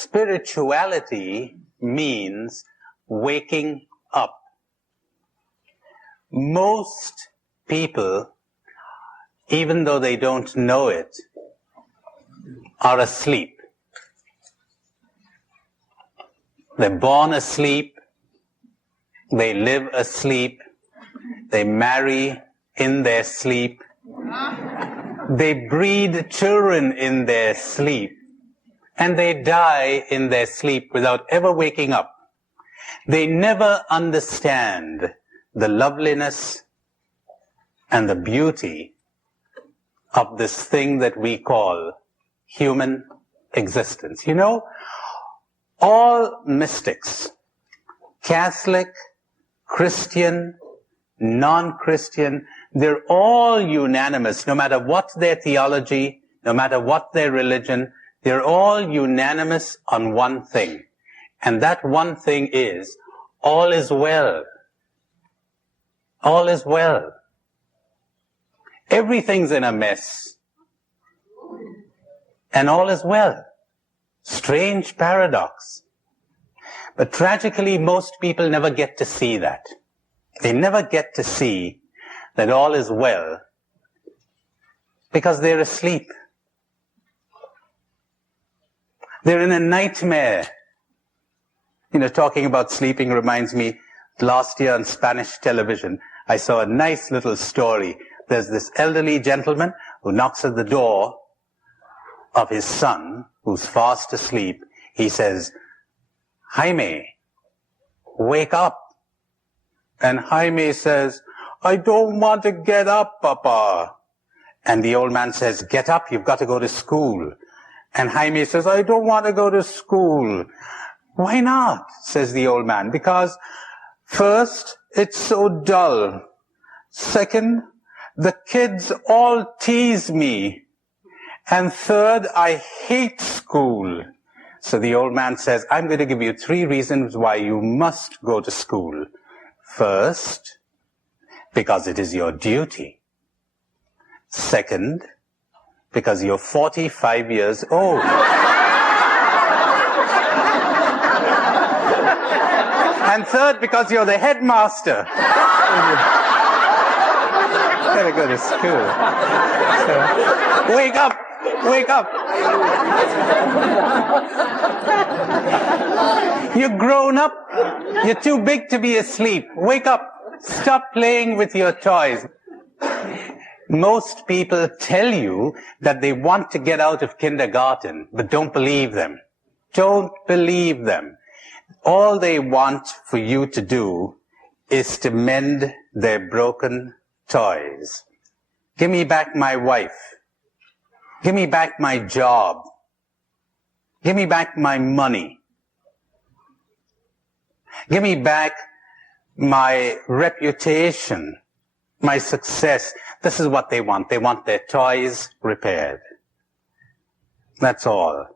spirituality means waking up. Most people, even though they don't know it, are asleep. They're born asleep. They live asleep. They marry in their sleep. They breed children in their sleep. And they die in their sleep without ever waking up. They never understand the loveliness and the beauty of this thing that we call human existence. You know, all mystics, Catholic, Christian, non-Christian, they're all unanimous, no matter what their theology, no matter what their religion, they're all unanimous on one thing. And that one thing is, all is well. All is well. Everything's in a mess. And all is well. Strange paradox. But tragically, most people never get to see that. They never get to see that all is well because they're asleep. They're in a nightmare. You know, talking about sleeping reminds me, last year on Spanish television, I saw a nice little story. There's this elderly gentleman who knocks at the door of his son, who's fast asleep. He says, "Jaime, wake up." And Jaime says, "I don't want to get up, Papa." And the old man says, "Get up, you've got to go to school." And Jaime says, "I don't want to go to school." "Why not?" says the old man. "Because first, it's so dull. Second, the kids all tease me. And third, I hate school." So the old man says, "I'm going to give you 3 reasons why you must go to school. First, because it is your duty. Second, because you're 45 years old. And third, because you're the headmaster. Gotta go to school. So, wake up! Wake up! You're grown up. You're too big to be asleep. Wake up. Stop playing with your toys. Most people tell you that they want to get out of kindergarten, but don't believe them. Don't believe them. All they want for you to do is to mend their broken toys. Give me back my wife. Give me back my job. Give me back my money. Give me back my reputation, my success. This is what they want. They want their toys repaired. That's all.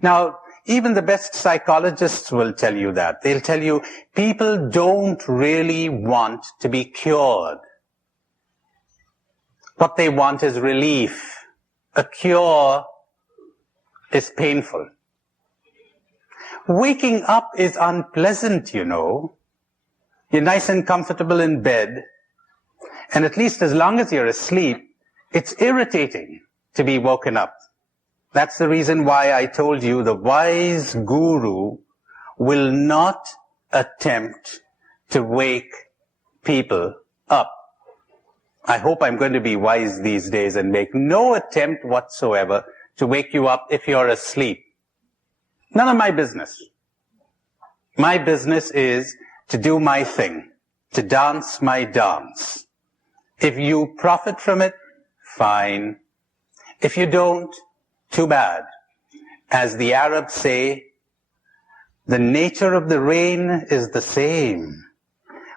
Now, even the best psychologists will tell you that. They'll tell you people don't really want to be cured. What they want is relief. A cure is painful. Waking up is unpleasant, you know. You're nice and comfortable in bed, and at least as long as you're asleep, it's irritating to be woken up. That's the reason why I told you the wise guru will not attempt to wake people up. I hope I'm going to be wise these days and make no attempt whatsoever to wake you up if you're asleep. None of my business. My business is to do my thing, to dance my dance. If you profit from it, fine. If you don't, too bad. As the Arabs say, the nature of the rain is the same,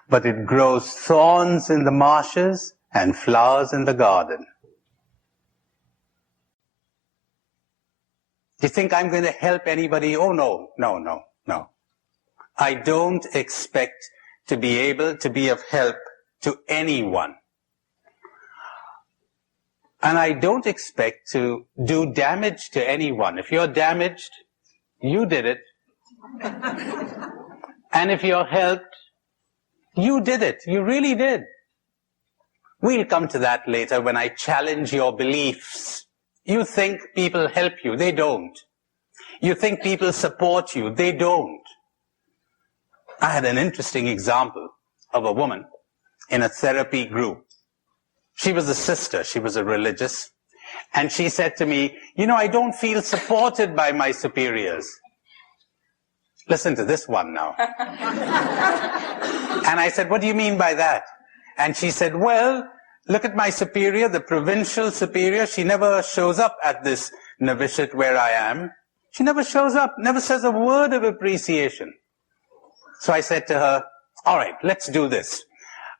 but it grows thorns in the marshes and flowers in the garden. Do you think I'm going to help anybody? Oh, no. I don't expect to be able to be of help to anyone. And I don't expect to do damage to anyone. If you're damaged, you did it. And if you're helped, you did it. You really did. We'll come to that later when I challenge your beliefs. You think people help you. They don't. You think people support you. They don't. I had an interesting example of a woman in a therapy group. She was a sister. She was a religious. And she said to me, I don't feel supported by my superiors. Listen to this one now. And I said, what do you mean by that? And she said, well, look at my superior, the provincial superior. She never shows up at this novitiate where I am. She never shows up, never says a word of appreciation. So I said to her, all right, let's do this.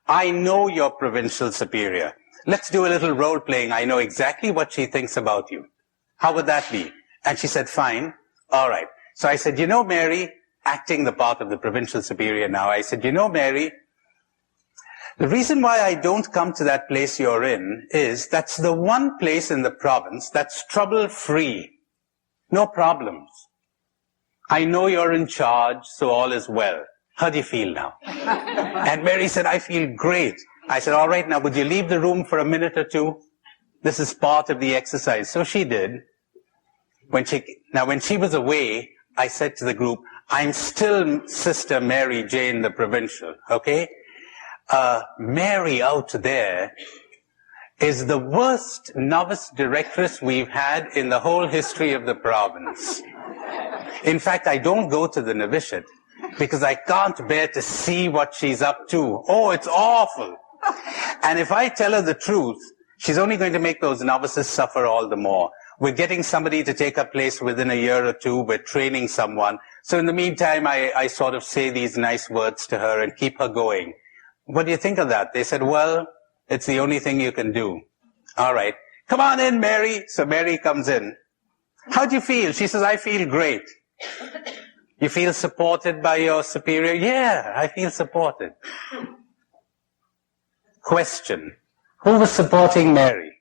I know your provincial superior. Let's do a little role-playing. I know exactly what she thinks about you. How would that be? And she said, fine. All right. So I said, Mary, acting the part of the provincial superior now, I said, Mary, the reason why I don't come to that place you're in is that's the one place in the province that's trouble-free. No problems. I know you're in charge, so all is well. How do you feel now? And Mary said, I feel great. I said, all right, now would you leave the room for a minute or two? This is part of the exercise. So she did. When she was away, I said to the group, I'm still Sister Mary Jane, the provincial, okay? Mary out there is the worst novice directress we've had in the whole history of the province. In fact, I don't go to the novitiate because I can't bear to see what she's up to. Oh, it's awful. And if I tell her the truth, she's only going to make those novices suffer all the more. We're getting somebody to take her place within a year or two. We're training someone. So in the meantime, I sort of say these nice words to her and keep her going. What do you think of that? They said, well, it's the only thing you can do. All right. Come on in, Mary. So Mary comes in. How do you feel? She says, I feel great. You feel supported by your superior? Yeah, I feel supported. Question. Who was supporting Mary?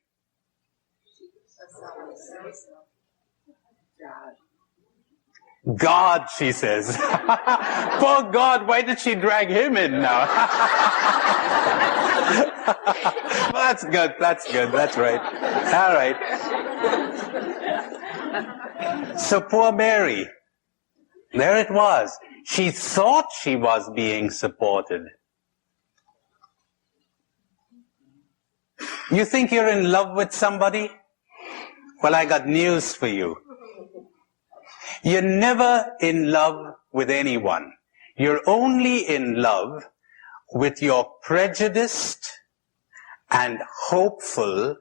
God, she says. Poor God, why did she drag him in now? That's good, that's right. All right. So poor Mary, there it was. She thought she was being supported. You think you're in love with somebody? Well, I got news for you. You're never in love with anyone. You're only in love with your prejudiced and hopeful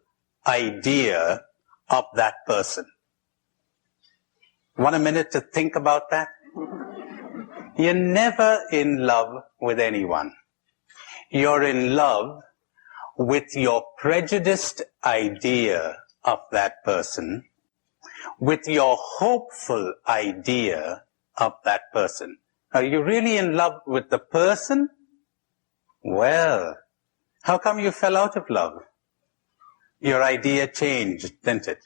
idea of that person. Want a minute to think about that? You're never in love with anyone. You're in love with your prejudiced idea of that person, with your hopeful idea of that person. Are you really in love with the person? Well, how come you fell out of love? Your idea changed, didn't it?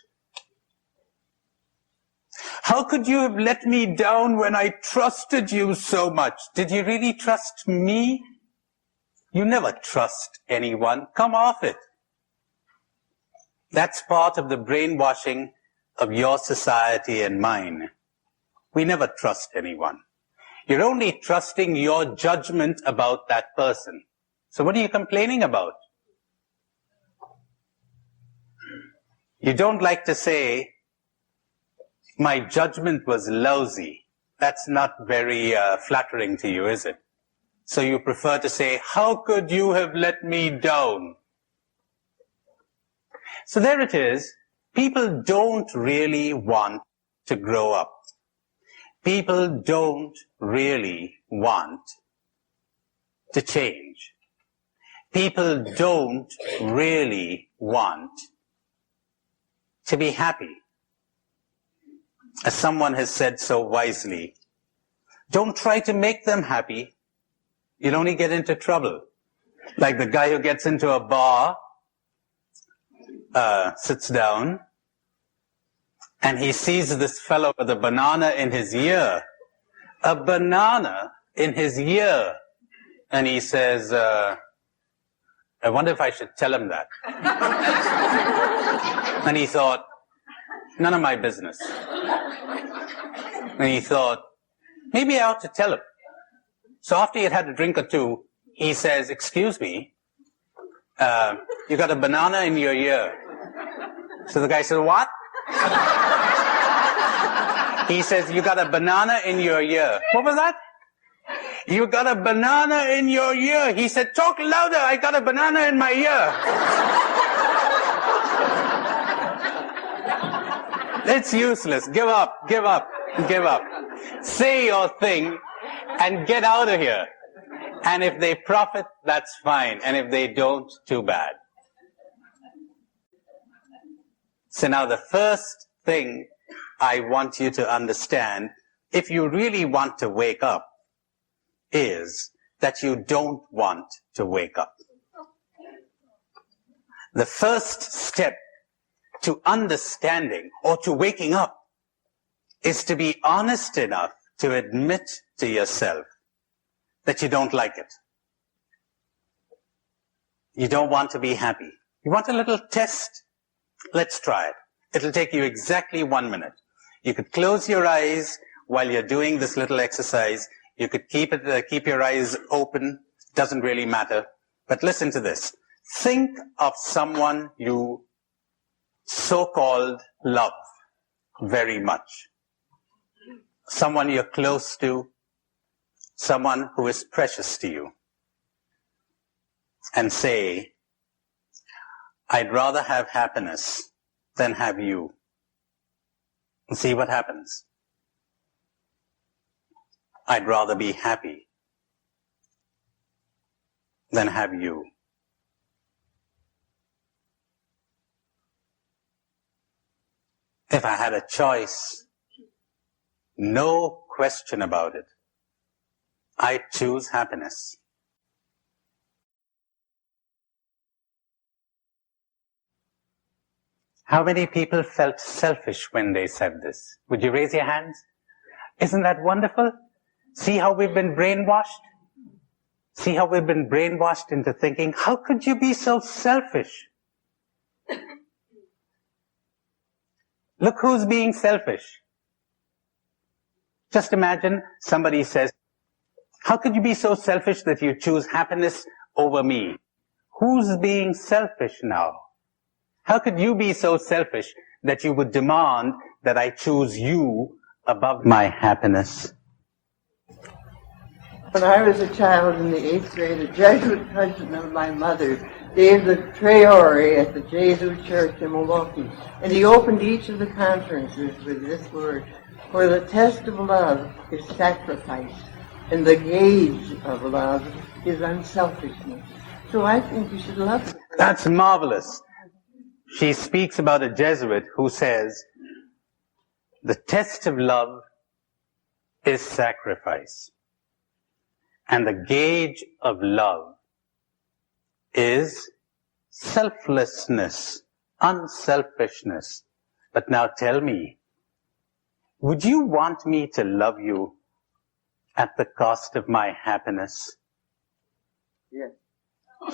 How could you have let me down when I trusted you so much? Did you really trust me? You never trust anyone. Come off it. That's part of the brainwashing of your society and mine. We never trust anyone. You're only trusting your judgment about that person. So what are you complaining about? You don't like to say, my judgment was lousy. That's not very flattering to you, is it? So you prefer to say, how could you have let me down? So there it is. People don't really want to grow up. People don't really want to change. People don't really want to be happy. As someone has said so wisely, don't try to make them happy. You'll only get into trouble. Like the guy who gets into a bar, sits down, And he sees this fellow with a banana in his ear. A banana in his ear. And he says, I wonder if I should tell him that. And he thought, none of my business. And he thought, maybe I ought to tell him. So after he had had a drink or two, he says, excuse me, you got a banana in your ear. So the guy says, what? He says, you got a banana in your ear. What was that? You got a banana in your ear. He said, talk louder, I got a banana in my ear. It's useless. Give up, give up, give up. Say your thing and get out of here. And if they profit, that's fine. And if they don't, too bad. So now the first thing I want you to understand, if you really want to wake up, is that you don't want to wake up. The first step to understanding or to waking up is to be honest enough to admit to yourself that you don't like it. You don't want to be happy. You want a little test? Let's try it. It'll take you exactly 1 minute. You could close your eyes while you're doing this little exercise. You could keep your eyes open. Doesn't really matter. But listen to this. Think of someone you so-called love very much. Someone you're close to. Someone who is precious to you. And say, I'd rather have happiness than have you. And see what happens. I'd rather be happy than have you. If I had a choice, no question about it, I'd choose happiness. How many people felt selfish when they said this? Would you raise your hands? Isn't that wonderful? See how we've been brainwashed? See how we've been brainwashed into thinking, how could you be so selfish? Look who's being selfish. Just imagine somebody says, how could you be so selfish that you choose happiness over me? Who's being selfish now? How could you be so selfish that you would demand that I choose you above my happiness? When I was a child in the 8th grade, a Jesuit cousin of my mother gave the Traore at the Jesuit church in Milwaukee, and he opened each of the conferences with this word, for the test of love is sacrifice, and the gauge of love is unselfishness. So I think you should love it. That's marvelous. She speaks about a Jesuit who says, the test of love is sacrifice. And the gauge of love is selflessness, unselfishness. But now tell me, would you want me to love you at the cost of my happiness? Yes.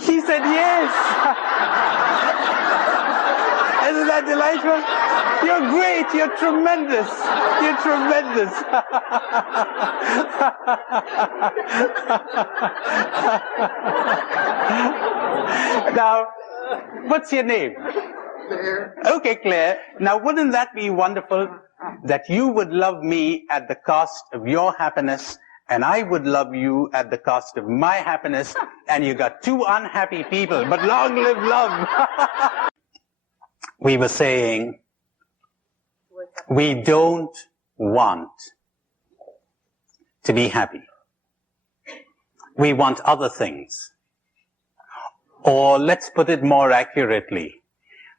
She said yes. Isn't that delightful? You're great. You're tremendous. You're tremendous. Now, what's your name? Claire. Okay, Claire. Now, wouldn't that be wonderful that you would love me at the cost of your happiness, and I would love you at the cost of my happiness, and you got two unhappy people, but long live love. We were saying, we don't want to be happy. We want other things. Or let's put it more accurately,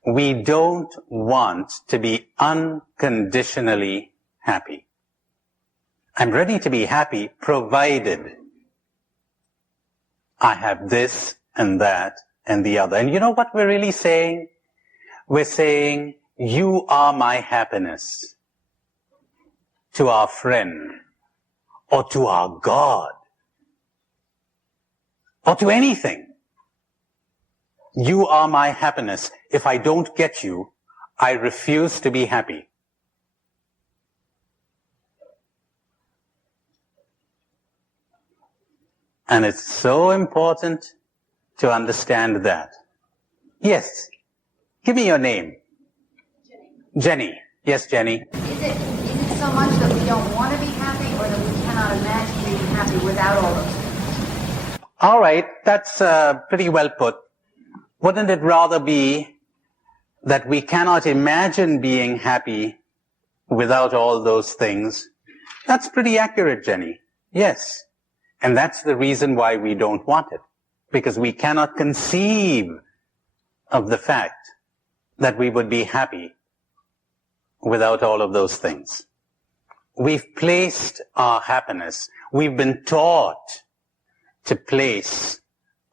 we don't want to be unconditionally happy. I'm ready to be happy provided I have this and that and the other. And you know what we're really saying? We're saying "You are my happiness" to our friend, or to our God, or to anything. "You are my happiness. If I don't get you, I refuse to be happy." And it's so important to understand that. Yes. Give me your name. Jenny. Yes, Jenny. Is it so much that we don't want to be happy, or that we cannot imagine being happy without all those things? All right, that's pretty well put. Wouldn't it rather be that we cannot imagine being happy without all those things? That's pretty accurate, Jenny. Yes. And that's the reason why we don't want it. Because we cannot conceive of the fact that we would be happy without all of those things. We've placed our happiness, we've been taught to place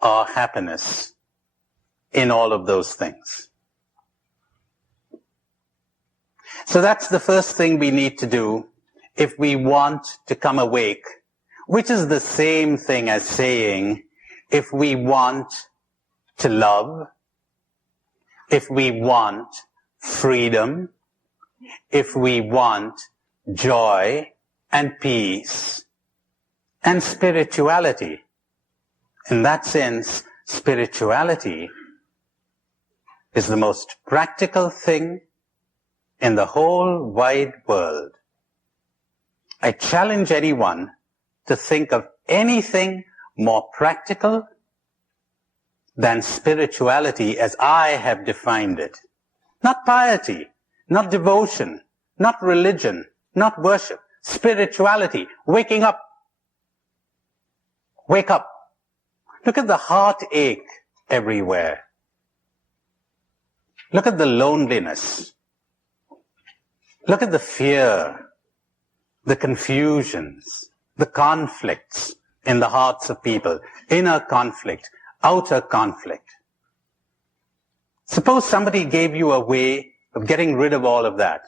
our happiness in all of those things. So that's the first thing we need to do if we want to come awake, which is the same thing as saying, if we want to love, if we want freedom, if we want joy and peace and spirituality. In that sense, spirituality is the most practical thing in the whole wide world. I challenge anyone to think of anything more practical than spirituality as I have defined it. Not piety, not devotion, not religion, not worship. Spirituality, waking up. Wake up. Look at the heartache everywhere. Look at the loneliness. Look at the fear, the confusions, the conflicts in the hearts of people. Inner conflict, outer conflict. Suppose somebody gave you a way of getting rid of all of that.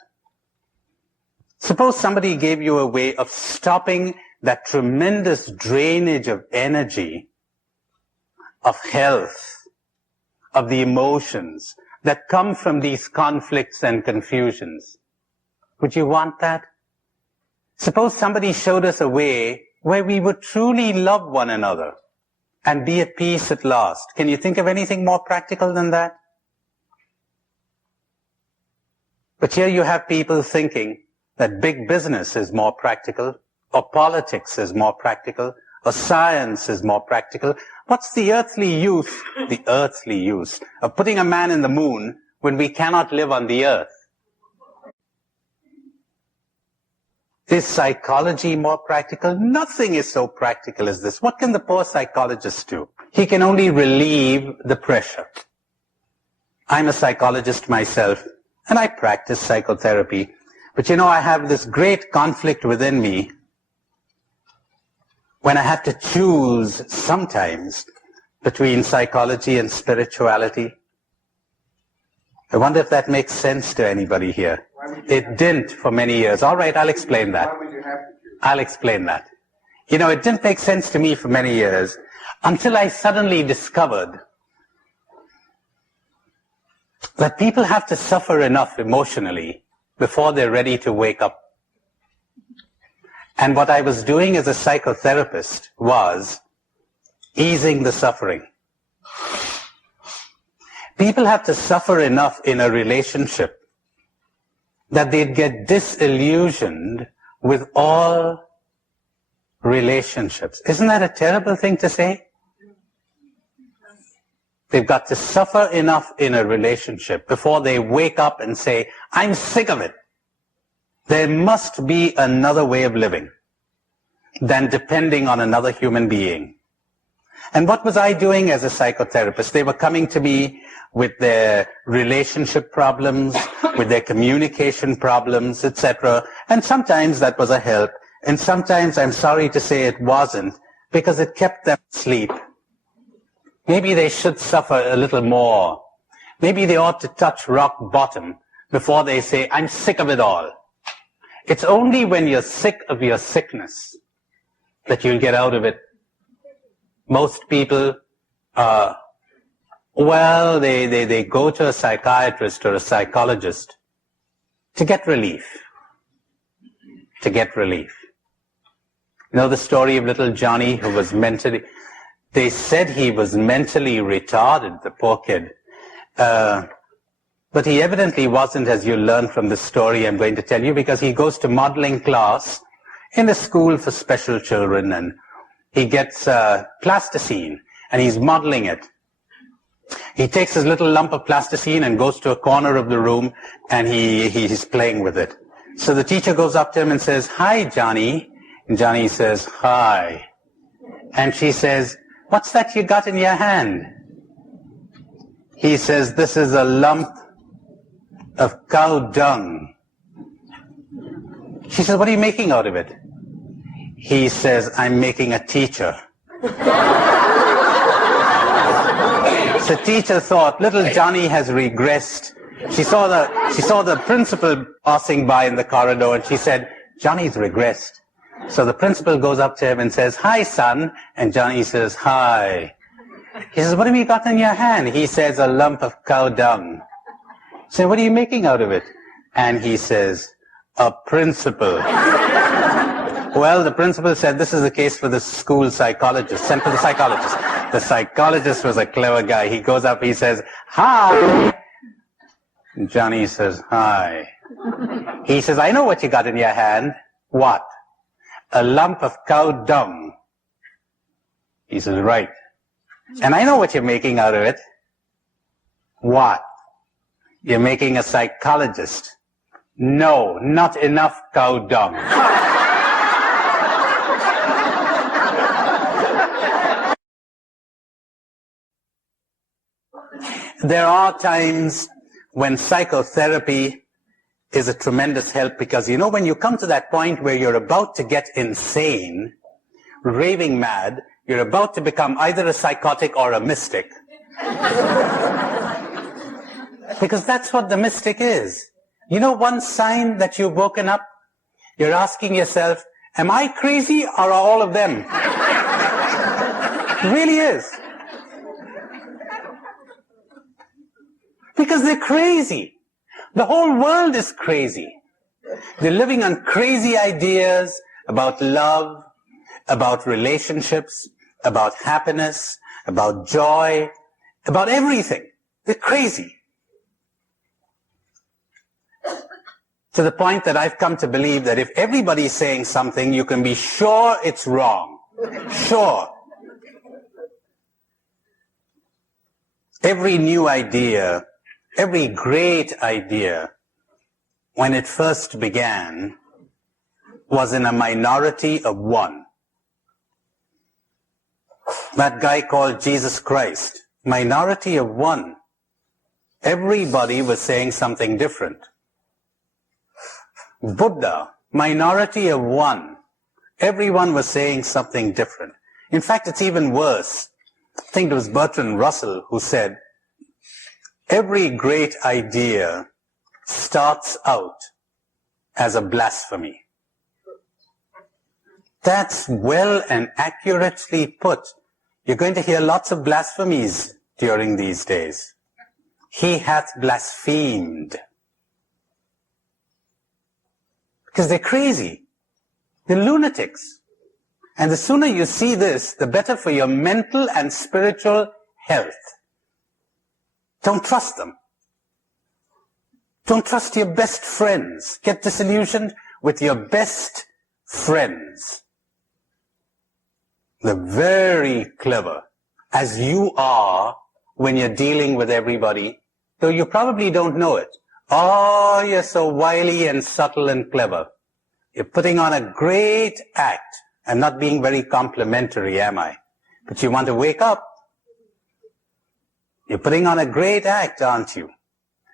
Suppose somebody gave you a way of stopping that tremendous drainage of energy, of health, of the emotions that come from these conflicts and confusions. Would you want that? Suppose somebody showed us a way where we would truly love one another and be at peace at last. Can you think of anything more practical than that? But here you have people thinking that big business is more practical, or politics is more practical, or science is more practical. What's the earthly use of putting a man in the moon when we cannot live on the earth? Is psychology more practical? Nothing is so practical as this. What can the poor psychologist do? He can only relieve the pressure. I'm a psychologist myself, and I practice psychotherapy. But I have this great conflict within me when I have to choose sometimes between psychology and spirituality. I wonder if that makes sense to anybody here. It didn't for many years. All right, I'll explain that. Why would you have to choose? I'll explain that. It didn't make sense to me for many years until I suddenly discovered that people have to suffer enough emotionally before they're ready to wake up. And what I was doing as a psychotherapist was easing the suffering. People have to suffer enough in a relationship that they'd get disillusioned with all relationships. Isn't that a terrible thing to say? They've got to suffer enough in a relationship before they wake up and say, I'm sick of it. There must be another way of living than depending on another human being. And what was I doing as a psychotherapist? They were coming to me with their relationship problems, with their communication problems, etc. And sometimes that was a help. And sometimes, I'm sorry to say, it wasn't, because it kept them asleep. Maybe they should suffer a little more. Maybe they ought to touch rock bottom before they say, I'm sick of it all. It's only when you're sick of your sickness that you'll get out of it. Most people, they go to a psychiatrist or a psychologist to get relief. To get relief. You know the story of little Johnny who was they said he was mentally retarded, the poor kid. But he evidently wasn't, as you learn from the story I'm going to tell you, because he goes to modeling class in a school for special children, and he gets plasticine, and he's modeling it. He takes his little lump of plasticine and goes to a corner of the room, and he's playing with it. So the teacher goes up to him and says, "Hi, Johnny." And Johnny says, "Hi." And she says, "What's that you got in your hand?" He says, "This is a lump of cow dung." She says, "What are you making out of it?" He says, "I'm making a teacher." So teacher thought, little Johnny has regressed. She saw the principal passing by in the corridor, and she said, "Johnny's regressed." So the principal goes up to him and says, "Hi, son." And Johnny says, "Hi." He says, "What have you got in your hand?" He says, "A lump of cow dung." So what are you making out of it? And he says, "A principal." Well, the principal said, "This is a case for the school psychologist." Sent to the psychologist. The psychologist was a clever guy. He goes up, he says, "Hi." And Johnny says, "Hi." He says, "I know what you got in your hand." "What?" "A lump of cow dung." He says, "Right. And I know what you're making out of it." "What?" "You're making a psychologist." "No, not enough cow dung." There are times when psychotherapy is a tremendous help, because, you know, when you come to that point where you're about to get insane, raving mad, you're about to become either a psychotic or a mystic. Because that's what the mystic is. You know, one sign that you've woken up, you're asking yourself, am I crazy or are all of them? It really is. Because they're crazy. The whole world is crazy. They're living on crazy ideas about love, about relationships, about happiness, about joy, about everything. They're crazy. To the point that I've come to believe that if everybody's saying something, you can be sure it's wrong. Sure. Every new idea, every great idea, when it first began, was in a minority of one. That guy called Jesus Christ, minority of one. Everybody was saying something different. Buddha, minority of one. Everyone was saying something different. In fact, it's even worse. I think it was Bertrand Russell who said, every great idea starts out as a blasphemy. That's well and accurately put. You're going to hear lots of blasphemies during these days. He hath blasphemed. Because they're crazy. They're lunatics. And the sooner you see this, the better for your mental and spiritual health. Don't trust them. Don't trust your best friends. Get disillusioned with your best friends. They're very clever, as you are when you're dealing with everybody, though you probably don't know it. Oh, you're so wily and subtle and clever. You're putting on a great act. I'm not being very complimentary, am I? But you want to wake up. You're putting on a great act, aren't you?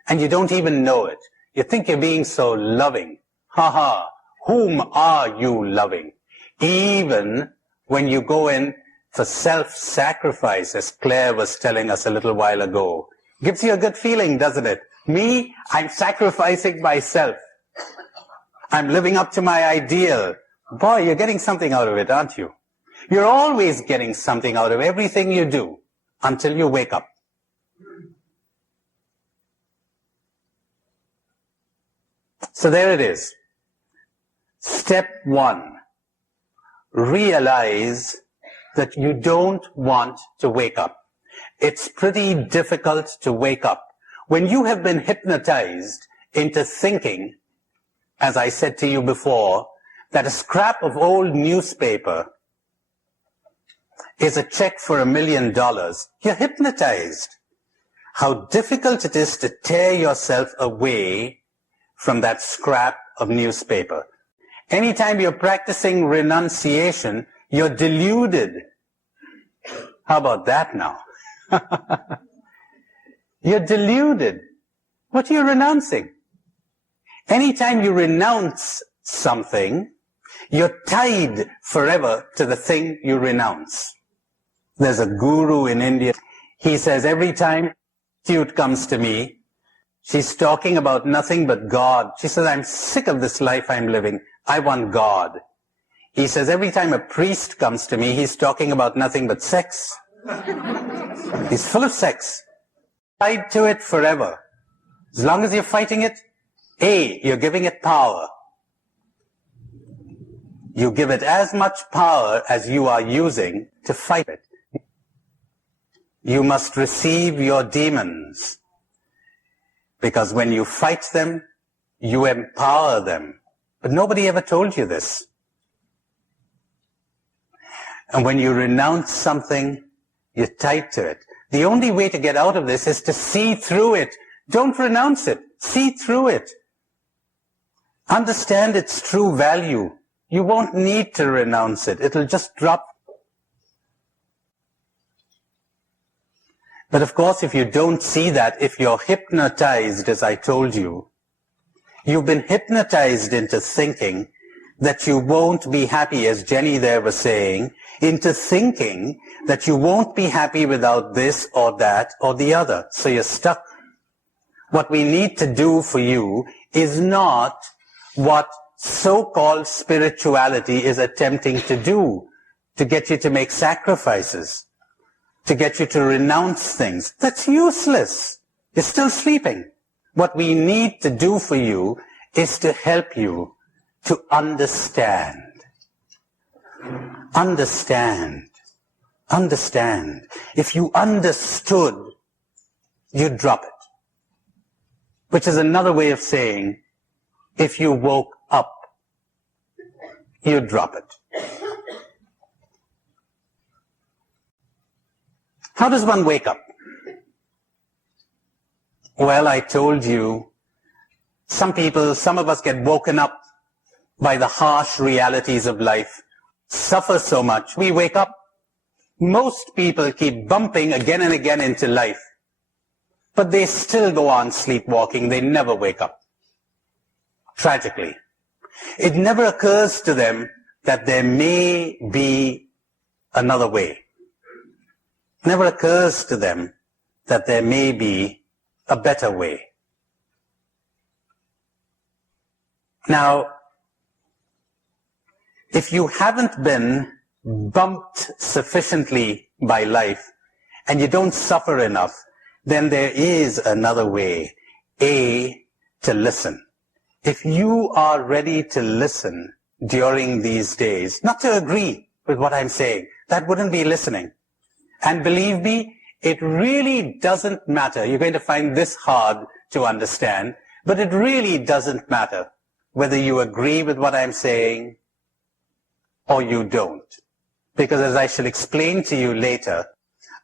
And you don't even know it. You think you're being so loving. Ha ha. Whom are you loving? Even when you go in for self-sacrifice, as Claire was telling us a little while ago. Gives you a good feeling, doesn't it? Me, I'm sacrificing myself. I'm living up to my ideal. Boy, you're getting something out of it, aren't you? You're always getting something out of everything you do until you wake up. So there it is. Step 1. Realize that you don't want to wake up. It's pretty difficult to wake up. When you have been hypnotized into thinking, as I said to you before, that a scrap of old newspaper is a check for $1 million, you're hypnotized. How difficult it is to tear yourself away from that scrap of newspaper. Anytime you're practicing renunciation, you're deluded. How about that now? You're deluded. What are you renouncing? Anytime you renounce something, you're tied forever to the thing you renounce. There's a guru in India. He says every time a prostitute comes to me, she's talking about nothing but God. She says, I'm sick of this life I'm living. I want God. He says every time a priest comes to me, he's talking about nothing but sex. He's full of sex. Tied to it forever. As long as you're fighting it, you're giving it power. You give it as much power as you are using to fight it. You must receive your demons. Because when you fight them, you empower them. But nobody ever told you this. And when you renounce something, you're tied to it. The only way to get out of this is to see through it. Don't renounce it. See through it. Understand its true value. You won't need to renounce it. It'll just drop. But of course, if you don't see that, if you're hypnotized, as I told you, you've been hypnotized into thinking that you won't be happy, as Jenny there was saying, into thinking that you won't be happy without this or that or the other. So you're stuck. What we need to do for you is not what so-called spirituality is attempting to do, to get you to make sacrifices, to get you to renounce things. That's useless. You're still sleeping. What we need to do for you is to help you to understand. Understand. Understand. If you understood, you'd drop it. Which is another way of saying, if you woke up, you'd drop it. How does one wake up? Well, I told you, some of us get woken up by the harsh realities of life, suffer so much, we wake up. Most people keep bumping again and again into life, but they still go on sleepwalking. They never wake up. Tragically. It never occurs to them that there may be another way. Never occurs to them that there may be a better way. Now, if you haven't been bumped sufficiently by life and you don't suffer enough, then there is another way. To listen. If you are ready to listen during these days, not to agree with what I'm saying, that wouldn't be listening. And believe me, it really doesn't matter. You're going to find this hard to understand, but it really doesn't matter whether you agree with what I'm saying or you don't. Because as I shall explain to you later,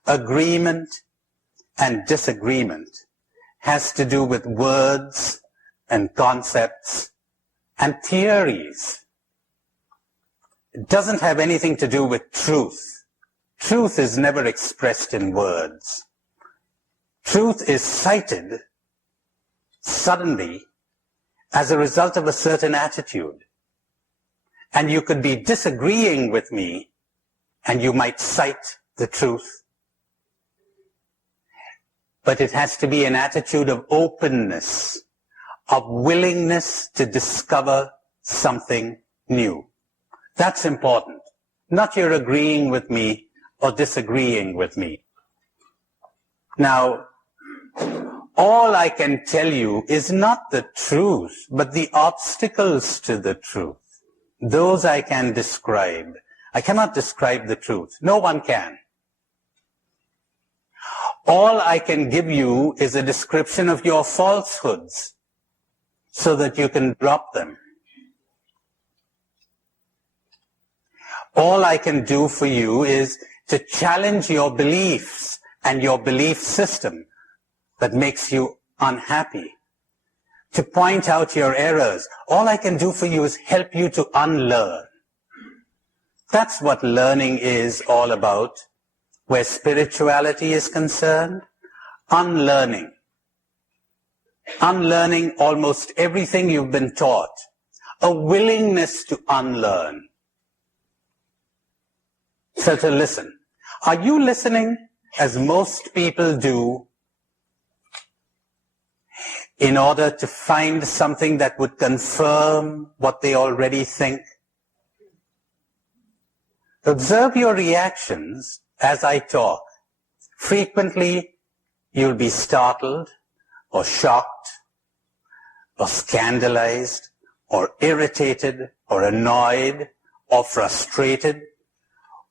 agreement and disagreement has to do with words and concepts and theories. It doesn't have anything to do with truth. Truth is never expressed in words. Truth is cited suddenly as a result of a certain attitude. And you could be disagreeing with me and you might cite the truth. but it has to be an attitude of openness, of willingness to discover something new. That's important. Not your agreeing with me or disagreeing with me. Now, all I can tell you is not the truth, but the obstacles to the truth. Those I can describe. I cannot describe the truth. No one can. All I can give you is a description of your falsehoods so that you can drop them. All I can do for you is to challenge your beliefs and your belief system that makes you unhappy, to point out your errors. All I can do for you is help you to unlearn. That's what learning is all about. Where spirituality is concerned, unlearning. Unlearning almost everything you've been taught. A willingness to unlearn. So to listen. Are you listening as most people do in order to find something that would confirm what they already think? Observe your reactions as I talk. Frequently, you'll be startled or shocked or scandalized or irritated or annoyed or frustrated,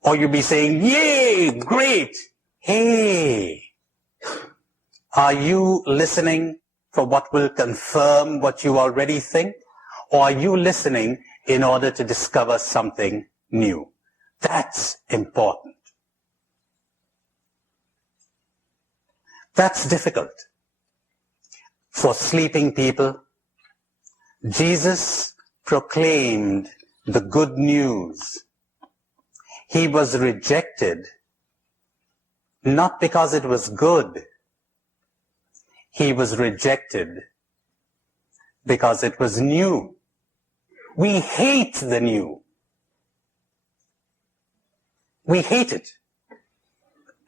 or you'll be saying, yay, great, hey. Are you listening for what will confirm what you already think, or are you listening in order to discover something new? That's important. That's difficult. For sleeping people, Jesus proclaimed the good news. He was rejected not because it was good. He was rejected because it was new. We hate the new. We hate it.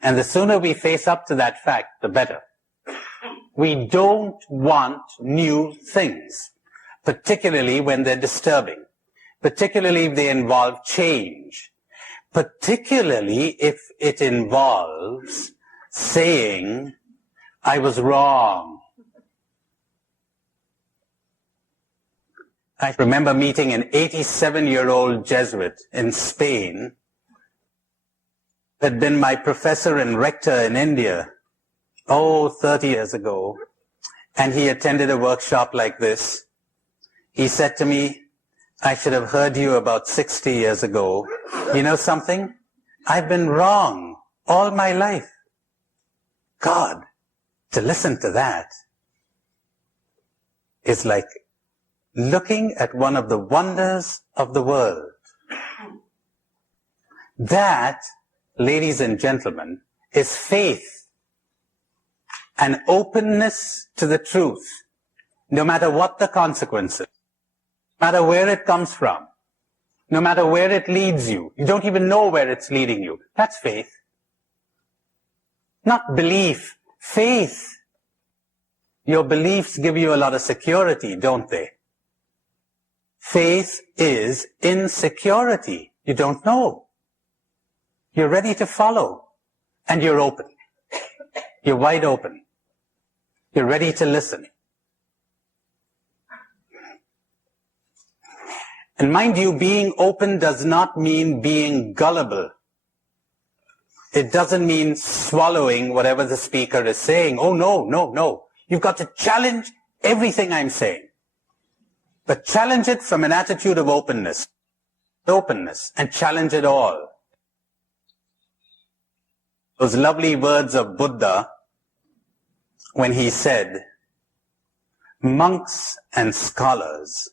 And the sooner we face up to that fact, the better. We don't want new things, particularly when they're disturbing, particularly if they involve change, particularly if it involves saying, I was wrong. I remember meeting an 87-year-old Jesuit in Spain, had been my professor and rector in India, 30 years ago, and he attended a workshop like this. He said to me, I should have heard you about 60 years ago. You know something? I've been wrong all my life. God, to listen to that is like looking at one of the wonders of the world. That, ladies and gentlemen, is faith. An openness to the truth, no matter what the consequences, no matter where it comes from, no matter where it leads you. You don't even know where it's leading you. That's faith. Not belief, faith. Your beliefs give you a lot of security, don't they? Faith is insecurity. You don't know. You're ready to follow, and you're open. You're wide open. You're ready to listen. And mind you, being open does not mean being gullible. It doesn't mean swallowing whatever the speaker is saying. Oh, no. You've got to challenge everything I'm saying. But challenge it from an attitude of openness, and challenge it all. Those lovely words of Buddha, when he said, monks and scholars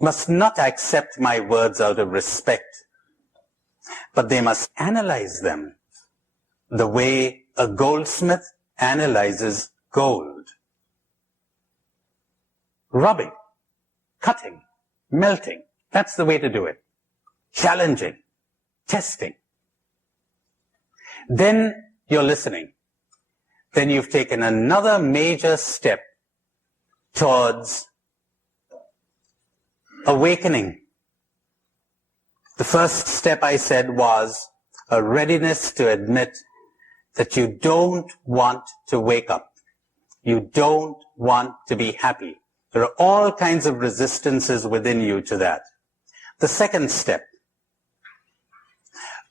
must not accept my words out of respect, but they must analyze them the way a goldsmith analyzes gold. Rubbing, cutting, melting. That's the way to do it. Challenging, testing. Then you're listening. then you've taken another major step towards awakening. The first step I said was a readiness to admit that you don't want to wake up. You don't want to be happy. There are all kinds of resistances within you to that. The second step,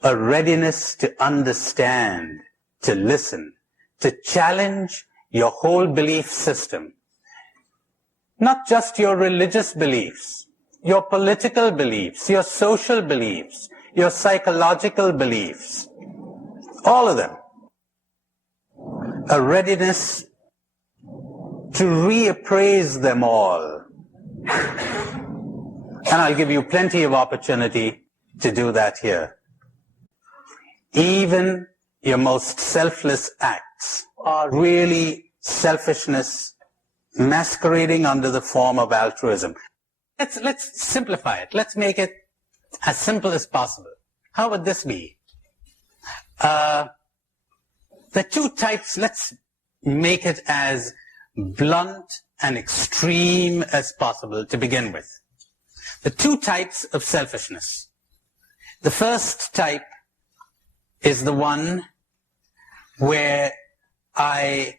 a readiness to understand, to listen, to challenge your whole belief system. Not just your religious beliefs, your political beliefs, your social beliefs, your psychological beliefs, all of them. A readiness to reappraise them all. And I'll give you plenty of opportunity to do that here. Even your most selfless acts are really selfishness masquerading under the form of altruism. Let's simplify it. Let's make it as simple as possible. How would this be? The two types, let's make it as blunt and extreme as possible to begin with. The two types of selfishness. The first type is the one where I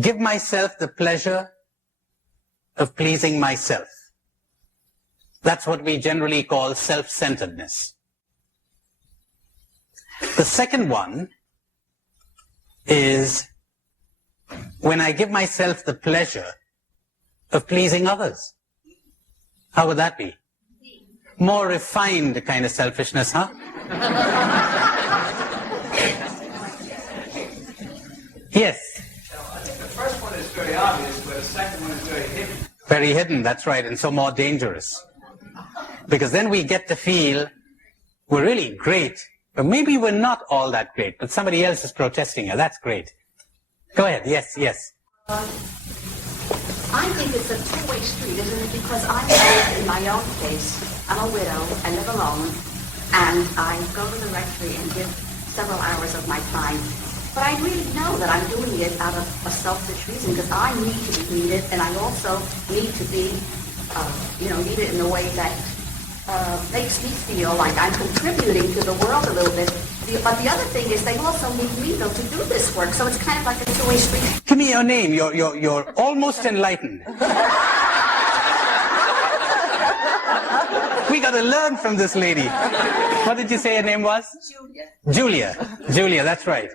give myself the pleasure of pleasing myself. That's what we generally call self-centeredness. The second one is when I give myself the pleasure of pleasing others. How would that be? More refined kind of selfishness, huh? Yes? I think the first one is very obvious, but the second one is very hidden. Very hidden, that's right, and so more dangerous. Because then we get to feel we're really great, but maybe we're not all that great, but somebody else is protesting you. That's great. Go ahead, yes, yes. I think it's a two-way street, isn't it? Because I live in my own place. I'm a widow, I live alone, and I go to the rectory and give several hours of my time. But I really know that I'm doing it out of a selfish reason, because I need to be needed, and I also need to be, needed in a way that makes me feel like I'm contributing to the world a little bit. But the other thing is they also need me, though, to do this work. So it's kind of like a two-way street. Give me your name. You're almost enlightened. We got to learn from this lady. What did you say her name was? Julia. Julia, that's right.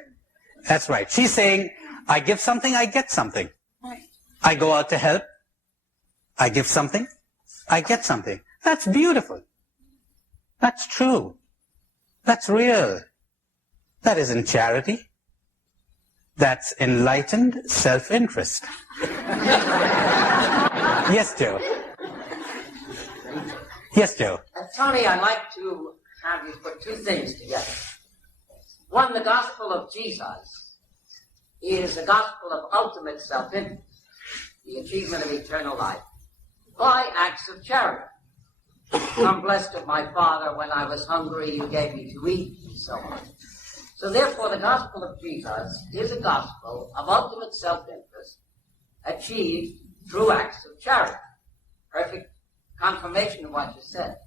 That's right. She's saying, I give something, I get something. Right. I go out to help. I give something, I get something. That's beautiful. That's true. That's real. That isn't charity. That's enlightened self-interest. Yes, Joe. Yes, Joe. Tony, I'd like to have you put two things together. One, the gospel of Jesus is the gospel of ultimate self-interest, the achievement of eternal life, by acts of charity. I'm blessed of my Father, when I was hungry, you gave me to eat, and so on. So therefore, the gospel of Jesus is a gospel of ultimate self-interest achieved through acts of charity. Perfect confirmation of what you said.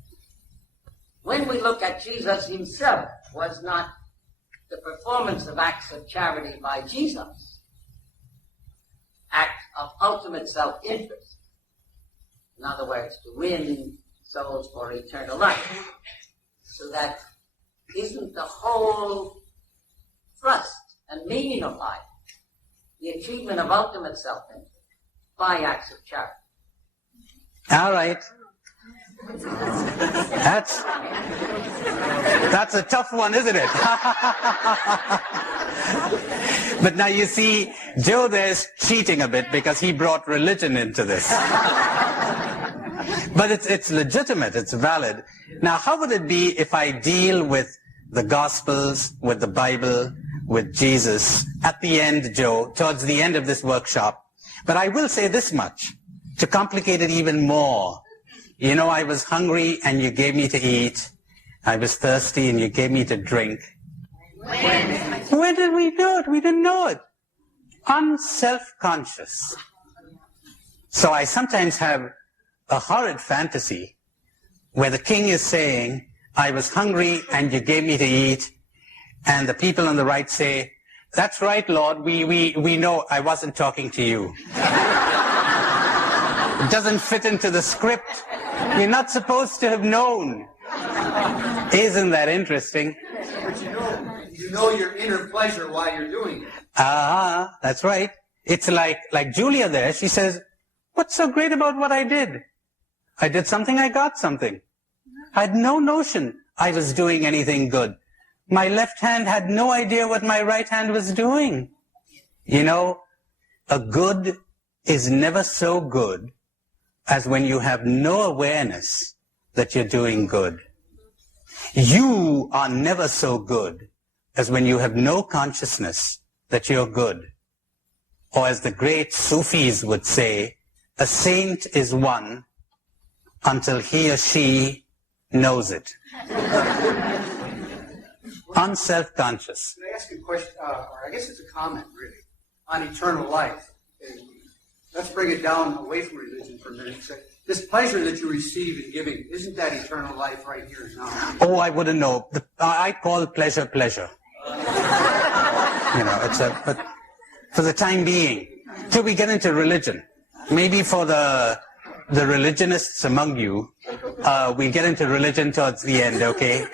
When we look at Jesus himself, was not the performance of acts of charity by Jesus act of ultimate self-interest? In other words, to win souls for eternal life. So that isn't the whole thrust and meaning of life, the achievement of ultimate self-interest by acts of charity. All right. That's a tough one, isn't it? But now you see, Joe there's cheating a bit because he brought religion into this. But it's legitimate, it's valid. Now, how would it be if I deal with the Gospels, with the Bible, with Jesus at the end, Joe, towards the end of this workshop? But I will say this much, to complicate it even more. You know, I was hungry and you gave me to eat. I was thirsty and you gave me to drink. When did we know it? We didn't know it. unself-conscious. So I sometimes have a horrid fantasy where the king is saying, I was hungry and you gave me to eat, and the people on the right say, that's right, Lord, we know I wasn't talking to you. It doesn't fit into the script. You're not supposed to have known. Isn't that interesting? But you know your inner pleasure while you're doing it. That's right. It's like Julia there, she says, what's so great about what I did? I did something, I got something. I had no notion I was doing anything good. My left hand had no idea what my right hand was doing. You know, a good is never so good as when you have no awareness that you're doing good. You are never so good as when you have no consciousness that you're good. Or as the great Sufis would say, a saint is one until he or she knows it. Unself-conscious. Can I ask you a question, or I guess it's a comment, really, on eternal life? Let's bring it down away from religion for a minute. Say, this pleasure that you receive in giving, isn't that eternal life right here and now? Oh, I wouldn't know. I call pleasure pleasure. You know, but for the time being, till we get into religion, maybe for the religionists among you, we'll get into religion towards the end, okay?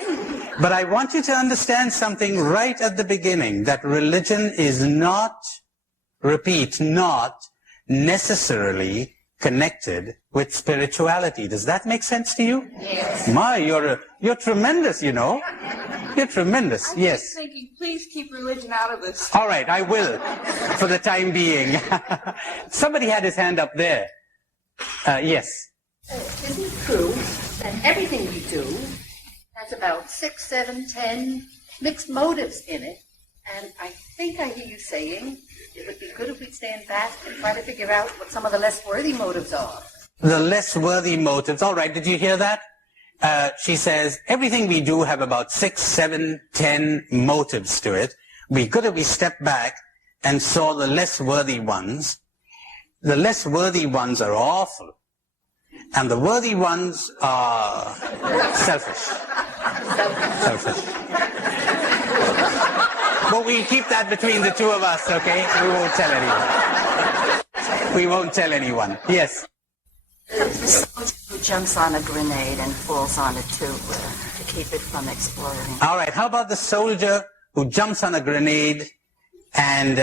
But I want you to understand something right at the beginning, that religion is not, repeat, not necessarily connected with spirituality. Does that make sense to you? Yes. My, you're tremendous, you know. You're tremendous, yes. I'm just thinking, please keep religion out of this. All right, I will, for the time being. Somebody had his hand up there. Yes. Isn't it true that everything we do has about 6, 7, 10 mixed motives in it? And I think I hear you saying it would be good if we'd stand back and try to figure out what some of the less worthy motives are. The less worthy motives. All right, did you hear that? She says, everything we do have about 6, 7, 10 motives to it. Be good if we step back and saw the less worthy ones. The less worthy ones are awful. And the worthy ones are selfish. Selfish. But we'll keep that between the two of us, okay? We won't tell anyone. We won't tell anyone. Yes? The soldier who jumps on a grenade and falls on it too, to keep it from exploding. All right, how about the soldier who jumps on a grenade and,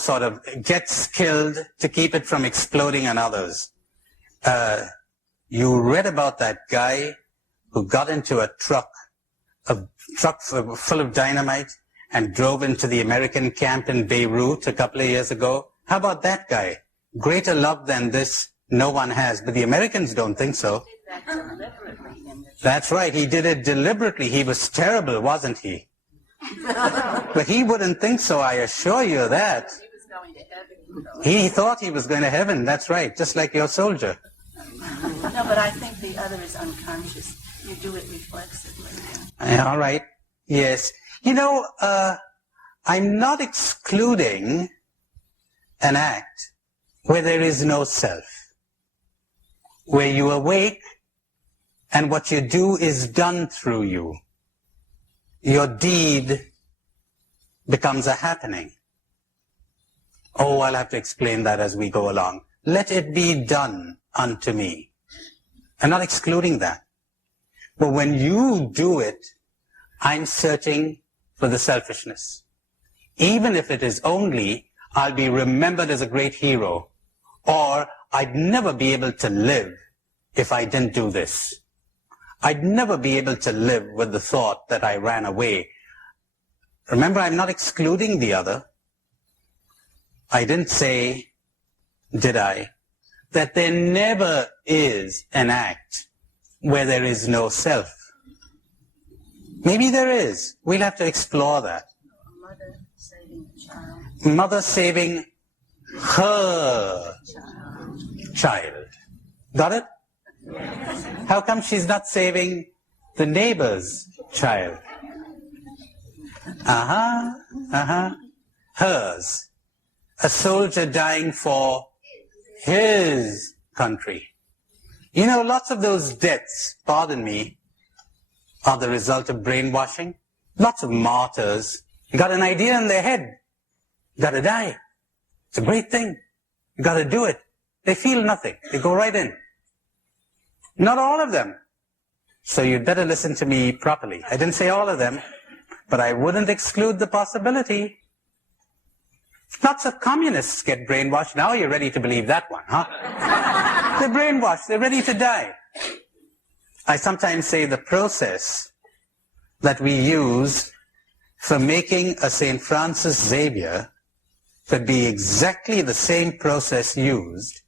sort of gets killed to keep it from exploding on others? You read about that guy who got into a truck full of dynamite and drove into the American camp in Beirut a couple of years ago. How about that guy? Greater love than this no one has, but the Americans don't think so. That's right, he did it deliberately. He was terrible, wasn't he? But he wouldn't think so, I assure you that. He was going to heaven. He thought he was going to heaven, that's right, just like your soldier. No, but I think the other is unconscious. You do it reflexively. All right, yes. I'm not excluding an act where there is no self, where you awake and what you do is done through you. Your deed becomes a happening. Oh, I'll have to explain that as we go along. Let it be done unto me. I'm not excluding that. But when you do it, I'm searching for the selfishness. Even if it is only, I'll be remembered as a great hero, or I'd never be able to live if I didn't do this. I'd never be able to live with the thought that I ran away. Remember, I'm not excluding the other. I didn't say, did I, that there never is an act where there is no self. Maybe there is. We'll have to explore that. Mother saving a child. Mother saving her child. Got it? How come she's not saving the neighbor's child? hers. A soldier dying for his country. You know, lots of those deaths, pardon me, are the result of brainwashing. Lots of martyrs got an idea in their head. Got to die. It's a great thing. You got to do it. They feel nothing. They go right in. Not all of them. So you'd better listen to me properly. I didn't say all of them, but I wouldn't exclude the possibility. Lots of communists get brainwashed. Now you're ready to believe that one, huh? They're brainwashed. They're ready to die. I sometimes say the process that we use for making a St. Francis Xavier could be exactly the same process used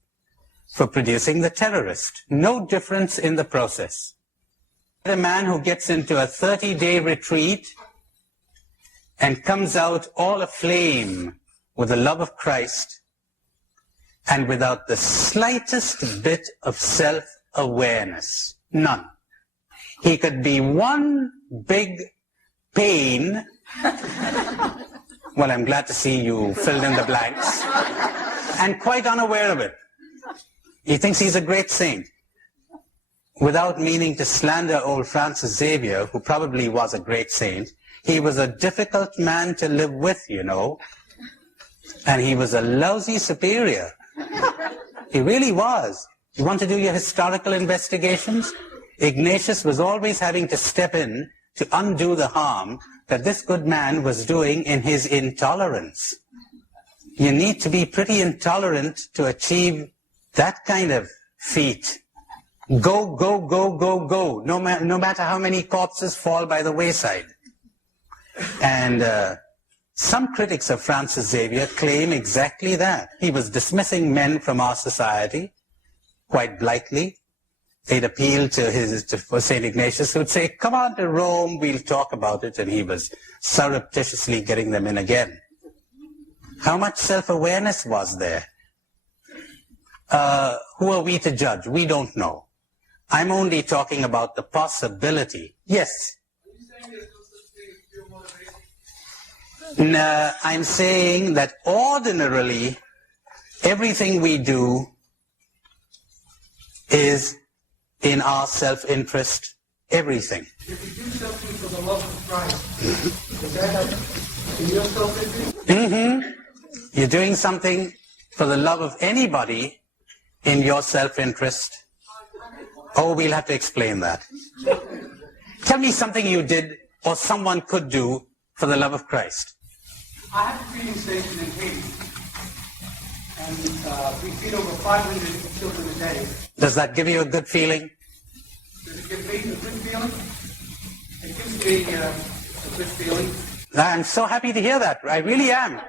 for producing the terrorist. No difference in the process. A man who gets into a 30-day retreat and comes out all aflame with the love of Christ and without the slightest bit of self-awareness. None. He could be one big pain. Well, I'm glad to see you filled in the blanks. And quite unaware of it. He thinks he's a great saint. Without meaning to slander old Francis Xavier, who probably was a great saint, he was a difficult man to live with, you know. And he was a lousy superior. He really was. You want to do your historical investigations? Ignatius was always having to step in to undo the harm that this good man was doing in his intolerance. You need to be pretty intolerant to achieve that kind of feat. Go, go, go, go, go, no matter how many corpses fall by the wayside. And some critics of Francis Xavier claim exactly that. He was dismissing men from our society quite blithely. They'd appeal to St. Ignatius, who'd say, come on to Rome, we'll talk about it. And he was surreptitiously getting them in again. How much self-awareness was there? Who are we to judge? We don't know. I'm only talking about the possibility. Yes? Are you saying there's no such thing as pure motivation? No, I'm saying that ordinarily, everything we do is in our self-interest, everything. If you do something for the love of Christ, does that have in your self-interest? Mm-hmm. You're doing something for the love of anybody in your self-interest. Oh, we'll have to explain that. Tell me something you did or someone could do for the love of Christ. I have a feeding station in Haiti, and we feed over 500 children a day. Does that give you a good feeling? Does it give me a good feeling? It gives me a good feeling. I'm so happy to hear that. I really am.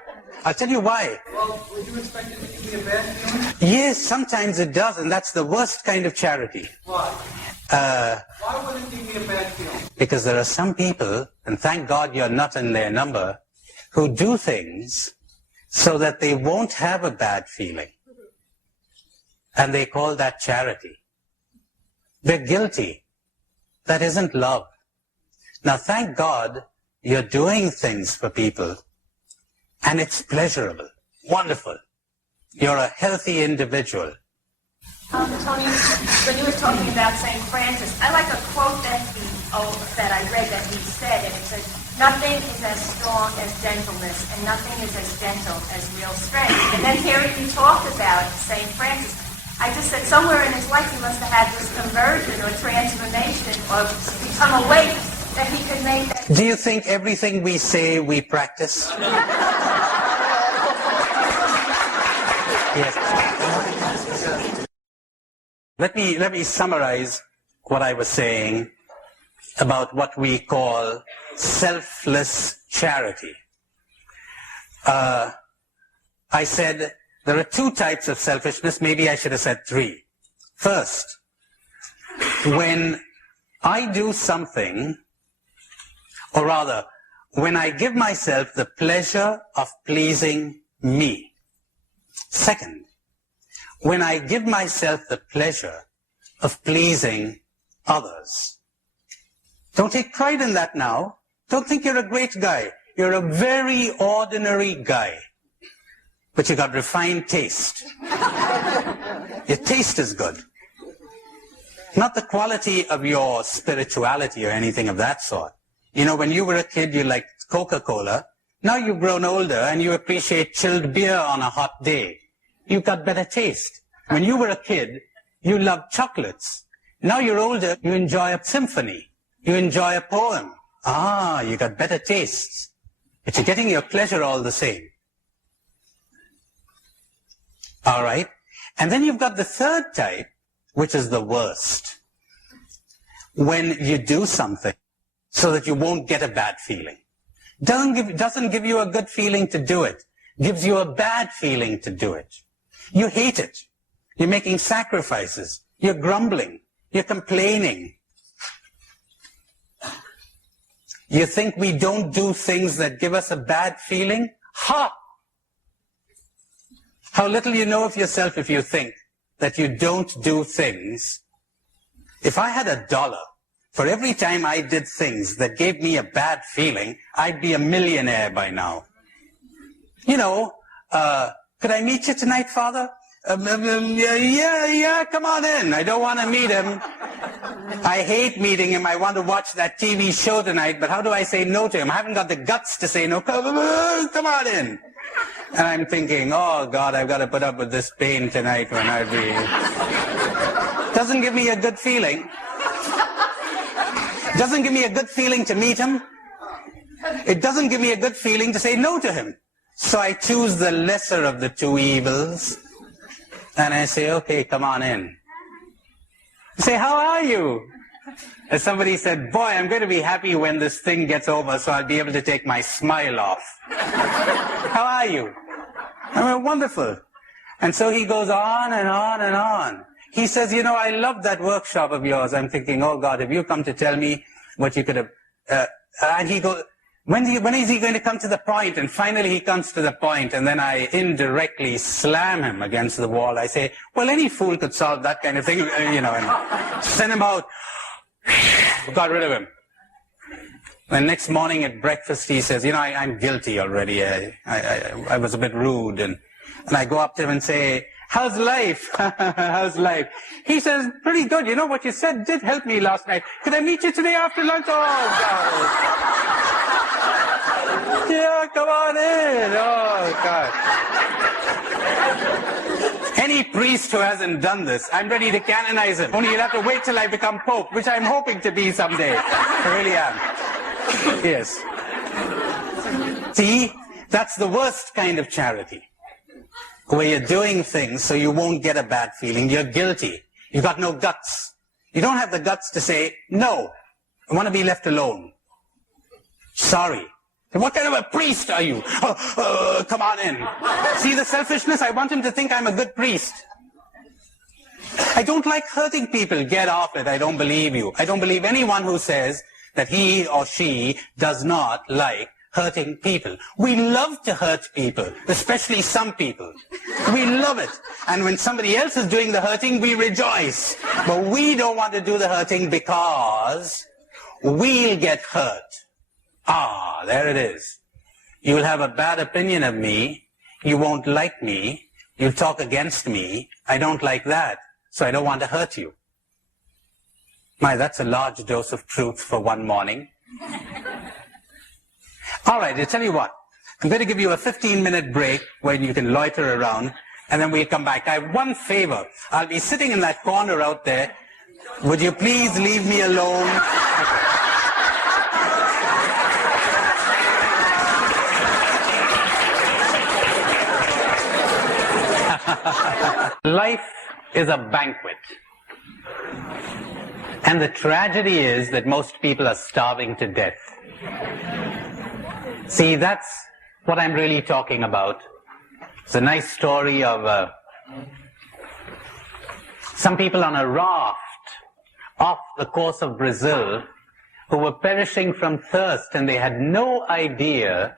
I'll tell you why. Well, would you expect it to give me a bad feeling? Yes, sometimes it does, and that's the worst kind of charity. Why? Why would it give me a bad feeling? Because there are some people, and thank God you're not in their number, who do things so that they won't have a bad feeling. And they call that charity. They're guilty. That isn't love. Now, thank God you're doing things for people, and it's pleasurable, wonderful. You're a healthy individual. Tony, when you were talking about St. Francis, I like a quote that I read that he said, and it says, nothing is as strong as gentleness, and nothing is as gentle as real strength. And then hearing you talk about St. Francis, I just said somewhere in his life he must have had this conversion or transformation or become awake that he could make that. Do you think everything we say we practice? Yes. Let me summarize what I was saying about what we call selfless charity. I said there are two types of selfishness. Maybe I should have said three. First, when I do something, or rather, when I give myself the pleasure of pleasing me. Second, when I give myself the pleasure of pleasing others. Don't take pride in that now. Don't think you're a great guy. You're a very ordinary guy, but you got refined taste. Your taste is good. Not the quality of your spirituality or anything of that sort. You know, when you were a kid, you liked Coca-Cola. Now you've grown older and you appreciate chilled beer on a hot day. You've got better taste. When you were a kid, you loved chocolates. Now you're older, you enjoy a symphony. You enjoy a poem. Ah, you got better tastes. But you're getting your pleasure all the same. All right? And then you've got the third type, which is the worst. When you do something so that you won't get a bad feeling. Doesn't give you a good feeling to do it. Gives you a bad feeling to do it. You hate it. You're making sacrifices. You're grumbling. You're complaining. You think we don't do things that give us a bad feeling? Ha! How little you know of yourself if you think that you don't do things. If I had $1 for every time I did things that gave me a bad feeling, I'd be a millionaire by now. You know, could I meet you tonight, Father? Yeah, come on in. I don't want to meet him. I hate meeting him. I want to watch that TV show tonight, but how do I say no to him? I haven't got the guts to say no. Come on in. And I'm thinking, oh God, I've got to put up with this pain tonight when I be... Doesn't give me a good feeling. Doesn't give me a good feeling to meet him. It doesn't give me a good feeling to say no to him. So I choose the lesser of the two evils. And I say, okay, come on in. I say, how are you? As somebody said, boy, I'm going to be happy when this thing gets over so I'll be able to take my smile off. How are you? I mean, wonderful. And so he goes on and on and on. He says, you know, I love that workshop of yours. I'm thinking, oh God, have you come to tell me what you could have... and he goes, when is he going to come to the point? And finally he comes to the point, and then I indirectly slam him against the wall. I say, well, any fool could solve that kind of thing, you know, and send him out. Got rid of him. And next morning at breakfast he says, you know, I'm guilty already. I was a bit rude. And I go up to him and say, how's life? How's life? He says, pretty good. You know, what you said did help me last night. Could I meet you today after lunch? Oh, God. Yeah, come on in. Oh, God. Any priest who hasn't done this, I'm ready to canonize him. Only you'll have to wait till I become Pope, which I'm hoping to be someday. I really am. Yes. See, that's the worst kind of charity. Where you're doing things so you won't get a bad feeling. You're guilty. You've got no guts. You don't have the guts to say, no, I want to be left alone. Sorry. What kind of a priest are you? Come on in. See the selfishness? I want him to think I'm a good priest. I don't like hurting people. Get off it. I don't believe you. I don't believe anyone who says that he or she does not like hurting people. We love to hurt people, especially some people. We love it. And when somebody else is doing the hurting, we rejoice. But we don't want to do the hurting because we'll get hurt. Ah, there it is. You'll have a bad opinion of me. You won't like me. You'll talk against me. I don't like that. So I don't want to hurt you. My, that's a large dose of truth for one morning. All right, I'll tell you what. I'm going to give you a 15-minute break where you can loiter around, and then we'll come back. I have one favor. I'll be sitting in that corner out there. Would you please leave me alone? Life is a banquet. And the tragedy is that most people are starving to death. See, that's what I'm really talking about. It's a nice story of some people on a raft off the coast of Brazil who were perishing from thirst, and they had no idea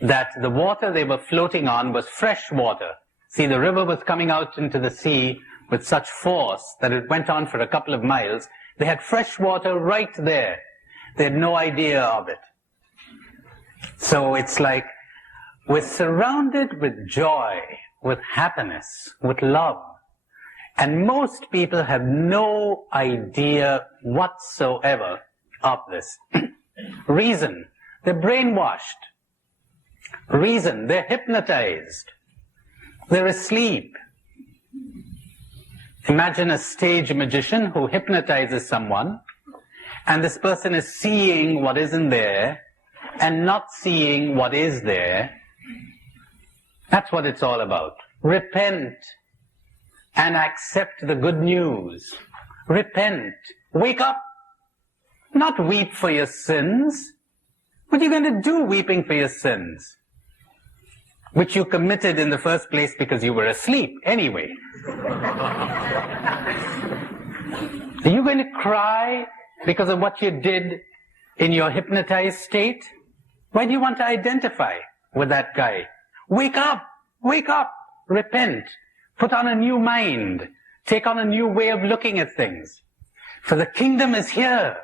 that the water they were floating on was fresh water. See, the river was coming out into the sea with such force that it went on for a couple of miles. They had fresh water right there. They had no idea of it. So it's like we're surrounded with joy, with happiness, with love. And most people have no idea whatsoever of this. Reason, they're brainwashed. Reason, they're hypnotized. They're asleep. Imagine a stage magician who hypnotizes someone, and this person is seeing what isn't there and not seeing what is there. That's what it's all about. Repent and accept the good news. Repent. Wake up. Not weep for your sins. What are you going to do weeping for your sins? Which you committed in the first place because you were asleep anyway. Are you going to cry because of what you did in your hypnotized state? Why do you want to identify with that guy? Wake up! Wake up! Repent. Put on a new mind. Take on a new way of looking at things. For the kingdom is here.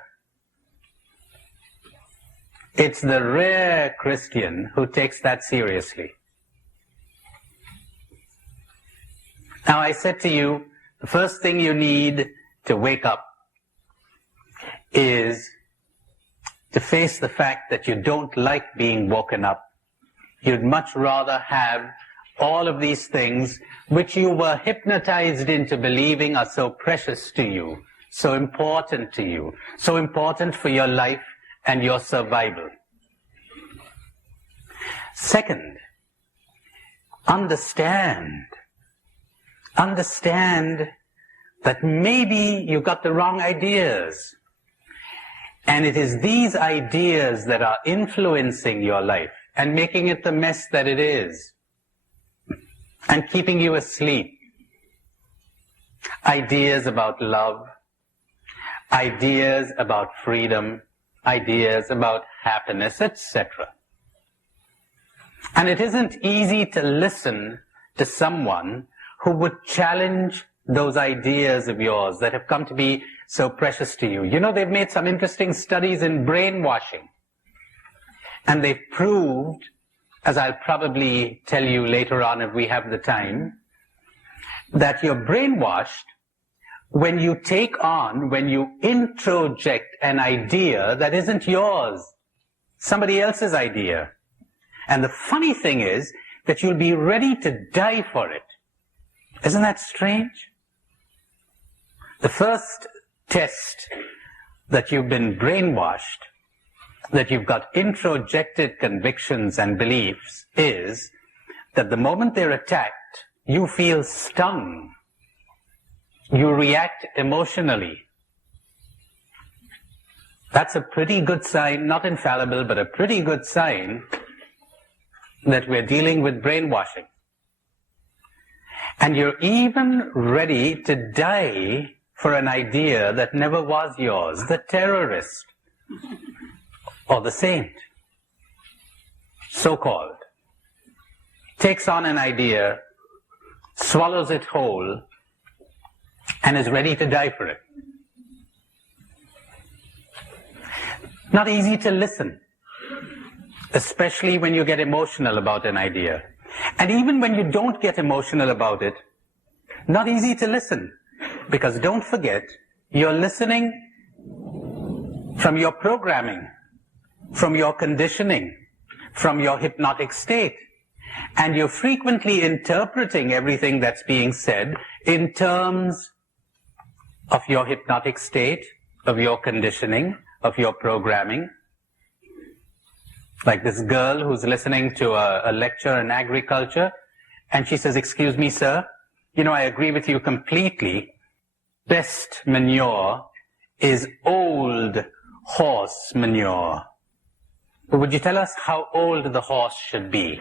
It's the rare Christian who takes that seriously. Now I said to you, the first thing you need to wake up is to face the fact that you don't like being woken up. You'd much rather have all of these things which you were hypnotized into believing are so precious to you, so important to you, so important for your life and your survival. Second, understand that maybe you got the wrong ideas. And it is these ideas that are influencing your life and making it the mess that it is and keeping you asleep. Ideas about love, ideas about freedom, ideas about happiness, etc. And it isn't easy to listen to someone who would challenge those ideas of yours that have come to be so precious to you. You know, they've made some interesting studies in brainwashing. And they've proved, as I'll probably tell you later on if we have the time, that you're brainwashed when you introject an idea that isn't yours, somebody else's idea. And the funny thing is that you'll be ready to die for it. Isn't that strange? The first test that you've been brainwashed, that you've got introjected convictions and beliefs, is that the moment they're attacked, you feel stung. You react emotionally. That's a pretty good sign, not infallible, but a pretty good sign that we're dealing with brainwashing. And you're even ready to die for an idea that never was yours. The terrorist or the saint, so-called, takes on an idea, swallows it whole, and is ready to die for it. Not easy to listen, especially when you get emotional about an idea. And even when you don't get emotional about it, not easy to listen. Because don't forget, you're listening from your programming, from your conditioning, from your hypnotic state. And you're frequently interpreting everything that's being said in terms of your hypnotic state, of your conditioning, of your programming. Like this girl who's listening to a lecture in agriculture, and she says, "Excuse me, sir, you know, I agree with you completely. Best manure is old horse manure. But would you tell us how old the horse should be?"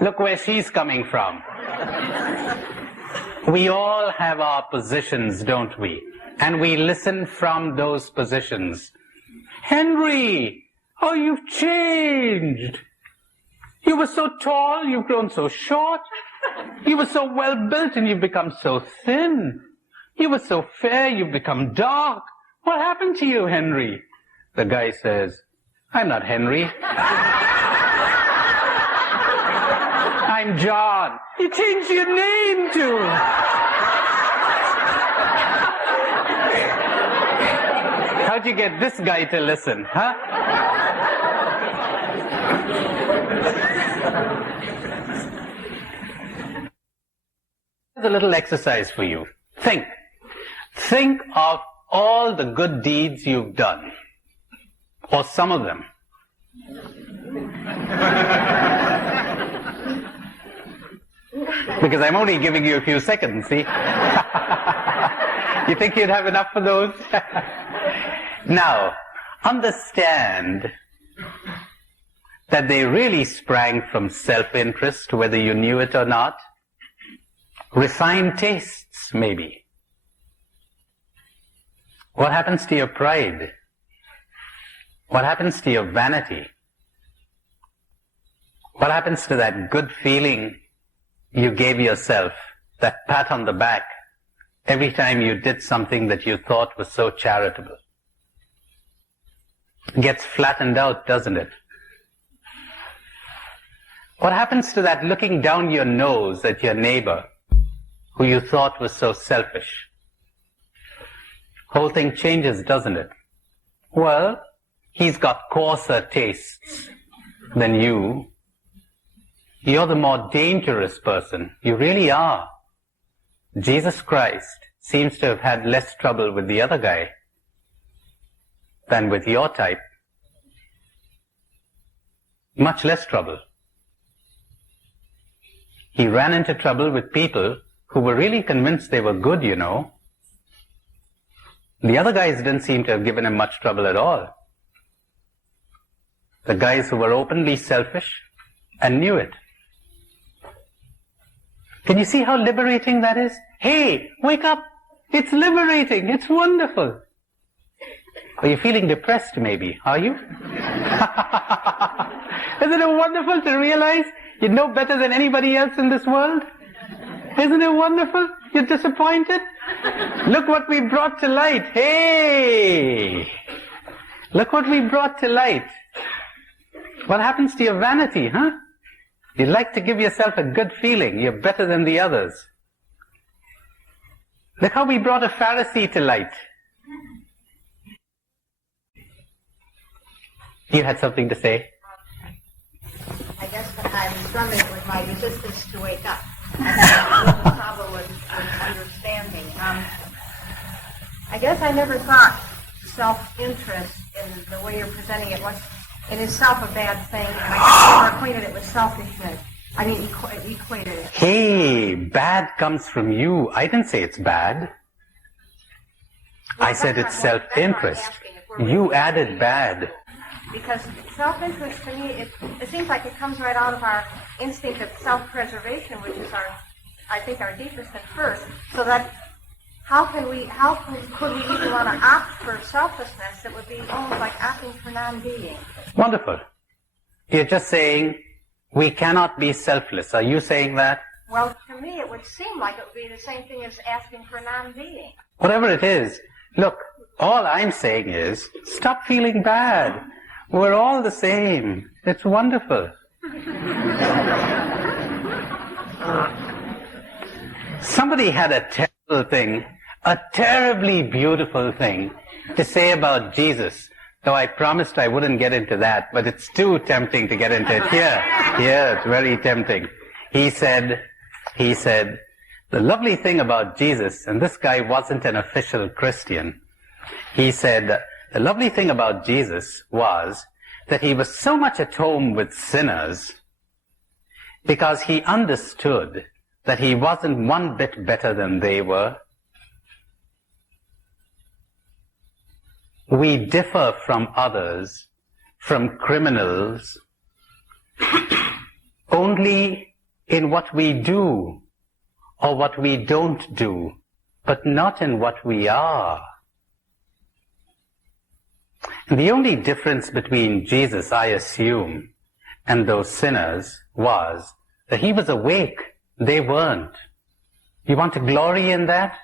Look where she's coming from. We all have our positions, don't we? And we listen from those positions. "Henry, oh, you've changed. You were so tall, you've grown so short. You were so well built and you've become so thin. You were so fair, you've become dark. What happened to you, Henry? The guy says, I'm not Henry. I'm John. You changed your name to. How'd you get this guy to listen, huh? Here's a little exercise for you. Think. Think of all the good deeds you've done. Or some of them. Because I'm only giving you a few seconds, see? You think you'd have enough for those? Now, understand that they really sprang from self-interest, whether you knew it or not. Refined tastes, maybe. What happens to your pride? What happens to your vanity? What happens to that good feeling you gave yourself, that pat on the back, every time you did something that you thought was so charitable? It gets flattened out, doesn't it? What happens to that looking down your nose at your neighbor, who you thought was so selfish? Whole thing changes, doesn't it? Well, he's got coarser tastes than you. You're the more dangerous person. You really are. Jesus Christ seems to have had less trouble with the other guy than with your type. Much less trouble. He ran into trouble with people who were really convinced they were good, you know. The other guys didn't seem to have given him much trouble at all. The guys who were openly selfish and knew it. Can you see how liberating that is? Hey, wake up! It's liberating! It's wonderful! Are you feeling depressed maybe? Are you? Isn't it wonderful to realize you know better than anybody else in this world? Isn't it wonderful? You're disappointed? Look what we brought to light. Hey! Look what we brought to light. What happens to your vanity, huh? You like to give yourself a good feeling. You're better than the others. Look how we brought a Pharisee to light. You had something to say? I guess that I'm struggling with my resistance to wake up. I have a little trouble with understanding. I guess I never thought self-interest in the way you're presenting it was in itself a bad thing, and I never equated it with selfishness. I mean, equated it. Hey, bad comes from you. I didn't say it's bad. I said it's self-interest. You added bad. Because self-interest to me, it seems like it comes right out of our instinct of self-preservation, which is I think our deepest and first. So that how could we even want to opt for selflessness? It would be almost like opting for non-being. Wonderful. You're just saying we cannot be selfless. Are you saying that? Well, to me, it would seem like it would be the same thing as asking for non-being. Whatever it is, look, all I'm saying is stop feeling bad. We're all the same. It's wonderful. Somebody had a terrible thing, a terribly beautiful thing to say about Jesus, though I promised I wouldn't get into that, but it's too tempting to get into it. Here, it's very tempting. He said, the lovely thing about Jesus, and this guy wasn't an official Christian, he said, the lovely thing about Jesus was that he was so much at home with sinners because he understood that he wasn't one bit better than they were. We differ from others, from criminals, only in what we do or what we don't do, but not in what we are. And the only difference between Jesus, I assume, and those sinners was that he was awake, They weren't. You want to glory in that?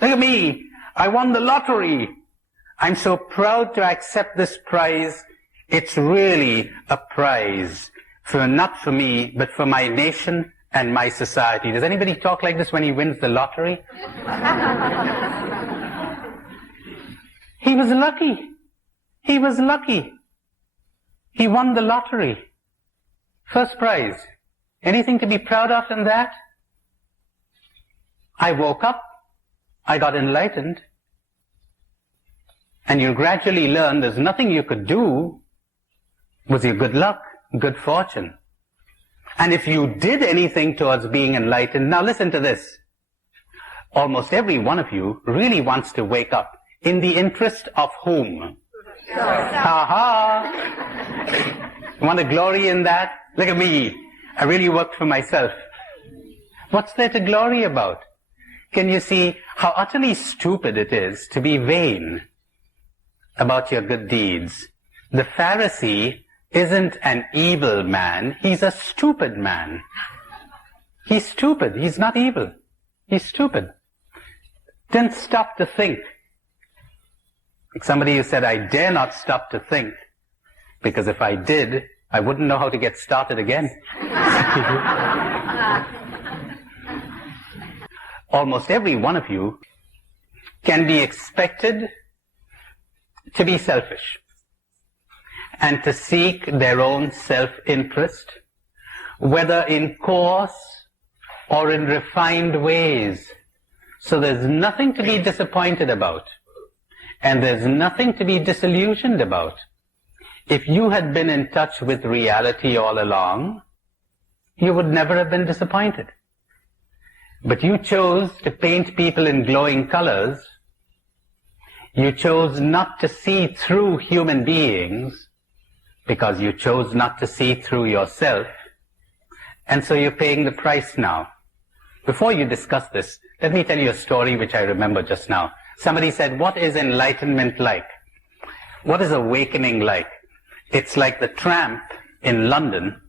Look at me. I won the lottery. I'm so proud to accept this prize. It's really a prize, not for me, but for my nation and my society. Does anybody talk like this when he wins the lottery? He was lucky. He was lucky. He won the lottery. First prize. Anything to be proud of in that? I woke up. I got enlightened. And you gradually learn there's nothing you could do with your good luck, good fortune. And if you did anything towards being enlightened, now listen to this. Almost every one of you really wants to wake up. In the interest of whom? Ha-ha! Want to glory in that? Look at me. I really worked for myself. What's there to glory about? Can you see how utterly stupid it is to be vain about your good deeds? The Pharisee isn't an evil man. He's a stupid man. He's stupid. He's not evil. He's stupid. Didn't stop to think. Like somebody who said, I dare not stop to think, because if I did, I wouldn't know how to get started again. Almost every one of you can be expected to be selfish and to seek their own self-interest, whether in coarse or in refined ways. So there's nothing to be disappointed about, and there's nothing to be disillusioned about. If you had been in touch with reality all along, you would never have been disappointed. But you chose to paint people in glowing colors. You chose not to see through human beings because you chose not to see through yourself. And so you're paying the price now. Before you discuss this, let me tell you a story which I remember just now. Somebody said, what is enlightenment like? What is awakening like? It's like the tramp in London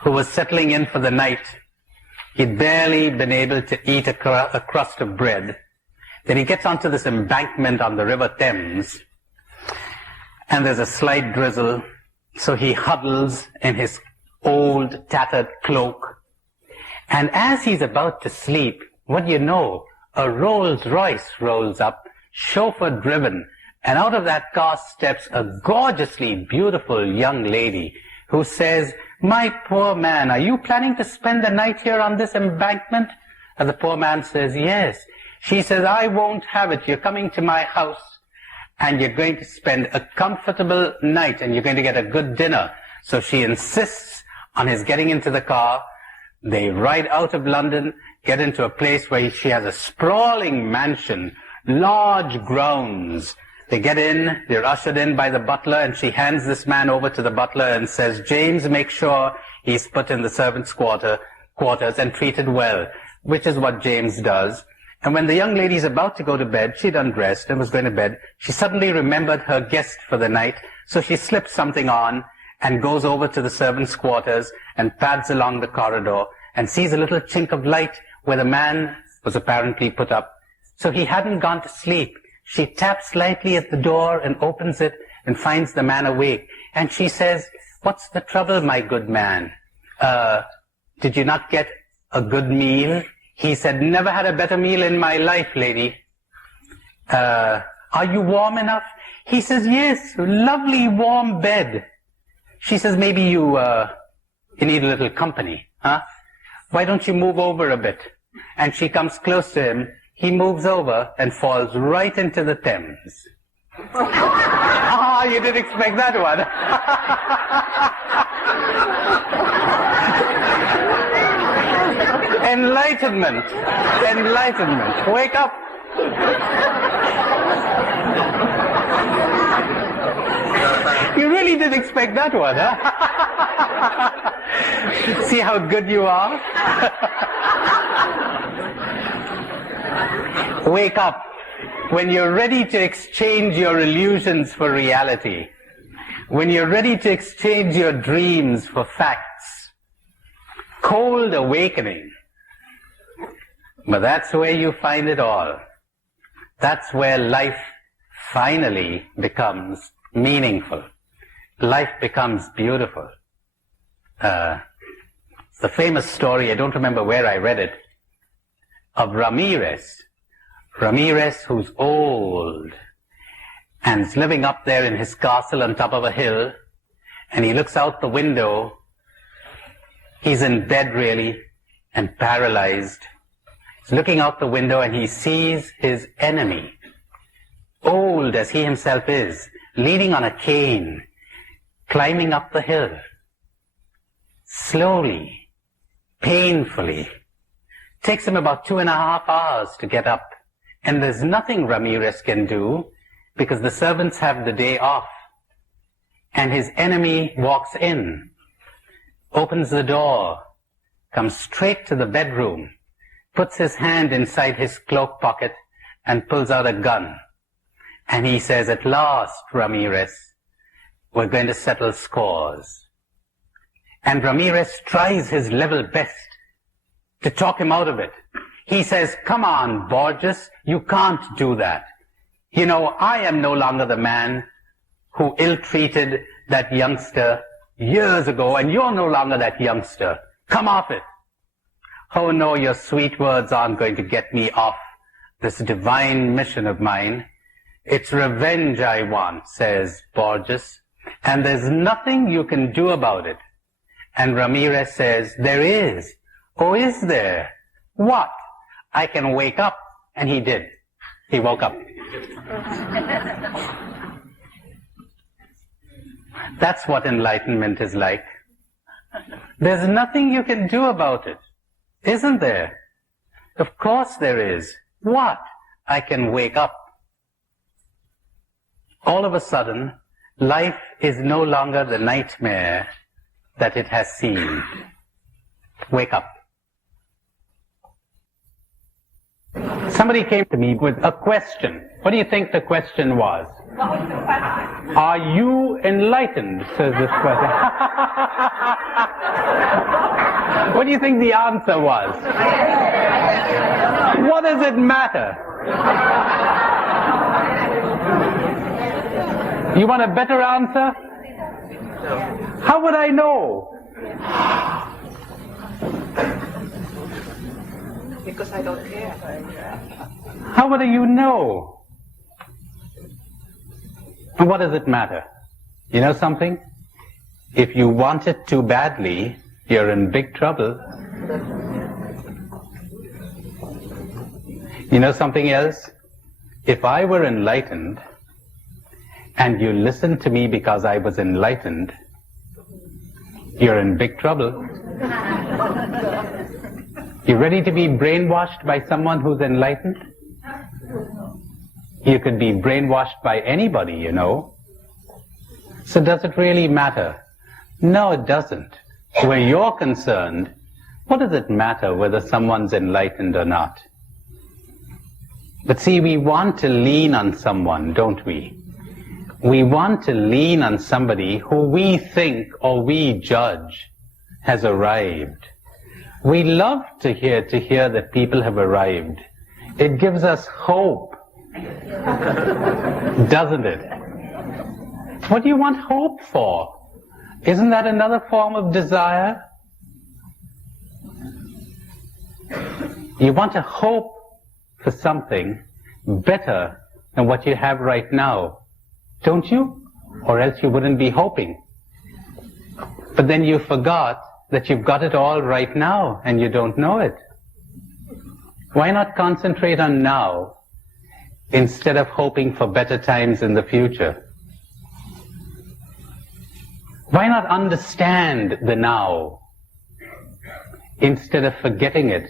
who was settling in for the night. He'd barely been able to eat a crust of bread. Then he gets onto this embankment on the River Thames, and there's a slight drizzle, so he huddles in his old tattered cloak. And as he's about to sleep, what do you know? A Rolls Royce rolls up, chauffeur driven, and out of that car steps a gorgeously beautiful young lady who says, my poor man, are you planning to spend the night here on this embankment? And the poor man says, yes. She says, I won't have it. You're coming to my house and you're going to spend a comfortable night and you're going to get a good dinner. So she insists on his getting into the car. They ride out of London, get into a place where she has a sprawling mansion, large grounds. They get in, they're ushered in by the butler, and she hands this man over to the butler and says, James, make sure he's put in the servants' quarters and treated well, which is what James does. And when the young lady's about to go to bed, she'd undressed and was going to bed, she suddenly remembered her guest for the night, so she slips something on and goes over to the servants' quarters and pads along the corridor and sees a little chink of light where the man was apparently put up. So he hadn't gone to sleep. She taps lightly at the door and opens it and finds the man awake. And she says, what's the trouble, my good man? Did you not get a good meal? He said, never had a better meal in my life, lady. Are you warm enough? He says, yes, lovely warm bed. She says, maybe you need a little company, huh? Why don't you move over a bit? And she comes close to him. He moves over and falls right into the Thames. Ah, you didn't expect that one. Enlightenment. Enlightenment. Wake up. You really didn't expect that one, huh? See how good you are? Wake up. When you're ready to exchange your illusions for reality, when you're ready to exchange your dreams for facts, cold awakening. But that's where you find it all. That's where life finally becomes meaningful. Life becomes beautiful. It's a famous story, I don't remember where I read it, of Ramirez. Ramirez, who's old and is living up there in his castle on top of a hill, and he looks out the window. He's in bed really and paralyzed. He's looking out the window and he sees his enemy, old as he himself is, leaning on a cane, climbing up the hill, slowly, painfully. Takes him about 2.5 hours to get up. And there's nothing Ramirez can do because the servants have the day off. And his enemy walks in, opens the door, comes straight to the bedroom, puts his hand inside his cloak pocket and pulls out a gun. And he says, "At last, Ramirez, we're going to settle scores." And Ramirez tries his level best to talk him out of it. He says, "Come on, Borges, you can't do that. You know, I am no longer the man who ill-treated that youngster years ago, and you're no longer that youngster. Come off it." "Oh no, your sweet words aren't going to get me off this divine mission of mine. It's revenge I want," says Borges, "and there's nothing you can do about it." And Ramirez says, "There is." "Oh, is there? What?" "I can wake up." And he did. He woke up. That's what enlightenment is like. There's nothing you can do about it, isn't there? Of course there is. What? "I can wake up." All of a sudden, life is no longer the nightmare that it has seemed. Wake up. Somebody came to me with a question. What do you think the question was? "Are you enlightened?" says this question. What do you think the answer was? What does it matter? You want a better answer? How would I know? Because I don't care. How would you know? And what does it matter? You know something? If you want it too badly, you're in big trouble. You know something else? If I were enlightened, and you listened to me because I was enlightened, you're in big trouble. You ready to be brainwashed by someone who's enlightened? You could be brainwashed by anybody, you know. So does it really matter? No, it doesn't. Where you're concerned, what does it matter whether someone's enlightened or not? But see, we want to lean on someone, don't we? We want to lean on somebody who we think or we judge has arrived. We love to hear that people have arrived. It gives us hope, doesn't it? What do you want hope for? Isn't that another form of desire? You want to hope for something better than what you have right now, don't you? Or else you wouldn't be hoping. But then you forgot that you've got it all right now and you don't know it. Why not concentrate on now instead of hoping for better times in the future? Why not understand the now instead of forgetting it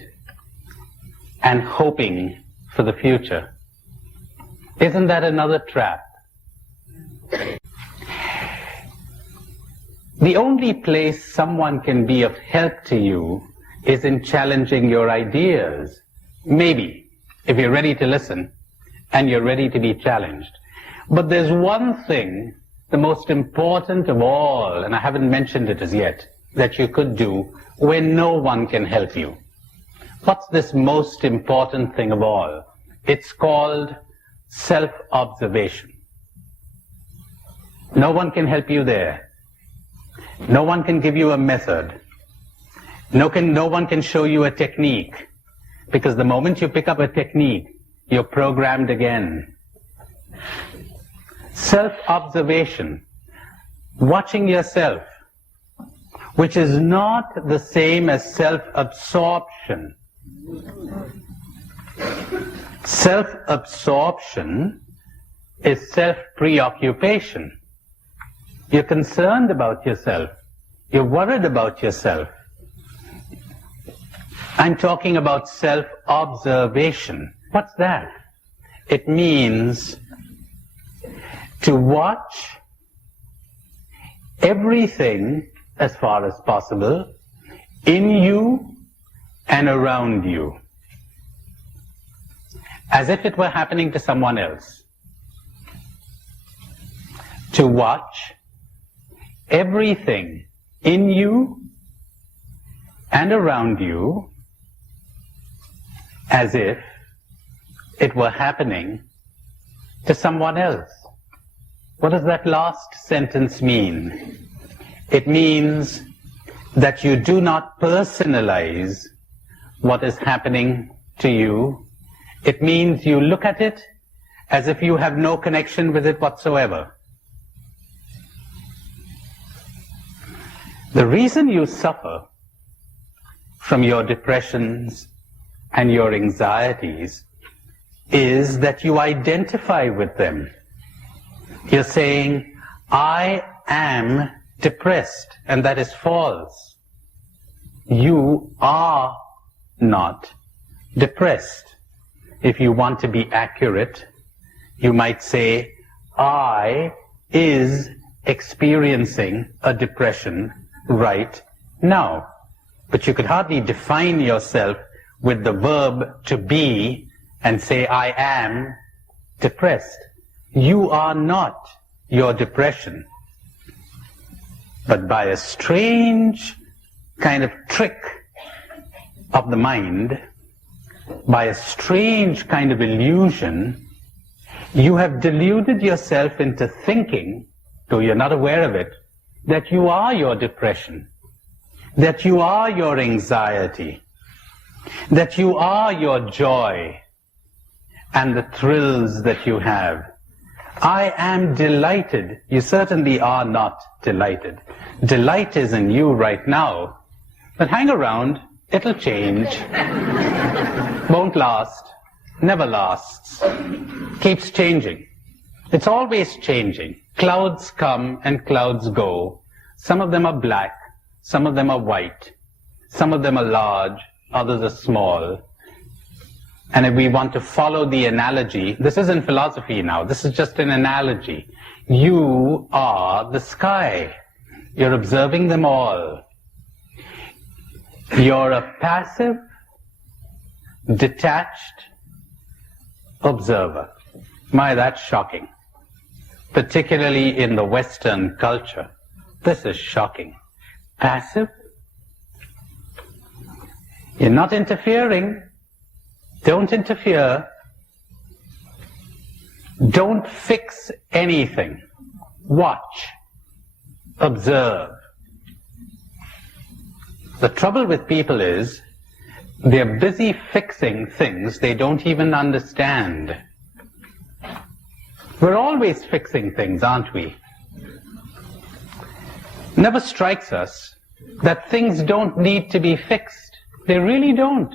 and hoping for the future? Isn't that another trap? The only place someone can be of help to you is in challenging your ideas. Maybe, if you're ready to listen and you're ready to be challenged. But there's one thing, the most important of all, and I haven't mentioned it as yet, that you could do when no one can help you. What's this most important thing of all? It's called self-observation. No one can help you there. No one can give you a method. No one can show you a technique. Because the moment you pick up a technique, you're programmed again. Self-observation, watching yourself, which is not the same as self-absorption. Self-absorption is self-preoccupation. You're concerned about yourself. You're worried about yourself. I'm talking about self-observation. What's that? It means to watch everything as far as possible in you and around you, as if it were happening to someone else. To watch everything in you and around you as if it were happening to someone else. What does that last sentence mean? It means that you do not personalize what is happening to you. It means you look at it as if you have no connection with it whatsoever. The reason you suffer from your depressions and your anxieties is that you identify with them. You're saying, I am depressed, and that is false. You are not depressed. If you want to be accurate, you might say, I is experiencing a depression right now. But you could hardly define yourself with the verb to be and say, I am depressed. You are not your depression. But by a strange kind of trick of the mind, by a strange kind of illusion, you have deluded yourself into thinking, though you're not aware of it, that you are your depression, that you are your anxiety, that you are your joy and the thrills that you have. I am delighted. You certainly are not delighted. Delight is in you right now, but hang around, it'll change. Won't last, never lasts, keeps changing. It's always changing. Clouds come and clouds go. Some of them are black, some of them are white, some of them are large, others are small. And if we want to follow the analogy, this isn't philosophy now, this is just an analogy. You are the sky. You're observing them all. You're a passive, detached observer. My, that's shocking. Particularly in the Western culture. This is shocking. Passive? You're not interfering. Don't interfere. Don't fix anything. Watch. Observe. The trouble with people is they're busy fixing things they don't even understand. We're always fixing things, aren't we? Never strikes us that things don't need to be fixed. They really don't.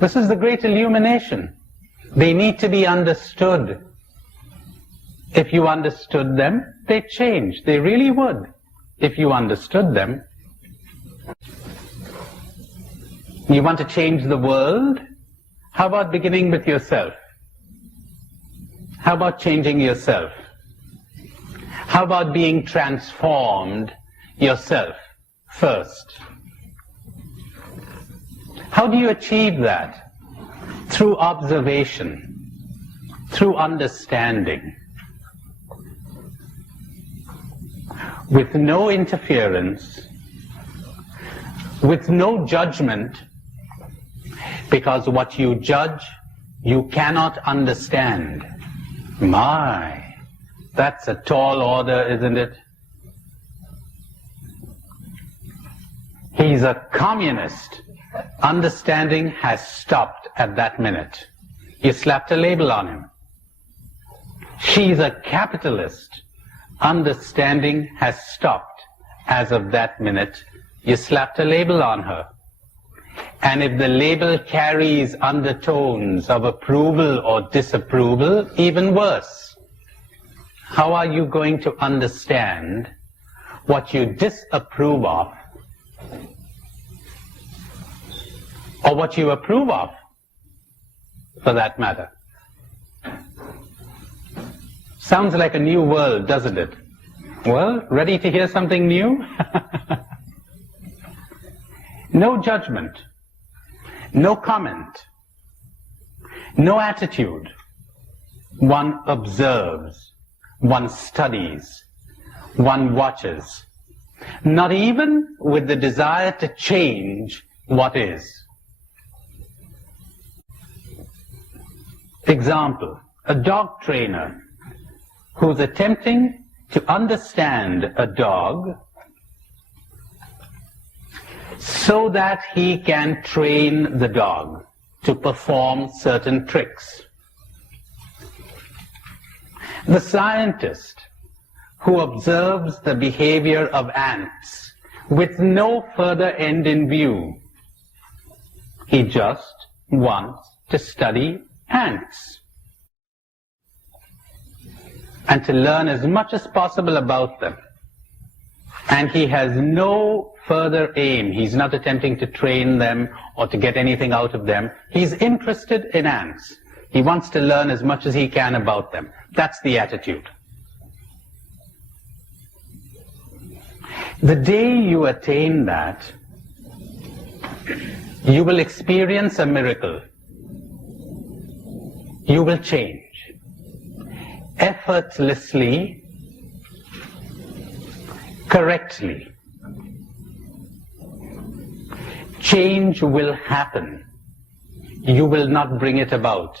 This is the great illumination. They need to be understood. If you understood them, they'd change. They really would. If you understood them. You want to change the world? How about beginning with yourself? How about changing yourself? How about being transformed yourself first? How do you achieve that? Through observation, through understanding, with no interference, with no judgment, because what you judge, you cannot understand. My, that's a tall order, isn't it? He's a communist. Understanding has stopped at that minute. You slapped a label on him. She's a capitalist. Understanding has stopped as of that minute. You slapped a label on her. And if the label carries undertones of approval or disapproval, even worse. How are you going to understand what you disapprove of, or what you approve of, for that matter? Sounds like a new world, doesn't it? Well, ready to hear something new? No judgment, no comment, no attitude. One observes, one studies, one watches, not even with the desire to change what is. Example, a dog trainer who's attempting to understand a dog so that he can train the dog to perform certain tricks. The scientist who observes the behavior of ants with no further end in view. He just wants to study ants and to learn as much as possible about them. And he has no further aim. He's not attempting to train them or to get anything out of them. He's interested in ants. He wants to learn as much as he can about them. That's the attitude. The day you attain that, you will experience a miracle. You will change. Effortlessly, correctly. Change will happen. You will not bring it about.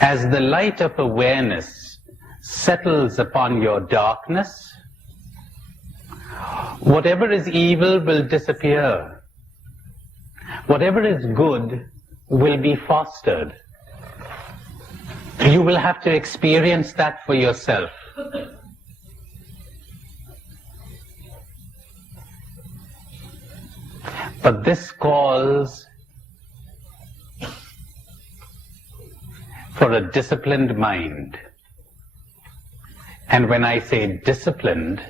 As the light of awareness settles upon your darkness, whatever is evil will disappear. Whatever is good will be fostered. You will have to experience that for yourself. But this calls for a disciplined mind. And when I say disciplined,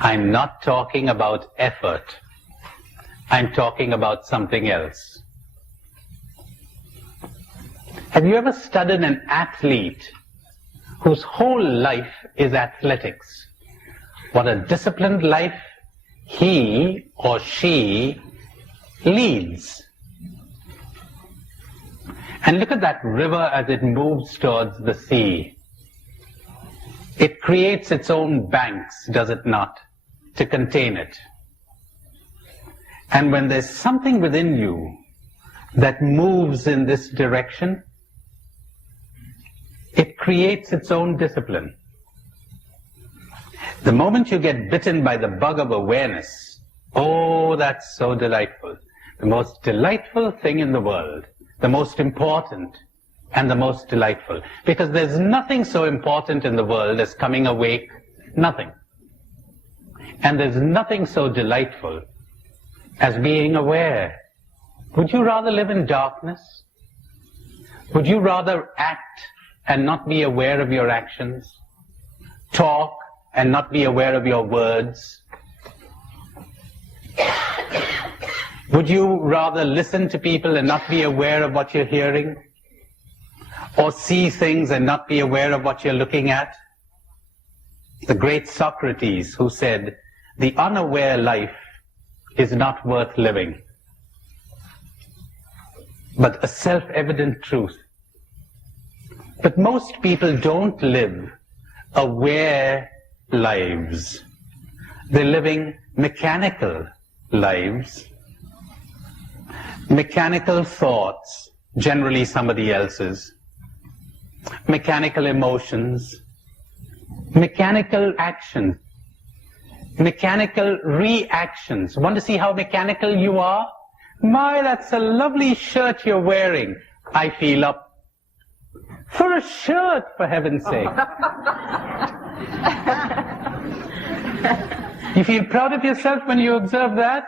I'm not talking about effort. I'm talking about something else. Have you ever studied an athlete whose whole life is athletics? What a disciplined life he or she leads. And look at that river as it moves towards the sea. It creates its own banks, does it not, to contain it. And when there's something within you that moves in this direction, it creates its own discipline. The moment you get bitten by the bug of awareness, oh, that's so delightful. The most delightful thing in the world, the most important and the most delightful. Because there's nothing so important in the world as coming awake, nothing. And there's nothing so delightful as being aware. Would you rather live in darkness? Would you rather act and not be aware of your actions? Talk and not be aware of your words? Would you rather listen to people and not be aware of what you're hearing? Or see things and not be aware of what you're looking at? The great Socrates, who said, the unaware life is not worth living. But a self-evident truth. But most people don't live aware lives. They're living mechanical lives, mechanical thoughts, generally somebody else's, mechanical emotions, mechanical action, mechanical reactions. Want to see how mechanical you are? My, that's a lovely shirt you're wearing. I feel up. For a shirt, for heaven's sake. You feel proud of yourself when you observe that?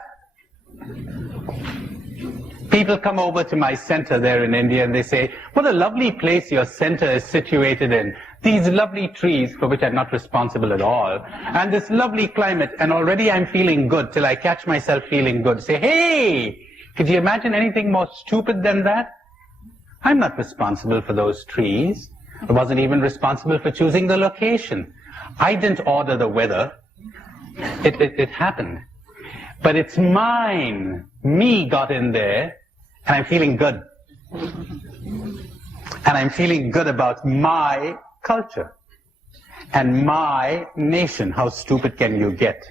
People come over to my center there in India and they say, what a lovely place your center is situated in. These lovely trees, for which I'm not responsible at all, and this lovely climate, and already I'm feeling good till I catch myself feeling good. Say, hey, could you imagine anything more stupid than that? I'm not responsible for those trees. I wasn't even responsible for choosing the location. I didn't order the weather. It happened. But it's mine. Me got in there, and I'm feeling good. And I'm feeling good about my culture and my nation. How stupid can you get?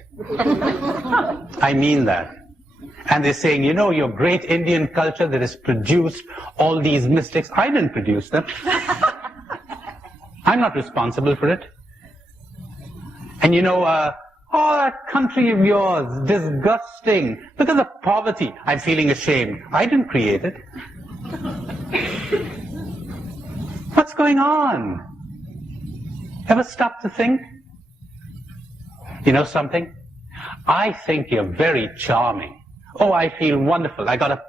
I mean that. And they're saying, you know, your great Indian culture that has produced all these mystics, I didn't produce them. I'm not responsible for it. And you know, oh, that country of yours, disgusting. Look at the poverty. I'm feeling ashamed. I didn't create it. What's going on? Ever stop to think? You know something? I think you're very charming. Oh, I feel wonderful. I got a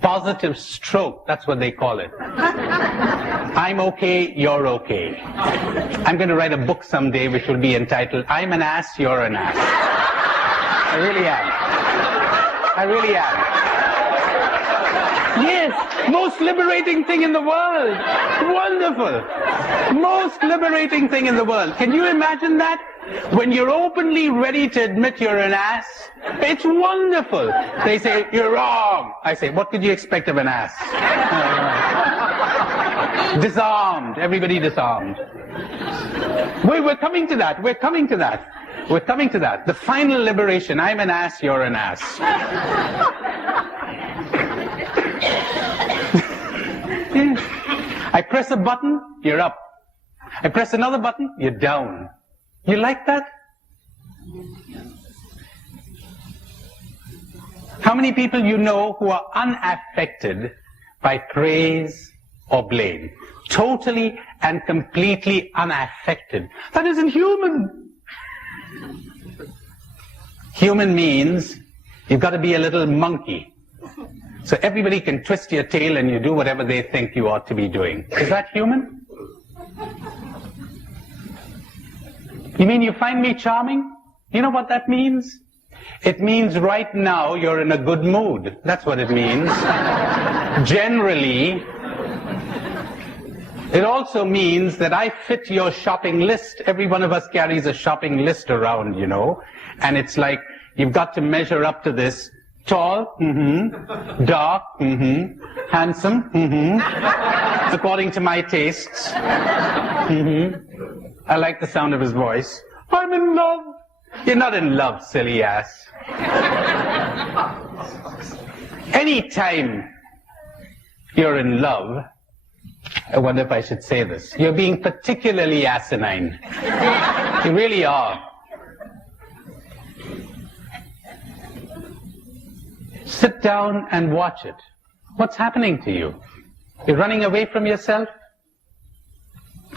positive stroke. That's what they call it. I'm okay, you're okay. I'm going to write a book someday which will be entitled, I'm an ass, you're an ass. I really am. I really am. Yes, most liberating thing in the world. Wonderful. Most liberating thing in the world. Can you imagine that? When you're openly ready to admit you're an ass, it's wonderful. They say, you're wrong. I say, what could you expect of an ass? Disarmed. Everybody disarmed. We're coming to that. We're coming to that. We're coming to that. The final liberation. I'm an ass, you're an ass. I press a button, you're up. I press another button, you're down. You like that? How many people you know who are unaffected by praise or blame? Totally and completely unaffected. That isn't human. Human means you've got to be a little monkey. So everybody can twist your tail and you do whatever they think you ought to be doing. Is that human? You mean you find me charming? You know what that means? It means right now you're in a good mood. That's what it means. Generally, it also means that I fit your shopping list. Every one of us carries a shopping list around, you know. And it's like, you've got to measure up to this. Tall, dark, handsome, according to my tastes. I like the sound of his voice. I'm in love. You're not in love, silly ass. Anytime you're in love, I wonder if I should say this, you're being particularly asinine. You really are. Sit down and watch it. What's happening to you? You're running away from yourself?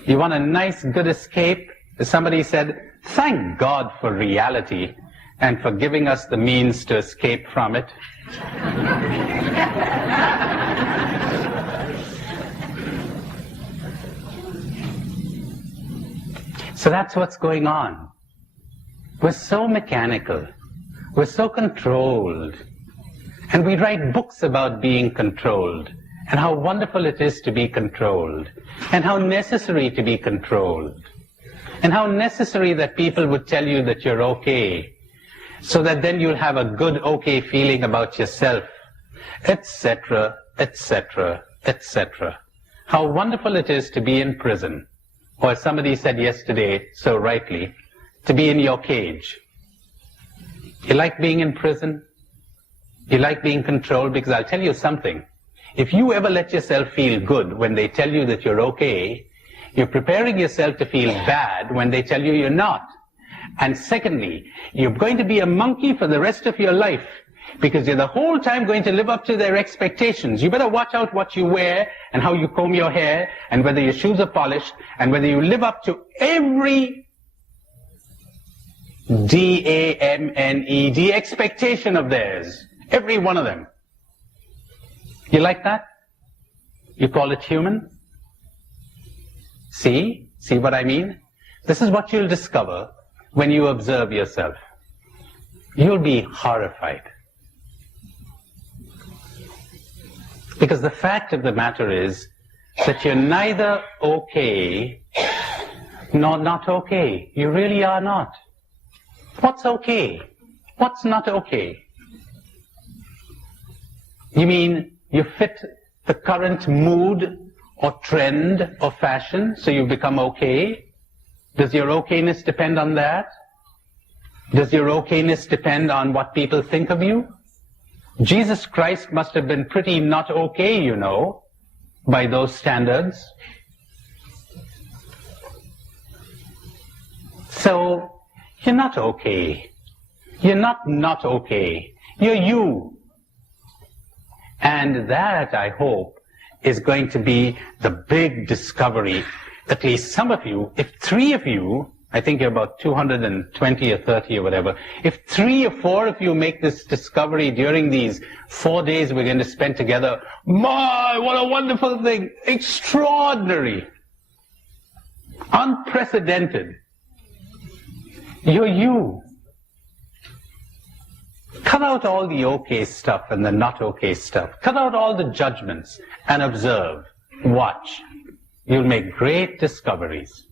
You want a nice, good escape? As somebody said, thank God for reality and for giving us the means to escape from it. So that's what's going on. We're so mechanical. We're so controlled. And we write books about being controlled, and how wonderful it is to be controlled, and how necessary to be controlled, and how necessary that people would tell you that you're okay, so that then you'll have a good, okay feeling about yourself, etc., etc., etc. How wonderful it is to be in prison, or as somebody said yesterday so rightly, to be in your cage. You like being in prison? You like being controlled? Because I'll tell you something. If you ever let yourself feel good when they tell you that you're okay, you're preparing yourself to feel bad when they tell you you're not. And secondly, you're going to be a monkey for the rest of your life because you're the whole time going to live up to their expectations. You better watch out what you wear and how you comb your hair and whether your shoes are polished and whether you live up to every D-A-M-N-E-D expectation of theirs. Every one of them. You like that? You call it human? See? See what I mean? This is what you'll discover when you observe yourself. You'll be horrified. Because the fact of the matter is that you're neither okay nor not okay. You really are not. What's okay? What's not okay? You mean you fit the current mood or trend or fashion, so you become okay? Does your okayness depend on that? Does your okayness depend on what people think of you? Jesus Christ must have been pretty not okay, you know, by those standards. So, you're not okay. You're not okay. You're you. And that, I hope, is going to be the big discovery. At least some of you, if 3 of you, I think you're about 220 or 30 or whatever, if 3 or 4 of you make this discovery during these 4 days we're going to spend together, my, what a wonderful thing, extraordinary, unprecedented. You're you. Cut out all the okay stuff and the not okay stuff. Cut out all the judgments and observe. Watch. You'll make great discoveries.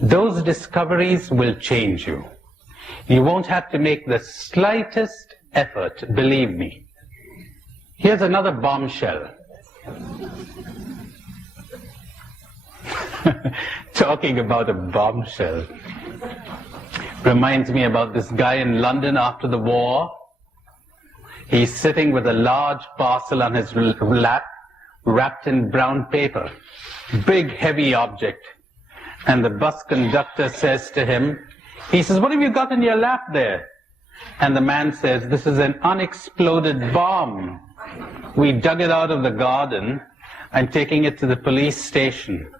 Those discoveries will change you. You won't have to make the slightest effort, believe me. Here's another bombshell. Talking about a bombshell reminds me about this guy in London after the war. He's sitting with a large parcel on his lap, wrapped in brown paper. Big, heavy object. And the bus conductor says to him, he says, "What have you got in your lap there?" And the man says, "This is an unexploded bomb. We dug it out of the garden. I'm taking it to the police station."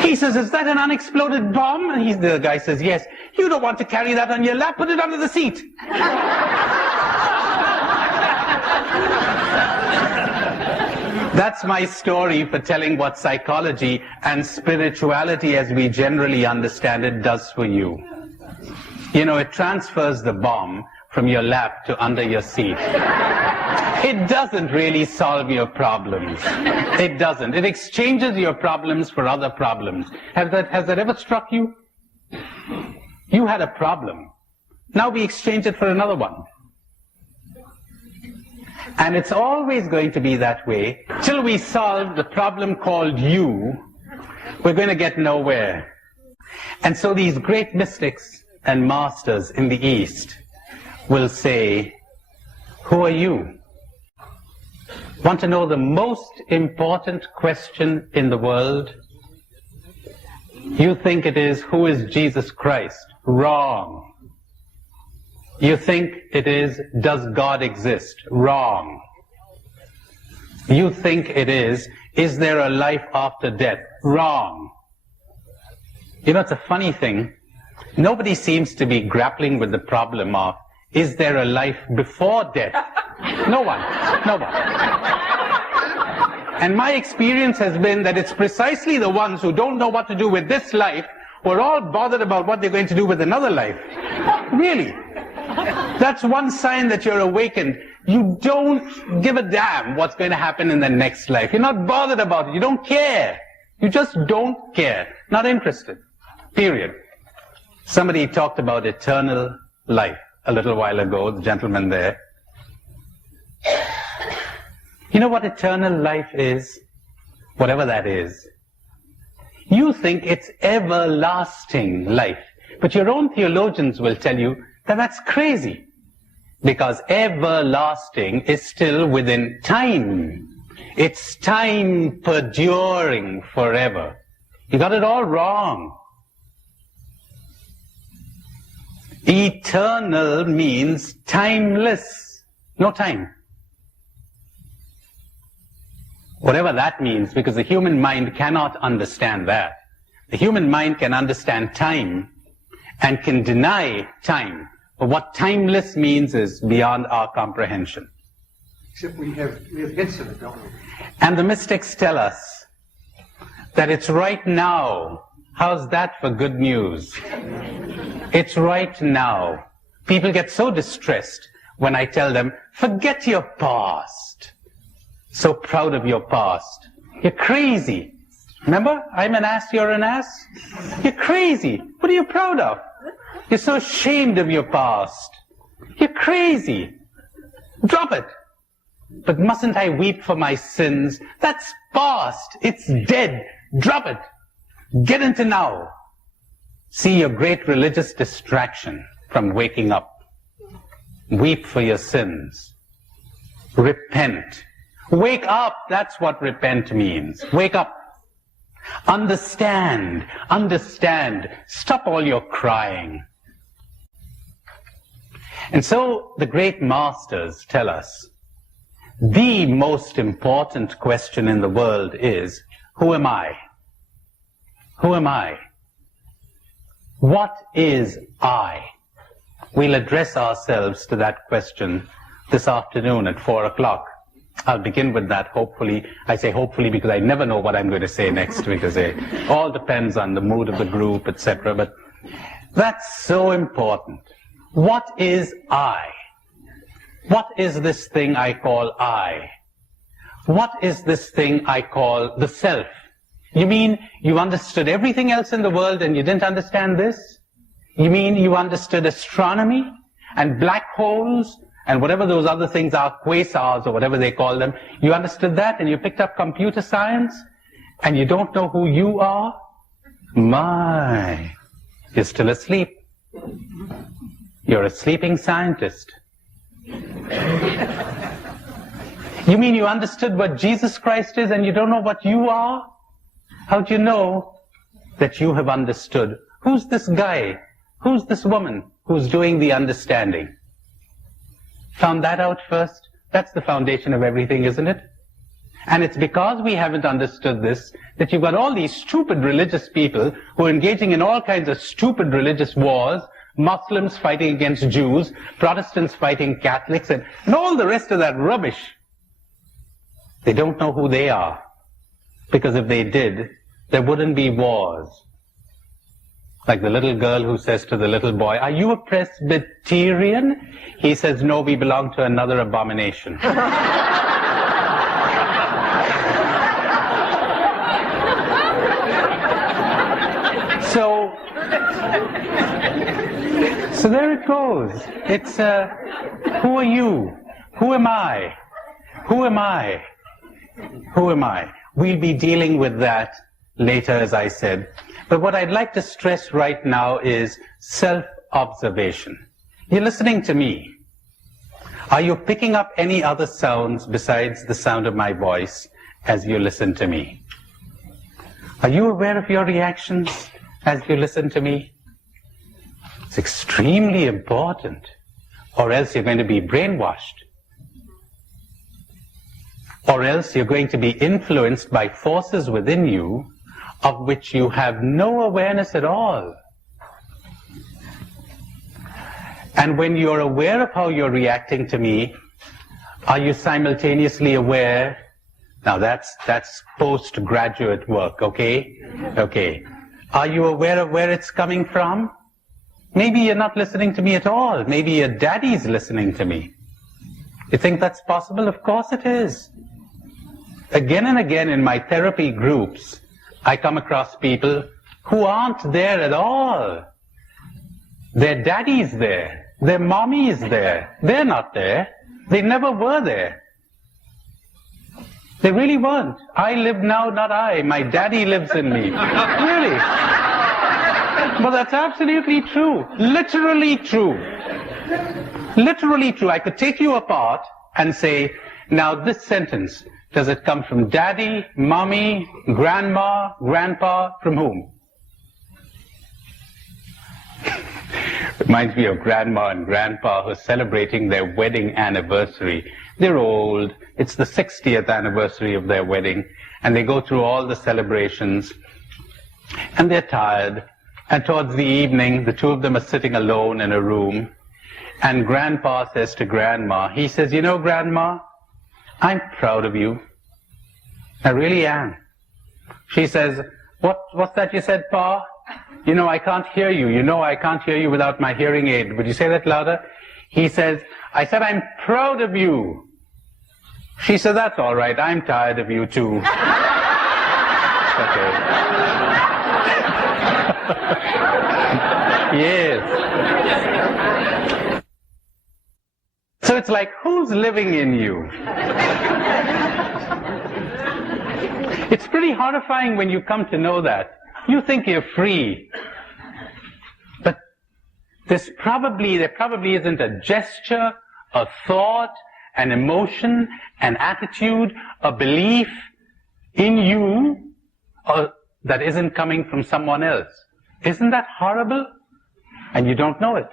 He says, "Is that an unexploded bomb?" And the guy says, "Yes." "You don't want to carry that on your lap. Put it under the seat." That's my story for telling what psychology and spirituality as we generally understand it does for you. You know, it transfers the bomb from your lap to under your seat. It doesn't really solve your problems. It doesn't. It exchanges your problems for other problems. Has that ever struck you? You had a problem. Now we exchange it for another one. And it's always going to be that way. Till we solve the problem called you, we're going to get nowhere. And so these great mystics and masters in the East will say, "Who are you?" Want to know the most important question in the world? You think it is, "Who is Jesus Christ?" Wrong. You think it is, "Does God exist?" Wrong. You think it is there a life after death?" Wrong. You know, it's a funny thing. Nobody seems to be grappling with the problem of, is there a life before death? No one. No one. And my experience has been that it's precisely the ones who don't know what to do with this life who are all bothered about what they're going to do with another life. Really. That's one sign that you're awakened. You don't give a damn what's going to happen in the next life. You're not bothered about it. You don't care. You just don't care. Not interested. Period. Somebody talked about eternal life a little while ago, the gentleman there. You know what eternal life is? Whatever that is. You think it's everlasting life. But your own theologians will tell you That's crazy. Because everlasting is still within time. It's time perduring forever. You got it all wrong. Eternal means timeless. No time. Whatever that means, because the human mind cannot understand that. The human mind can understand time and can deny time. But what timeless means is beyond our comprehension. Except we have hints of it, don't we? And the mystics tell us that it's right now. How's that for good news? It's right now. People get so distressed when I tell them, forget your past. So proud of your past. You're crazy. Remember, I'm an ass, you're an ass? You're crazy. What are you proud of? You're so ashamed of your past. You're crazy. Drop it. But mustn't I weep for my sins? That's past. It's dead. Drop it. Get into now. See your great religious distraction from waking up. Weep for your sins. Repent. Wake up. That's what repent means. Wake up. Understand. Understand. Stop all your crying. And so the great masters tell us, the most important question in the world is, who am I? Who am I? What is I? We'll address ourselves to that question this afternoon at 4 o'clock. I'll begin with that, hopefully. I say hopefully because I never know what I'm going to say next, because it all depends on the mood of the group, etc. But that's so important. What is I? What is this thing I call I? What is this thing I call the self? You mean you understood everything else in the world and you didn't understand this? You mean you understood astronomy and black holes and whatever those other things are, quasars or whatever they call them? You understood that and you picked up computer science and you don't know who you are? My, you're still asleep. You're a sleeping scientist. You mean you understood what Jesus Christ is and you don't know what you are? How do you know that you have understood? Who's this guy? Who's this woman who's doing the understanding? Found that out first? That's the foundation of everything, isn't it? And it's because we haven't understood this that you've got all these stupid religious people who are engaging in all kinds of stupid religious wars, Muslims fighting against Jews, Protestants fighting Catholics, and all the rest of that rubbish. They don't know who they are. Because if they did, there wouldn't be wars. Like the little girl who says to the little boy, are you a Presbyterian? He says, no, we belong to another abomination. So there it goes. It's, who are you? Who am I? Who am I? Who am I? We'll be dealing with that later, as I said. But what I'd like to stress right now is self-observation. You're listening to me. Are you picking up any other sounds besides the sound of my voice as you listen to me? Are you aware of your reactions as you listen to me? It's extremely important, or else you're going to be brainwashed. Or else you're going to be influenced by forces within you of which you have no awareness at all. And when you're aware of how you're reacting to me, are you simultaneously aware? Now that's postgraduate work, okay? Okay. Are you aware of where it's coming from? Maybe you're not listening to me at all. Maybe your daddy's listening to me. You think that's possible? Of course it is. Again and again in my therapy groups, I come across people who aren't there at all. Their daddy's there. Their mommy's there. They're not there. They never were there. They really weren't. I live now, not I. My daddy lives in me. Really. But that's absolutely true. Literally true. Literally true. I could take you apart and say, now this sentence, does it come from daddy, mommy, grandma, grandpa, from whom? Reminds me of grandma and grandpa who are celebrating their wedding anniversary. They're old. It's the 60th anniversary of their wedding. And they go through all the celebrations. And they're tired. And towards the evening, the two of them are sitting alone in a room. And grandpa says to grandma, he says, you know, grandma, I'm proud of you. I really am. She says, what's that you said, Pa? You know, I can't hear you. You know I can't hear you without my hearing aid. Would you say that louder? He says, I said I'm proud of you. She said, that's all right. I'm tired of you too. Okay. Yes. So it's like, who's living in you? It's pretty horrifying when you come to know that. You think you're free. But there probably isn't a gesture, a thought, an emotion, an attitude, a belief in you that isn't coming from someone else. Isn't that horrible? And you don't know it.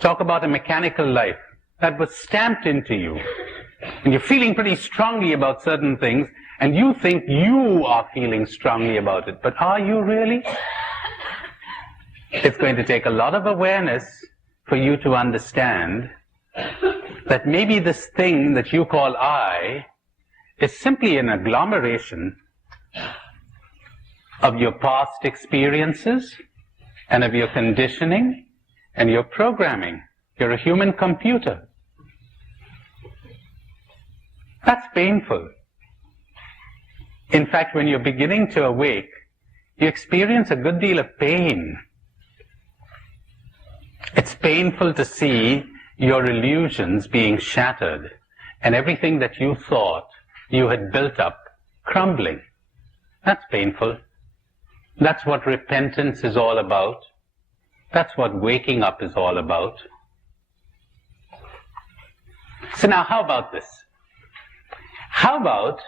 Talk about a mechanical life that was stamped into you. And you're feeling pretty strongly about certain things, and you think you are feeling strongly about it. But are you really? It's going to take a lot of awareness for you to understand that maybe this thing that you call I is simply an agglomeration of your past experiences and of your conditioning and your programming. You're a human computer. That's painful. In fact, when you're beginning to awake, you experience a good deal of pain. It's painful to see your illusions being shattered and everything that you thought you had built up crumbling. That's painful. That's what repentance is all about. That's what waking up is all about. So now, how about this? How about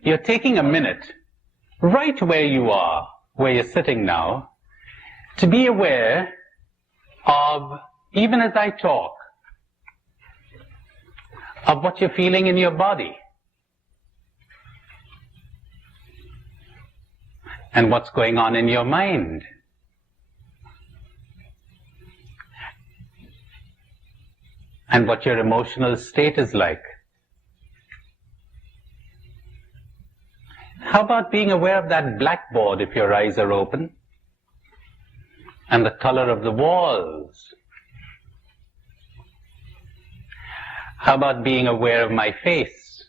you're taking a minute, right where you are, where you're sitting now, to be aware of, even as I talk, of what you're feeling in your body. And what's going on in your mind. And what your emotional state is like. How about being aware of that blackboard if your eyes are open? And the color of the walls? How about being aware of my face?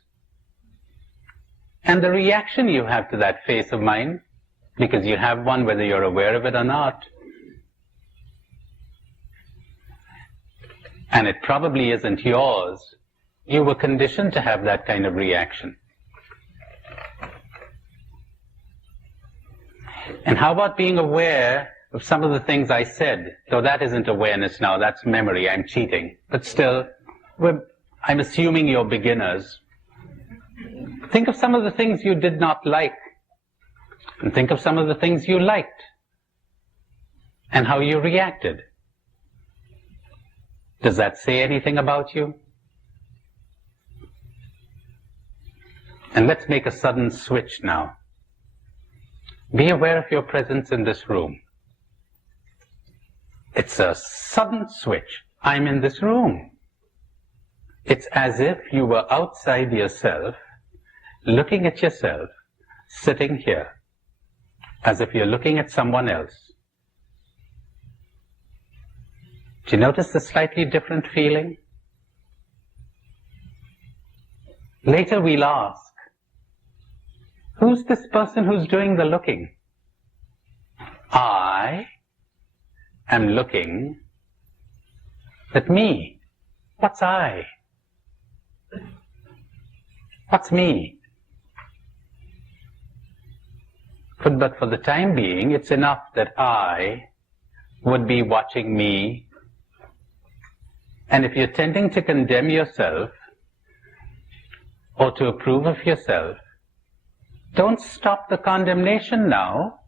And the reaction you have to that face of mine? Because you have one whether you're aware of it or not. And it probably isn't yours. You were conditioned to have that kind of reaction. And how about being aware of some of the things I said? Though that isn't awareness now, that's memory, I'm cheating. But still, I'm assuming you're beginners. Think of some of the things you did not like. And think of some of the things you liked. And how you reacted. Does that say anything about you? And let's make a sudden switch now. Be aware of your presence in this room. It's a sudden switch. I'm in this room. It's as if you were outside yourself, looking at yourself, sitting here, as if you're looking at someone else. Do you notice the slightly different feeling? Later we'll ask, who's this person who's doing the looking? I am looking at me. What's I? What's me? But for the time being, it's enough that I would be watching me. And if you're tending to condemn yourself or to approve of yourself, don't stop the condemnation now.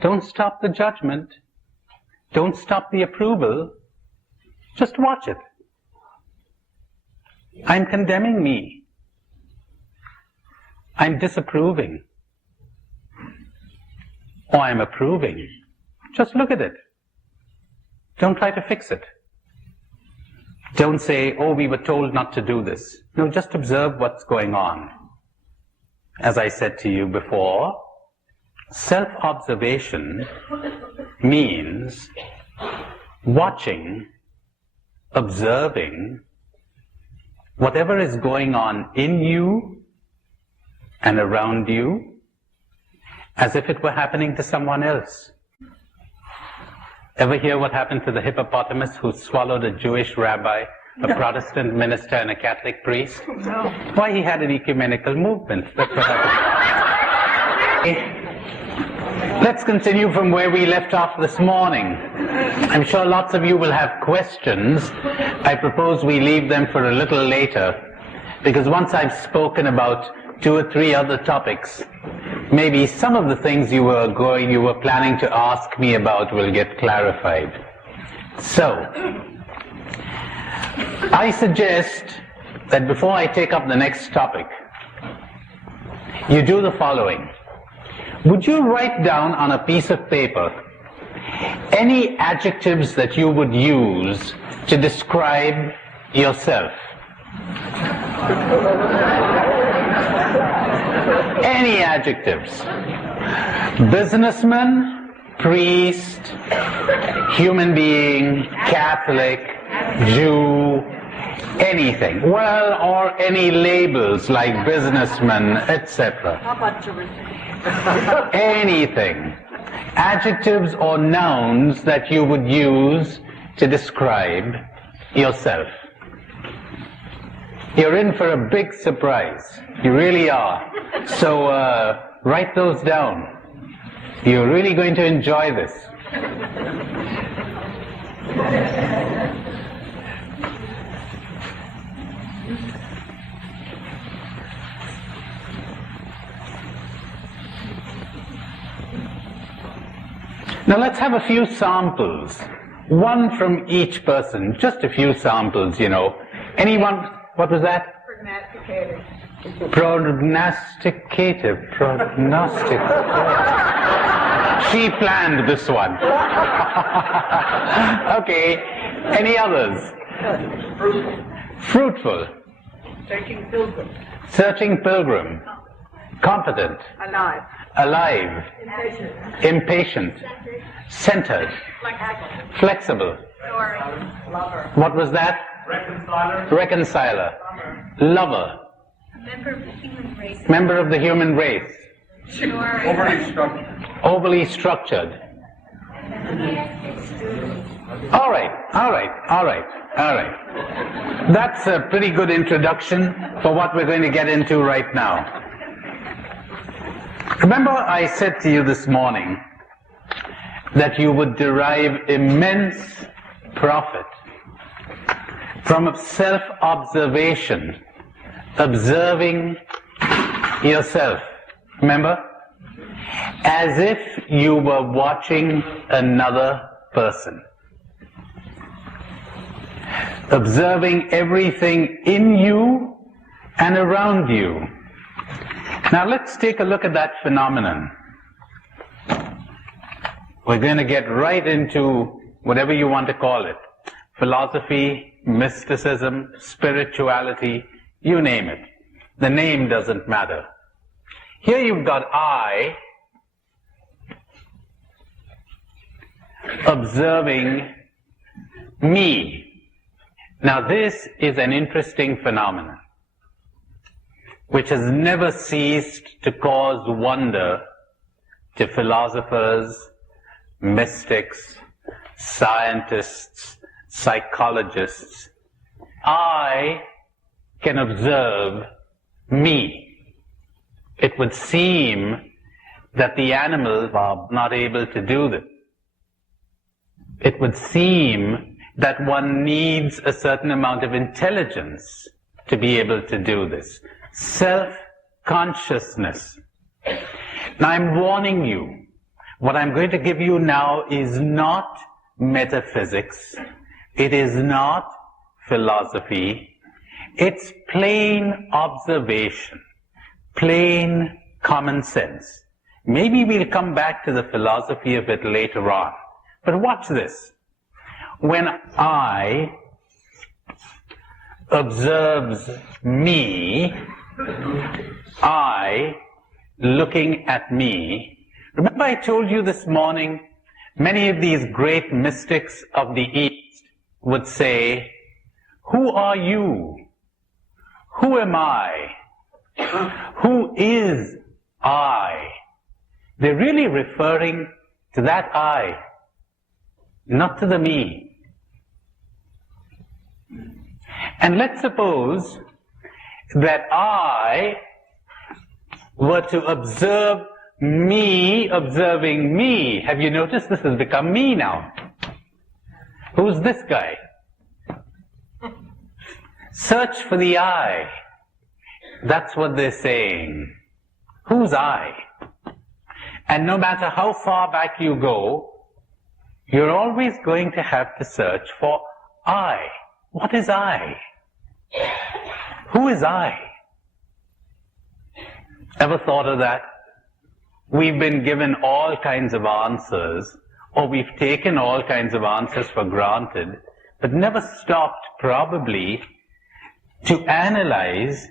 Don't stop the judgment. Don't stop the approval. Just watch it. I'm condemning me. I'm disapproving. Or I'm approving. Just look at it. Don't try to fix it. Don't say, oh, we were told not to do this. No, just observe what's going on. As I said to you before, self-observation means watching, observing whatever is going on in you and around you as if it were happening to someone else. Ever hear what happened to the hippopotamus who swallowed a Jewish rabbi, a Protestant minister, and a Catholic priest? No. Why, he had an ecumenical movement. That's what happened. Let's continue from where we left off this morning. I'm sure lots of you will have questions. I propose we leave them for a little later, because once I've spoken about 2 or 3 other topics, maybe some of the things you were planning to ask me about will get clarified. So, I suggest that before I take up the next topic, you do the following. Would you write down on a piece of paper any adjectives that you would use to describe yourself? Any adjectives. Businessman, priest, human being, Catholic, Jew, anything. Well, or any labels like businessman, etc. How about Jewish? Anything. Adjectives or nouns that you would use to describe yourself. You're in for a big surprise. You really are. So write those down. You're really going to enjoy this. Now let's have a few samples. One from each person. Just a few samples, you know. Anyone? What was that? Prognosticated. Prognosticative. She planned this one. Okay. Any others? Fruitful. Searching pilgrim. Searching pilgrim. Competent. Alive. Alive. Impatient. Centered. Flexible. Lover. What was that? Reconciler. Lover. Member of the human race. Member of the human race. Overly structured. All right. That's a pretty good introduction for what we're going to get into right now. Remember, I said to you this morning that you would derive immense profit from self-observation, observing yourself. Remember? As if you were watching another person. Observing everything in you and around you. Now let's take a look at that phenomenon. We're going to get right into whatever you want to call it. Philosophy, mysticism, spirituality, you name it. The name doesn't matter. Here you've got I observing me. Now this is an interesting phenomenon which has never ceased to cause wonder to philosophers, mystics, scientists, psychologists. I can observe me. It would seem that the animals are not able to do this. It would seem that one needs a certain amount of intelligence to be able to do this. Self-consciousness. Now I'm warning you, what I'm going to give you now is not metaphysics. It is not philosophy. It's plain observation, plain common sense. Maybe we'll come back to the philosophy of it later on. But watch this. When I observes me, I looking at me. Remember I told you this morning, many of these great mystics of the East would say, who are you? Who am I? Who is I? They're really referring to that I, not to the me. And let's suppose that I were to observe me observing me. Have you noticed this has become me now? Who's this guy? Search for the I. That's what they're saying. Who's I? And no matter how far back you go, you're always going to have to search for I. What is I? Who is I? Ever thought of that? We've been given all kinds of answers, or we've taken all kinds of answers for granted, but never stopped probably to analyze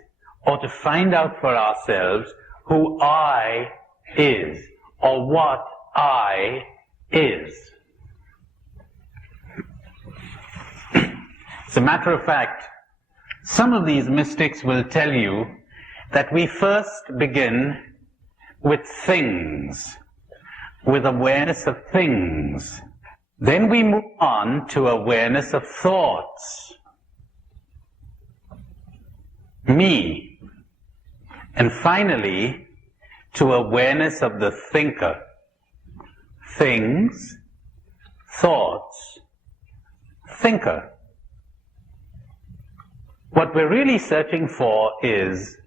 or to find out for ourselves who I is, or what I is. As a matter of fact, some of these mystics will tell you that we first begin with things, with awareness of things. Then we move on to awareness of thoughts, me, and finally to awareness of the thinker. Things, thoughts, thinker. What we're really searching for is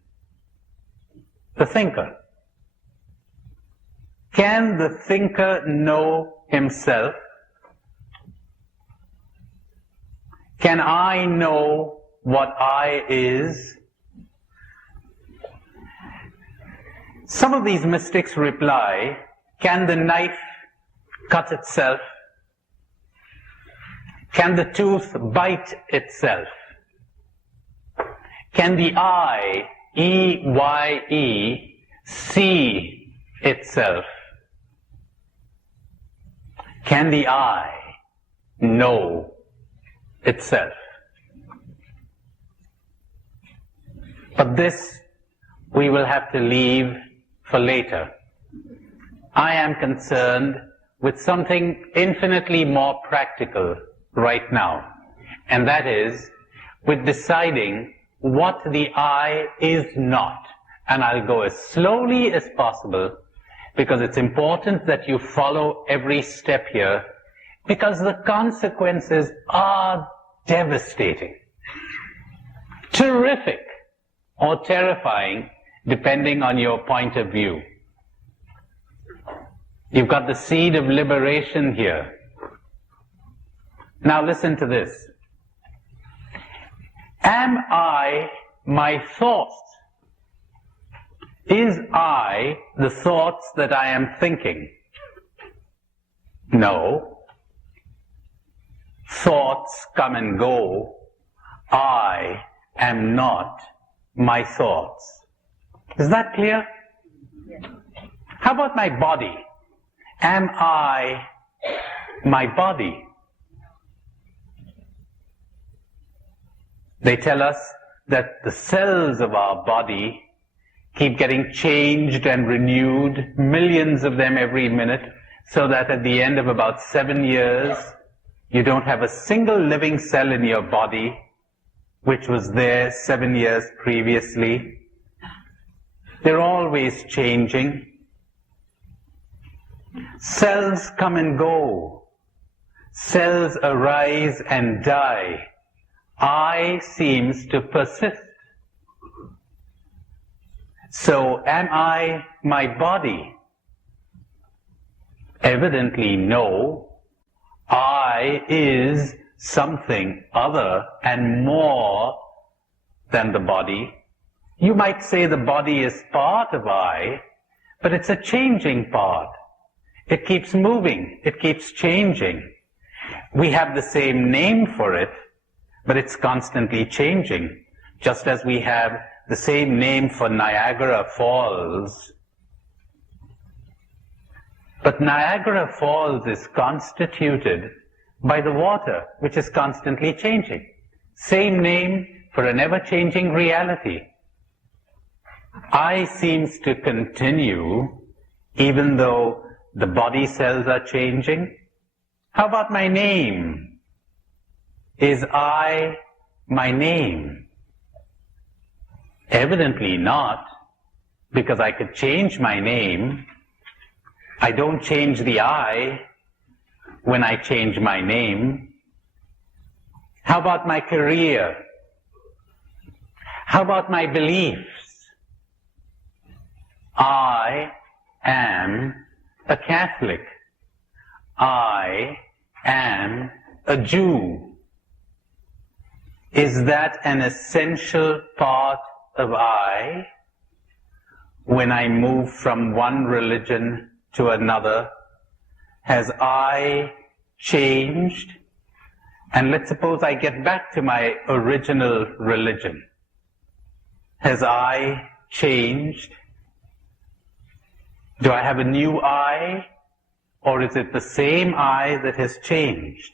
the thinker. Can the thinker know himself? Can I know what I is? Some of these mystics reply, can the knife cut itself? Can the tooth bite itself? Can the eye, E-Y-E, see itself? Can the eye know itself? But this we will have to leave for later. I am concerned with something infinitely more practical right now, and that is with deciding what the I is not. And I'll go as slowly as possible because it's important that you follow every step here, because the consequences are devastating, terrific, or terrifying, depending on your point of view. You've got the seed of liberation here. Now listen to this. Am I my thoughts? Is I the thoughts that I am thinking? No. Thoughts come and go. I am not my thoughts. Is that clear? Yes. How about my body? Am I my body? They tell us that the cells of our body keep getting changed and renewed, millions of them every minute, so that at the end of about 7 years, you don't have a single living cell in your body which was there 7 years previously. They're always changing. Cells come and go. Cells arise and die. I seems to persist. So am I my body? Evidently no. I is something other and more than the body. You might say the body is part of I, but it's a changing part. It keeps moving. It keeps changing. We have the same name for it, but it's constantly changing, just as we have the same name for Niagara Falls. But Niagara Falls is constituted by the water, which is constantly changing. Same name for an ever-changing reality. I seems to continue even though the body cells are changing. How about my name? Is I my name? Evidently not, because I could change my name. I don't change the I when I change my name. How about my career? How about my beliefs? I am a Catholic. I am a Jew. Is that an essential part of I when I move from one religion to another? Has I changed? And let's suppose I get back to my original religion. Has I changed? Do I have a new I, or is it the same I that has changed?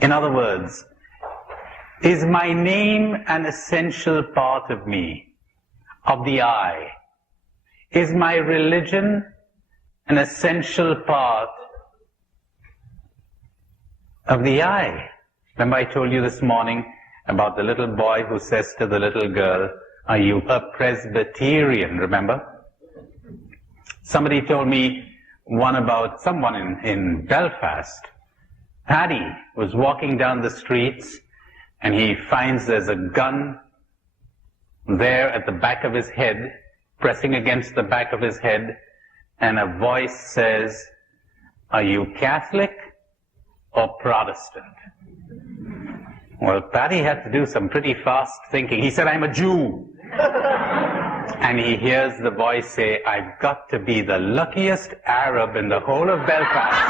In other words, is my name an essential part of me, of the I? Is my religion an essential part of the I? Remember I told you this morning about the little boy who says to the little girl, "Are you a Presbyterian?" Remember? Somebody told me one about someone in Belfast. Paddy was walking down the streets and he finds there's a gun there at the back of his head, pressing against the back of his head, and a voice says, "Are you Catholic or Protestant?" Well, Paddy had to do some pretty fast thinking. He said, "I'm a Jew." And he hears the voice say, "I've got to be the luckiest Arab in the whole of Belfast."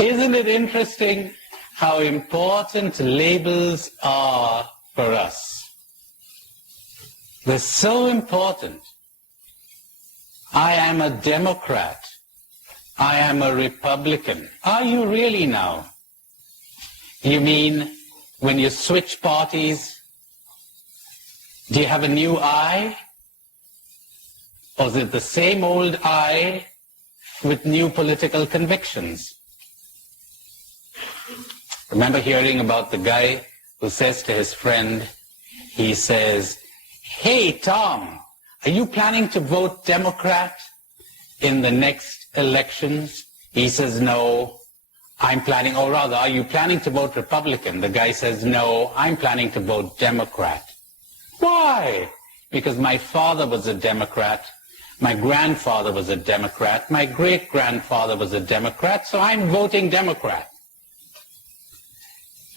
Isn't it interesting how important labels are for us? They're so important. I am a Democrat. I am a Republican. Are you really now? You mean when you switch parties, do you have a new I? Or is it the same old I with new political convictions? Remember hearing about the guy who says to his friend, he says, "Hey, Tom, are you planning to vote Democrat in the next elections?" He says, "No, I'm planning," or rather, "Are you planning to vote Republican?" The guy says, "No, I'm planning to vote Democrat." Why? Because my father was a Democrat, my grandfather was a Democrat, my great-grandfather was a Democrat, so I'm voting Democrat.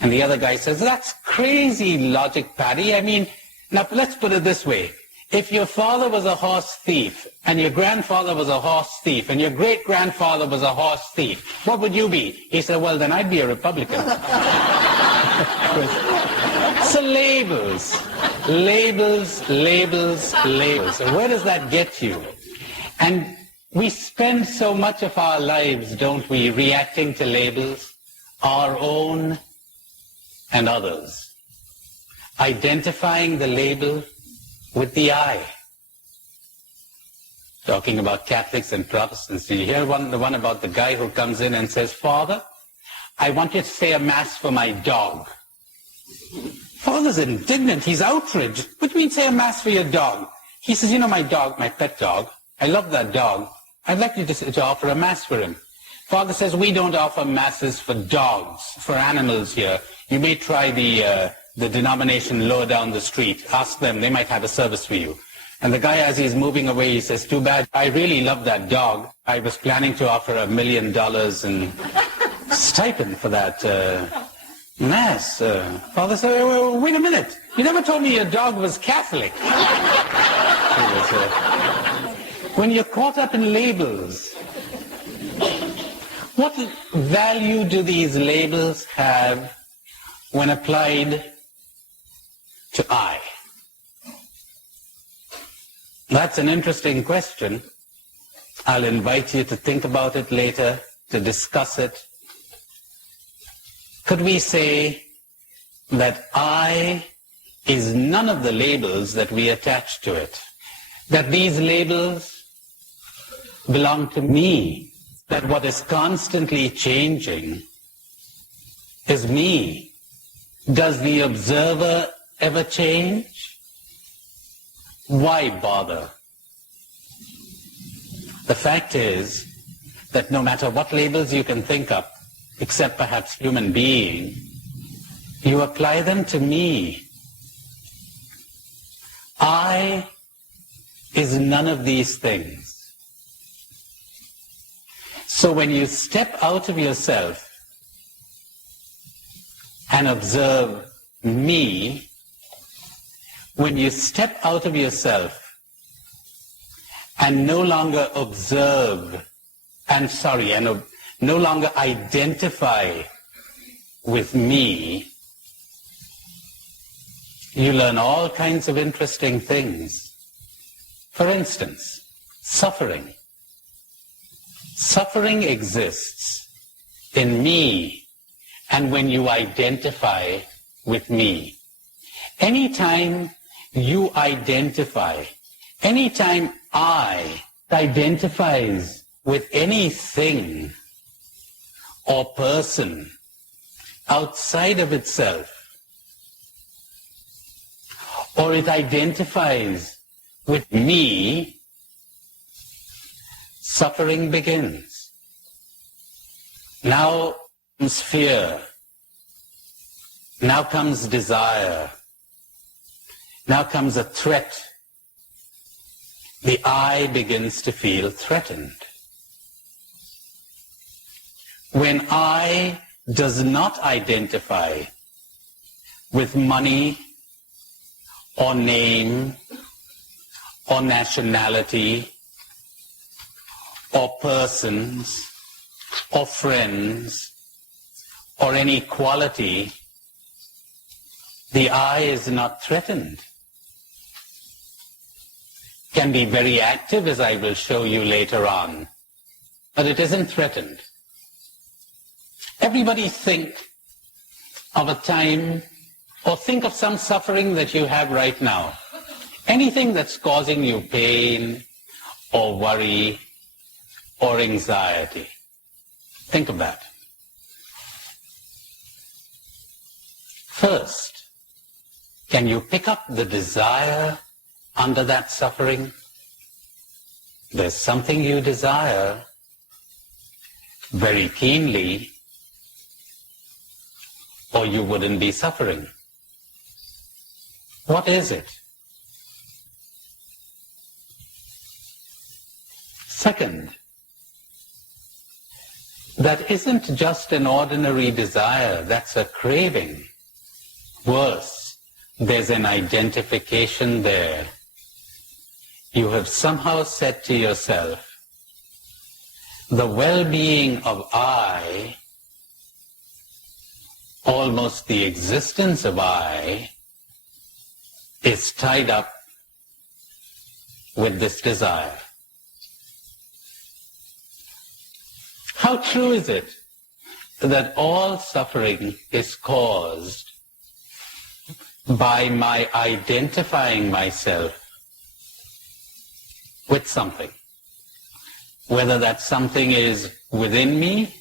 And the other guy says, "That's crazy logic, Paddy. I mean, now let's put it this way. If your father was a horse thief, and your grandfather was a horse thief, and your great-grandfather was a horse thief, what would you be?" He said, "Well, then I'd be a Republican." So labels, labels, labels, labels. So where does that get you? And we spend so much of our lives, don't we, reacting to labels, our own and others, identifying the label with the I. Talking about Catholics and Protestants. Did you hear the one about the guy who comes in and says, "Father, I want you to say a mass for my dog." Father's indignant. He's outraged. What do you mean say a mass for your dog? He says, you know, my dog, my pet dog, I love that dog. I'd like you to offer a mass for him. Father says, we don't offer masses for dogs, for animals here. You may try the denomination lower down the street. Ask them, they might have a service for you. And the guy, as he's moving away, he says, too bad, I really love that dog. I was planning to offer $1 million in stipend for that mass. Father said, wait a minute. You never told me your dog was Catholic. When you're caught up in labels, what value do these labels have when applied to I? That's an interesting question. I'll invite you to think about it later, to discuss it. Could we say that I is none of the labels that we attach to it? That these labels belong to me? That what is constantly changing is me? Does the observer ever change? Why bother? The fact is that no matter what labels you can think up, except perhaps human being, you apply them to me. I is none of these things. So when you step out of yourself and observe me, when you step out of yourself and no longer observe, and no longer identify with me, you learn all kinds of interesting things. For instance, suffering. Suffering exists in me and when you identify with me. Anytime you identify, anytime I identifies with anything or person outside of itself, or it identifies with me, suffering begins. Now comes fear. Now comes desire. Now comes a threat. The I begins to feel threatened. When I does not identify with money or name or nationality or persons or friends or any quality, the I is not threatened. Can be very active, as I will show you later on, but it isn't threatened. Everybody think of a time, or think of some suffering that you have right now. Anything that's causing you pain or worry or anxiety. Think of that. First, can you pick up the desire under that suffering? There's something you desire very keenly, or you wouldn't be suffering. What is it? Second, that isn't just an ordinary desire, that's a craving. Worse, there's an identification there. You have somehow said to yourself, the well-being of I, almost the existence of I, is tied up with this desire. How true is it that all suffering is caused by my identifying myself with something? Whether that something is within me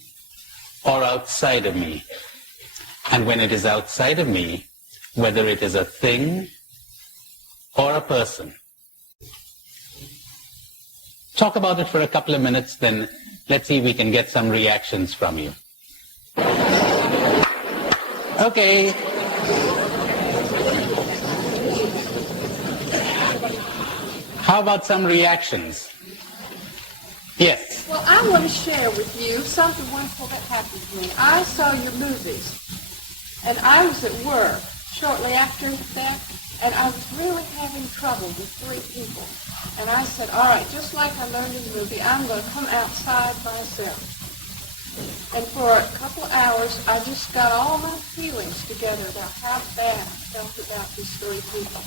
or outside of me. And when it is outside of me, whether it is a thing or a person. Talk about it for a couple of minutes, then let's see if we can get some reactions from you. Okay. How about some reactions? Yes. Well, I want to share with you something wonderful that happened to me. I saw your movies, and I was at work shortly after that, and I was really having trouble with 3 people. And I said, all right, just like I learned in the movie, I'm going to come outside myself. And for a couple of hours, I just got all my feelings together about how bad I felt about these 3 people.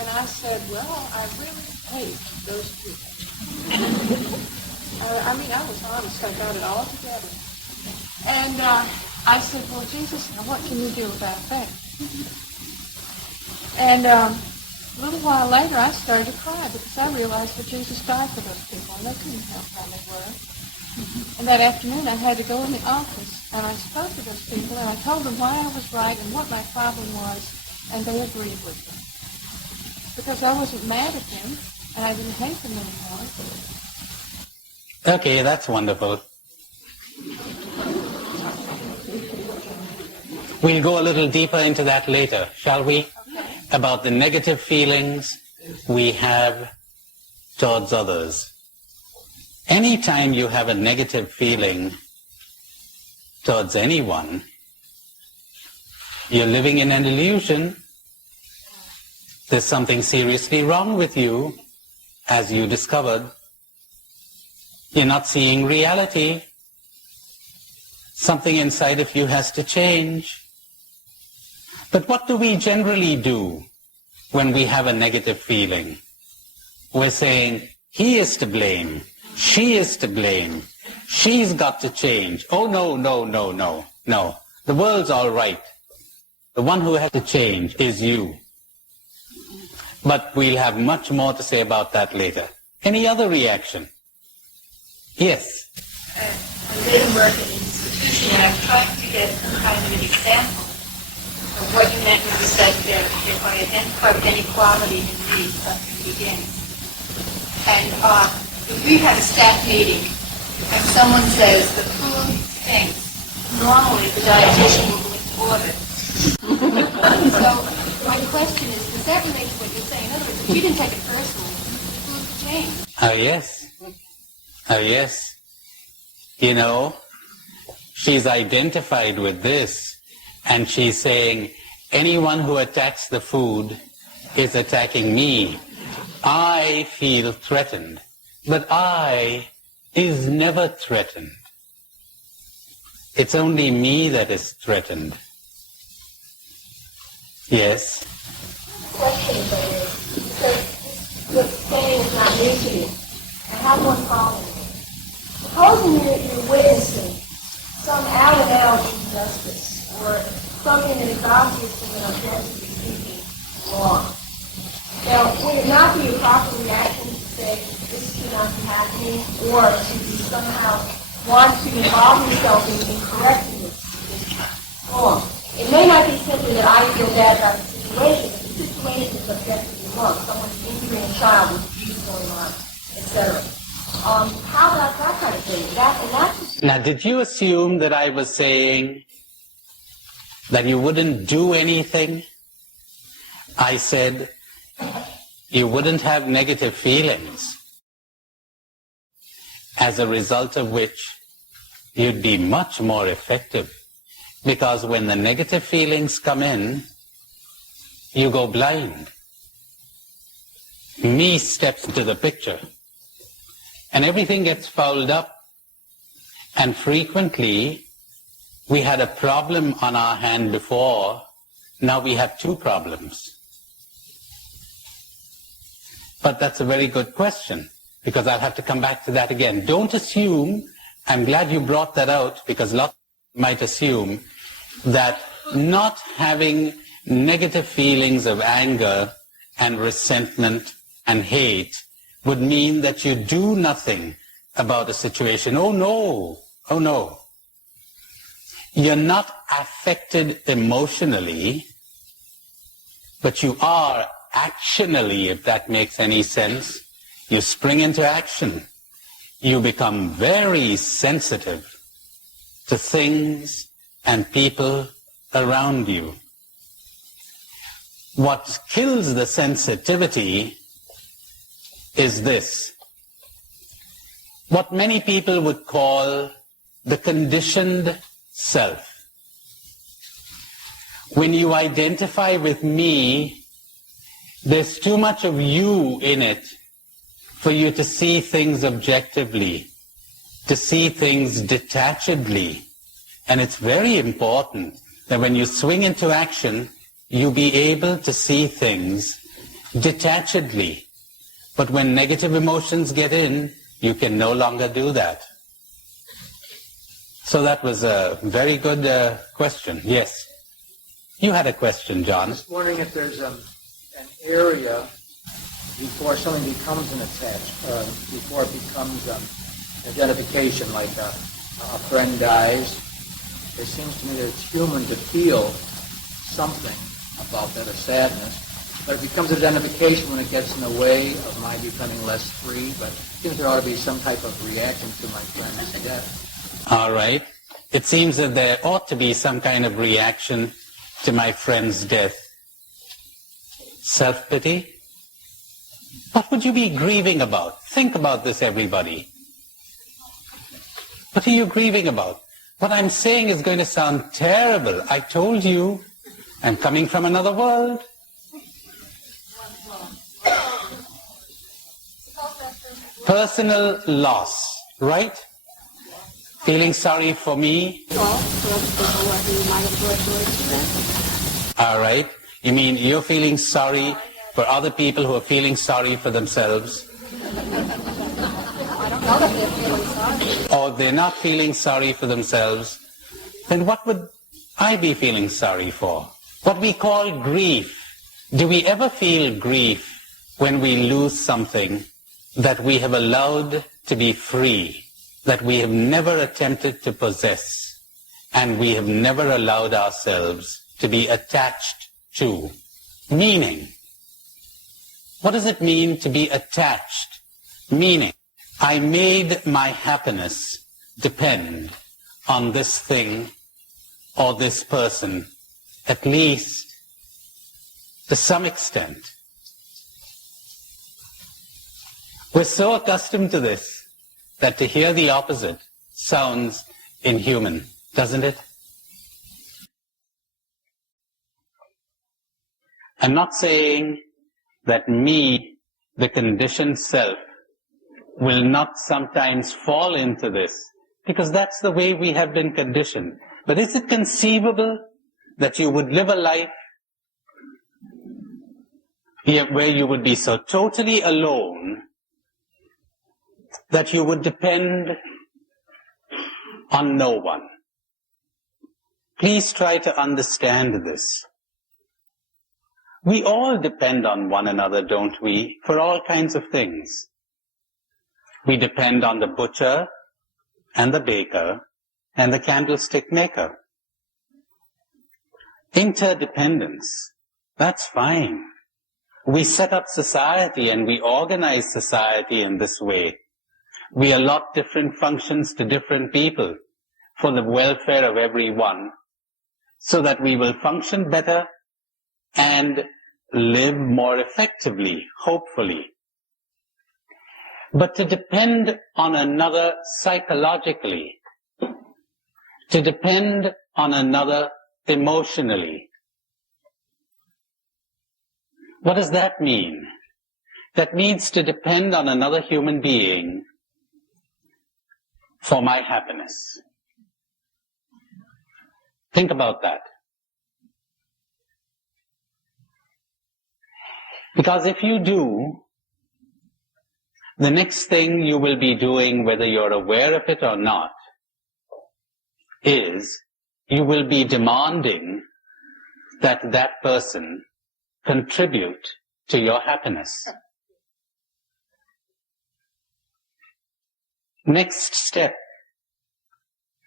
And I said, well, I really hate those people. I mean, I was honest. I got it all together. And I said, well, Jesus, now what can you do about that? And a little while later, I started to cry because I realized that Jesus died for those people, and they couldn't help how they were. And that afternoon, I had to go in the office, and I spoke to those people, and I told them why I was right and what my problem was, and they agreed with me. Because I wasn't mad at them, and I didn't hate them anymore. Okay, that's wonderful. We'll go a little deeper into that later, shall we? Okay. About the negative feelings we have towards others. Anytime you have a negative feeling towards anyone, you're living in an illusion. There's something seriously wrong with you, as you discovered. You're not seeing reality. Something inside of you has to change. But what do we generally do when we have a negative feeling? We're saying, he is to blame. She is to blame. She's got to change. Oh, no, no, no, no, no. The world's all right. The one who has to change is you. But we'll have much more to say about that later. Any other reaction? Yes. I did work in an institution, and I'm trying to get some kind of an example of what you meant when you said if I identified with inequality in me from the beginning. And if we had a staff meeting and someone says the food stinks, normally the dietitian will go into order. So my question is, does that relate to what you're saying? In other words, if you didn't take it personally, the food changed. Oh, yes. Oh, yes. You know, she's identified with this, and she's saying, anyone who attacks the food is attacking me. I feel threatened, but I is never threatened. It's only me that is threatened. Yes? The question is, because what you're saying is not new to you, I have one problem. Supposing you're witnessing some out-and-out injustice or something that is obviously and objectively speaking wrong. Now, would it not be a proper reaction to say this should not be happening, or to be somehow want to involve yourself in correcting this wrong? It may not be simply that I feel bad about the situation, but the situation is objectively wrong. Someone's injuring a child with abuse going on, etc. How about that kind of thing? Now, did you assume that I was saying that you wouldn't do anything? I said you wouldn't have negative feelings, as a result of which you'd be much more effective. Because when the negative feelings come in, you go blind. Me steps into the picture. And everything gets fouled up. And frequently, we had a problem on our hand before. Now we have 2 problems. But that's a very good question, because I'll have to come back to that again. Don't assume, I'm glad you brought that out, because lots might assume that not having negative feelings of anger and resentment and hate would mean that you do nothing about a situation. Oh no, oh no. you're not affected emotionally, but you are actionally, if that makes any sense. You spring into action. You become very sensitive to things and people around you. What kills the sensitivity is this. What many people would call the conditioned self. When you identify with me, there's too much of you in it for you to see things objectively, to see things detachedly. And it's very important that when you swing into action, you be able to see things detachedly. But when negative emotions get in, you can no longer do that. So that was a very good question. Yes. You had a question, John. Just wondering if there's an area before something becomes an attachment, before it becomes identification, like a friend dies. It seems to me that it's human to feel something about that, a sadness. But it becomes identification when it gets in the way of my becoming less free. But I think there ought to be some type of reaction to my friend's death. All right. It seems that there ought to be some kind of reaction to my friend's death. Self-pity? What would you be grieving about? Think about this, everybody. What are you grieving about? What I'm saying is going to sound terrible. I told you, I'm coming from another world. Personal loss, right? Feeling sorry for me? All right. You mean you're feeling sorry for other people who are feeling sorry for themselves? Or they're not feeling sorry for themselves? Then what would I be feeling sorry for? What we call grief. Do we ever feel grief when we lose something that we have allowed to be free, that we have never attempted to possess, and we have never allowed ourselves to be attached to? Meaning. What does it mean to be attached? Meaning, I made my happiness depend on this thing or this person, at least to some extent. We're so accustomed to this that to hear the opposite sounds inhuman, doesn't it? I'm not saying that me, the conditioned self, will not sometimes fall into this, because that's the way we have been conditioned. But is it conceivable that you would live a life where you would be so totally alone that you would depend on no one? Please try to understand this. We all depend on one another, don't we, for all kinds of things. We depend on the butcher and the baker and the candlestick maker. Interdependence, that's fine. We set up society and we organize society in this way. We allot different functions to different people for the welfare of everyone, so that we will function better and live more effectively, hopefully. But to depend on another psychologically, to depend on another emotionally, what does that mean? That means to depend on another human being for my happiness. Think about that. Because if you do, the next thing you will be doing, whether you're aware of it or not, is you will be demanding that that person contribute to your happiness. Next step,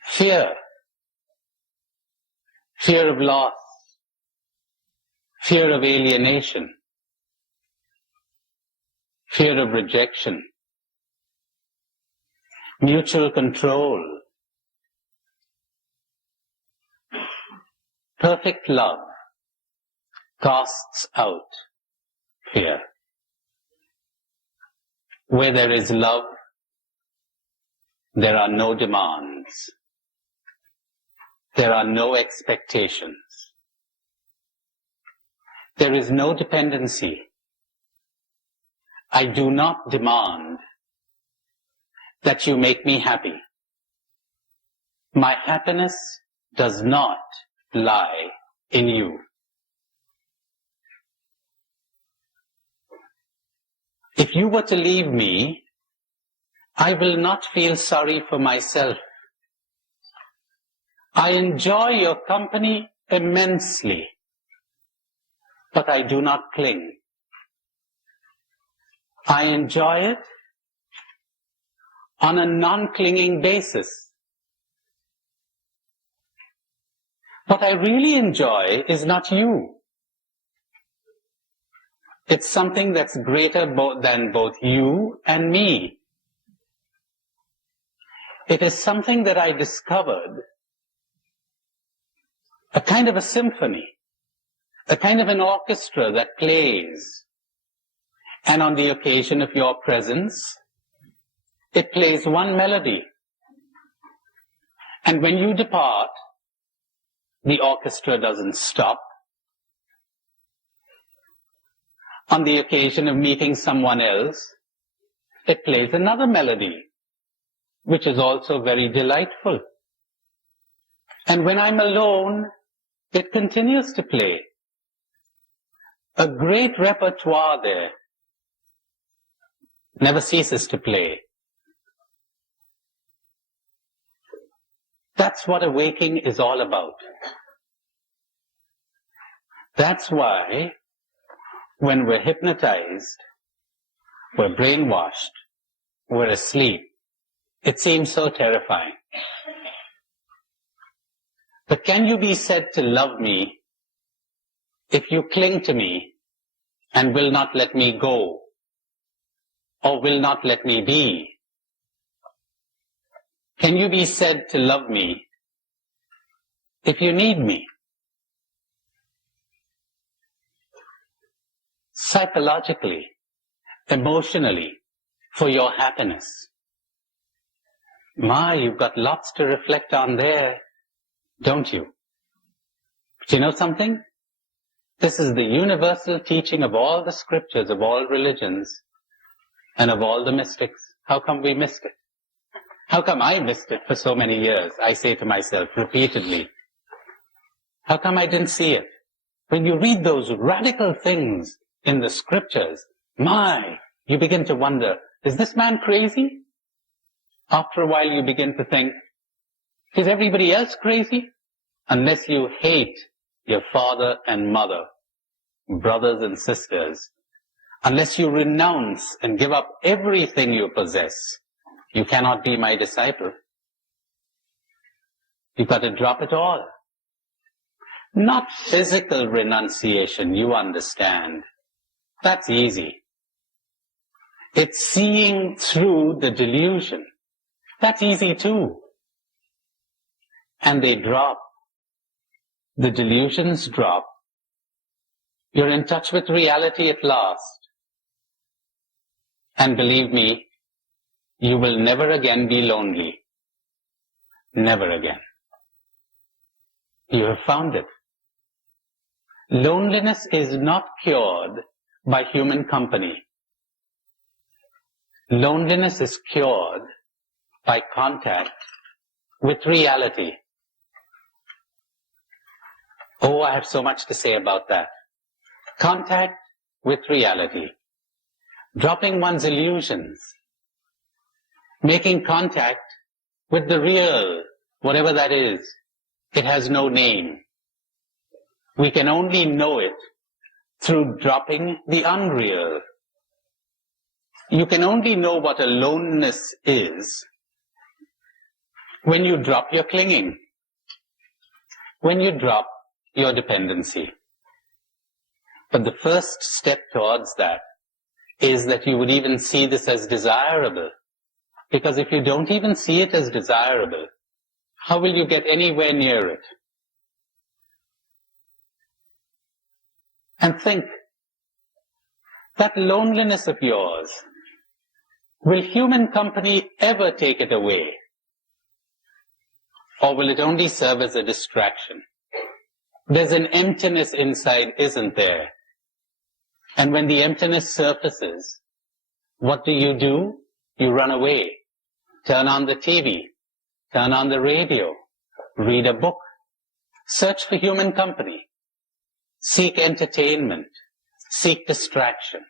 fear. fear of loss, fear of alienation, fear of rejection, mutual control, perfect love casts out fear. Where there is love, there are no demands. There are no expectations. There is no dependency. I do not demand that you make me happy. My happiness does not lie in you. If you were to leave me, I will not feel sorry for myself. I enjoy your company immensely, but I do not cling. I enjoy it on a non-clinging basis. What I really enjoy is not you. It's something that's greater than both you and me. It is something that I discovered, a kind of a symphony, a kind of an orchestra that plays. And on the occasion of your presence, it plays one melody. And when you depart, the orchestra doesn't stop. On the occasion of meeting someone else, it plays another melody, which is also very delightful. And when I'm alone, it continues to play. A great repertoire there never ceases to play. That's what awaking is all about. That's why when we're hypnotized, we're brainwashed, we're asleep, it seems so terrifying. But can you be said to love me if you cling to me and will not let me go, or will not let me be? Can you be said to love me if you need me? Psychologically, emotionally, for your happiness. My, you've got lots to reflect on there, don't you? But you know something? This is the universal teaching of all the scriptures, of all religions, and of all the mystics. How come we missed it? How come I missed it for so many years? I say to myself repeatedly. How come I didn't see it? When you read those radical things in the scriptures, you begin to wonder, is this man crazy? After a while you begin to think, is everybody else crazy? Unless you hate your father and mother, brothers and sisters, unless you renounce and give up everything you possess, you cannot be my disciple. You've got to drop it all. Not physical renunciation, you understand. That's easy. It's seeing through the delusion. That's easy too. And they drop. The delusions drop. You're in touch with reality at last. And believe me, you will never again be lonely. Never again. You have found it. Loneliness is not cured by human company. Loneliness is cured by contact with reality. Oh, I have so much to say about that. Contact with reality. Dropping one's illusions. Making contact with the real, whatever that is. It has no name. We can only know it through dropping the unreal. You can only know what aloneness is when you drop your clinging. when you drop your dependency. But the first step towards that is that you would even see this as desirable. Because if you don't even see it as desirable, how will you get anywhere near it? And think, that loneliness of yours, will human company ever take it away? Or will it only serve as a distraction? There's an emptiness inside, isn't there? And when the emptiness surfaces, what do? You run away. Turn on the TV. Turn on the radio. Read a book. Search for human company. Seek entertainment. Seek distraction.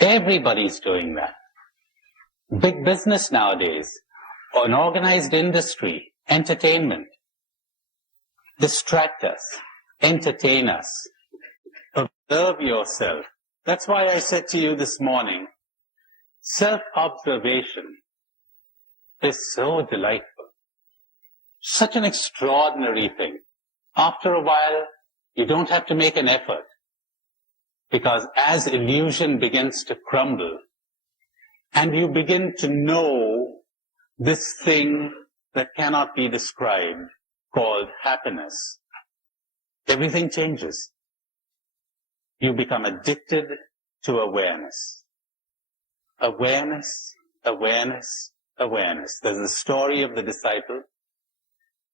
Everybody's doing that. Big business nowadays, or an organized industry, entertainment. Distract us. Entertain us. Observe yourself. That's why I said to you this morning, self-observation is so delightful. Such an extraordinary thing. After a while, you don't have to make an effort. Because as illusion begins to crumble, and you begin to know this thing that cannot be described, called happiness, everything changes. You become addicted to awareness. Awareness, awareness, awareness. There's the story of the disciple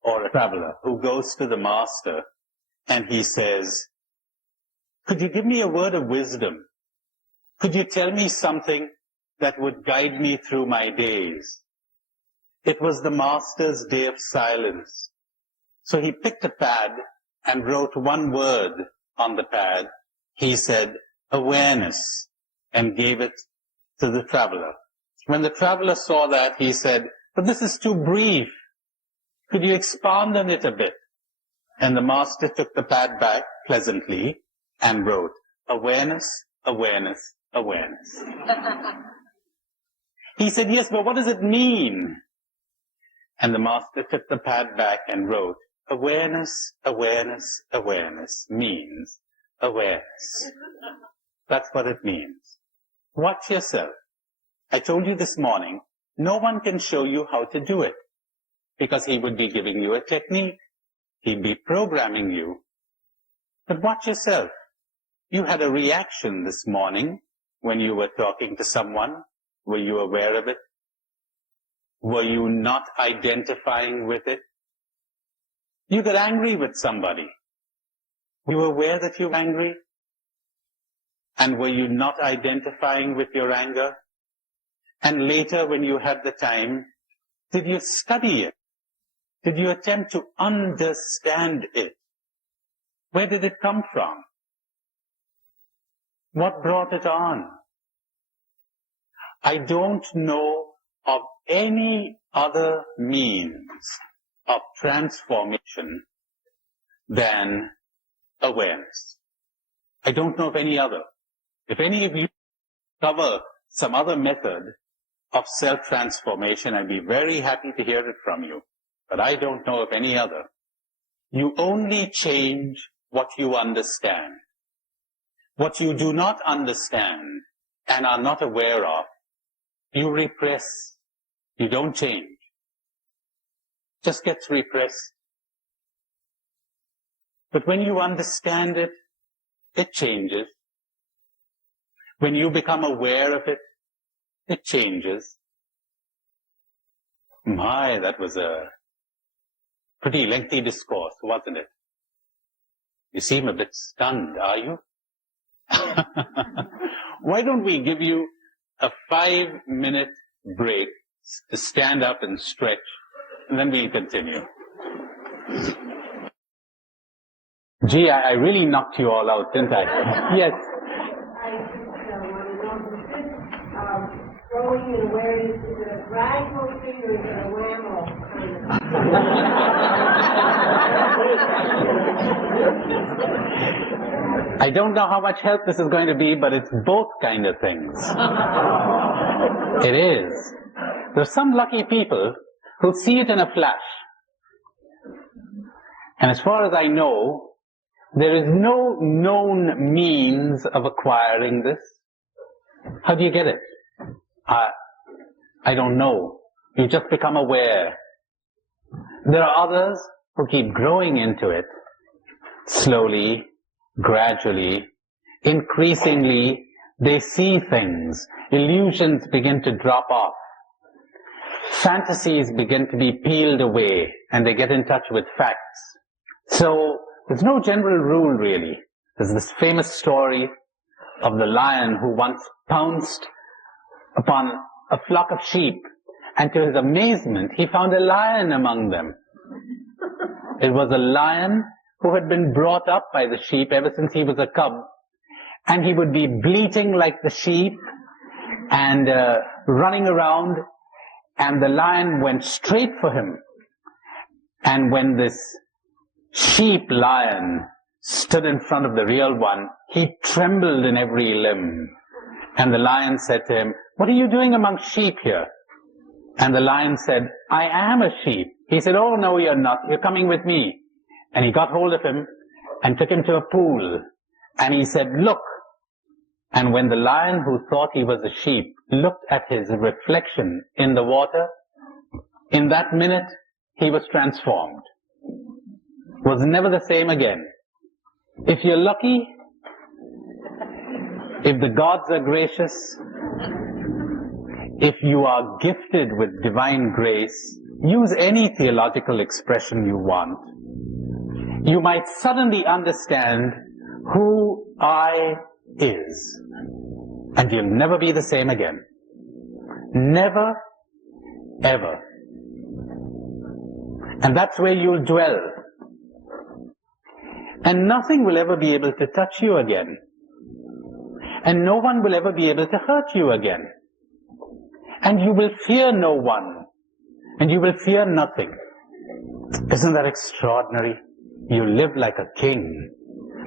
or a traveler who goes to the master and he says, could you give me a word of wisdom? Could you tell me something that would guide me through my days? It was the master's day of silence. So he picked a pad and wrote one word on the pad. He said, awareness, and gave it to the traveler. When the traveler saw that, he said, but this is too brief. Could you expand on it a bit? And the master took the pad back pleasantly and wrote, awareness, awareness, awareness. He said, yes, but what does it mean? And the master took the pad back and wrote, awareness, awareness, awareness means awareness. That's what it means. Watch yourself. I told you this morning, no one can show you how to do it, because he would be giving you a technique. He'd be programming you. But watch yourself. You had a reaction this morning when you were talking to someone. Were you aware of it? Were you not identifying with it? You got angry with somebody. Were you aware that you were angry? And were you not identifying with your anger? And later, when you had the time, did you study it? Did you attempt to understand it? Where did it come from? What brought it on? I don't know of any other means of transformation than awareness. I don't know of any other. If any of you cover some other method of self-transformation, I'd be very happy to hear it from you. But I don't know of any other. You only change what you understand. What you do not understand and are not aware of, you repress. You don't change. Just gets repressed. But when you understand it, it changes. When you become aware of it, it changes. My, that was a pretty lengthy discourse, wasn't it? You seem a bit stunned, are you? Why don't we give you a 5-minute break to stand up and stretch, and then we'll continue. Gee, I really knocked you all out, didn't I? Yes. Growing in awareness is a gradual thing or is it a whammo kind of? I don't know how much help this is going to be, but it's both kind of things. It is. There's some lucky people who see it in a flash. And as far as I know, there is no known means of acquiring this. How do you get it? I don't know. You just become aware. There are others who keep growing into it, slowly, gradually, increasingly. They see things. Illusions begin to drop off. Fantasies begin to be peeled away, and they get in touch with facts. So there's no general rule, really. There's this famous story of the lion who once pounced upon a flock of sheep, and to his amazement, he found a lion among them. It was a lion who had been brought up by the sheep ever since he was a cub, and he would be bleating like the sheep and running around, and the lion went straight for him. And when this sheep lion stood in front of the real one, he trembled in every limb. And the lion said to him, "What are you doing among sheep here?" And the lion said, "I am a sheep." He said, "Oh, no, you're not. You're coming with me." And he got hold of him and took him to a pool. And he said, "Look." And when the lion, who thought he was a sheep, looked at his reflection in the water, in that minute, he was transformed. Was never the same again. If you're lucky, if the gods are gracious, if you are gifted with divine grace, use any theological expression you want, you might suddenly understand who I is. And you'll never be the same again. Never, ever. And that's where you'll dwell. And nothing will ever be able to touch you again. And no one will ever be able to hurt you again. And you will fear no one. And you will fear nothing. Isn't that extraordinary? You live like a king,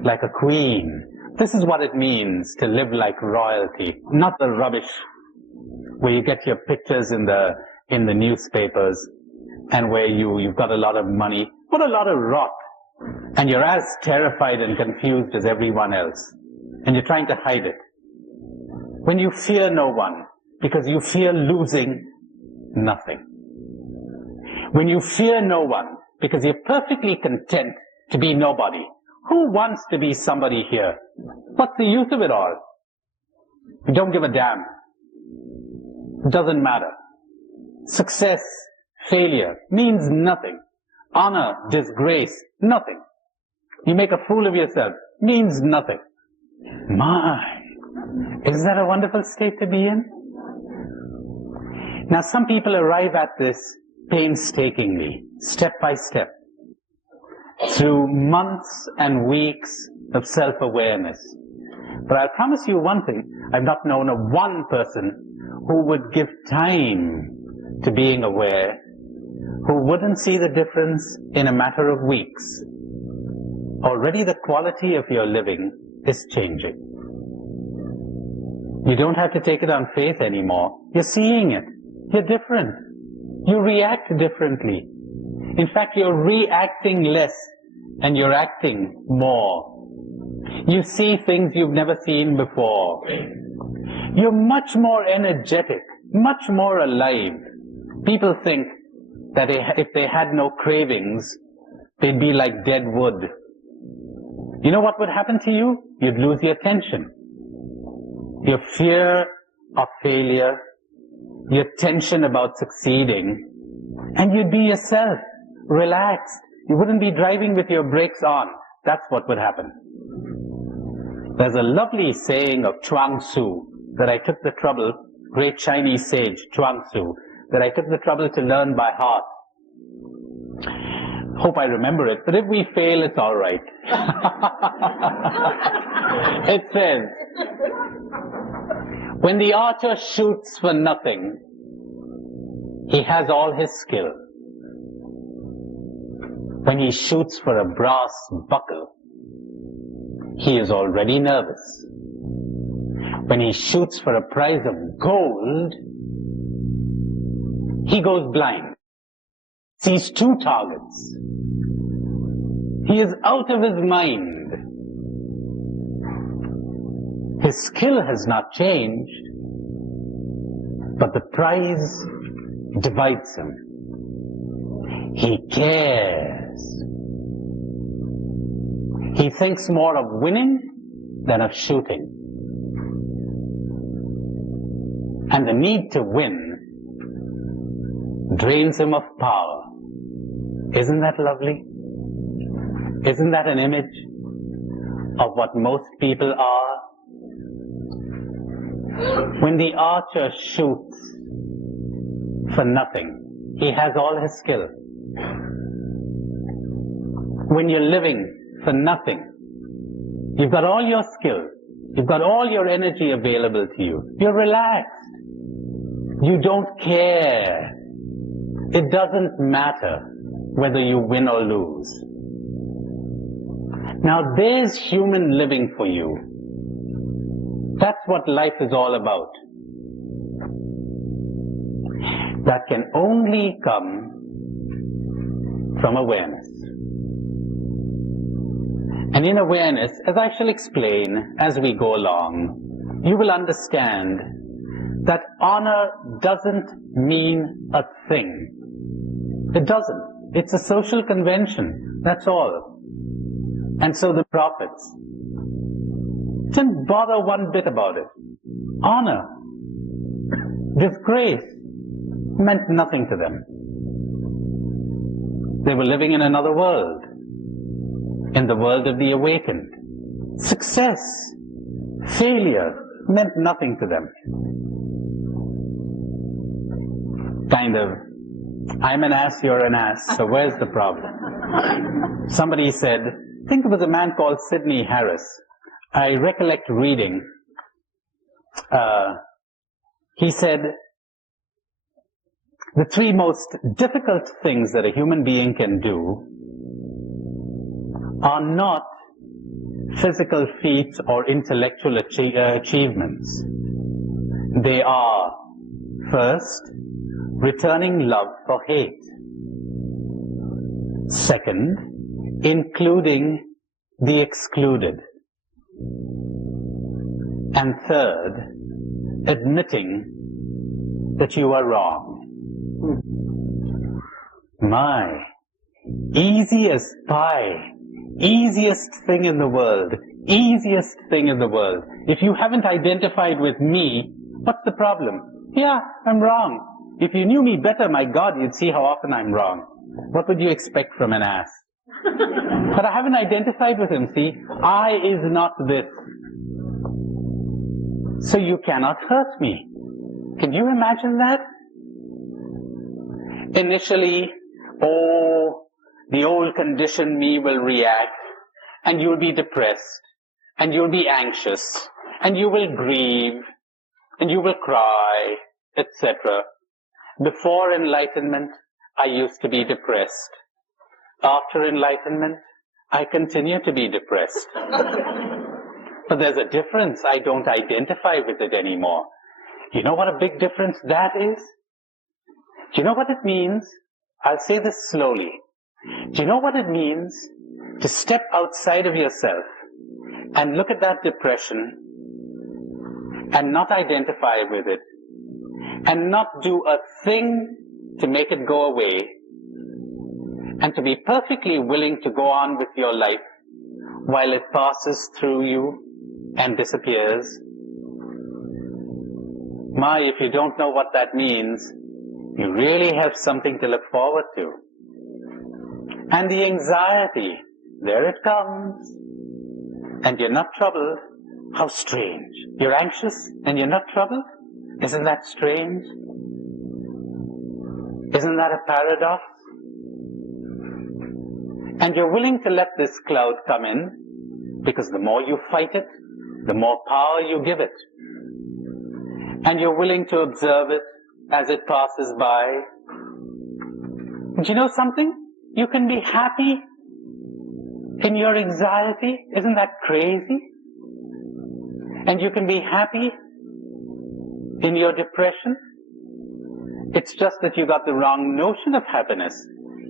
like a queen. This is what it means to live like royalty, not the rubbish where you get your pictures in the newspapers and where you've got a lot of money. What a lot of rot. And you're as terrified and confused as everyone else. And you're trying to hide it. When you fear no one, because you fear losing nothing. When you fear no one, because you're perfectly content to be nobody. Who wants to be somebody here? What's the use of it all? You don't give a damn. It doesn't matter. Success, failure means nothing. Honor, disgrace, nothing. You make a fool of yourself, means nothing. My, is that a wonderful state to be in? Now some people arrive at this painstakingly, step by step, through months and weeks of self-awareness. But I promise you one thing, I've not known of one person who would give time to being aware, who wouldn't see the difference in a matter of weeks. Already the quality of your living is changing. You don't have to take it on faith anymore. You're seeing it. You're different. You react differently. In fact, you're reacting less and you're acting more. You see things you've never seen before. You're much more energetic, much more alive. People think that if they had no cravings, they'd be like dead wood. You know what would happen to you? You'd lose your tension. Your fear of failure, your tension about succeeding, and you'd be yourself, relaxed. You wouldn't be driving with your brakes on. That's what would happen. There's a lovely saying of Chuang Tzu that I took the trouble, great Chinese sage Chuang Tzu, that I took the trouble to learn by heart. Hope I remember it, but if we fail, it's all right. It says, when the archer shoots for nothing, he has all his skill. When he shoots for a brass buckle, he is already nervous. When he shoots for a prize of gold, he goes blind, sees two targets. He is out of his mind. His skill has not changed, but the prize divides him. He cares. He thinks more of winning than of shooting. And the need to win drains him of power. Isn't that lovely? Isn't that an image of what most people are? When the archer shoots for nothing, he has all his skill. When you're living for nothing, you've got all your skill, you've got all your energy available to you, you're relaxed, you don't care. It doesn't matter whether you win or lose. Now there's human living for you. That's what life is all about. That can only come from awareness. And in awareness, as I shall explain as we go along, you will understand that honor doesn't mean a thing. It doesn't. It's a social convention. That's all. And so the prophets didn't bother one bit about it. Honor, disgrace, meant nothing to them. They were living in another world, in the world of the awakened. Success, failure, meant nothing to them. Kind of, I'm an ass, you're an ass, so where's the problem? Somebody said, I think it was a man called Sidney Harris. I recollect reading, he said, the three most difficult things that a human being can do are not physical feats or intellectual achievements. They are, first, returning love for hate. Second, including the excluded. And third, admitting that you are wrong. My, easy as pie, easiest thing in the world, easiest thing in the world. If you haven't identified with me, what's the problem? Yeah, I'm wrong. If you knew me better, my God, you'd see how often I'm wrong. What would you expect from an ass? But I haven't identified with him, see? I is not this. So you cannot hurt me. Can you imagine that? Initially, the old conditioned me will react, and you'll be depressed, and you'll be anxious, and you will grieve, and you will cry, etc. Before enlightenment, I used to be depressed. After enlightenment, I continue to be depressed. But there's a difference. I don't identify with it anymore. You know what a big difference that is? Do you know what it means? I'll say this slowly. Do you know what it means to step outside of yourself and look at that depression and not identify with it and not do a thing to make it go away, and to be perfectly willing to go on with your life while it passes through you and disappears? My, if you don't know what that means, you really have something to look forward to. And the anxiety, there it comes. And you're not troubled. How strange. You're anxious and you're not troubled? Isn't that strange? Isn't that a paradox? And you're willing to let this cloud come in, because the more you fight it, the more power you give it. And you're willing to observe it as it passes by. Do you know something? You can be happy in your anxiety. Isn't that crazy? And you can be happy in your depression. It's just that you got the wrong notion of happiness.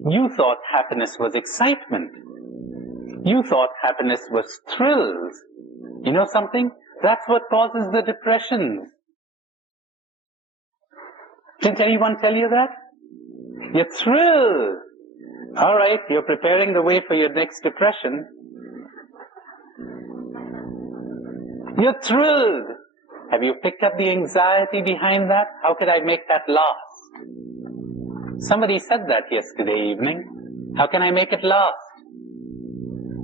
You thought happiness was excitement. You thought happiness was thrills. You know something? That's what causes the depressions. Didn't anyone tell you that? You're thrilled. All right, you're preparing the way for your next depression. You're thrilled. Have you picked up the anxiety behind that? How could I make that last? Somebody said that yesterday evening. How can I make it last?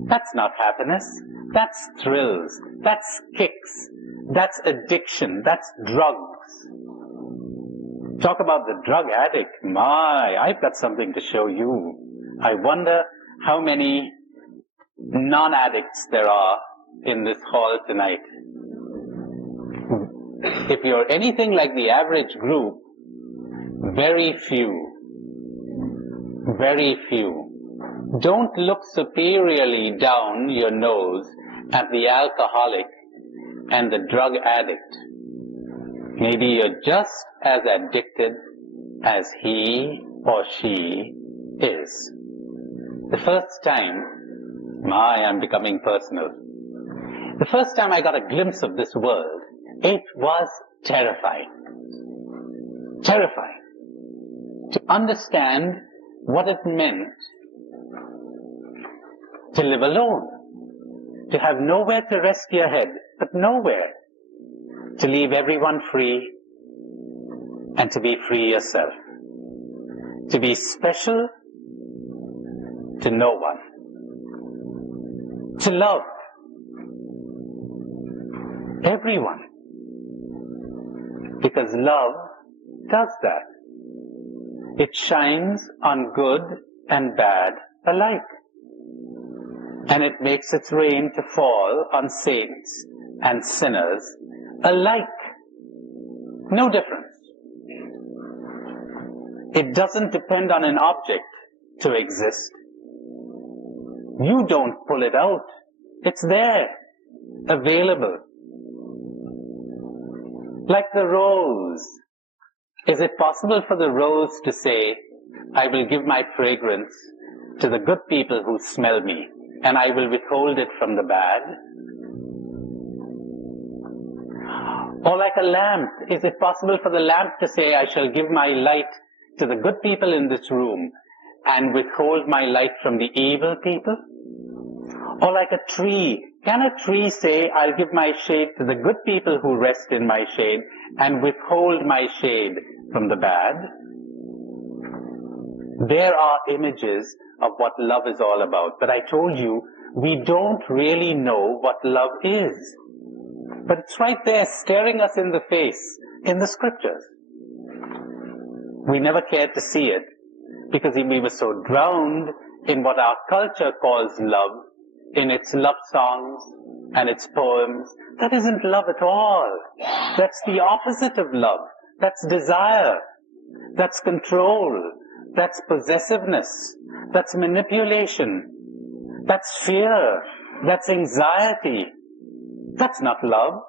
That's not happiness. That's thrills. That's kicks. That's addiction. That's drugs. Talk about the drug addict. My, I've got something to show you. I wonder how many non-addicts there are in this hall tonight. If you're anything like the average group, very few. Very few. Don't look superiorly down your nose at the alcoholic and the drug addict. Maybe you're just as addicted as he or she is. The first time, I'm becoming personal. The first time I got a glimpse of this world, it was terrifying. Terrifying. To understand what it meant to live alone. To have nowhere to rest your head, but nowhere. To leave everyone free and to be free yourself. To be special to no one. To love everyone. Because love does that. It shines on good and bad alike. And it makes its rain to fall on saints and sinners alike. No difference. It doesn't depend on an object to exist. You don't pull it out. It's there, available. Like the rose. Is it possible for the rose to say, I will give my fragrance to the good people who smell me, and I will withhold it from the bad? Or like a lamp, is it possible for the lamp to say, I shall give my light to the good people in this room and withhold my light from the evil people? Or like a tree, can a tree say, I'll give my shade to the good people who rest in my shade and withhold my shade from the bad? There are images of what love is all about, but I told you, we don't really know what love is. But it's right there staring us in the face in the scriptures. We never cared to see it because we were so drowned in what our culture calls love, in its love songs and its poems. That isn't love at all. That's the opposite of love. That's desire. That's control. That's possessiveness. That's manipulation. That's fear. That's anxiety. That's not love.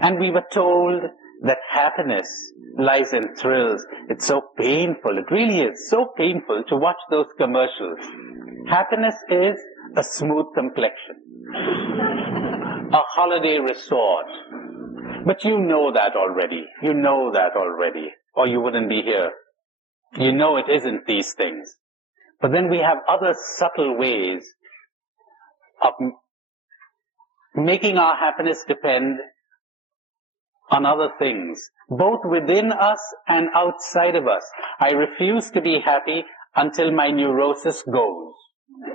And we were told that happiness lies in thrills. It's so painful. It really is so painful to watch those commercials. Happiness is a smooth complexion. A holiday resort. But you know that already. You know that already. Or you wouldn't be here. You know it isn't these things. But then we have other subtle ways of making our happiness depend on other things, both within us and outside of us. I refuse to be happy until my neurosis goes.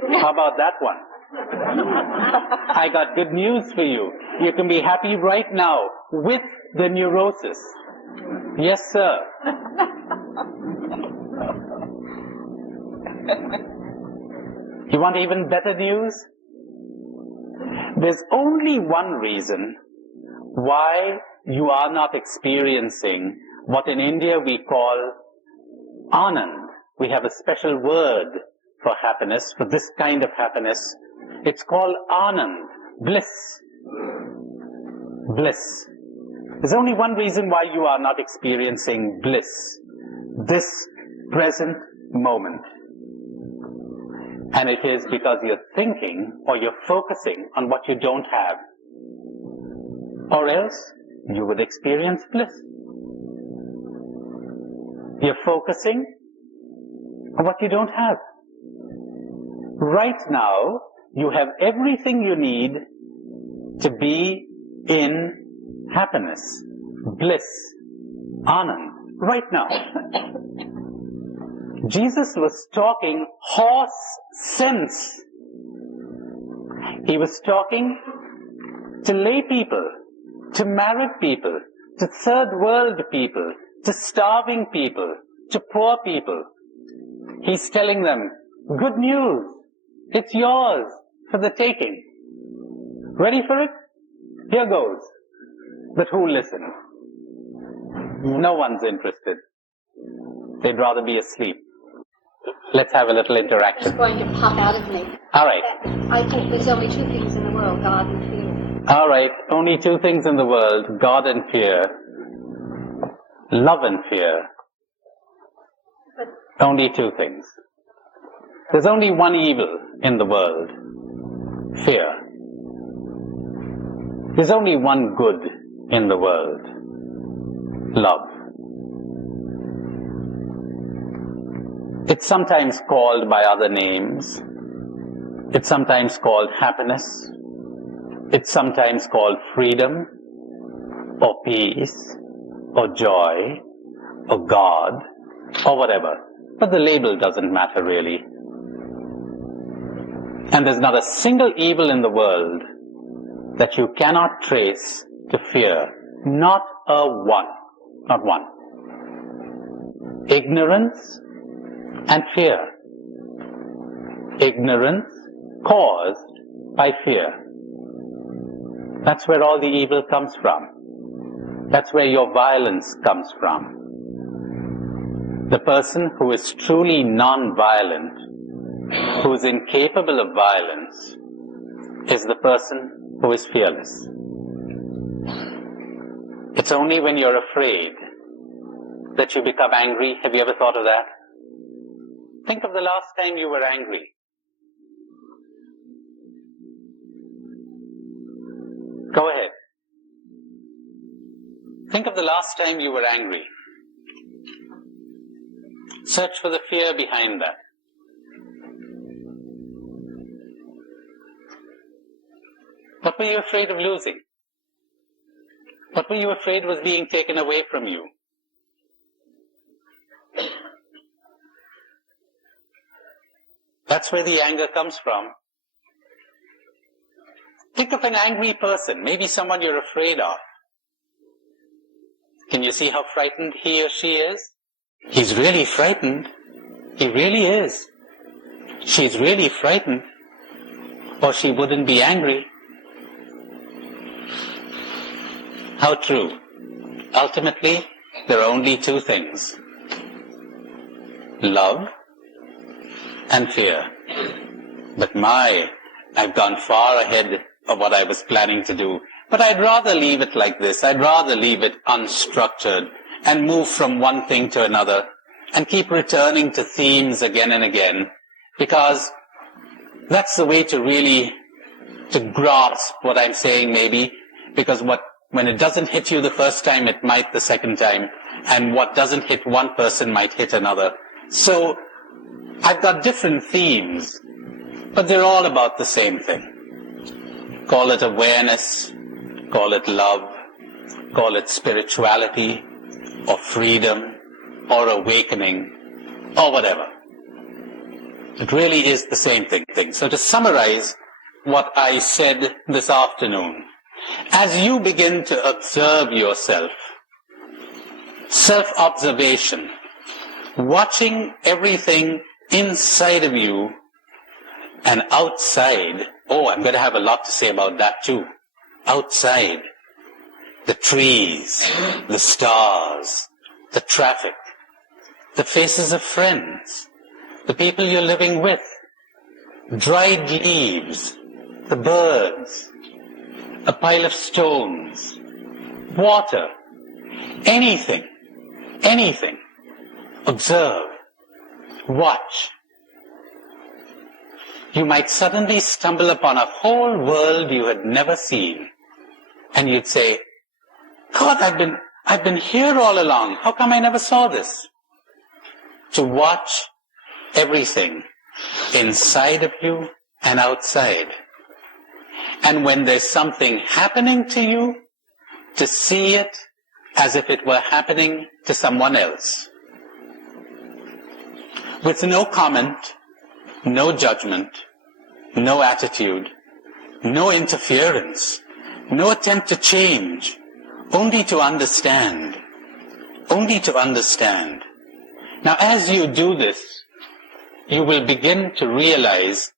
How about that one? I got good news for you. You can be happy right now with the neurosis. Yes, sir. You want even better news? There's only one reason why you are not experiencing what in India we call anand. We have a special word for happiness, for this kind of happiness. It's called anand, bliss. Bliss. There's only one reason why you are not experiencing bliss, this present moment. And it is because you're thinking or you're focusing on what you don't have. Or else you would experience bliss. You're focusing on what you don't have. Right now, you have everything you need to be in happiness, bliss, anand, right now. Jesus was talking horse sense. He was talking to lay people, to married people, to third world people, to starving people, to poor people. He's telling them, good news, it's yours for the taking. Ready for it? Here goes. But who listened? No one's interested. They'd rather be asleep. Let's have a little interaction. It's going to pop out of me. All right. I think there's only two things in the world, God and fear. All right. Only two things in the world, God and fear. Love and fear. But only two things. There's only one evil in the world. Fear. There's only one good in the world. Love. It's sometimes called by other names. It's sometimes called happiness. It's sometimes called freedom, or peace, or joy, or God, or whatever. But the label doesn't matter really. And there's not a single evil in the world that you cannot trace to fear. Not a one. Not one. Ignorance and fear. Ignorance caused by fear. That's where all the evil comes from. That's where your violence comes from. The person who is truly non-violent, who is incapable of violence, is the person who is fearless. It's only when you're afraid that you become angry. Have you ever thought of that? Think of the last time you were angry. Go ahead. Think of the last time you were angry. Search for the fear behind that. What were you afraid of losing? What were you afraid was being taken away from you? That's where the anger comes from. Think of an angry person, maybe someone you're afraid of. Can you see how frightened he or she is? He's really frightened. He really is. She's really frightened, or she wouldn't be angry. How true. Ultimately, there are only two things. Love and fear. But I've gone far ahead of what I was planning to do. But I'd rather leave it like this. I'd rather leave it unstructured and move from one thing to another and keep returning to themes again and again, because that's the way to grasp what I'm saying maybe, because when it doesn't hit you the first time, it might the second time, and what doesn't hit one person might hit another. So I've got different themes, but they're all about the same thing. Call it awareness, call it love, call it spirituality, or freedom, or awakening, or whatever. It really is the same thing. So to summarize what I said this afternoon, as you begin to observe yourself, self-observation, watching everything inside of you and outside. Oh, I'm going to have a lot to say about that too. Outside, the trees, the stars, the traffic, the faces of friends, the people you're living with, dried leaves, the birds, a pile of stones, water, anything. Observe, watch. you might suddenly stumble upon a whole world you had never seen. And you'd say, God, I've been here all along. How come I never saw this? To watch everything inside of you and outside. And when there's something happening to you, to see it as if it were happening to someone else. With no comment, no judgment, no attitude, no interference, no attempt to change, only to understand. Only to understand. Now, as you do this, you will begin to realize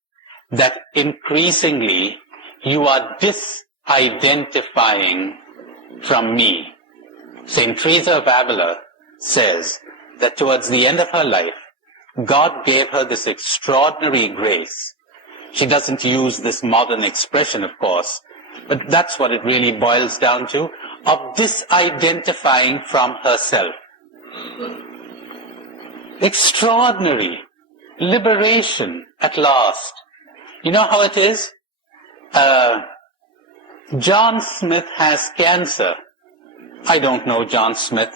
that increasingly you are disidentifying from me. St. Teresa of Avila says that towards the end of her life, God gave her this extraordinary grace. She doesn't use this modern expression, of course, but that's what it really boils down to, of disidentifying from herself. Extraordinary liberation at last. You know how it is? John Smith has cancer. I don't know John Smith.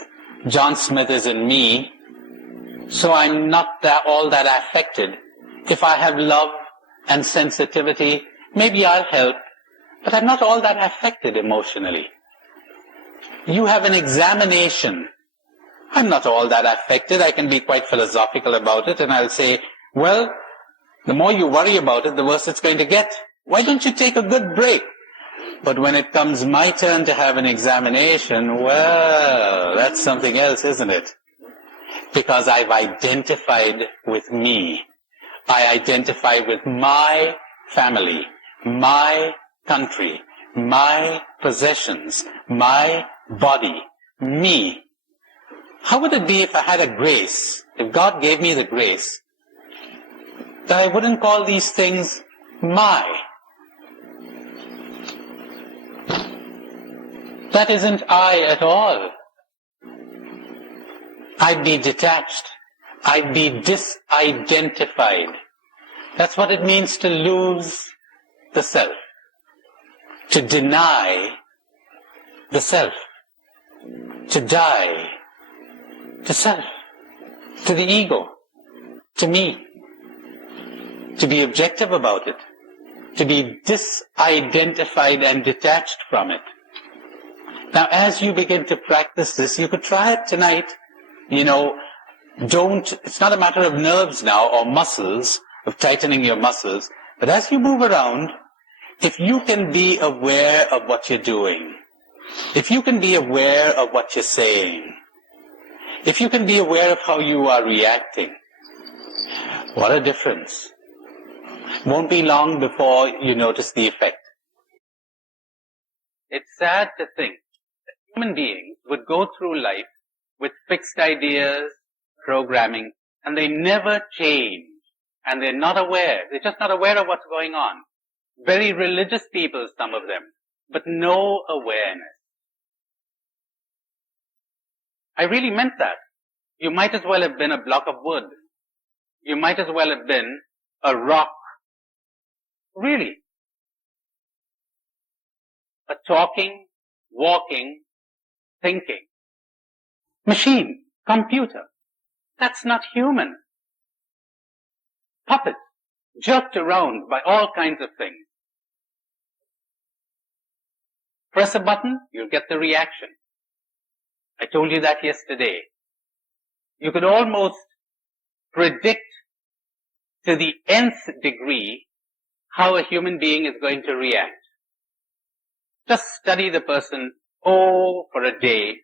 John Smith is in me, so I'm not all that affected. If I have love and sensitivity, maybe I'll help, but I'm not all that affected emotionally. You have an examination. I'm not all that affected. I can be quite philosophical about it, and I'll say, well, the more you worry about it, the worse it's going to get. Why don't you take a good break? But when it comes my turn to have an examination, well, that's something else, isn't it? Because I've identified with me. I identify with my family, my country, my possessions, my body, me. How would it be if I had a grace, if God gave me the grace, that I wouldn't call these things my? That isn't I at all. I'd be detached. I'd be disidentified. That's what it means to lose the self. To deny the self. To die to self. To the ego. To me. To be objective about it. To be disidentified and detached from it. Now, as you begin to practice this, you could try it tonight. You know, it's not a matter of nerves now or muscles, of tightening your muscles, but as you move around, if you can be aware of what you're doing, if you can be aware of what you're saying, if you can be aware of how you are reacting, what a difference. Won't be long before you notice the effect. It's sad to think that human beings would go through life with fixed ideas, programming, and they never change. And they're not aware. They're just not aware of what's going on. Very religious people, some of them, but no awareness. I really meant that. You might as well have been a block of wood. You might as well have been a rock. Really. A talking, walking, thinking machine, computer. That's not human. Puppet, jerked around by all kinds of things. Press a button, you'll get the reaction. I told you that yesterday. You could almost predict to the nth degree how a human being is going to react. Just study the person, for a day,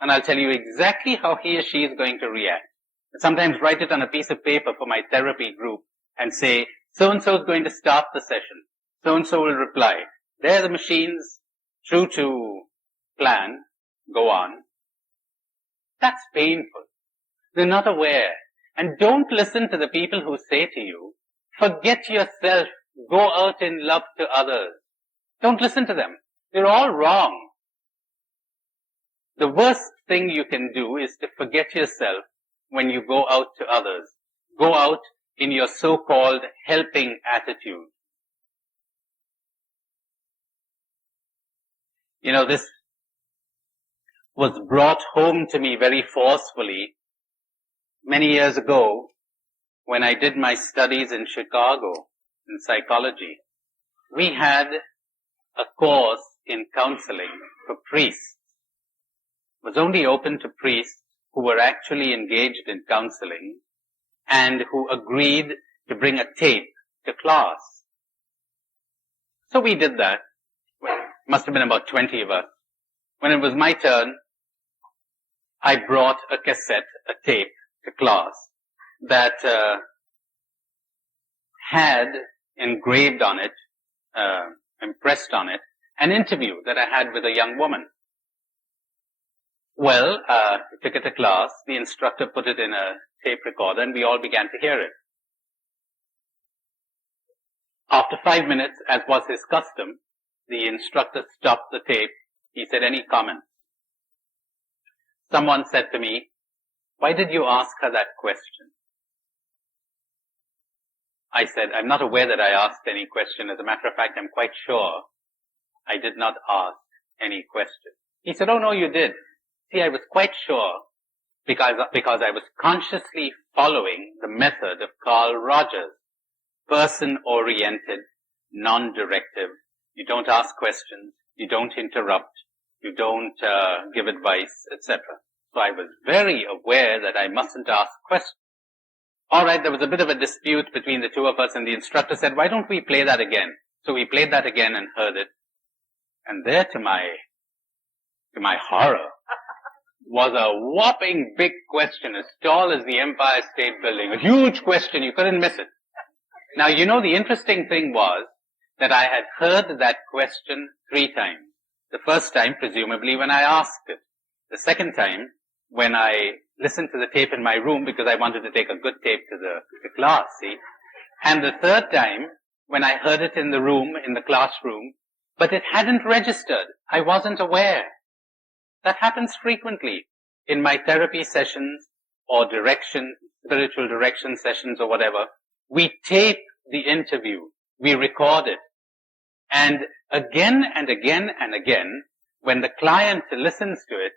and I'll tell you exactly how he or she is going to react. And sometimes write it on a piece of paper for my therapy group and say, so-and-so is going to start the session. So-and-so will reply. There the machines, true to plan, go on. That's painful. They're not aware. And don't listen to the people who say to you, forget yourself, go out in love to others. Don't listen to them. They're all wrong. The worst thing you can do is to forget yourself when you go out to others. Go out in your so-called helping attitude. You know, this was brought home to me very forcefully many years ago when I did my studies in Chicago in psychology. We had a course in counseling for priests. It was only open to priests who were actually engaged in counseling and who agreed to bring a tape to class. So we did that. Well, must have been about 20 of us. When it was my turn, I brought a cassette, a tape to class that had engraved on it, impressed on it, an interview that I had with a young woman. Well, we took it to class, the instructor put it in a tape recorder, and we all began to hear it. After 5 minutes, as was his custom, the instructor stopped the tape. He said, "Any comments?" Someone said to me, "Why did you ask her that question?" I said, "I'm not aware that I asked any question. As a matter of fact, I'm quite sure I did not ask any question." He said, "Oh no, you did. See, I was quite sure because I was consciously following the method of Carl Rogers. Person-oriented, non-directive. You don't ask questions. You don't interrupt. You don't give advice, etc. So I was very aware that I mustn't ask questions. All right, there was a bit of a dispute between the two of us, and the instructor said, "Why don't we play that again?" So we played that again and heard it. And there, to my horror, was a whopping big question, as tall as the Empire State Building. A huge question, you couldn't miss it. Now, you know, the interesting thing was that I had heard that question 3 times. The first time, presumably, when I asked it. The second time, when I listened to the tape in my room, because I wanted to take a good tape to the class, see? And the third time, when I heard it in the room, in the classroom, but it hadn't registered. I wasn't aware. That happens frequently in my therapy sessions or spiritual direction sessions or whatever. We tape the interview. We record it. And again and again and again, when the client listens to it,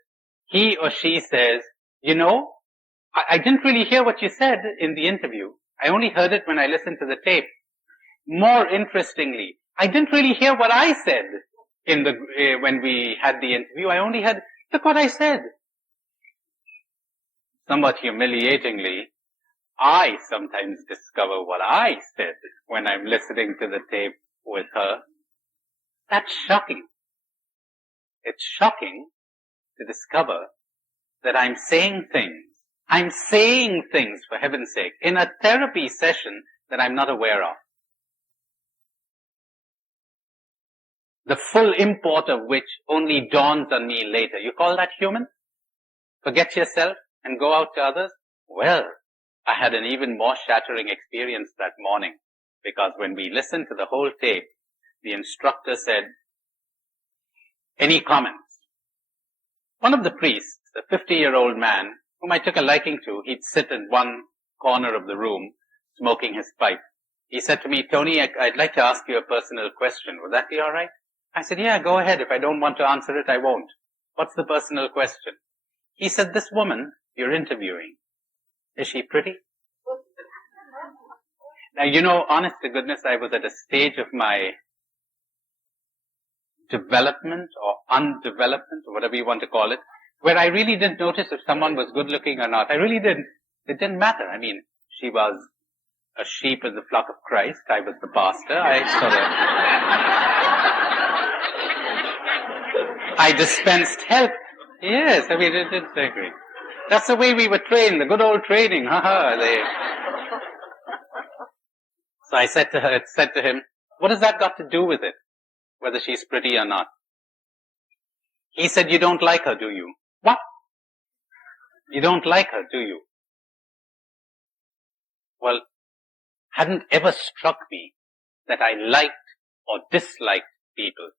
he or she says, "You know, I didn't really hear what you said in the interview. I only heard it when I listened to the tape. More interestingly, I didn't really hear what I said when we had the interview. I only heard, look what I said." Somewhat humiliatingly, I sometimes discover what I said when I'm listening to the tape with her. That's shocking. It's shocking to discover that I'm saying things, for heaven's sake, in a therapy session that I'm not aware of. The full import of which only dawns on me later. You call that human? Forget yourself and go out to others? Well, I had an even more shattering experience that morning, because when we listened to the whole tape, the instructor said, "Any comments?" One of the priests, a 50-year-old man, whom I took a liking to, he'd sit in one corner of the room, smoking his pipe. He said to me, "Tony, I'd like to ask you a personal question. Would that be all right?" I said, "Yeah, go ahead. If I don't want to answer it, I won't." "What's the personal question?" He said, "This woman you're interviewing, is she pretty?" Now, you know, honest to goodness, I was at a stage of my development or undevelopment, or whatever you want to call it, where I really didn't notice if someone was good looking or not. I really didn't. It didn't matter. I mean, she was a sheep in the flock of Christ. I was the pastor. I dispensed help. Yes, I mean, it's great. That's the way we were trained, the good old training. So I said to him, "What has that got to do with it, whether she's pretty or not?" He said, "You don't like her, do you?" "What? You don't like her, do you?" Well, hadn't ever struck me that I liked or disliked people,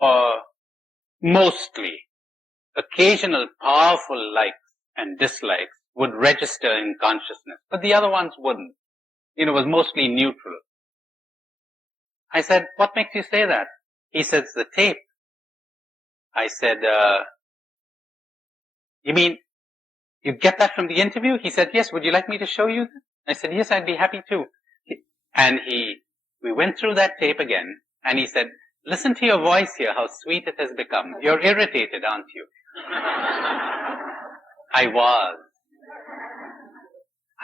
or mostly occasional powerful likes and dislikes would register in consciousness, but the other ones wouldn't. was mostly neutral. I said, what makes you say that? He says, the tape. I said, you mean, you get that from the interview? He said, yes, would you like me to show you? I said, yes, I'd be happy to. And we went through that tape again, and he said, listen to your voice here, how sweet it has become. You're irritated, aren't you? I was.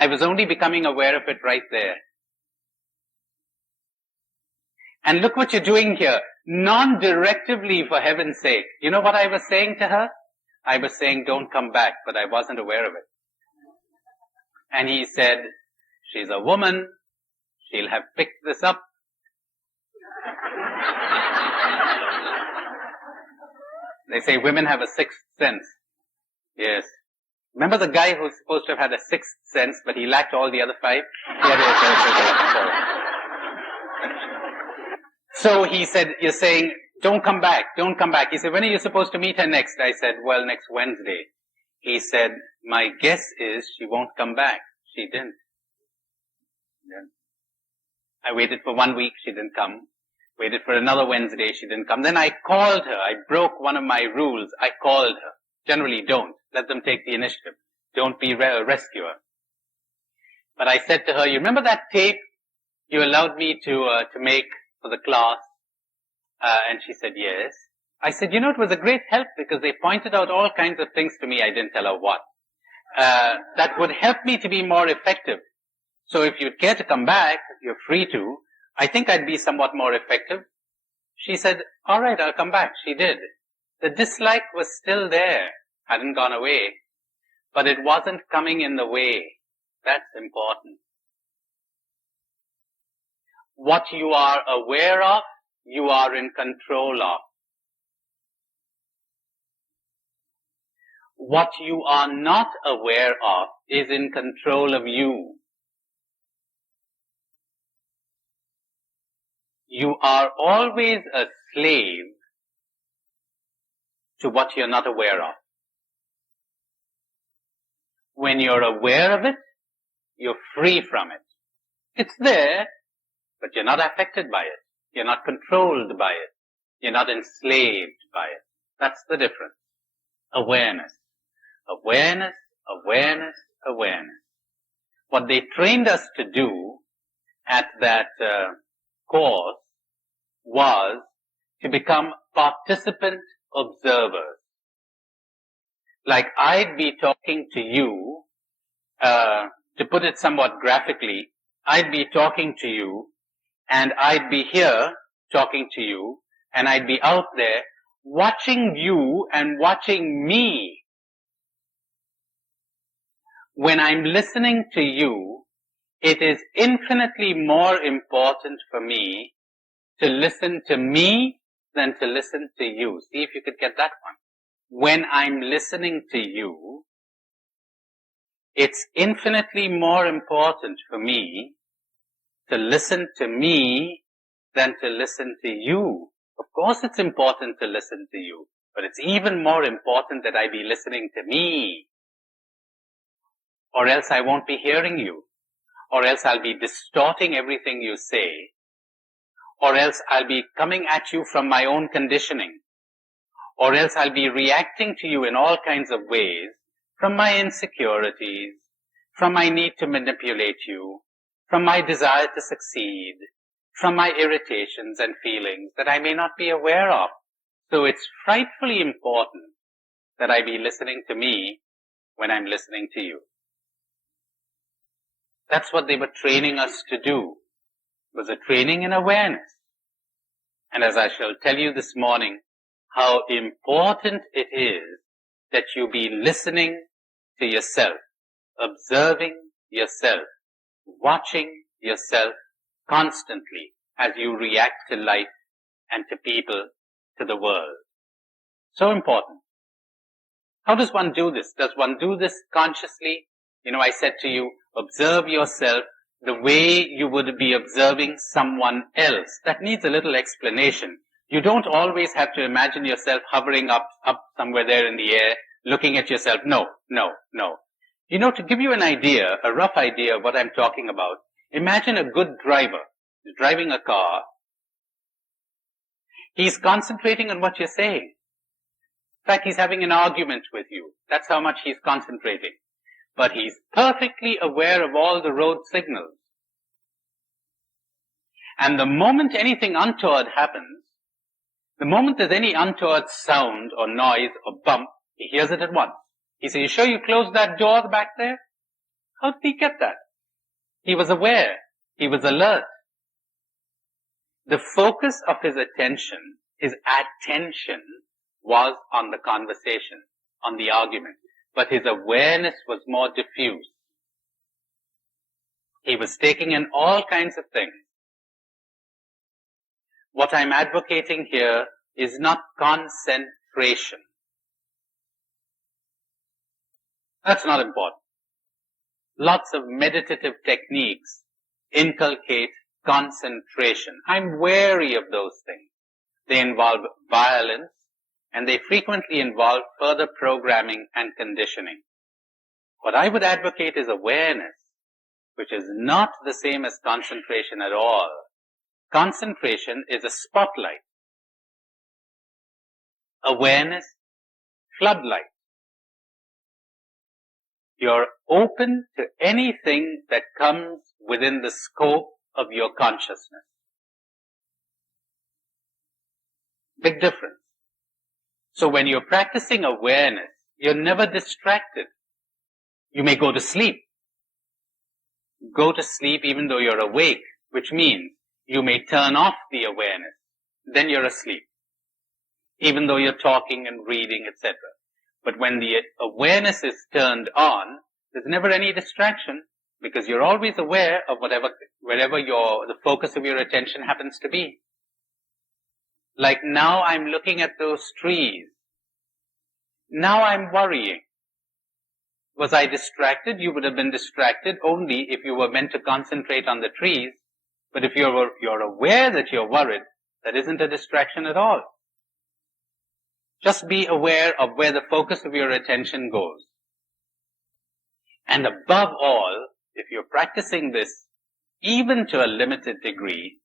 I was only becoming aware of it right there. And look what you're doing here. Non-directively, for heaven's sake. You know what I was saying to her? I was saying, don't come back, but I wasn't aware of it. And he said, she's a woman. She'll have picked this up. They say women have a sixth sense. Yes. Remember the guy who's supposed to have had a sixth sense, but he lacked all the other five? So he said, you're saying, don't come back, don't come back. He said, when are you supposed to meet her next? I said, well, next Wednesday. He said, my guess is she won't come back. She didn't. I waited for 1 week, she didn't come. Waited for another Wednesday, she didn't come. Then I called her. I broke one of my rules. I called her. Generally don't. Let them take the initiative. Don't be a rescuer. But I said to her, you remember that tape you allowed me to make for the class? And she said, yes. I said, it was a great help because they pointed out all kinds of things to me. I didn't tell her what. That would help me to be more effective. So if you'd care to come back, you're free to. I think I'd be somewhat more effective. She said, all right, I'll come back. She did. The dislike was still there, hadn't gone away, but it wasn't coming in the way. That's important. What you are aware of, you are in control of. What you are not aware of is in control of you. You are always a slave to what you're not aware of. When you're aware of it, you're free from it. It's there, but you're not affected by it. You're not controlled by it. You're not enslaved by it. That's the difference. Awareness. Awareness, awareness, awareness. What they trained us to do at that course was to become participant observers. Like I'd be talking to you, to put it somewhat graphically, I'd be talking to you, and I'd be here talking to you, and I'd be out there watching you and watching me. When I'm listening to you, it is infinitely more important for me to listen to me than to listen to you. See if you could get that one. When I'm listening to you, it's infinitely more important for me to listen to me than to listen to you. Of course it's important to listen to you, but it's even more important that I be listening to me. Or else I won't be hearing you. Or else I'll be distorting everything you say. Or else I'll be coming at you from my own conditioning. Or else I'll be reacting to you in all kinds of ways, from my insecurities, from my need to manipulate you, from my desire to succeed, from my irritations and feelings that I may not be aware of. So it's frightfully important that I be listening to me when I'm listening to you. That's what they were training us to do. It was a training in awareness. And as I shall tell you this morning, how important it is that you be listening to yourself, observing yourself, watching yourself constantly as you react to life and to people, to the world. So important. How does one do this? Does one do this consciously? I said to you, observe yourself the way you would be observing someone else. That needs a little explanation. You don't always have to imagine yourself hovering up somewhere there in the air, looking at yourself. No. To give you an idea, a rough idea of what I'm talking about, Imagine a good driver is driving a car. He's concentrating on what you're saying. In fact, he's having an argument with you. That's how much he's concentrating. But he's perfectly aware of all the road signals. And the moment anything untoward happens, the moment there's any untoward sound or noise or bump, he hears it at once. He says, "You sure you closed that door back there?" How did he get that? He was aware. He was alert. The focus of his attention was on the conversation, on the argument. But his awareness was more diffuse. He was taking in all kinds of things. What I'm advocating here is not concentration. That's not important. Lots of meditative techniques inculcate concentration. I'm wary of those things. They involve violence, and they frequently involve further programming and conditioning. What I would advocate is awareness, which is not the same as concentration at all. Concentration is a spotlight. Awareness, floodlight. You're open to anything that comes within the scope of your consciousness. Big difference. So when you're practicing awareness, you're never distracted. You may go to sleep. Go to sleep even though you're awake, which means you may turn off the awareness. Then you're asleep. Even though you're talking and reading, etc. But when the awareness is turned on, there's never any distraction because you're always aware of wherever the focus of your attention happens to be. Like now I'm looking at those trees. Now I'm worrying. Was I distracted? You would have been distracted only if you were meant to concentrate on the trees. But if you're aware that you're worried, that isn't a distraction at all. Just be aware of where the focus of your attention goes. And above all, if you're practicing this, even to a limited degree,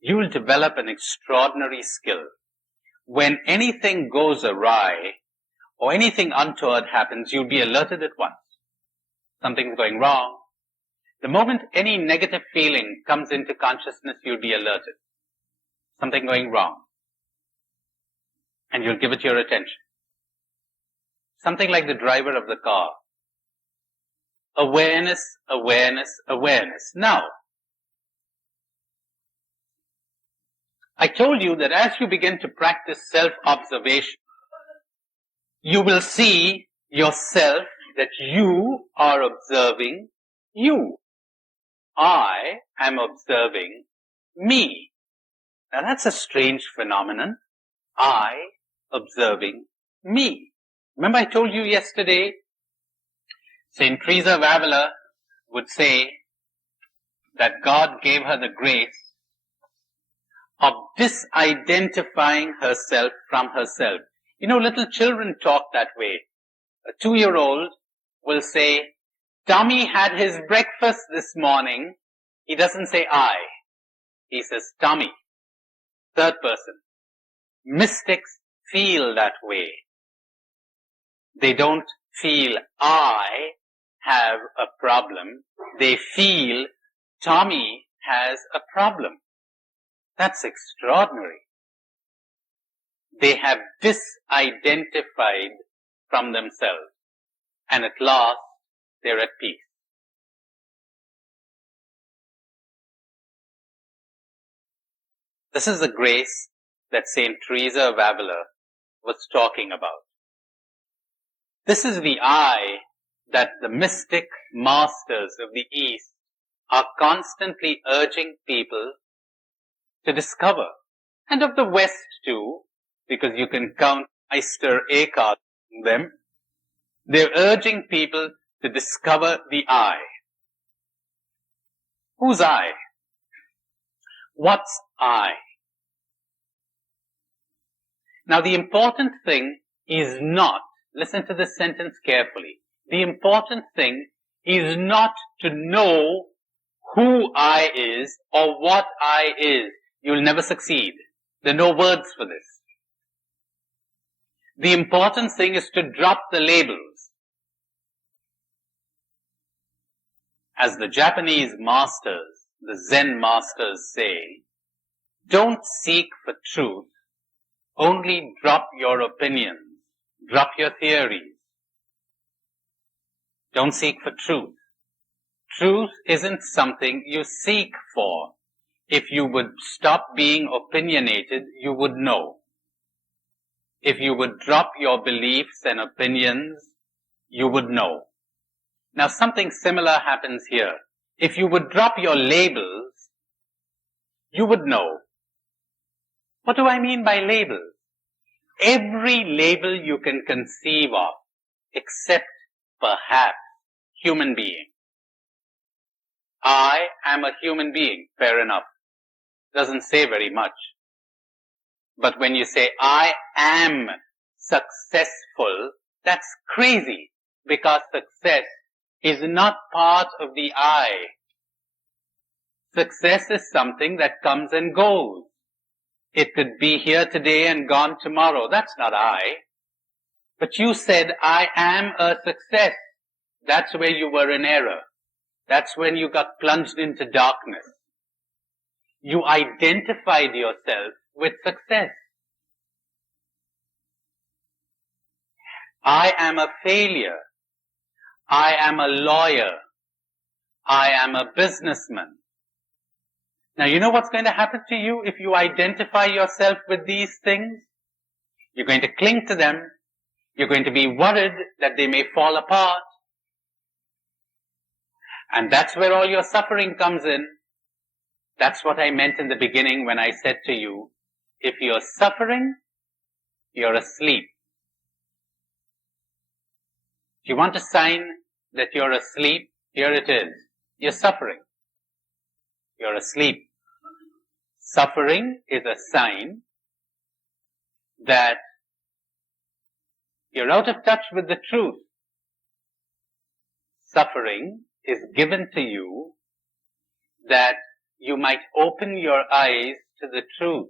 you will develop an extraordinary skill. When anything goes awry, or anything untoward happens, you'll be alerted at once. Something's going wrong. The moment any negative feeling comes into consciousness, you'll be alerted. Something going wrong. And you'll give it your attention. Something like the driver of the car. Awareness, awareness, awareness. Now, I told you that as you begin to practice self-observation, you will see yourself that you are observing you. I am observing me. Now that's a strange phenomenon. I observing me. Remember I told you yesterday, Saint Teresa of Avila would say that God gave her the grace of disidentifying herself from herself. You know, little children talk that way. A 2-year-old will say, Tommy had his breakfast this morning. He doesn't say I. He says Tommy. Third person. Mystics feel that way. They don't feel I have a problem. They feel Tommy has a problem. That's extraordinary. They have disidentified from themselves. And at last, they're at peace. This is the grace that Saint Teresa of Avila was talking about. This is the I that the mystic masters of the East are constantly urging people to discover. And of the West too, because you can count Meister Eckhart in them. They're urging people to discover the I. Who's I? What's I? Now the important thing is not, listen to this sentence carefully, the important thing is not to know who I is or what I is, you'll never succeed. There are no words for this. The important thing is to drop the labels. As the Japanese masters, the Zen masters say, don't seek for truth, only drop your opinions, drop your theories. Don't seek for truth. Truth isn't something you seek for. If you would stop being opinionated, you would know. If you would drop your beliefs and opinions, you would know. Now something similar happens here. If you would drop your labels, you would know. What do I mean by labels? Every label you can conceive of, except perhaps human being. I am a human being, fair enough. Doesn't say very much. But when you say, I am successful, that's crazy, because success is not part of the I. Success is something that comes and goes. It could be here today and gone tomorrow. That's not I. But you said, I am a success. That's where you were in error. That's when you got plunged into darkness. You identified yourself with success. I am a failure. I am a lawyer. I am a businessman. Now, you know what's going to happen to you if you identify yourself with these things? You're going to cling to them. You're going to be worried that they may fall apart. And that's where all your suffering comes in. That's what I meant in the beginning when I said to you, if you're suffering, you're asleep. If you want a sign that you're asleep, here it is. You're suffering. You're asleep. Suffering is a sign that you're out of touch with the truth. Suffering is given to you that you might open your eyes to the truth,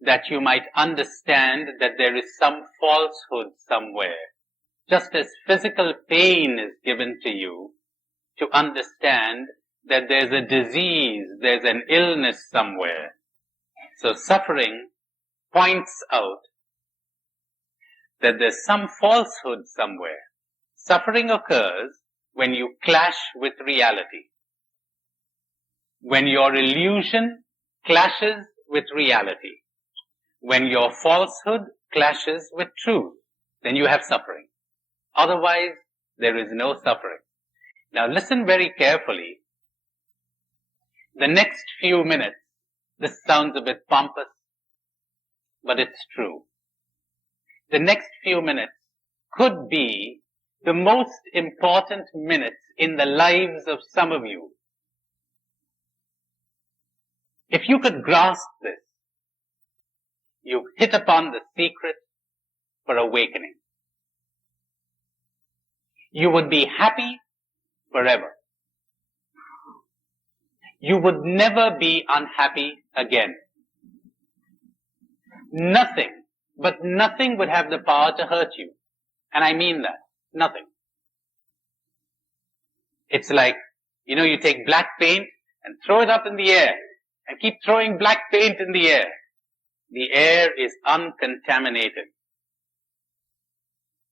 that you might understand that there is some falsehood somewhere. Just as physical pain is given to you to understand that there's a disease, there's an illness somewhere. So suffering points out that there's some falsehood somewhere. Suffering occurs when you clash with reality. When your illusion clashes with reality. When your falsehood clashes with truth, then you have suffering. Otherwise, there is no suffering. Now listen very carefully. The next few minutes, this sounds a bit pompous, but it's true. The next few minutes could be the most important minutes in the lives of some of you. If you could grasp this, you've hit upon the secret for awakening. You would be happy forever. You would never be unhappy again. Nothing, but nothing would have the power to hurt you. And I mean that. Nothing. It's like, you take black paint and throw it up in the air and keep throwing black paint in the air. The air is uncontaminated.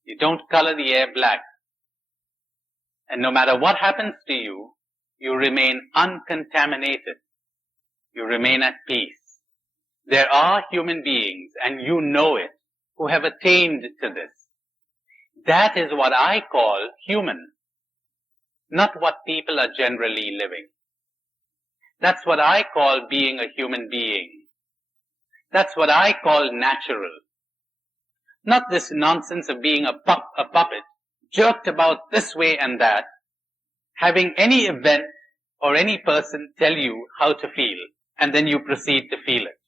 You don't color the air black. And no matter what happens to you, you remain uncontaminated. You remain at peace. There are human beings, and you know it, who have attained to this. That is what I call human, not what people are generally living. That's what I call being a human being. That's what I call natural. Not this nonsense of being a puppet, jerked about this way and that, having any event or any person tell you how to feel, and then you proceed to feel it.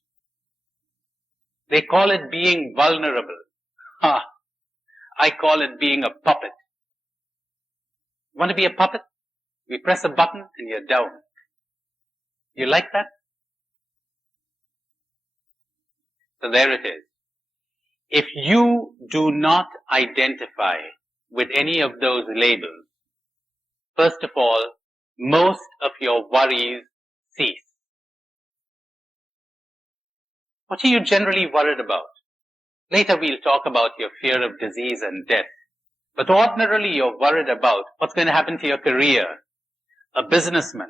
They call it being vulnerable. I call it being a puppet. Want to be a puppet? We press a button and you're down. You like that? So there it is. If you do not identify with any of those labels, first of all, most of your worries cease. What are you generally worried about? Later we'll talk about your fear of disease and death. But ordinarily you're worried about what's going to happen to your career. A businessman,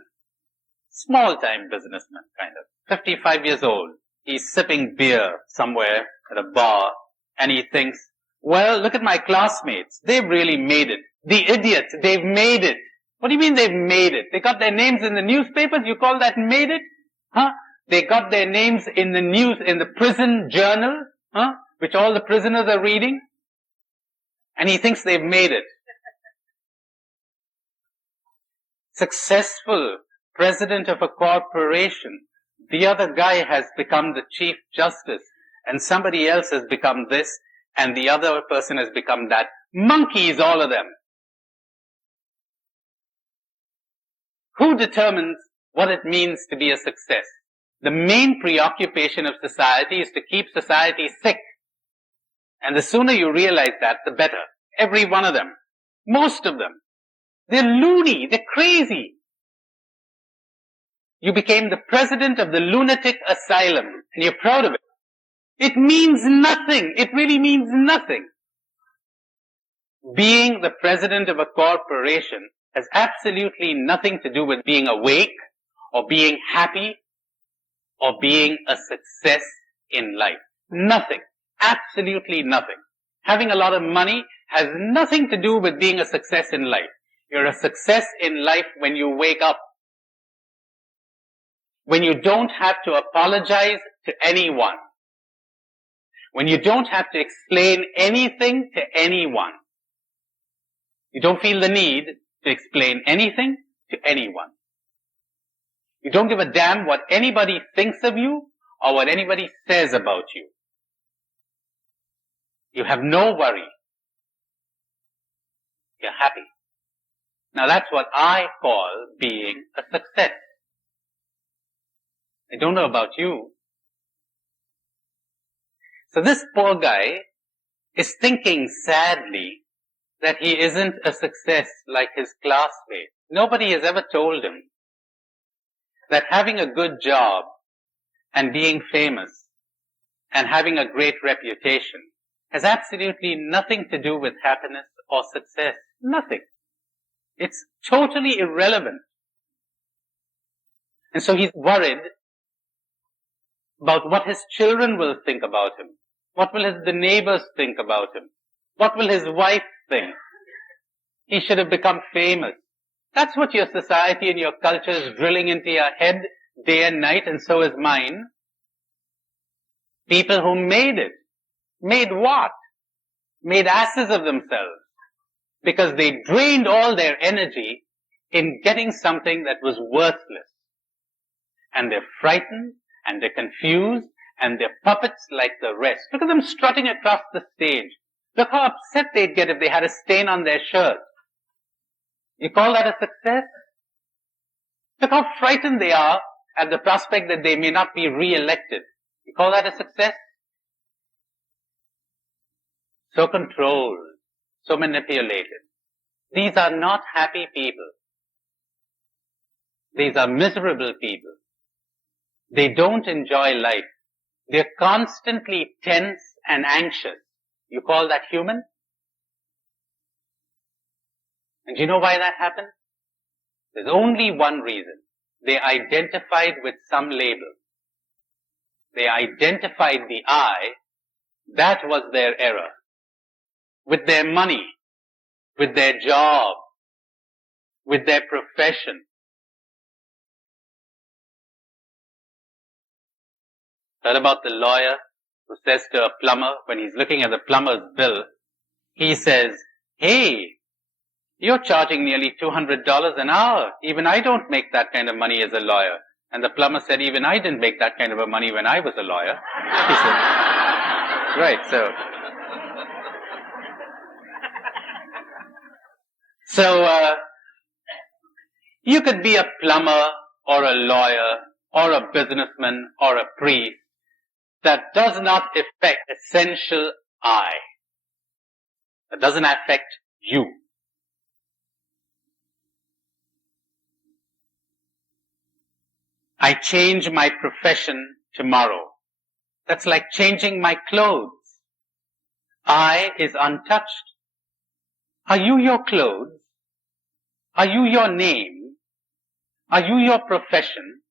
small-time businessman, kind of, 55 years old. He's sipping beer somewhere at a bar, and he thinks, well, look at my classmates. They've really made it. The idiots, they've made it. What do you mean they've made it? They got their names in the newspapers? You call that made it? Huh? They got their names in the news, in the prison journal, huh? Which all the prisoners are reading. And he thinks they've made it. Successful president of a corporation. The other guy has become the chief justice, and somebody else has become this, and the other person has become that. Monkeys, all of them. Who determines what it means to be a success? The main preoccupation of society is to keep society sick. And the sooner you realize that, the better. Every one of them. Most of them. They're loony. They're crazy. You became the president of the lunatic asylum, and you're proud of it. It means nothing. It really means nothing. Being the president of a corporation has absolutely nothing to do with being awake, or being happy, or being a success in life. Nothing. Absolutely nothing. Having a lot of money has nothing to do with being a success in life. You're a success in life when you wake up. When you don't have to apologize to anyone. When you don't have to explain anything to anyone. You don't feel the need to explain anything to anyone. You don't give a damn what anybody thinks of you or what anybody says about you. You have no worry. You're happy. Now that's what I call being a success. I don't know about you. So this poor guy is thinking sadly that he isn't a success like his classmates. Nobody has ever told him that having a good job and being famous and having a great reputation has absolutely nothing to do with happiness or success. Nothing. It's totally irrelevant. And so he's worried about what his children will think about him. What will the neighbors think about him? What will his wife think? He should have become famous. That's what your society and your culture is drilling into your head day and night, and so is mine. People who made it. Made what? Made asses of themselves. Because they drained all their energy in getting something that was worthless. And they're frightened, and they're confused, and they're puppets like the rest. Look at them strutting across the stage. Look how upset they'd get if they had a stain on their shirt. You call that a success? Look how frightened they are at the prospect that they may not be re-elected. You call that a success? So controlled, so manipulated. These are not happy people. These are miserable people. They don't enjoy life. They're constantly tense and anxious. You call that human? And do you know why that happened? There's only one reason. They identified with some label. They identified the I. That was their error. With their money, with their job, with their profession. Heard about the lawyer who says to a plumber, when he's looking at the plumber's bill, he says, hey, you're charging nearly $200 an hour. Even I don't make that kind of money as a lawyer. And the plumber said, even I didn't make that kind of a money when I was a lawyer. He said, right, So you could be a plumber or a lawyer or a businessman or a priest, that does not affect essential I. That doesn't affect you. I change my profession tomorrow. That's like changing my clothes. I is untouched. Are you your clothes? Are you your name? Are you your profession?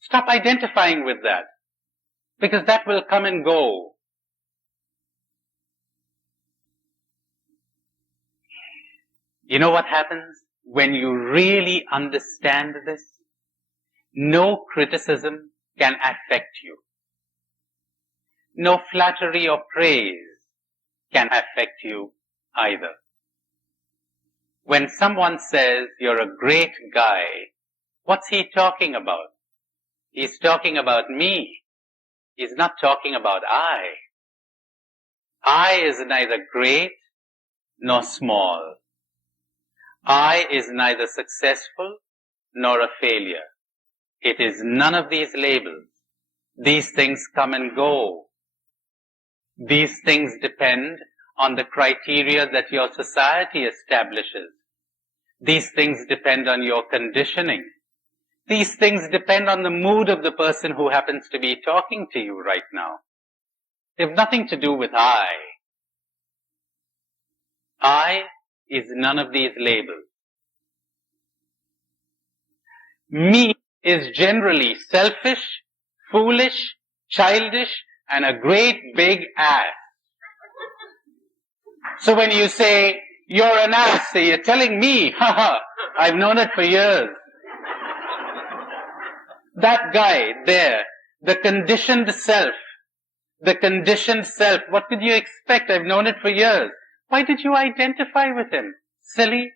Stop identifying with that, because that will come and go. You know what happens when you really understand this? No criticism can affect you. No flattery or praise can affect you either. When someone says you're a great guy, what's he talking about? He's talking about me. He's not talking about I. I is neither great nor small. I is neither successful nor a failure. It is none of these labels. These things come and go. These things depend on the criteria that your society establishes. These things depend on your conditioning. These things depend on the mood of the person who happens to be talking to you right now. They have nothing to do with I. I is none of these labels. Me is generally selfish, foolish, childish, and a great big ass. So when you say, you're an ass, so you're telling me, haha, I've known it for years. That guy there, the conditioned self, what did you expect? I've known it for years. Why did you identify with him? Silly.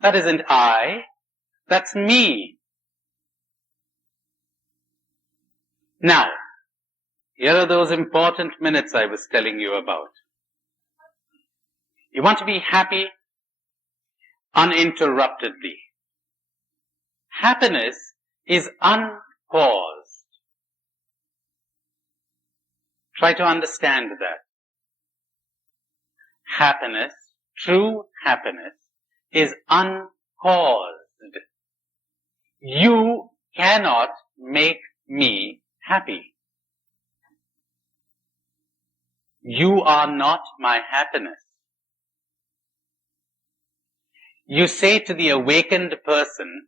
That isn't I. That's me. Now, here are those important minutes I was telling you about. You want to be happy uninterruptedly. Happiness is uncaused. Try to understand that. Happiness, true happiness, is uncaused. You cannot make me happy. You are not my happiness. You say to the awakened person,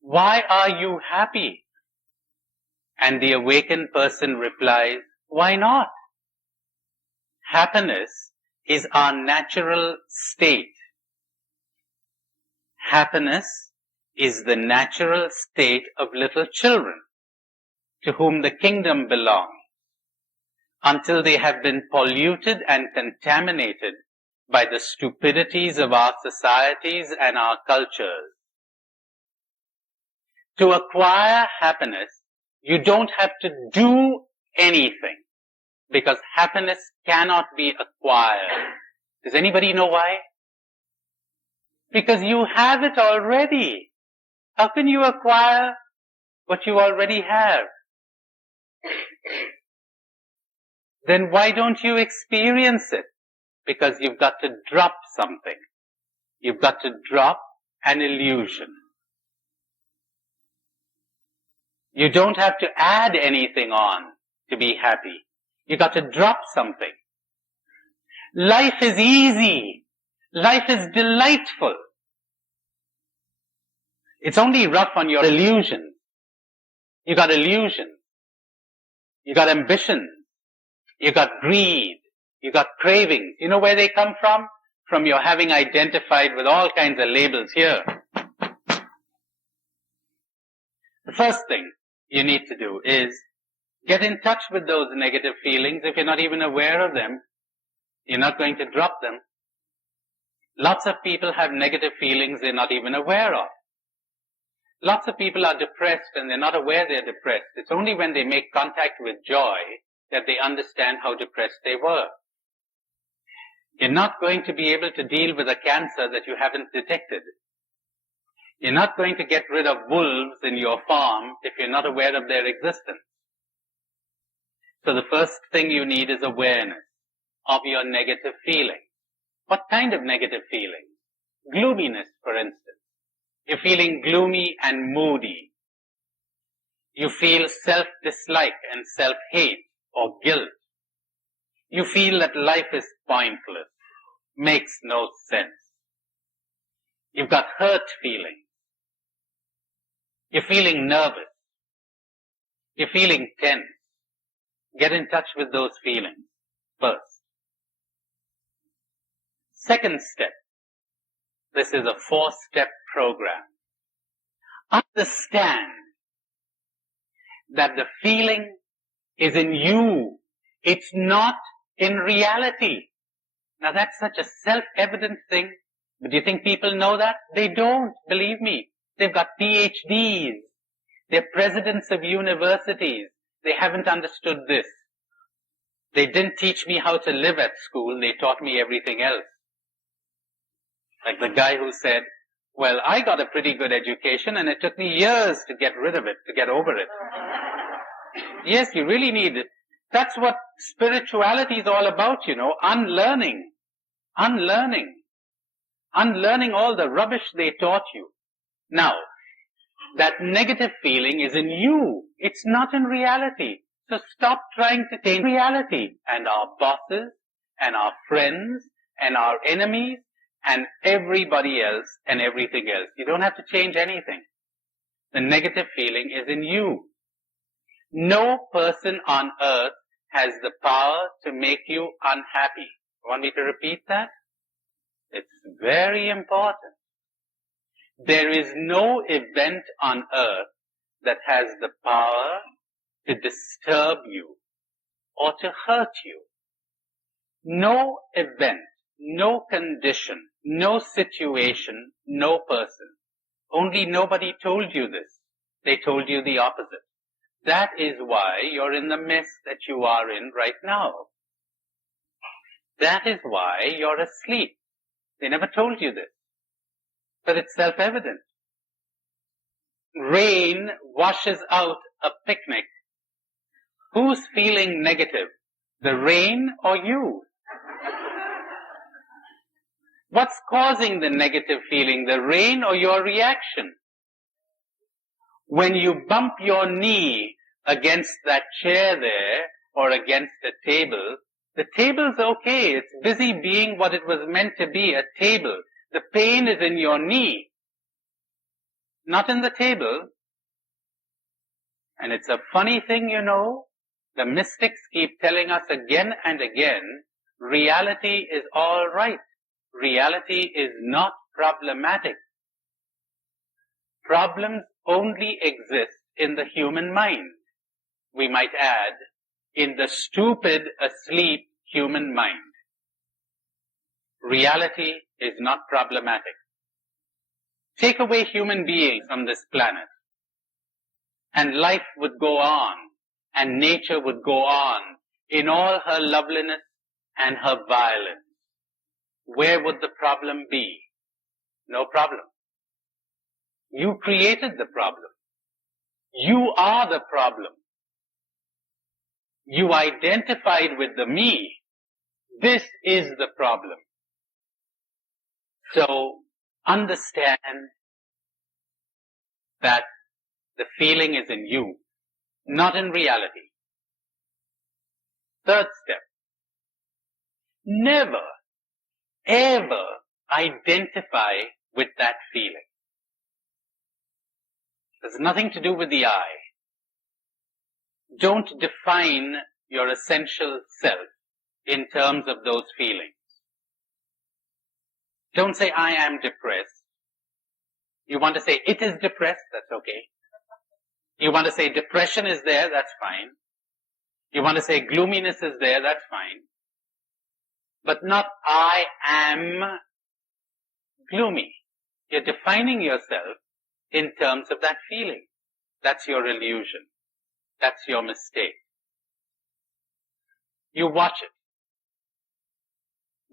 why are you happy? And the awakened person replies, why not? Happiness is our natural state. Happiness is the natural state of little children to whom the kingdom belongs, until they have been polluted and contaminated by the stupidities of our societies and our cultures. To acquire happiness, you don't have to do anything, because happiness cannot be acquired. Does anybody know why? Because you have it already. How can you acquire what you already have? Then why don't you experience it? Because you've got to drop something. You've got to drop an illusion. You don't have to add anything on to be happy. You've got to drop something. Life is easy. Life is delightful. It's only rough on your illusions. You got illusions. You got ambitions. You got greed. You got cravings. You know where they come from? From your having identified with all kinds of labels here. The first thing you need to do is get in touch with those negative feelings. If you're not even aware of them, you're not going to drop them. Lots of people have negative feelings they're not even aware of. Lots of people are depressed and they're not aware they're depressed. It's only when they make contact with joy that they understand how depressed they were. You're not going to be able to deal with a cancer that you haven't detected. You're not going to get rid of wolves in your farm if you're not aware of their existence. So the first thing you need is awareness of your negative feeling. What kind of negative feeling? Gloominess, for instance. You're feeling gloomy and moody. You feel self-dislike and self-hate or guilt. You feel that life is pointless, makes no sense. You've got hurt feelings. You're feeling nervous. You're feeling tense. Get in touch with those feelings first. Second step. This is a 4-step program. Understand that the feeling is in you. It's not in reality. Now that's such a self-evident thing. But do you think people know that? They don't, believe me. They've got PhDs. They're presidents of universities. They haven't understood this. They didn't teach me how to live at school. They taught me everything else. Like the guy who said, well, I got a pretty good education and it took me years to get rid of it, to get over it. Yes, you really need it. That's what spirituality is all about, you know, unlearning. Unlearning. Unlearning all the rubbish they taught you. Now, that negative feeling is in you. It's not in reality. So stop trying to change reality. And our bosses, and our friends, and our enemies, and everybody else, and everything else. You don't have to change anything. The negative feeling is in you. No person on earth has the power to make you unhappy. Want me to repeat that? It's very important. There is no event on earth that has the power to disturb you or to hurt you. No event, no condition, no situation, no person. Only nobody told you this. They told you the opposite. That is why you're in the mess that you are in right now. That is why you're asleep. They never told you this. But it's self-evident. Rain washes out a picnic. Who's feeling negative? The rain or you? What's causing the negative feeling? The rain or your reaction? When you bump your knee against that chair there or against a table, the table's okay. It's busy being what it was meant to be, a table. The pain is in your knee, not in the table. And it's a funny thing, you know. The mystics keep telling us again and again, reality is all right. Reality is not problematic. Problems only exist in the human mind. We might add, in the stupid, asleep human mind. Reality is not problematic. Take away human beings from this planet, and life would go on, and nature would go on in all her loveliness and her violence. Where would the problem be? No problem. You created the problem. You are the problem. You identified with the me. This is the problem. So, understand that the feeling is in you, not in reality. Third step. Never, ever identify with that feeling. There's nothing to do with the I. Don't define your essential self in terms of those feelings. Don't say, I am depressed. You want to say, it is depressed, that's okay. You want to say, depression is there, that's fine. You want to say, gloominess is there, that's fine. But not, I am gloomy. You're defining yourself in terms of that feeling. That's your illusion. That's your mistake. You watch it.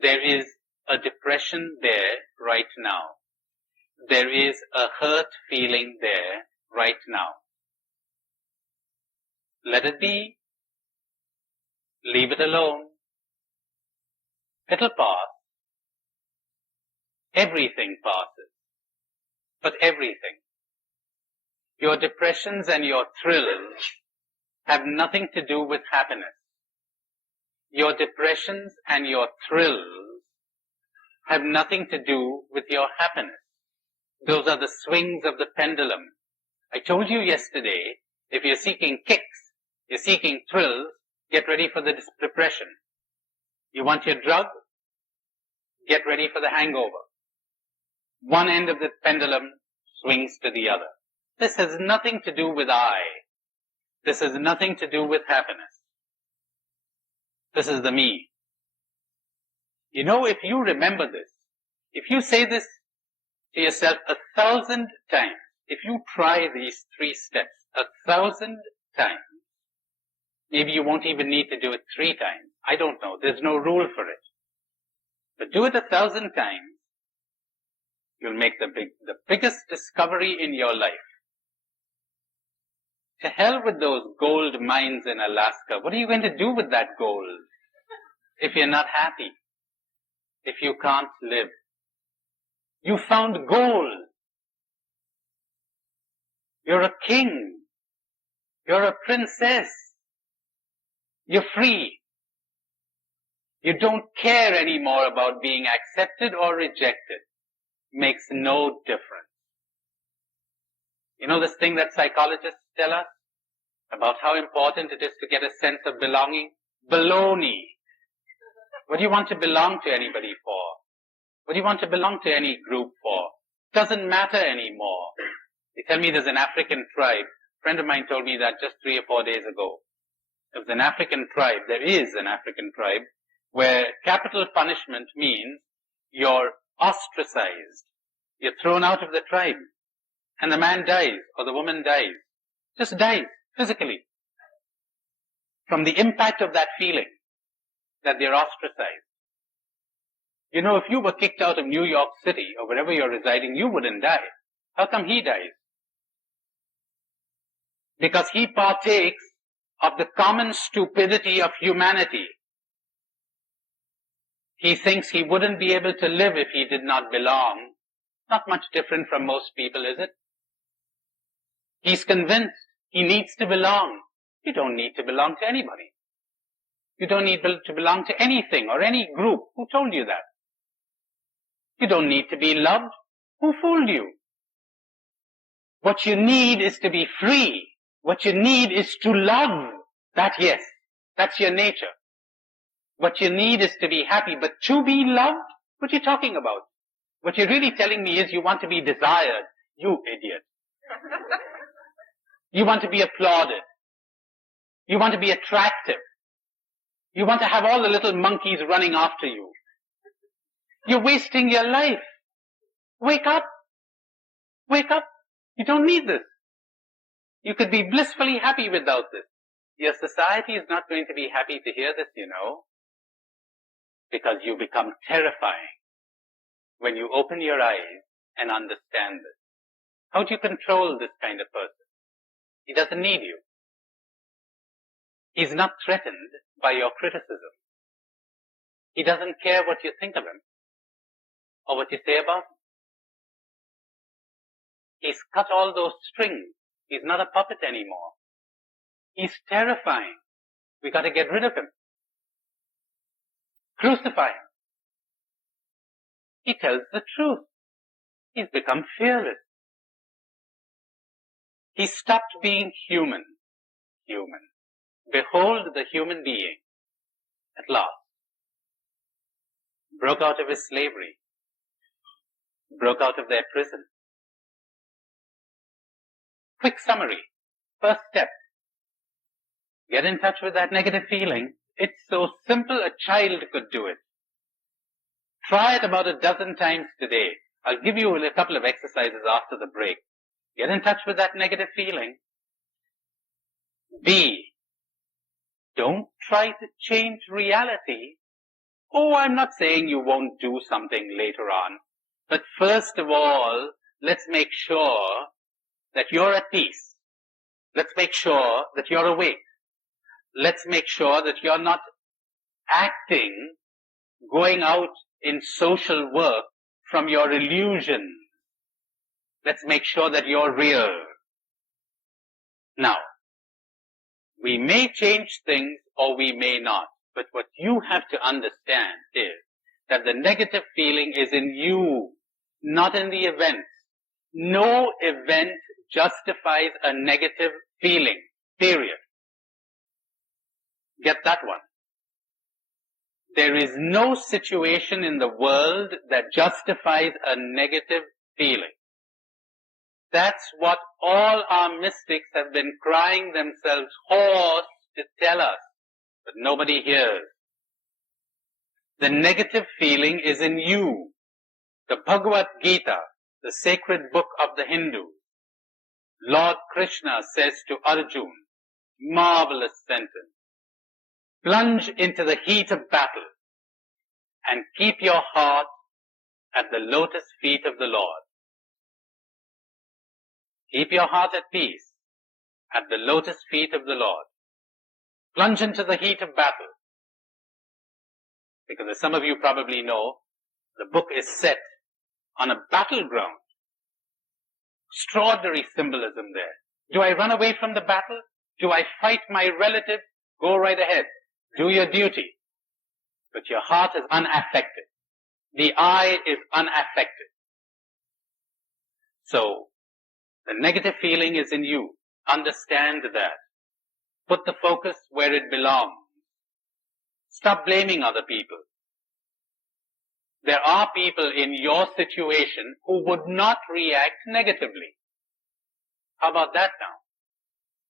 There is a depression there right now. there is a hurt feeling there right now. Let it be. Leave it alone. It'll pass. Everything passes. But everything. Your depressions and your thrills have nothing to do with happiness. Your depressions and your thrills have nothing to do with your happiness. Those are the swings of the pendulum. I told you yesterday, if you're seeking kicks, you're seeking thrills, get ready for the depression. You want your drug? Get ready for the hangover. One end of the pendulum swings to the other. This has nothing to do with I. This has nothing to do with happiness. This is the me. You know, if you remember this, if you say this to yourself 1,000 times, if you try these 3 steps 1,000 times, maybe you won't even need to do it 3 times. I don't know. There's no rule for it. But do it 1,000 times. You'll make the biggest discovery in your life. To hell with those gold mines in Alaska. What are you going to do with that gold if you're not happy? If you can't live? You found gold. You're a king. You're a princess. You're free. You don't care anymore about being accepted or rejected. Makes no difference. You know this thing that psychologists tell us about how important it is to get a sense of belonging? Baloney. What do you want to belong to anybody for? What do you want to belong to any group for? Doesn't matter anymore. They tell me there's an African tribe. A friend of mine told me that just 3 or 4 days ago. There is an African tribe where capital punishment means you're ostracized. You're thrown out of the tribe. And the man dies, or the woman dies. Just dies, physically. From the impact of that feeling, that they're ostracized. You know, if you were kicked out of New York City, or wherever you're residing, you wouldn't die. How come he dies? Because he partakes of the common stupidity of humanity. He thinks he wouldn't be able to live if he did not belong. Not much different from most people, is it? He's convinced he needs to belong. You don't need to belong to anybody. You don't need to belong to anything or any group. Who told you that? You don't need to be loved. Who fooled you? What you need is to be free. What you need is to love. That, yes, that's your nature. What you need is to be happy, but to be loved? What are you talking about? What you're really telling me is you want to be desired. You idiot. You want to be applauded. You want to be attractive. You want to have all the little monkeys running after you. You're wasting your life. Wake up. Wake up. You don't need this. You could be blissfully happy without this. Your society is not going to be happy to hear this, you know, because you become terrifying when you open your eyes and understand this. How do you control this kind of person? He doesn't need you. He's not threatened by your criticism. He doesn't care what you think of him or what you say about him. He's cut all those strings. He's not a puppet anymore. He's terrifying. We got to get rid of him. Crucify him. He tells the truth. He's become fearless. He stopped being human. Human. Behold the human being. At last. Broke out of his slavery. Broke out of their prison. Quick summary. First step. Get in touch with that negative feeling. It's so simple a child could do it. Try it about 12 times today. I'll give you a couple of exercises after the break. Get in touch with that negative feeling. B. Don't try to change reality. Oh, I'm not saying you won't do something later on. But first of all, let's make sure that you're at peace. Let's make sure that you're awake. Let's make sure that you're not acting, going out in social work from your illusion. Let's make sure that you're real. Now, we may change things or we may not, but what you have to understand is that the negative feeling is in you, not in the event. No event justifies a negative feeling, period. Get that one. There is no situation in the world that justifies a negative feeling. That's what all our mystics have been crying themselves hoarse to tell us, but nobody hears. The negative feeling is in you. The Bhagavad Gita, the sacred book of the Hindus, Lord Krishna says to Arjuna, marvelous sentence, plunge into the heat of battle and keep your heart at the lotus feet of the Lord. Keep your heart at peace at the lotus feet of the Lord. Plunge into the heat of battle. Because as some of you probably know, the book is set on a battleground. Extraordinary symbolism there. Do I run away from the battle? Do I fight my relative? Go right ahead. Do your duty. But your heart is unaffected. The I is unaffected. So, the negative feeling is in you. Understand that. Put the focus where it belongs. Stop blaming other people. There are people in your situation who would not react negatively. How about that now?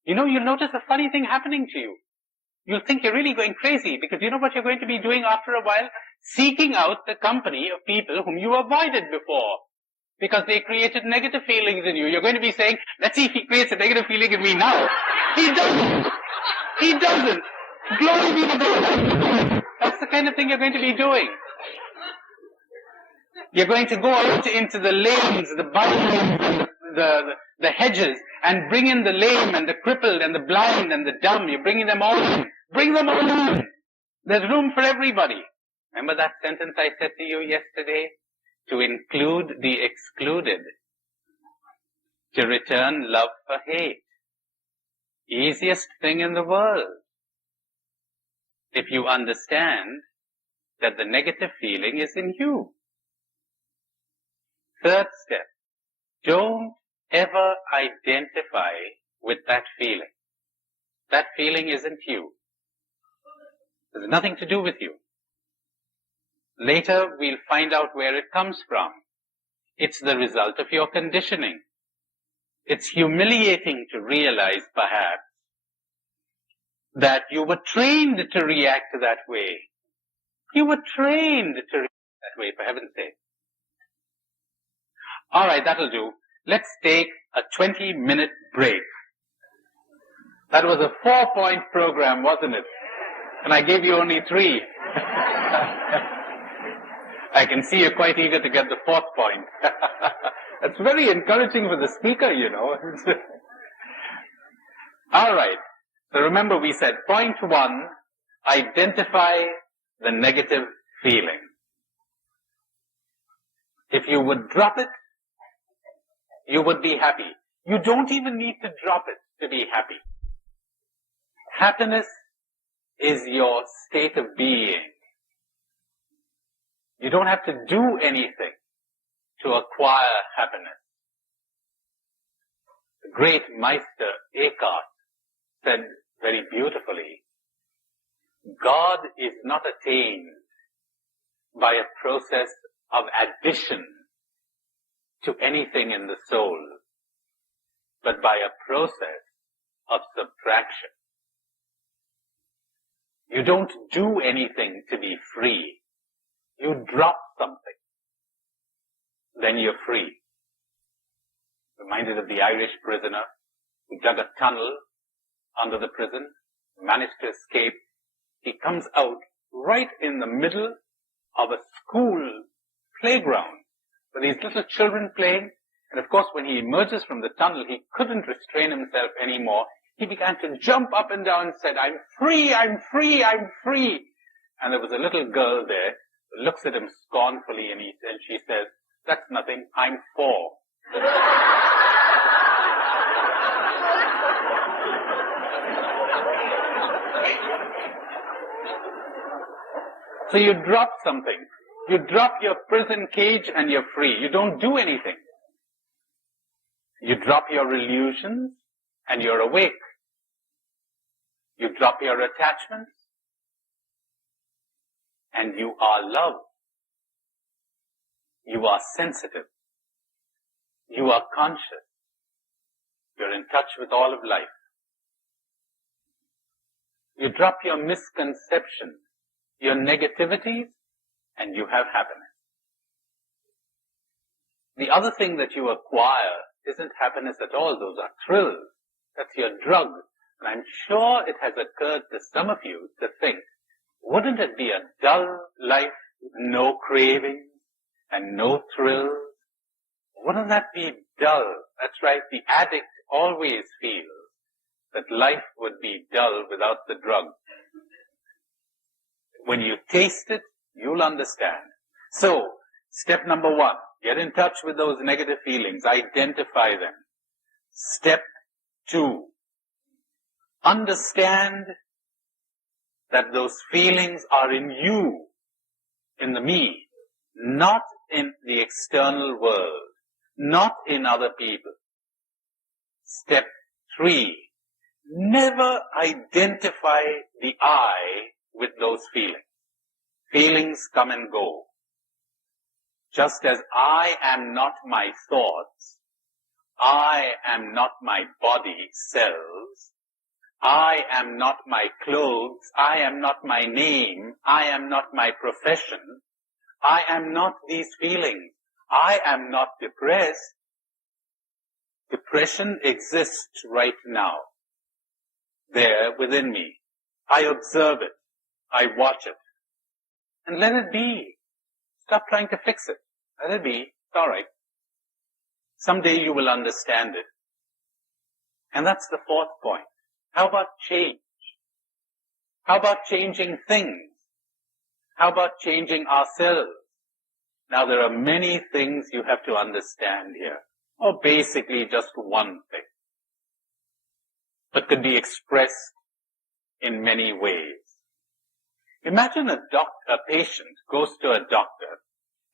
You know, you'll notice a funny thing happening to you. You'll think you're really going crazy because you know what you're going to be doing after a while? Seeking out the company of people whom you avoided before. Because they created negative feelings in you. You're going to be saying, let's see if he creates a negative feeling in me now. He doesn't. He doesn't. Glory be to God. That's the kind of thing you're going to be doing. You're going to go out into the lanes, the bylanes, and the hedges, and bring in the lame and the crippled and the blind and the dumb. You're bringing them all in. Bring them all in. There's room for everybody. Remember that sentence I said to you yesterday? To include the excluded. To return love for hate. Easiest thing in the world. If you understand that the negative feeling is in you. Third step, don't ever identify with that feeling. That feeling isn't you. There's nothing to do with you. Later, we'll find out where it comes from. It's the result of your conditioning. It's humiliating to realize, perhaps, that you were trained to react that way. You were trained to react that way, for heaven's sake. All right, that'll do. Let's take a 20-minute break. That was a 4-point program, wasn't it? And I gave you only 3. I can see you're quite eager to get the 4th point. That's very encouraging for the speaker, you know. All right. So remember we said point 1, identify the negative feeling. If you would drop it, you would be happy. You don't even need to drop it to be happy. Happiness is your state of being. You don't have to do anything to acquire happiness. The great Meister Eckhart said very beautifully, God is not attained by a process of addition to anything in the soul, but by a process of subtraction. You don't do anything to be free. You drop something. Then you're free. Reminded of the Irish prisoner who dug a tunnel under the prison, managed to escape. He comes out right in the middle of a school playground with these little children playing, And of course, when he emerges from the tunnel, he couldn't restrain himself anymore. He began to jump up and down and said, I'm free, I'm free, I'm free. And there was a little girl there who looks at him scornfully, and she says, that's nothing, I'm 4. So you drop something. You drop your prison cage and you're free. You don't do anything. You drop your illusions and you're awake. You drop your attachments and you are love. You are sensitive. You are conscious. You're in touch with all of life. You drop your misconceptions, your negativities, and you have happiness. The other thing that you acquire isn't happiness at all. Those are thrills. That's your drug. And I'm sure it has occurred to some of you to think, wouldn't it be a dull life with no cravings and no thrills? Wouldn't that be dull? That's right. The addict always feels that life would be dull without the drug. When you taste it, you'll understand. So, step number 1, get in touch with those negative feelings. Identify them. Step 2, understand that those feelings are in you, in the me, not in the external world, not in other people. Step 3, never identify the I with those feelings. Feelings come and go. Just as I am not my thoughts, I am not my body cells, I am not my clothes, I am not my name, I am not my profession, I am not these feelings, I am not depressed. Depression exists right now, there within me. I observe it, I watch it, and let it be. Stop trying to fix it. Let it be. It's all right. Someday you will understand it. And that's the 4th point. How about change? How about changing things? How about changing ourselves? Now there are many things you have to understand here, or basically just one thing, but could be expressed in many ways. Imagine a patient goes to a doctor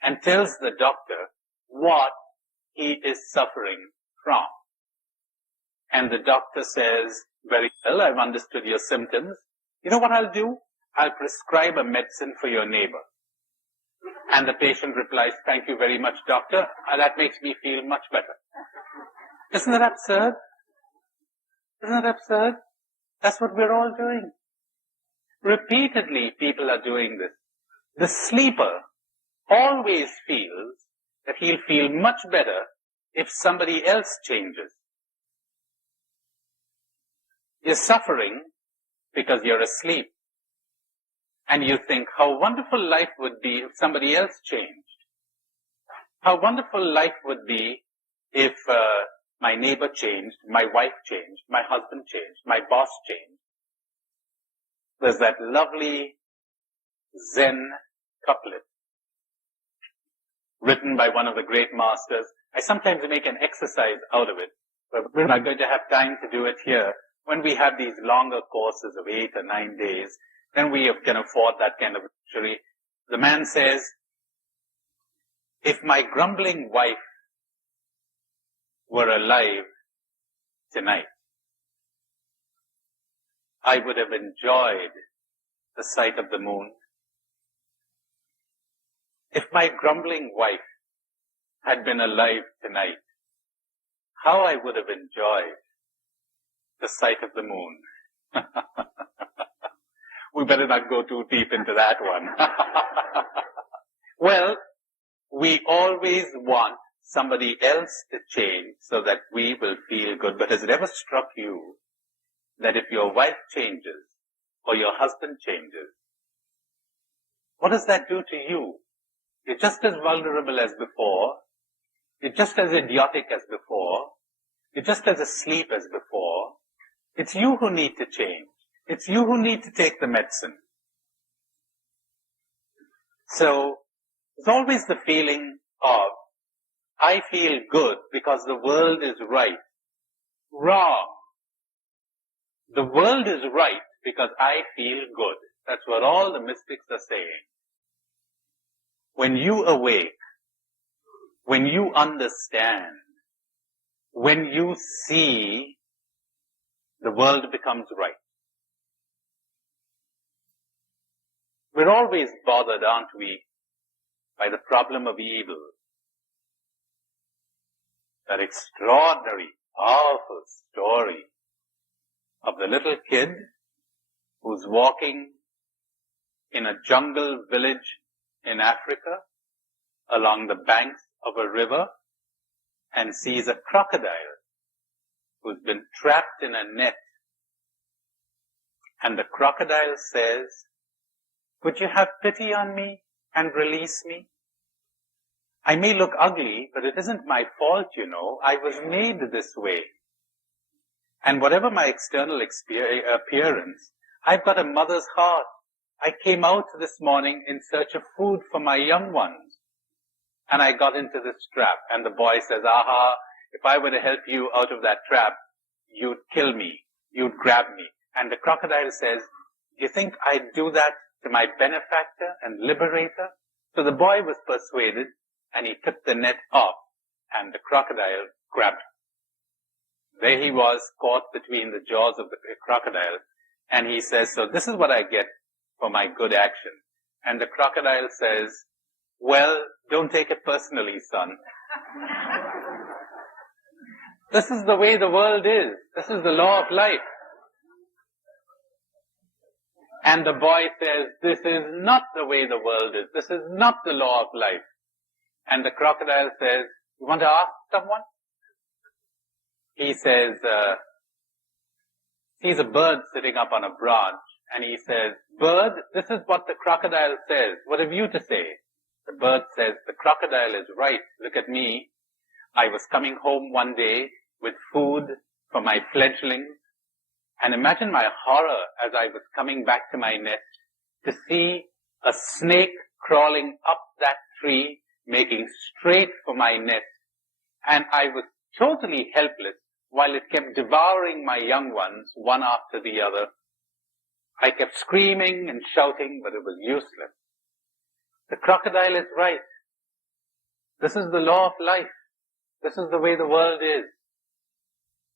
and tells the doctor what he is suffering from. And the doctor says, very well, I've understood your symptoms. You know what I'll do? I'll prescribe a medicine for your neighbor. And the patient replies, thank you very much, doctor. That makes me feel much better. Isn't that absurd? Isn't that absurd? That's what we're all doing. Repeatedly, people are doing this. The sleeper always feels that he'll feel much better if somebody else changes. You're suffering because you're asleep. And you think how wonderful life would be if somebody else changed. How wonderful life would be if my neighbor changed, my wife changed, my husband changed, my boss changed. There's that lovely Zen couplet written by one of the great masters. I sometimes make an exercise out of it, but we're not going to have time to do it here. When we have these longer courses of 8 or 9 days, then we can afford that kind of luxury. The man says, if my grumbling wife were alive tonight, I would have enjoyed the sight of the moon. If my grumbling wife had been alive tonight, how I would have enjoyed the sight of the moon. We better not go too deep into that one. Well, we always want somebody else to change so that we will feel good. But has it ever struck you that if your wife changes or your husband changes, what does that do to you? You're just as vulnerable as before, You're just as idiotic as before. You're just as asleep as before. It's you who need to change. It's you who need to take the medicine. So, there's always the feeling of, I feel good because the world is right. Wrong. The world is right because I feel good. That's what all the mystics are saying. When you awake, when you understand, when you see, the world becomes right. We're always bothered, aren't we, by the problem of evil. That extraordinary, powerful story of the little kid who's walking in a jungle village in Africa along the banks of a river and sees a crocodile who's been trapped in a net. And the crocodile says, "Would you have pity on me and release me? I may look ugly, but it isn't my fault, you know. I was made this way. And whatever my external appearance, I've got a mother's heart. I came out this morning in search of food for my young ones. And I got into this trap." And the boy says, "Aha, if I were to help you out of that trap, you'd kill me. You'd grab me." And the crocodile says, "Do you think I'd do that to my benefactor and liberator?" So the boy was persuaded, and he took the net off, and the crocodile grabbed him. There he was, caught between the jaws of the crocodile, and he says, "So this is what I get for my good action." And the crocodile says, "Well, don't take it personally, son. This is the way the world is. This is the law of life." And the boy says, "This is not the way the world is. This is not the law of life." And the crocodile says, "You want to ask someone?" He says, sees a bird sitting up on a branch, and he says, "Bird, this is what the crocodile says. What have you to say?" The bird says, "The crocodile is right. Look at me. I was coming home one day with food for my fledglings, and imagine my horror as I was coming back to my nest to see a snake crawling up that tree, making straight for my nest, and I was totally helpless while it kept devouring my young ones one after the other. I kept screaming and shouting, but it was useless. The crocodile is right. This is the law of life. This is the way the world is."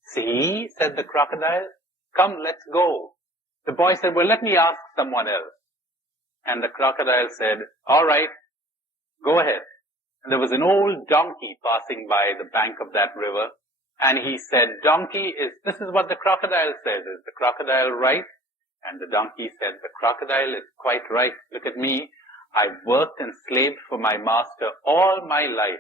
"See," said the crocodile, "come, let's go." The boy said, "Well, let me ask someone else." And the crocodile said, "All right, go ahead." And there was an old donkey passing by the bank of that river, and he said, "Donkey, this is what the crocodile says. Is the crocodile right?" And the donkey said, "The crocodile is quite right. Look at me. I've worked and slaved for my master all my life,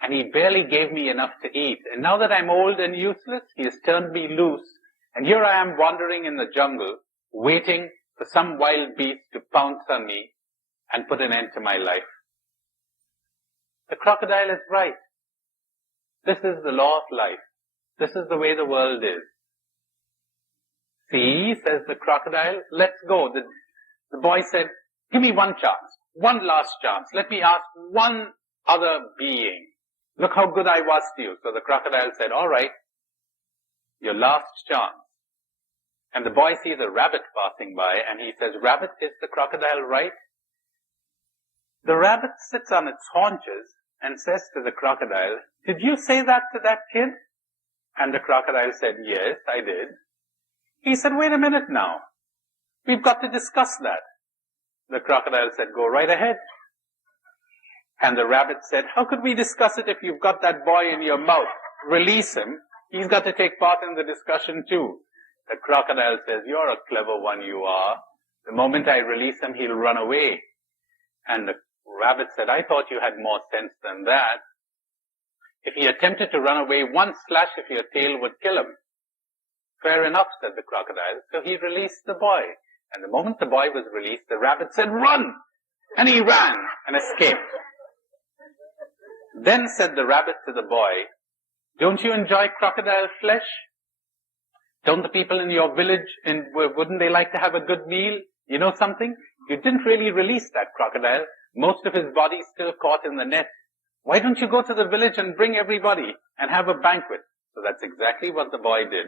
and he barely gave me enough to eat. And now that I'm old and useless, he has turned me loose, and here I am wandering in the jungle, waiting for some wild beast to pounce on me and put an end to my life. The crocodile is right. This is the law of life. This is the way the world is." "See," says the crocodile, "let's go." The boy said, "Give me one chance, one last chance. Let me ask one other being. Look how good I was to you." So the crocodile said, "All right, your last chance." And the boy sees a rabbit passing by, and he says, "Rabbit, is the crocodile right?" The rabbit sits on its haunches and says to the crocodile, "Did you say that to that kid?" And the crocodile said, "Yes, I did." He said, "Wait a minute now. We've got to discuss that." The crocodile said, "Go right ahead." And the rabbit said, "How could we discuss it if you've got that boy in your mouth? Release him. He's got to take part in the discussion too." The crocodile says, "You're a clever one, you are. The moment I release him, he'll run away." And the rabbit said, "I thought you had more sense than that. If he attempted to run away, one slash of your tail would kill him." "Fair enough," said the crocodile. So he released the boy. And the moment the boy was released, the rabbit said, "Run!" And he ran and escaped. Then said the rabbit to the boy, don't you enjoy crocodile flesh? Don't the people in your village, wouldn't they like to have a good meal? You know something? You didn't really release that crocodile. Most of his body's still caught in the net. Why don't you go to the village and bring everybody and have a banquet? So that's exactly what the boy did.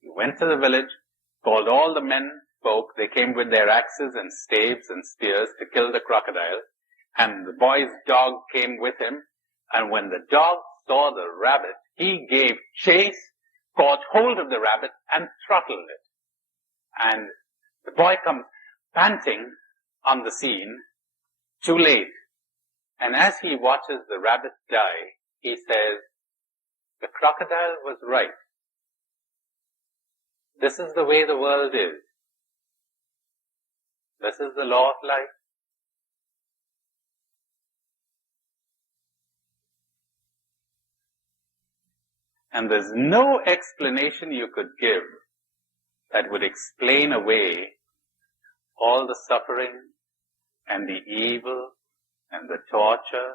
He went to the village, called all the men folk. They came with their axes and staves and spears to kill the crocodile. And the boy's dog came with him. And when the dog saw the rabbit, he gave chase, caught hold of the rabbit and throttled it. And the boy comes panting on the scene, too late. And as he watches the rabbit die, he says, the crocodile was right. This is the way the world is. This is the law of life. And there's no explanation you could give that would explain away all the suffering and the evil and the torture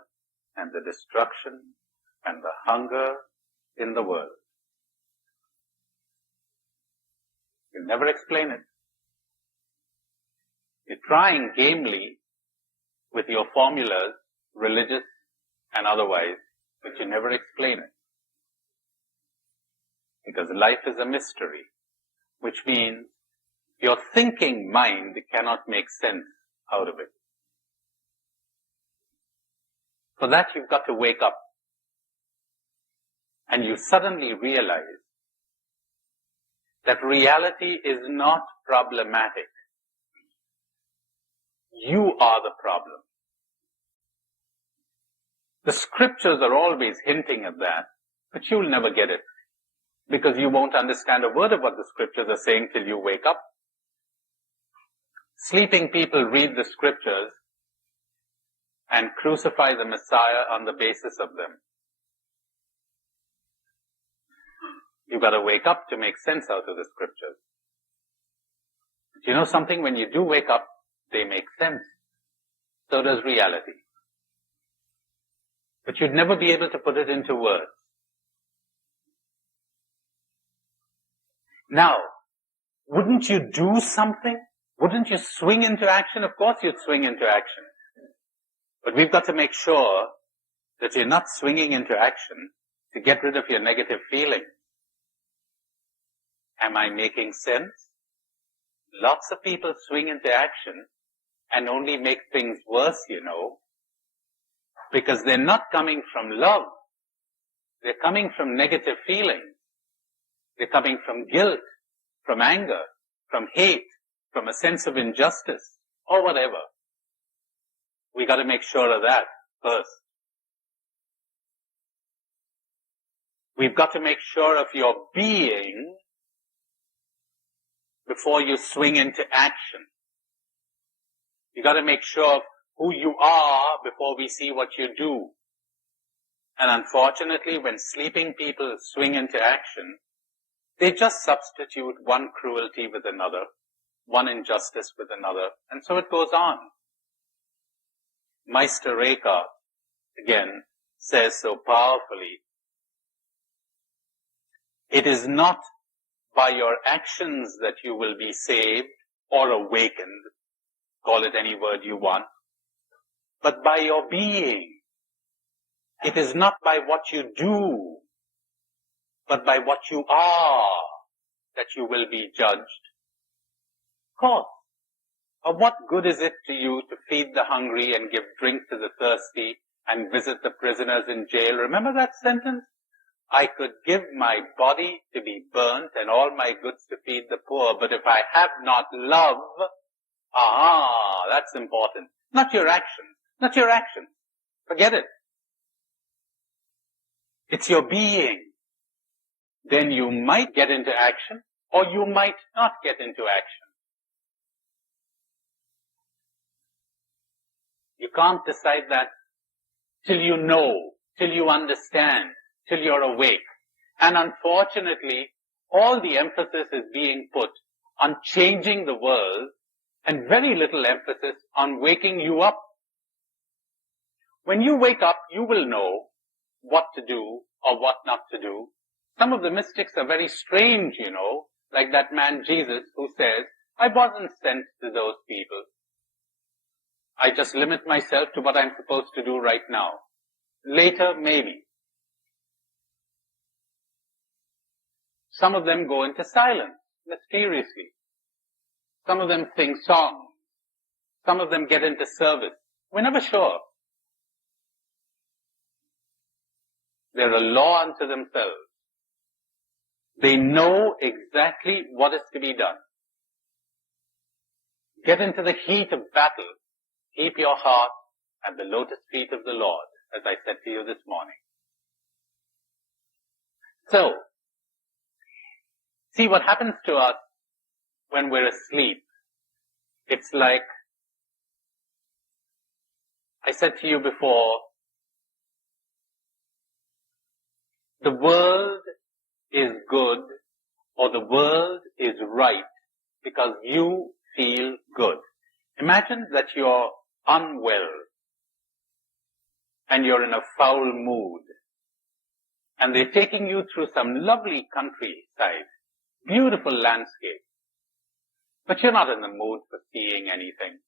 and the destruction and the hunger in the world. You'll never explain it. You're trying gamely with your formulas, religious and otherwise, but you never explain it. Because life is a mystery, which means your thinking mind cannot make sense out of it. For that you've got to wake up. And you suddenly realize that reality is not problematic. You are the problem. The scriptures are always hinting at that, but you'll never get it. Because you won't understand a word of what the scriptures are saying till you wake up. Sleeping people read the scriptures and crucify the Messiah on the basis of them. You've got to wake up to make sense out of the scriptures. But you know something? When you do wake up, they make sense. So does reality. But you'd never be able to put it into words. Now, wouldn't you do something? Wouldn't you swing into action? Of course you'd swing into action. But we've got to make sure that you're not swinging into action to get rid of your negative feelings. Am I making sense? Lots of people swing into action and only make things worse, you know, because they're not coming from love. They're coming from negative feelings. They're coming from guilt, from anger, from hate, from a sense of injustice, or whatever. We got to make sure of that first. We've got to make sure of your being before you swing into action. You got to make sure of who you are before we see what you do. And unfortunately, when sleeping people swing into action, they just substitute one cruelty with another, one injustice with another, and so it goes on. Meister Reka, again, says so powerfully, it is not by your actions that you will be saved or awakened, call it any word you want, but by your being. It is not by what you do, but by what you are that you will be judged. Of course. Of what good is it to you to feed the hungry and give drink to the thirsty and visit the prisoners in jail? Remember that sentence? I could give my body to be burnt and all my goods to feed the poor, but if I have not love, that's important. Not your actions. Not your actions. Forget it. It's your being. Then you might get into action, or you might not get into action. You can't decide that till you know, till you understand, till you're awake. And unfortunately, all the emphasis is being put on changing the world and very little emphasis on waking you up. When you wake up, you will know what to do or what not to do. Some of the mystics are very strange, like that man Jesus who says, I wasn't sent to those people. I just limit myself to what I'm supposed to do right now. Later, maybe. Some of them go into silence, mysteriously. Some of them sing songs. Some of them get into service. We're never sure. They're a law unto themselves. They know exactly what is to be done. Get into the heat of battle. Keep your heart at the lotus feet of the Lord, as I said to you this morning. So, see what happens to us when we're asleep. It's like I said to you before, the world is good or the world is right because you feel good. Imagine that you're unwell and you're in a foul mood and they're taking you through some lovely countryside, beautiful landscape, but you're not in the mood for seeing anything.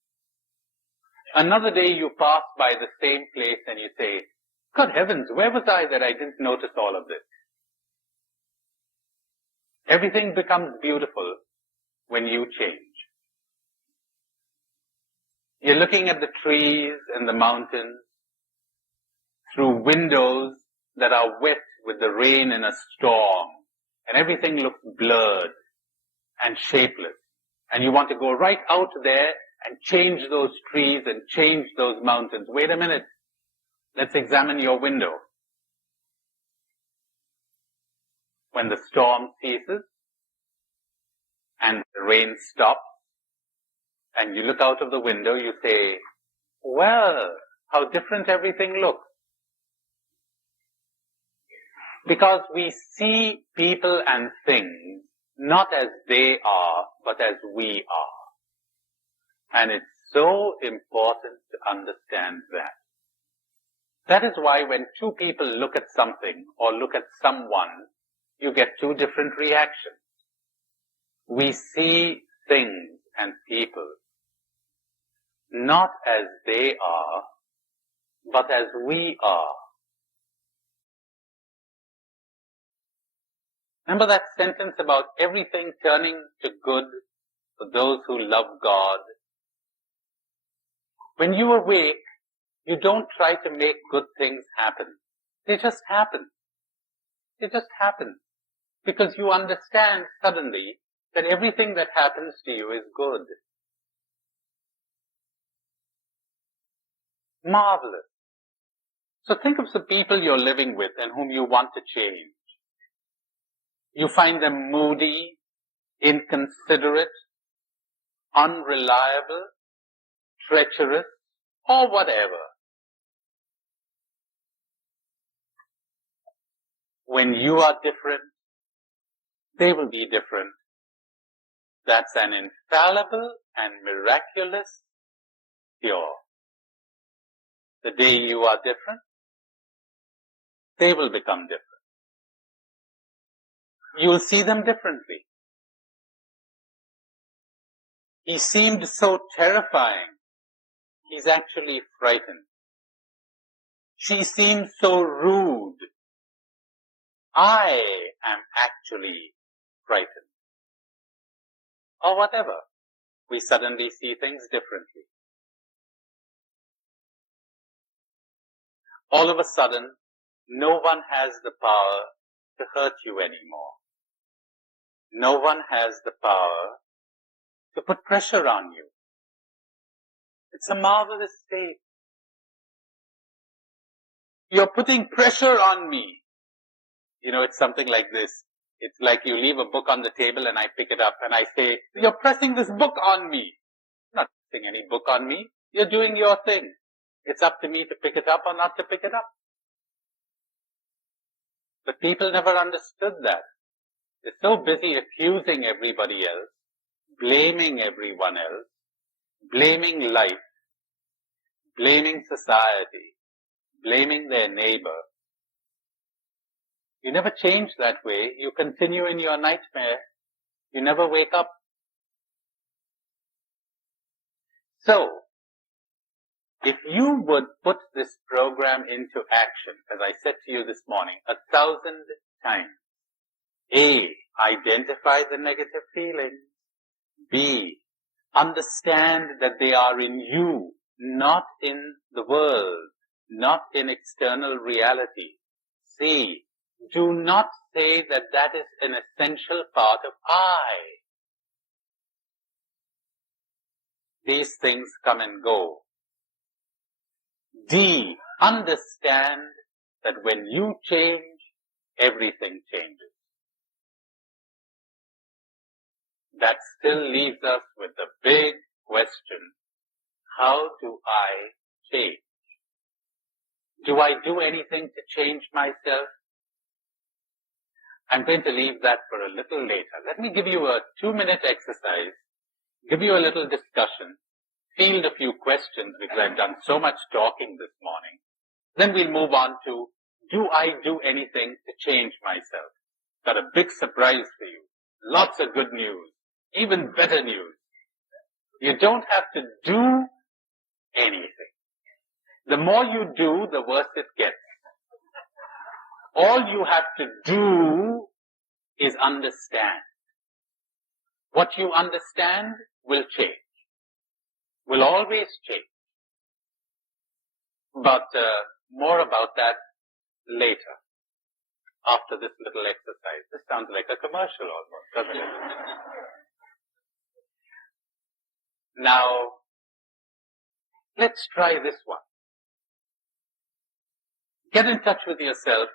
Another day you pass by the same place and you say, good heavens, where was I that I didn't notice all of this? Everything becomes beautiful when you change. You're looking at the trees and the mountains through windows that are wet with the rain in a storm, and everything looks blurred and shapeless. And you want to go right out there and change those trees and change those mountains. Wait a minute. Let's examine your window. When the storm ceases and the rain stops and you look out of the window, you say, well, how different everything looks. Because we see people and things not as they are, but as we are. And it's so important to understand that. That is why when two people look at something or look at someone, you get two different reactions. We see things and people not as they are, but as we are. Remember that sentence about everything turning to good for those who love God? When you awake, you don't try to make good things happen. They just happen. They just happen. Because you understand suddenly that everything that happens to you is good. Marvelous. So think of the people you're living with and whom you want to change. You find them moody, inconsiderate, unreliable, treacherous, or whatever. When you are different, they will be different. That's an infallible and miraculous cure. The day you are different, they will become different. You'll see them differently. He seemed so terrifying. He's actually frightened. She seems so rude. I am actually frightened. Or whatever. We suddenly see things differently. All of a sudden, no one has the power to hurt you anymore. No one has the power to put pressure on you. It's a marvelous state. You're putting pressure on me. It's something like this. It's like you leave a book on the table and I pick it up and I say, you're pressing this book on me. You're not pressing any book on me. You're doing your thing. It's up to me to pick it up or not to pick it up. But people never understood that. They're so busy accusing everybody else, blaming everyone else, blaming life, blaming society, blaming their neighbor, You never change that way. You continue in your nightmare. You never wake up. So, if you would put this program into action, as I said to you this morning, 1,000 times, A, identify the negative feelings. B, understand that they are in you, not in the world, not in external reality. C, do not say that that is an essential part of I. These things come and go. D, understand that when you change, everything changes. That still leaves us with the big question, how do I change? Do I do anything to change myself? I'm going to leave that for a little later. Let me give you a 2-minute exercise, give you a little discussion, field a few questions because I've done so much talking this morning. Then we'll move on to, do I do anything to change myself? Got a big surprise for you. Lots of good news. Even better news. You don't have to do anything. The more you do, the worse it gets. All you have to do is understand. What you understand will change. Will always change. But more about that later, after this little exercise. This sounds like a commercial almost, doesn't it? Now, let's try this one. Get in touch with yourself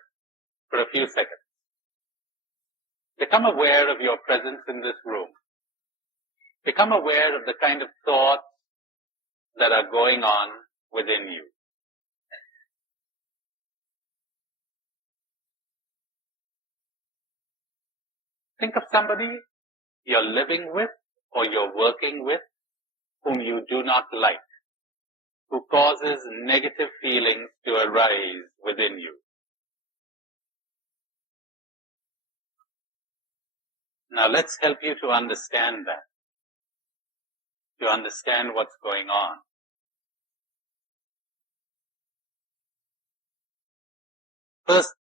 for a few seconds. Become aware of your presence in this room. Become aware of the kind of thoughts that are going on within you. Think of somebody you're living with or you're working with whom you do not like, who causes negative feelings to arise within you. Now let's help you to understand that, to understand what's going on. First,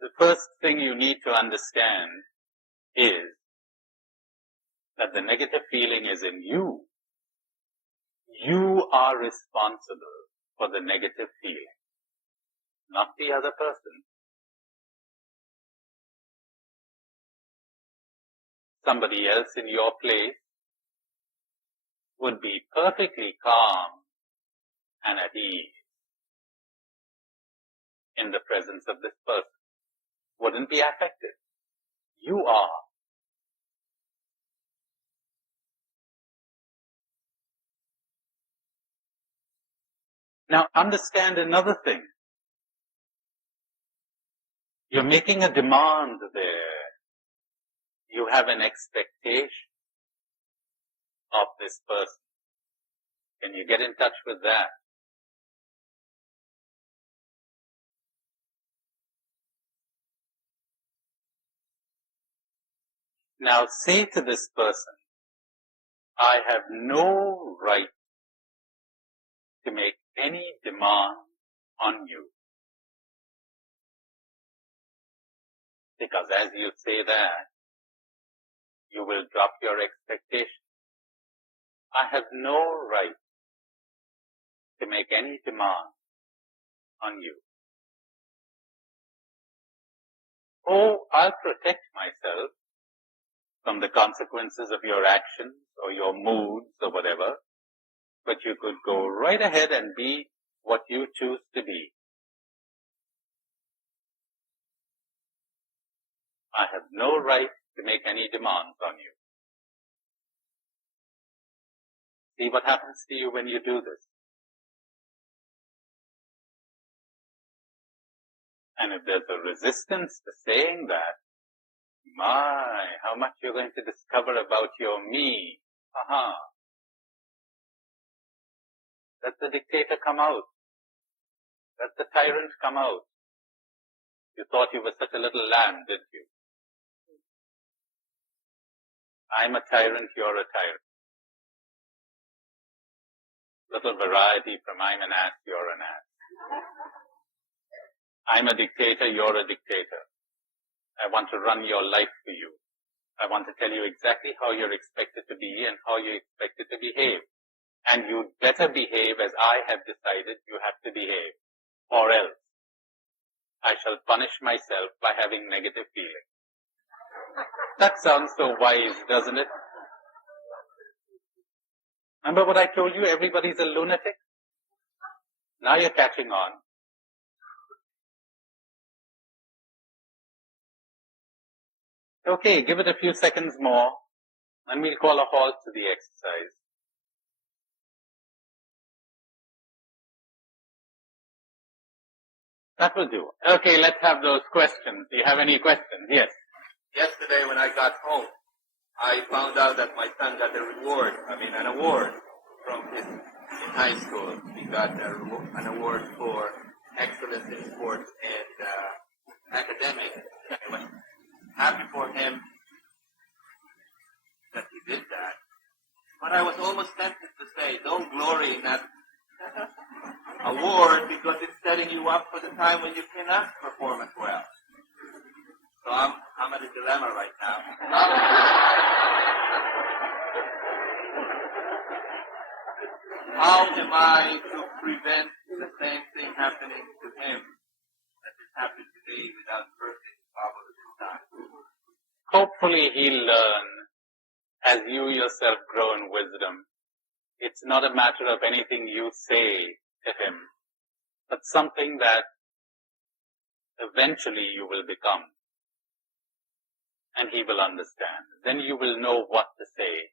the first thing you need to understand is that the negative feeling is in you. You are responsible for the negative feeling, not the other person. Somebody else in your place would be perfectly calm and at ease in the presence of this person. Wouldn't be affected. You are. Now understand another thing. You're making a demand there. You have an expectation of this person. Can you get in touch with that? Now say to this person, I have no right to make any demand on you. Because as you say that, you will drop your expectation. I have no right to make any demand on you. Oh, I'll protect myself from the consequences of your actions or your moods or whatever, but you could go right ahead and be what you choose to be. I have no right to make any demands on you. See what happens to you when you do this. And if there's a resistance to saying that, my, how much you're going to discover about your me. Aha. Let the dictator come out. Let the tyrant come out. You thought you were such a little lamb, didn't you? I'm a tyrant, you're a tyrant. Little variety from I'm an ass, you're an ass. I'm a dictator, you're a dictator. I want to run your life for you. I want to tell you exactly how you're expected to be and how you're expected to behave. And you'd better behave as I have decided you have to behave. Or else, I shall punish myself by having negative feelings. That sounds so wise, doesn't it? Remember what I told you? Everybody's a lunatic? Now you're catching on. Okay, give it a few seconds more, and we'll call a halt to the exercise. That will do. Okay, let's have those questions. Do you have any questions? Yes. Yesterday when I got home, I found out that my son got an award from in high school. He got an award for excellence in sports and academics. I was happy for him that he did that. But I was almost tempted to say, don't glory in that award because it's setting you up for the time when you cannot perform as well. So I'm at a dilemma right now. How am I to prevent the same thing happening to him that has happened today without bursting the bubble this time? Hopefully he'll learn as you yourself grow in wisdom. It's not a matter of anything you say to him, but something that eventually you will become. And he will understand. Then you will know what to say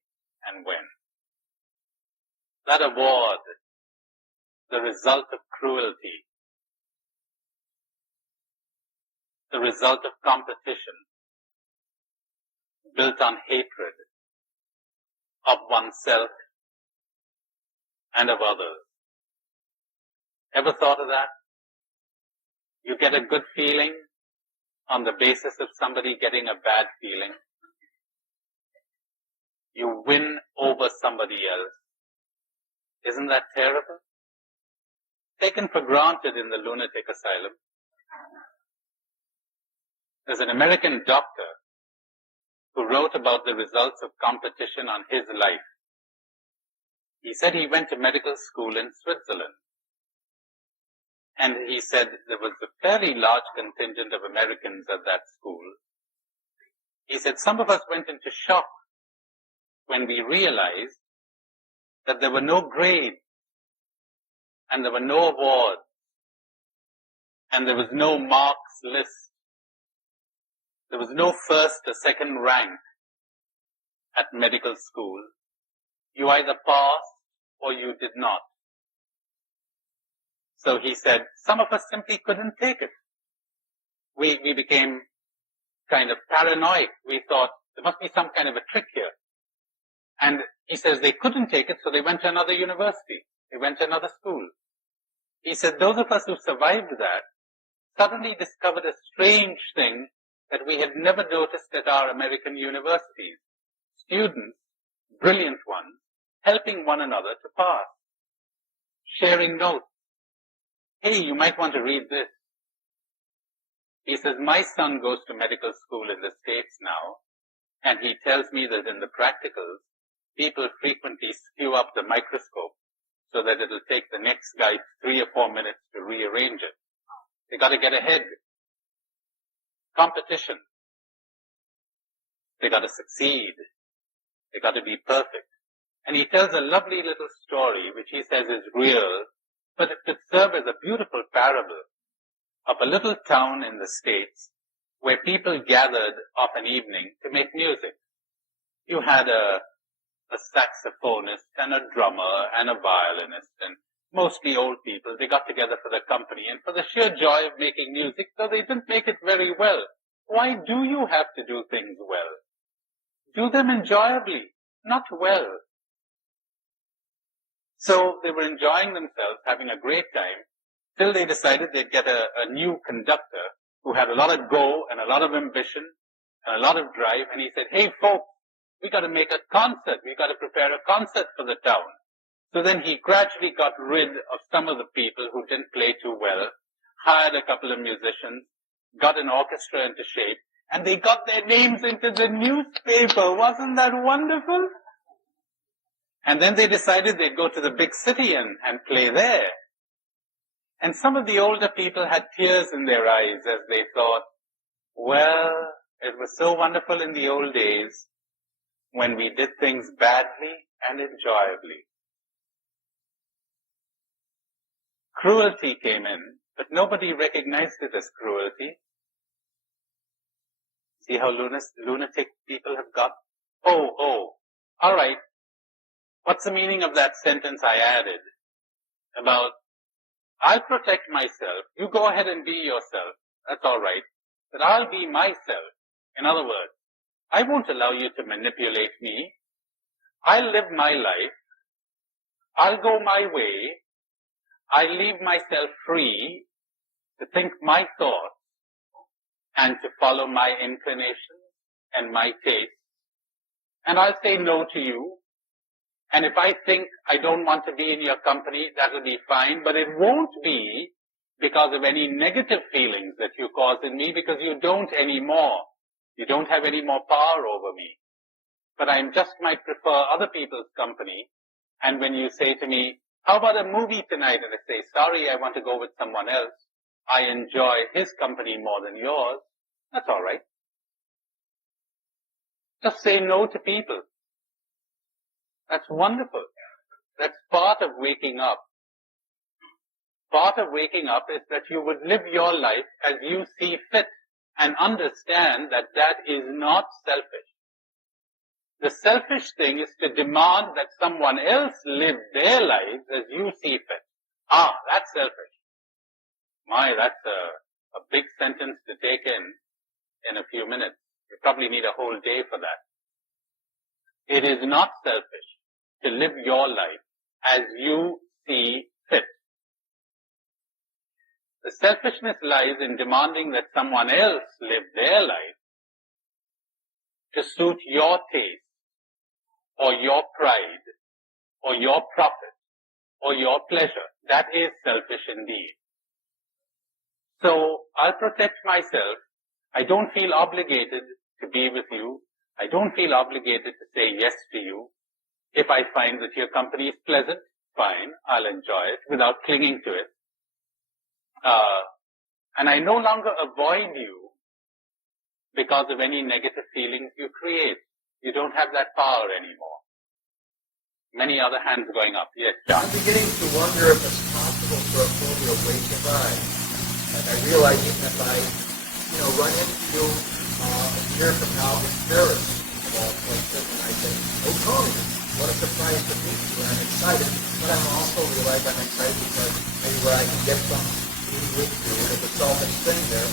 and when. That award, the result of cruelty, the result of competition, built on hatred of oneself and of others. Ever thought of that? You get a good feeling on the basis of somebody getting a bad feeling. You win over somebody else. Isn't that terrible? Taken for granted in the lunatic asylum. There's an American doctor who wrote about the results of competition on his life. He said he went to medical school in Switzerland. And he said there was a fairly large contingent of Americans at that school. He said some of us went into shock when we realized that there were no grades, and there were no awards, and there was no marks list. There was no first or second rank at medical school. You either passed or you did not. So he said, some of us simply couldn't take it. We became kind of paranoid. We thought, there must be some kind of a trick here. And he says they couldn't take it, so they went to another university. They went to another school. He said those of us who survived that suddenly discovered a strange thing that we had never noticed at our American universities. Students, brilliant ones, helping one another to pass. Sharing notes. Hey, you might want to read this. He says, my son goes to medical school in the States now, and he tells me that in the practicals, people frequently skew up the microscope so that it'll take the next guy 3 or 4 minutes to rearrange it. They got to get ahead. Competition. They got to succeed. They got to be perfect. And he tells a lovely little story, which he says is real, but it could serve as a beautiful parable of a little town in the States where people gathered of an evening to make music. You had a saxophonist and a drummer and a violinist, and mostly old people. They got together for the company and for the sheer joy of making music, though they didn't make it very well. Why do you have to do things well? Do them enjoyably, not well. So they were enjoying themselves, having a great time, till they decided they'd get a new conductor who had a lot of go and a lot of ambition and a lot of drive, and he said, hey folks, we got to make a concert. We got to prepare a concert for the town. So then he gradually got rid of some of the people who didn't play too well, hired a couple of musicians, got an orchestra into shape, and they got their names into the newspaper. Wasn't that wonderful? And then they decided they'd go to the big city and play there. And some of the older people had tears in their eyes as they thought, well, it was so wonderful in the old days when we did things badly and enjoyably. Cruelty came in, but nobody recognized it as cruelty. See how lunatic people have got? Oh, all right. What's the meaning of that sentence I added about, I'll protect myself, you go ahead and be yourself, that's all right, but I'll be myself. In other words, I won't allow you to manipulate me. I'll live my life. I'll go my way. I leave myself free to think my thoughts and to follow my inclinations and my tastes. And I'll say no to you. And if I think I don't want to be in your company, that'll be fine, but it won't be because of any negative feelings that you cause in me, because you don't anymore. You don't have any more power over me. But I just might prefer other people's company. And when you say to me, how about a movie tonight? And I say, sorry, I want to go with someone else. I enjoy his company more than yours. That's all right. Just say no to people. That's wonderful. That's part of waking up. Part of waking up is that you would live your life as you see fit and understand that that is not selfish. The selfish thing is to demand that someone else live their lives as you see fit. That's selfish. That's a big sentence to take in a few minutes. You probably need a whole day for that. It is not selfish to live your life as you see fit. The selfishness lies in demanding that someone else live their life to suit your taste, or your pride, or your profit, or your pleasure. That is selfish indeed. So I'll protect myself. I don't feel obligated to be with you. I don't feel obligated to say yes to you. If I find that your company is pleasant, fine, I'll enjoy it without clinging to it. And I no longer avoid you because of any negative feelings you create. You don't have that power anymore. Many other hands going up. Yes, John. I'm beginning to wonder if it's possible for a fully awakened I. And I realize even if I, run into you a year from now in Paris, of all places, and I say, oh, Tony, what a surprise to meet you. And I'm excited, but I'm also realize I'm excited because maybe where I can get some meeting with you, and it's a selfish thing there.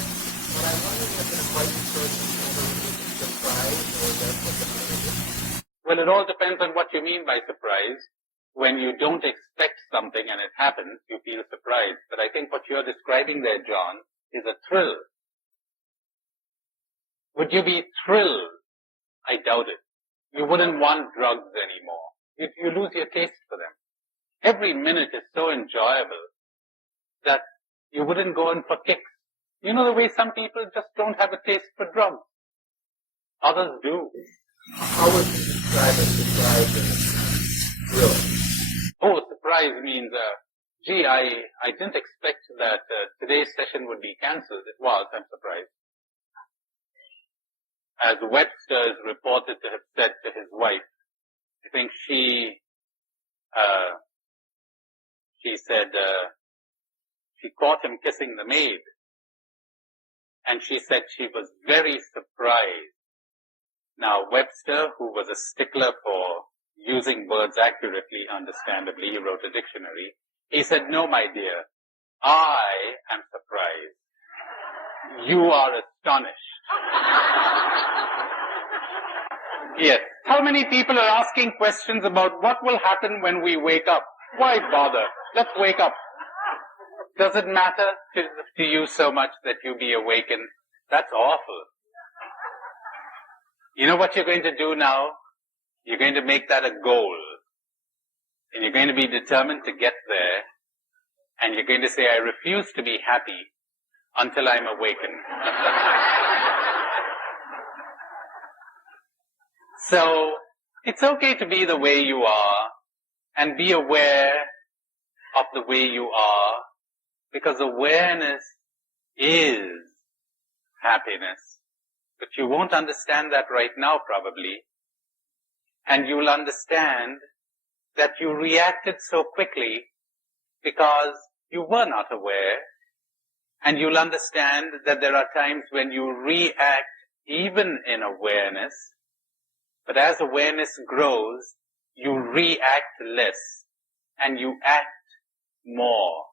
But I'm wondering if an enlightened person ever really surprised, or is that what's another thing? Well, it all depends on what you mean by surprise. When you don't expect something and it happens, you feel surprised. But I think what you're describing there, John, is a thrill. Would you be thrilled? I doubt it. You wouldn't want drugs anymore. You lose your taste for them. Every minute is so enjoyable that you wouldn't go in for kicks. You know the way some people just don't have a taste for drugs. Others do. How would you describe a surprise as a thrill? Oh, surprise means, I didn't expect that today's session would be cancelled. It was, I'm surprised. As Webster is reported to have said to his wife, I think she said, she caught him kissing the maid. And she said she was very surprised. Now, Webster, who was a stickler for using words accurately, understandably, he wrote a dictionary. He said, no, my dear, I am surprised. You are astonished. Yes. How many people are asking questions about what will happen when we wake up? Why bother? Let's wake up. Does it matter to you so much that you be awakened? That's awful. You know what you're going to do now? You're going to make that a goal. And you're going to be determined to get there. And you're going to say, I refuse to be happy until I'm awakened. So, it's okay to be the way you are and be aware of the way you are, because awareness is happiness. But you won't understand that right now, probably. And you'll understand that you reacted so quickly because you were not aware. And you'll understand that there are times when you react even in awareness. But as awareness grows, you react less and you act more.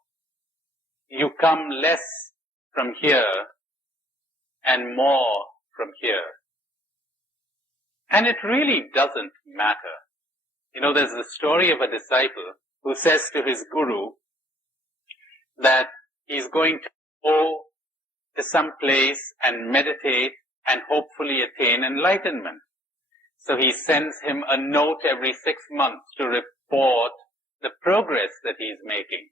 You come less from here and more from here. And it really doesn't matter. You know, there's the story of a disciple who says to his guru that he's going to go to some place and meditate and hopefully attain enlightenment. So he sends him a note every 6 months to report the progress that he's making.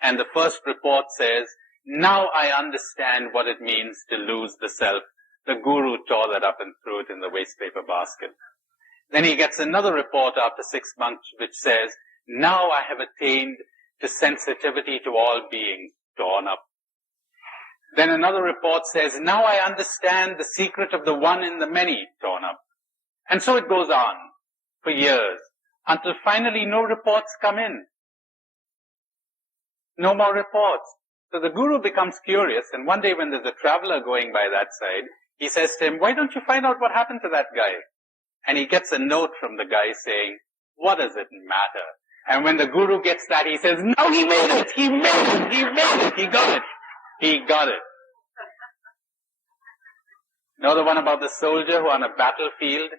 And the first report says, now I understand what it means to lose the self. The guru tore that up and threw it in the waste paper basket. Then he gets another report after 6 months which says, now I have attained to sensitivity to all beings, torn up. Then another report says, now I understand the secret of the one in the many, torn up. And so it goes on for years, until finally no reports come in. No more reports. So the guru becomes curious, and one day when there's a traveler going by that side, he says to him, why don't you find out what happened to that guy? And he gets a note from the guy saying, what does it matter? And when the guru gets that, he says, no, he made it! He made it! He made it! He got it! He got it. Know the one about the soldier who on a battlefield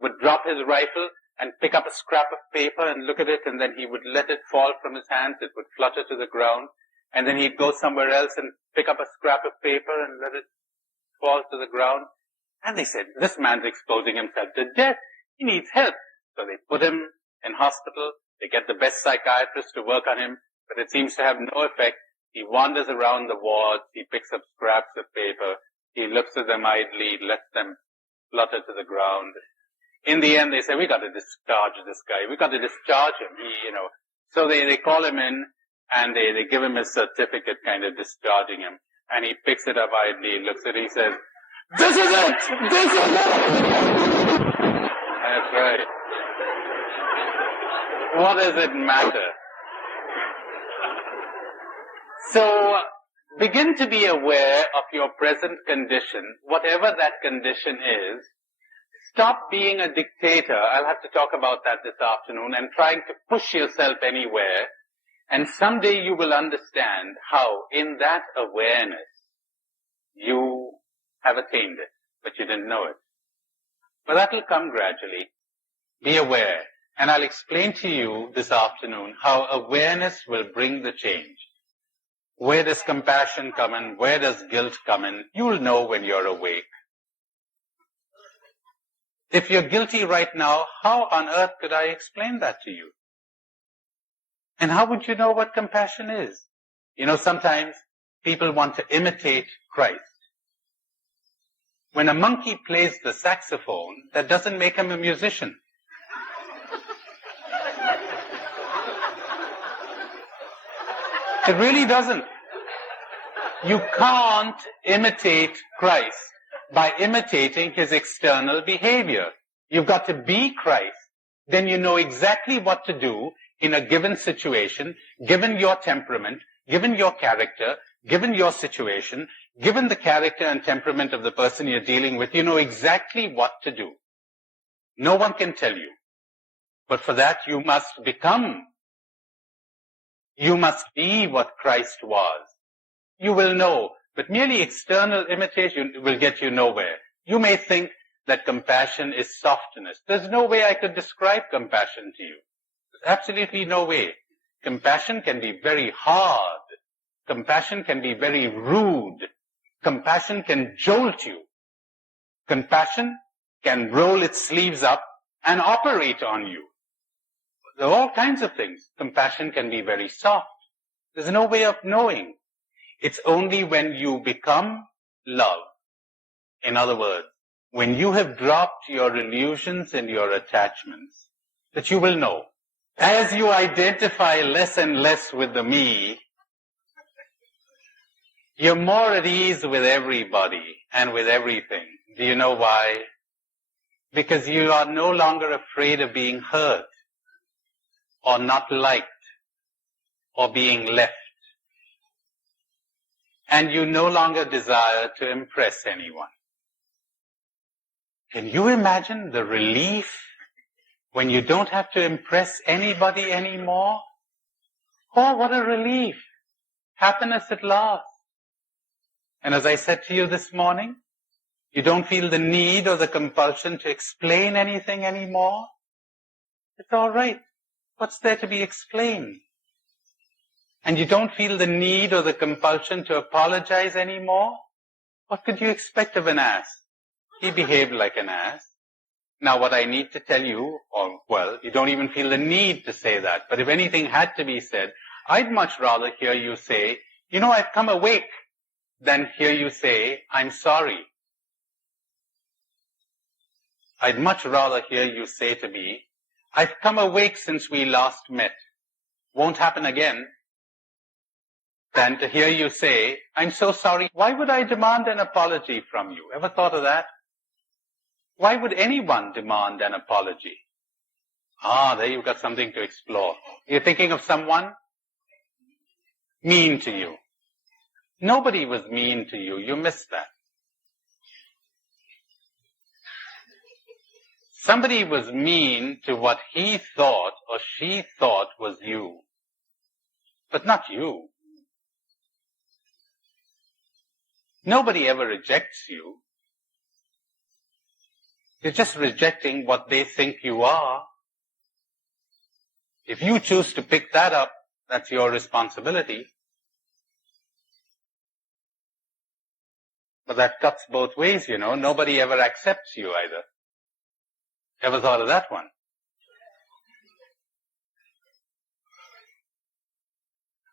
would drop his rifle and pick up a scrap of paper and look at it, and then he would let it fall from his hands. It would flutter to the ground. And then he'd go somewhere else and pick up a scrap of paper and let it fall to the ground. And they said, this man's exposing himself to death. He needs help. So they put him in hospital. They get the best psychiatrist to work on him, but it seems to have no effect. He wanders around the wards. He picks up scraps of paper. He looks at them idly, lets them flutter to the ground. In the end, they say, we got to discharge this guy. We got to discharge him. So they call him in, and they give him a certificate kind of discharging him. And he picks it up idly, looks at it, he says, this is it! This is it! That's right. What does it matter? So, begin to be aware of your present condition, whatever that condition is. Stop being a dictator. I'll have to talk about that this afternoon, and trying to push yourself anywhere. And someday you will understand how, in that awareness, you have attained it, but you didn't know it. But that will come gradually. Be aware. And I'll explain to you this afternoon how awareness will bring the change. Where does compassion come in? Where does guilt come in? You'll know when you're awake. If you're guilty right now, how on earth could I explain that to you? And how would you know what compassion is? You know, sometimes people want to imitate Christ. When a monkey plays the saxophone, that doesn't make him a musician. It really doesn't. You can't imitate Christ by imitating his external behavior. You've got to be Christ. Then you know exactly what to do in a given situation, given your temperament, given your character, given your situation, given the character and temperament of the person you're dealing with. You know exactly what to do. No one can tell you. But for that, you must become. You must be what Christ was. You will know, but merely external imitation will get you nowhere. You may think that compassion is softness. There's no way I could describe compassion to you. There's absolutely no way. Compassion can be very hard. Compassion can be very rude. Compassion can jolt you. Compassion can roll its sleeves up and operate on you. There are all kinds of things. Compassion can be very soft. There's no way of knowing. It's only when you become love. In other words, when you have dropped your illusions and your attachments, that you will know. As you identify less and less with the me, you're more at ease with everybody and with everything. Do you know why? Because you are no longer afraid of being hurt, or not liked, or being left. And you no longer desire to impress anyone. Can you imagine the relief when you don't have to impress anybody anymore? Oh, what a relief. Happiness at last. And as I said to you this morning, you don't feel the need or the compulsion to explain anything anymore. It's all right. What's there to be explained? And you don't feel the need or the compulsion to apologize anymore? What could you expect of an ass? He behaved like an ass. Now what I need to tell you, or well, you don't even feel the need to say that, but if anything had to be said, I'd much rather hear you say, you know, I've come awake, than hear you say, I'm sorry. I'd much rather hear you say to me, I've come awake since we last met. Won't happen again. Than to hear you say, I'm so sorry. Why would I demand an apology from you? Ever thought of that? Why would anyone demand an apology? Ah, there you've got something to explore. You're thinking of someone mean to you. Nobody was mean to you. You missed that. Somebody was mean to what he thought or she thought was you, but not you. Nobody ever rejects you. You're just rejecting what they think you are. If you choose to pick that up, that's your responsibility. But that cuts both ways, you know. Nobody ever accepts you either. Ever thought of that one?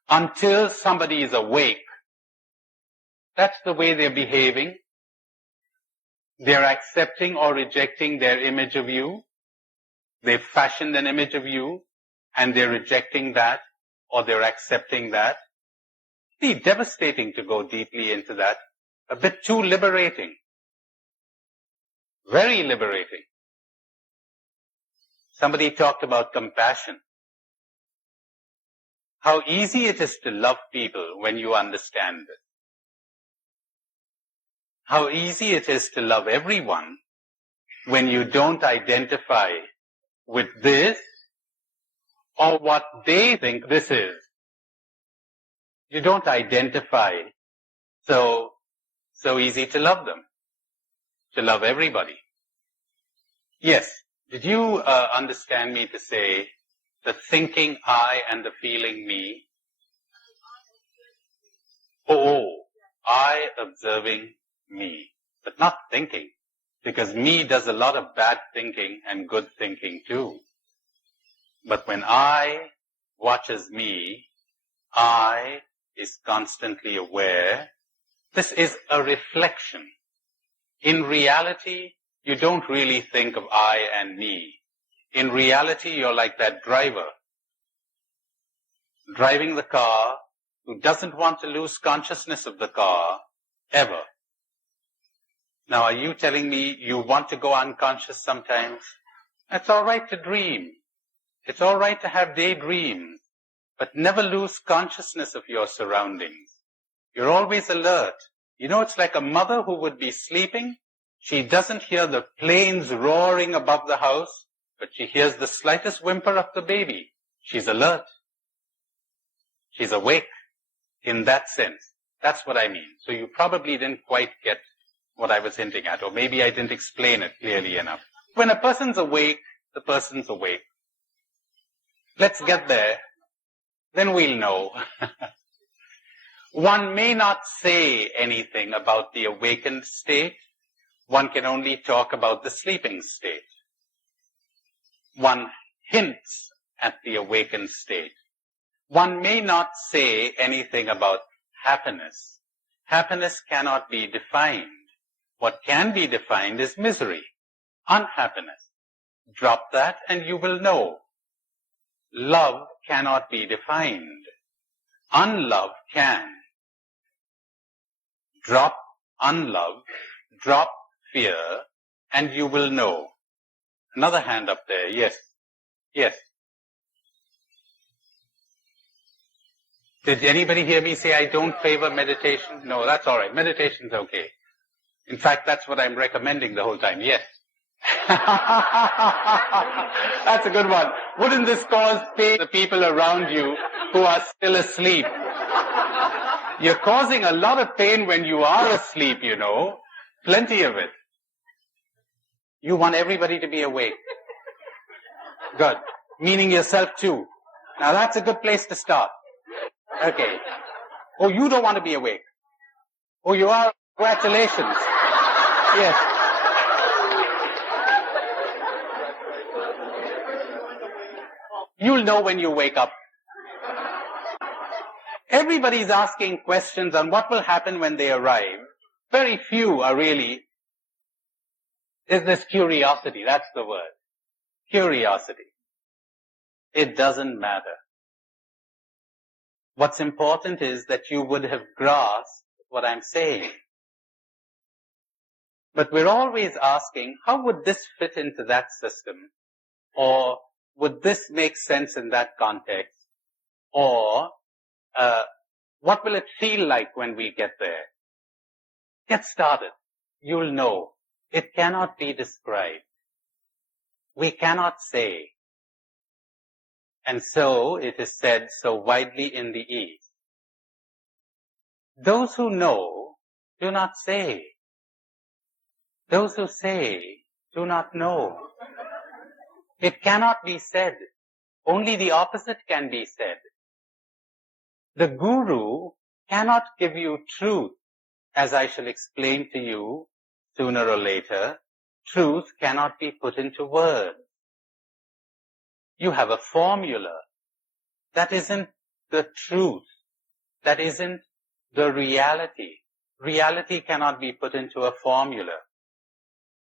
Until somebody is awake, that's the way they're behaving. They're accepting or rejecting their image of you. They've fashioned an image of you, and they're rejecting that, or they're accepting that. It'd be devastating to go deeply into that. A bit too liberating. Very liberating. Somebody talked about compassion. How easy it is to love people when you understand it. How easy it is to love everyone when you don't identify with this or what they think this is. You don't identify. So easy to love them, to love everybody. Yes, did you understand me to say the thinking I and the feeling me? Oh, I observing me, but not thinking, because me does a lot of bad thinking and good thinking too. But when I watches me, I is constantly aware. This is a reflection. In reality, you don't really think of I and me. In reality, you're like that driver driving the car who doesn't want to lose consciousness of the car ever. Now, are you telling me you want to go unconscious sometimes? It's all right to dream. It's all right to have daydreams, but never lose consciousness of your surroundings. You're always alert. You know, it's like a mother who would be sleeping. She doesn't hear the planes roaring above the house, but she hears the slightest whimper of the baby. She's alert. She's awake in that sense. That's what I mean. So you probably didn't quite get what I was hinting at, or maybe I didn't explain it clearly enough. When a person's awake, the person's awake. Let's get there. Then we'll know. One may not say anything about the awakened state. One can only talk about the sleeping state. One hints at the awakened state. One may not say anything about happiness. Happiness cannot be defined. What can be defined is misery, unhappiness. Drop that and you will know. Love cannot be defined. Unlove can. Drop unlove, drop fear, and you will know. Another hand up there. Yes. Yes. Did anybody hear me say I don't favor meditation? No, that's all right. Meditation's okay. In fact, that's what I'm recommending the whole time. Yes. That's a good one. Wouldn't this cause pain to the people around you who are still asleep? You're causing a lot of pain when you are asleep, you know. Plenty of it. You want everybody to be awake. Good. Meaning yourself too. Now that's a good place to start. Okay. Oh, you don't want to be awake. Oh, you are? Congratulations. Yes. You'll know when you wake up. Everybody's asking questions on what will happen when they arrive. Very few are really. Is this curiosity? That's the word. Curiosity. It doesn't matter. What's important is that you would have grasped what I'm saying. But we're always asking, how would this fit into that system? Or would this make sense in that context? Or what will it feel like when we get there? Get started. You'll know. It cannot be described. We cannot say. And so it is said so widely in the East. Those who know do not say. Those who say do not know. It cannot be said. Only the opposite can be said. The guru cannot give you truth, as I shall explain to you sooner or later. Truth cannot be put into words. You have a formula. That isn't the truth. That isn't the reality. Reality cannot be put into a formula.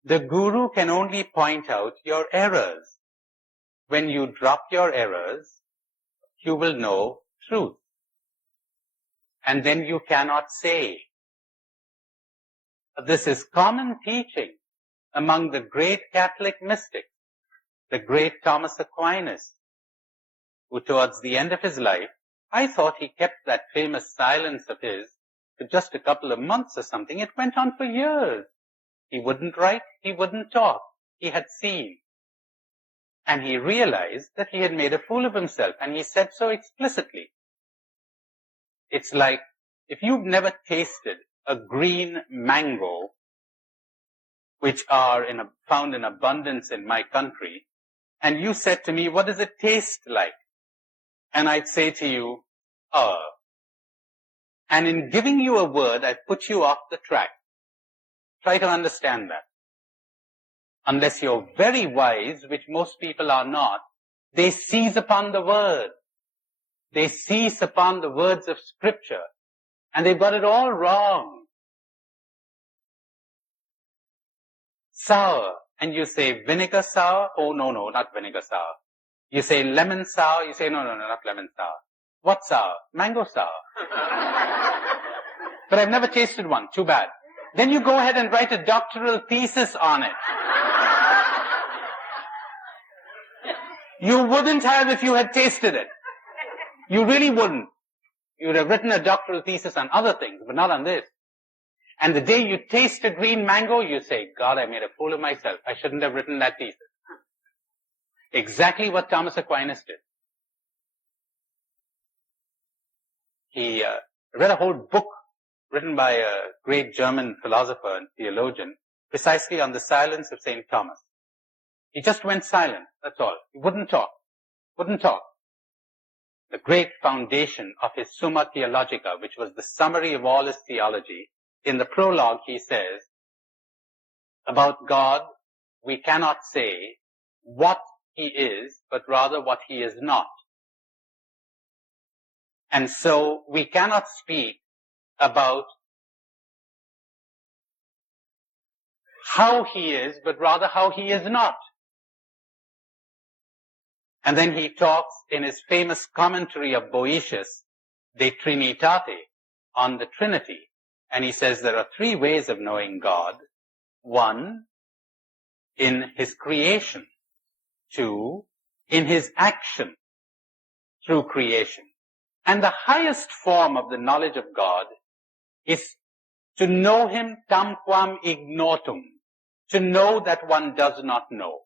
The guru can only point out your errors. When you drop your errors, you will know truth. And then you cannot say. This is common teaching among the great Catholic mystics, the great Thomas Aquinas, who towards the end of his life, I thought he kept that famous silence of his for just a couple of months or something. It went on for years. He wouldn't write, he wouldn't talk. He had seen. And he realized that he had made a fool of himself, and he said so explicitly. It's like if you've never tasted a green mango, which are found in abundance in my country, and you said to me, what does it taste like? And I'd say to you, and in giving you a word, I put you off the track. Try to understand that. Unless you're very wise, which most people are not, they seize upon the word. They seize upon the words of Scripture, and they've got it all wrong. Sour, and you say vinegar sour? Oh, no, not vinegar sour. You say lemon sour? You say, no, not lemon sour. What sour? Mango sour. But I've never tasted one. Too bad. Then you go ahead and write a doctoral thesis on it. You wouldn't have if you had tasted it. You really wouldn't. You would have written a doctoral thesis on other things, but not on this. And the day you taste a green mango, you say, God, I made a fool of myself. I shouldn't have written that thesis. Exactly what Thomas Aquinas did. He read a whole book written by a great German philosopher and theologian precisely on the silence of St. Thomas. He just went silent, that's all. He wouldn't talk. the great foundation of his Summa Theologica, which was the summary of all his theology, in the prologue he says, about God, we cannot say what he is, but rather what he is not. And so we cannot speak about how he is, but rather how he is not. And then he talks in his famous commentary of Boetius, De Trinitate, on the Trinity. And he says there are three ways of knowing God. One, in his creation. Two, in his action through creation. And the highest form of the knowledge of God is to know him tamquam ignotum, to know that one does not know.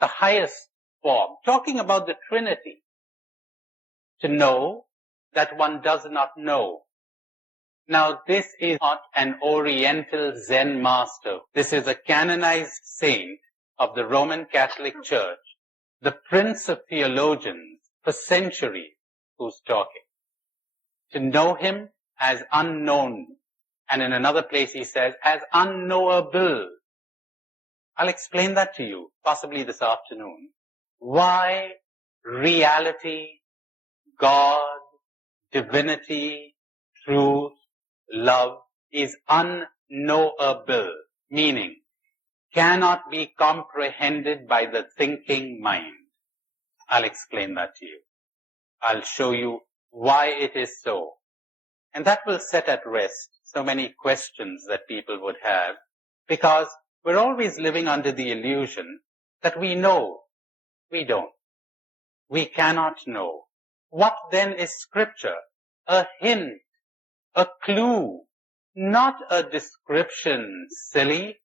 The highest form, talking about the Trinity, to know that one does not know. Now, this is not an Oriental Zen master. This is a canonized saint of the Roman Catholic Church, the prince of theologians for centuries, who's talking. To know him as unknown. And in another place he says, as unknowable. I'll explain that to you, possibly this afternoon. Why reality, God, divinity, truth, love is unknowable, meaning cannot be comprehended by the thinking mind. I'll explain that to you. I'll show you why it is so. And that will set at rest so many questions that people would have, because we're always living under the illusion that we know. We don't. We cannot know. What then is Scripture? A hint, a clue, not a description, silly.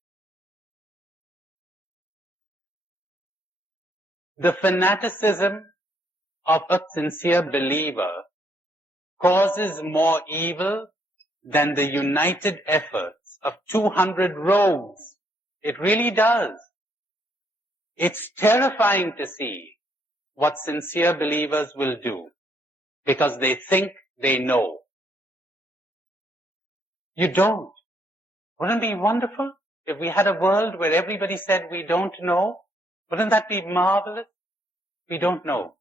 The fanaticism of a sincere believer causes more evil than the united efforts of 200 rogues. It really does. It's terrifying to see what sincere believers will do because they think they know. You don't. Wouldn't it be wonderful if we had a world where everybody said we don't know? Wouldn't that be marvelous? We don't know.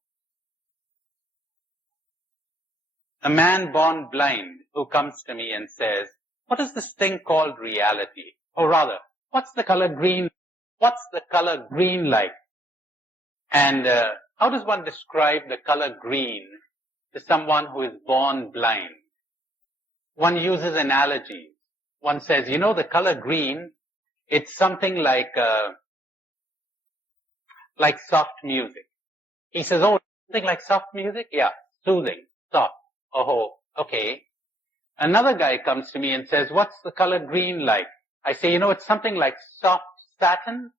A man born blind who comes to me and says, what is this thing called reality? Or rather, what's the color green? What's the color green like? And how does one describe the color green to someone who is born blind? One uses analogies. One says, you know, the color green, it's something like soft music. He says, oh, something like soft music? Yeah, soothing, soft. Oh, okay. Another guy comes to me and says, what's the color green like? I say, you know, it's something like soft satin.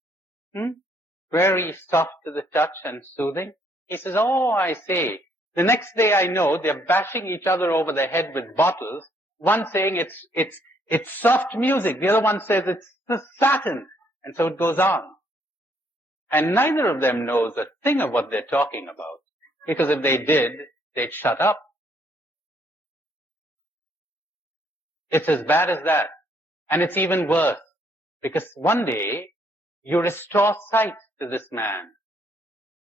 Very soft to the touch and soothing. He says, oh, I see. The next day I know they're bashing each other over the head with bottles. One saying it's soft music. The other one says it's the satin. And so it goes on. And neither of them knows a thing of what they're talking about. Because if they did, they'd shut up. It's as bad as that. And it's even worse. Because one day, you restore sight to this man.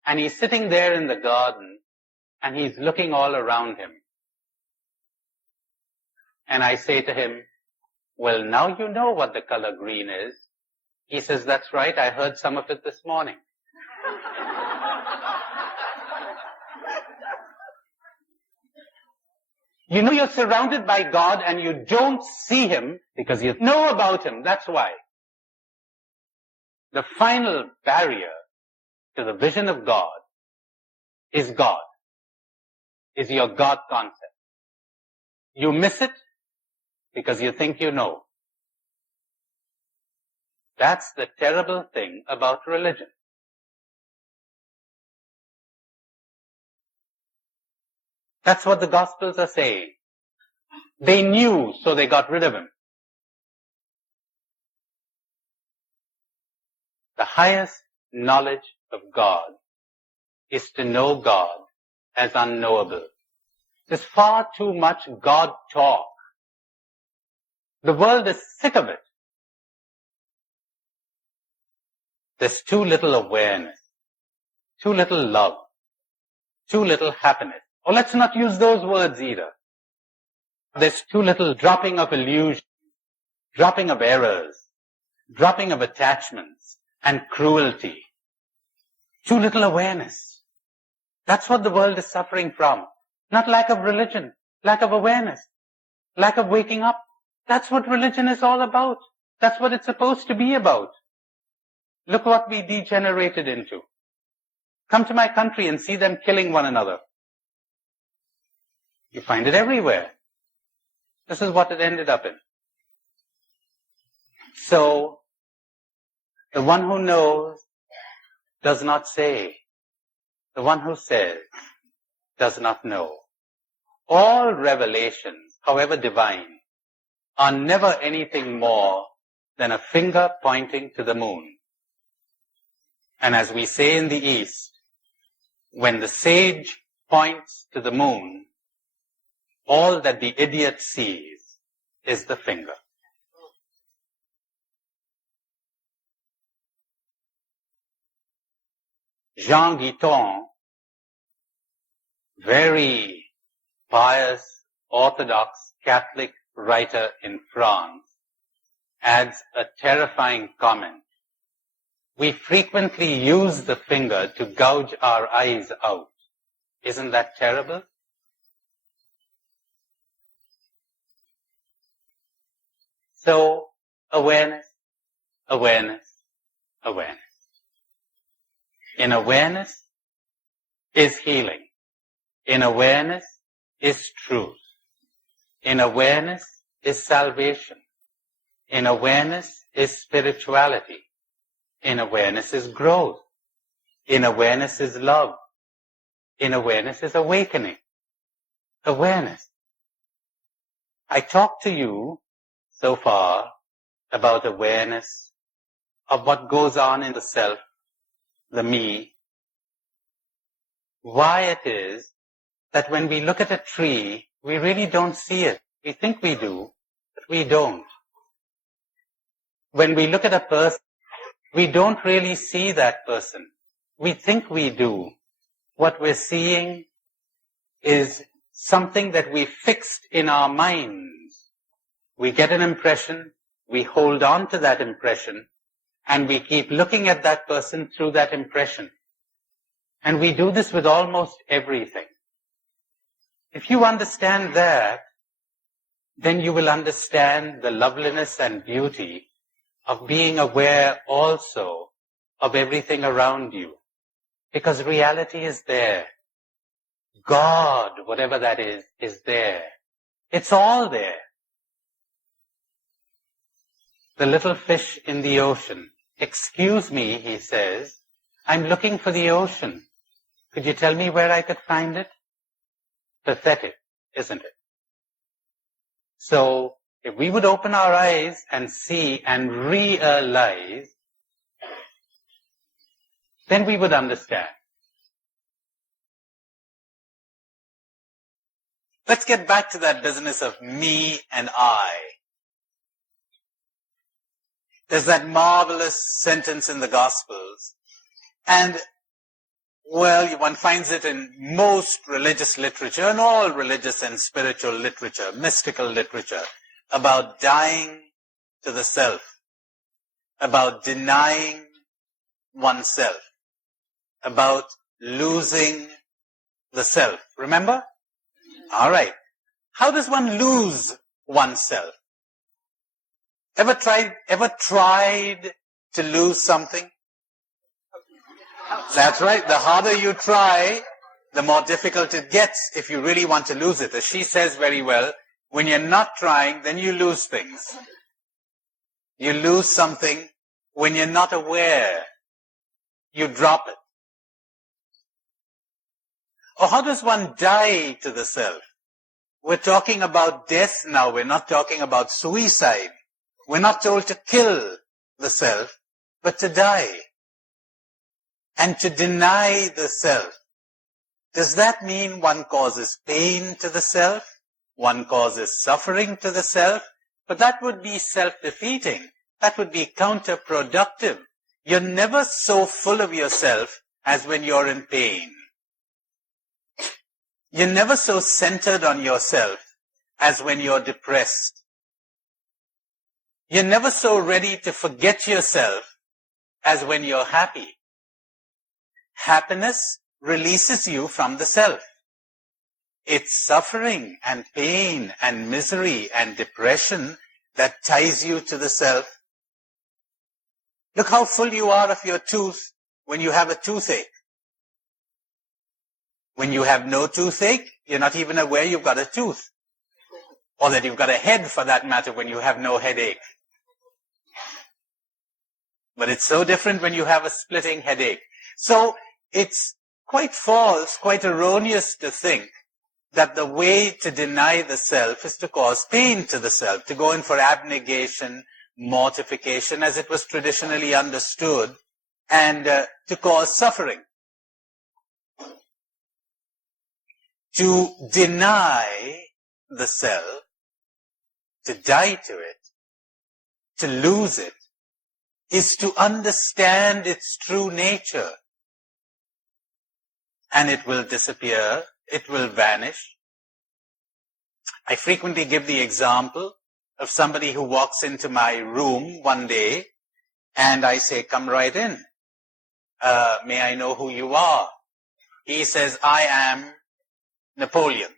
And he's sitting there in the garden, and he's looking all around him. And I say to him, well, now you know what the color green is. He says, that's right, I heard some of it this morning. You know you're surrounded by God and you don't see him because you know about him. That's why. The final barrier to the vision of God, is your God concept. You miss it because you think you know. That's the terrible thing about religion. That's what the Gospels are saying. They knew, so they got rid of him. The highest knowledge of God is to know God as unknowable. There's far too much God talk. The world is sick of it. There's too little awareness, too little love, too little happiness. Or let's not use those words either. There's too little dropping of illusions, dropping of errors, dropping of attachments and cruelty. Too little awareness. That's what the world is suffering from. Not lack of religion, lack of awareness, lack of waking up. That's what religion is all about. That's what it's supposed to be about. Look what we degenerated into. Come to my country and see them killing one another. You find it everywhere. This is what it ended up in. So, the one who knows does not say. The one who says does not know. All revelations, however divine, are never anything more than a finger pointing to the moon. And as we say in the East, when the sage points to the moon, all that the idiot sees is the finger. Jean Guiton, very pious, orthodox, Catholic writer in France, adds a terrifying comment. We frequently use the finger to gouge our eyes out. Isn't that terrible? So, awareness, awareness, awareness. In awareness is healing. In awareness is truth. In awareness is salvation. In awareness is spirituality. In awareness is growth. In awareness is love. In awareness is awakening. Awareness. I talked to you so far about awareness of what goes on in the self, the me. Why it is that when we look at a tree, we really don't see it. We think we do, but we don't. When we look at a person, we don't really see that person. We think we do. What we're seeing is something that we fixed in our minds. We get an impression, we hold on to that impression, and we keep looking at that person through that impression. And we do this with almost everything. If you understand that, then you will understand the loveliness and beauty of being aware also of everything around you. Because reality is there. God, whatever that is there. It's all there. The little fish in the ocean. Excuse me, he says, I'm looking for the ocean. Could you tell me where I could find it? Pathetic, isn't it? So, if we would open our eyes and see and realize, then we would understand. Let's get back to that business of me and I. There's that marvelous sentence in the Gospels, and well, one finds it in most religious literature, and all religious and spiritual literature, mystical literature, about dying to the self, about denying oneself, about losing the self. Remember? All right. How does one lose oneself? Ever tried to lose something? That's right. The harder you try, the more difficult it gets if you really want to lose it. As she says very well, when you're not trying, then you lose things. You lose something when you're not aware. You drop it. Or how does one die to the self? We're talking about death now. We're not talking about suicide. We're not told to kill the self, but to die. And to deny the self. Does that mean one causes pain to the self? One causes suffering to the self? But that would be self-defeating. That would be counterproductive. You're never so full of yourself as when you're in pain. You're never so centered on yourself as when you're depressed. You're never so ready to forget yourself as when you're happy. Happiness releases you from the self. It's suffering and pain and misery and depression that ties you to the self. Look how full you are of your tooth when you have a toothache. When you have no toothache, you're not even aware you've got a tooth. Or that you've got a head, for that matter, when you have no headache. But it's so different when you have a splitting headache. So it's quite false, quite erroneous to think that the way to deny the self is to cause pain to the self, to go in for abnegation, mortification, as it was traditionally understood, and to cause suffering. To deny the self, to die to it, to lose it, is to understand its true nature. And it will disappear, it will vanish. I frequently give the example of somebody who walks into my room one day and I say, "Come right in. May I know who you are?" He says, "I am Napoleon."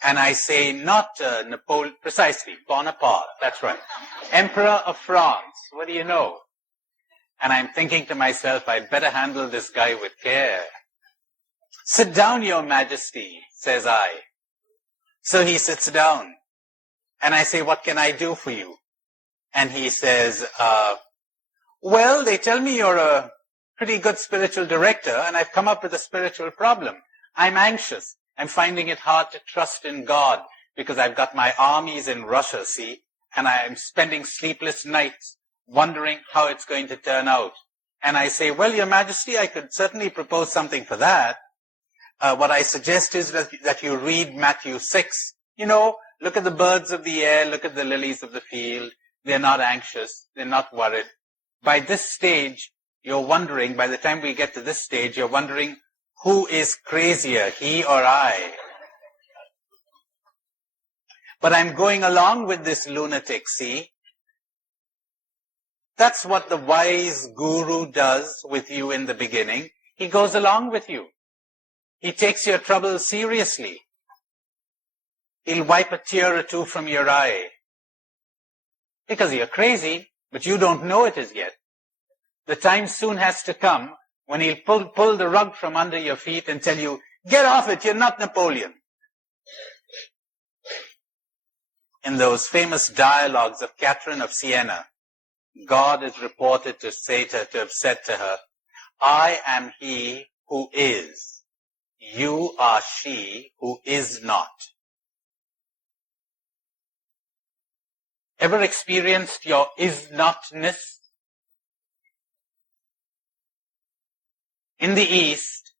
And I say, "Not Napoleon, precisely, Bonaparte, that's right. Emperor of France, what do you know?" And I'm thinking to myself, I'd better handle this guy with care. "Sit down, Your Majesty," says I. So he sits down. And I say, "What can I do for you?" And he says, "Well, they tell me you're a pretty good spiritual director, and I've come up with a spiritual problem. I'm anxious. I'm finding it hard to trust in God because I've got my armies in Russia, see, and I'm spending sleepless nights wondering how it's going to turn out." And I say, "Well, Your Majesty, I could certainly propose something for that. What I suggest is that you read Matthew 6. You know, look at the birds of the air, look at the lilies of the field. They're not anxious, they're not worried. By this stage, you're wondering, by the time we get to this stage, you're wondering, who is crazier, he or I? But I'm going along with this lunatic, see? That's what the wise guru does with you in the beginning. He goes along with you. He takes your troubles seriously. He'll wipe a tear or two from your eye. Because you're crazy, but you don't know it as yet. The time soon has to come when he'll pull the rug from under your feet and tell you, "Get off it, you're not Napoleon." In those famous dialogues of Catherine of Siena, God is reported to have said to her, "I am he who is. You are she who is not." Ever experienced your is-notness? In the East,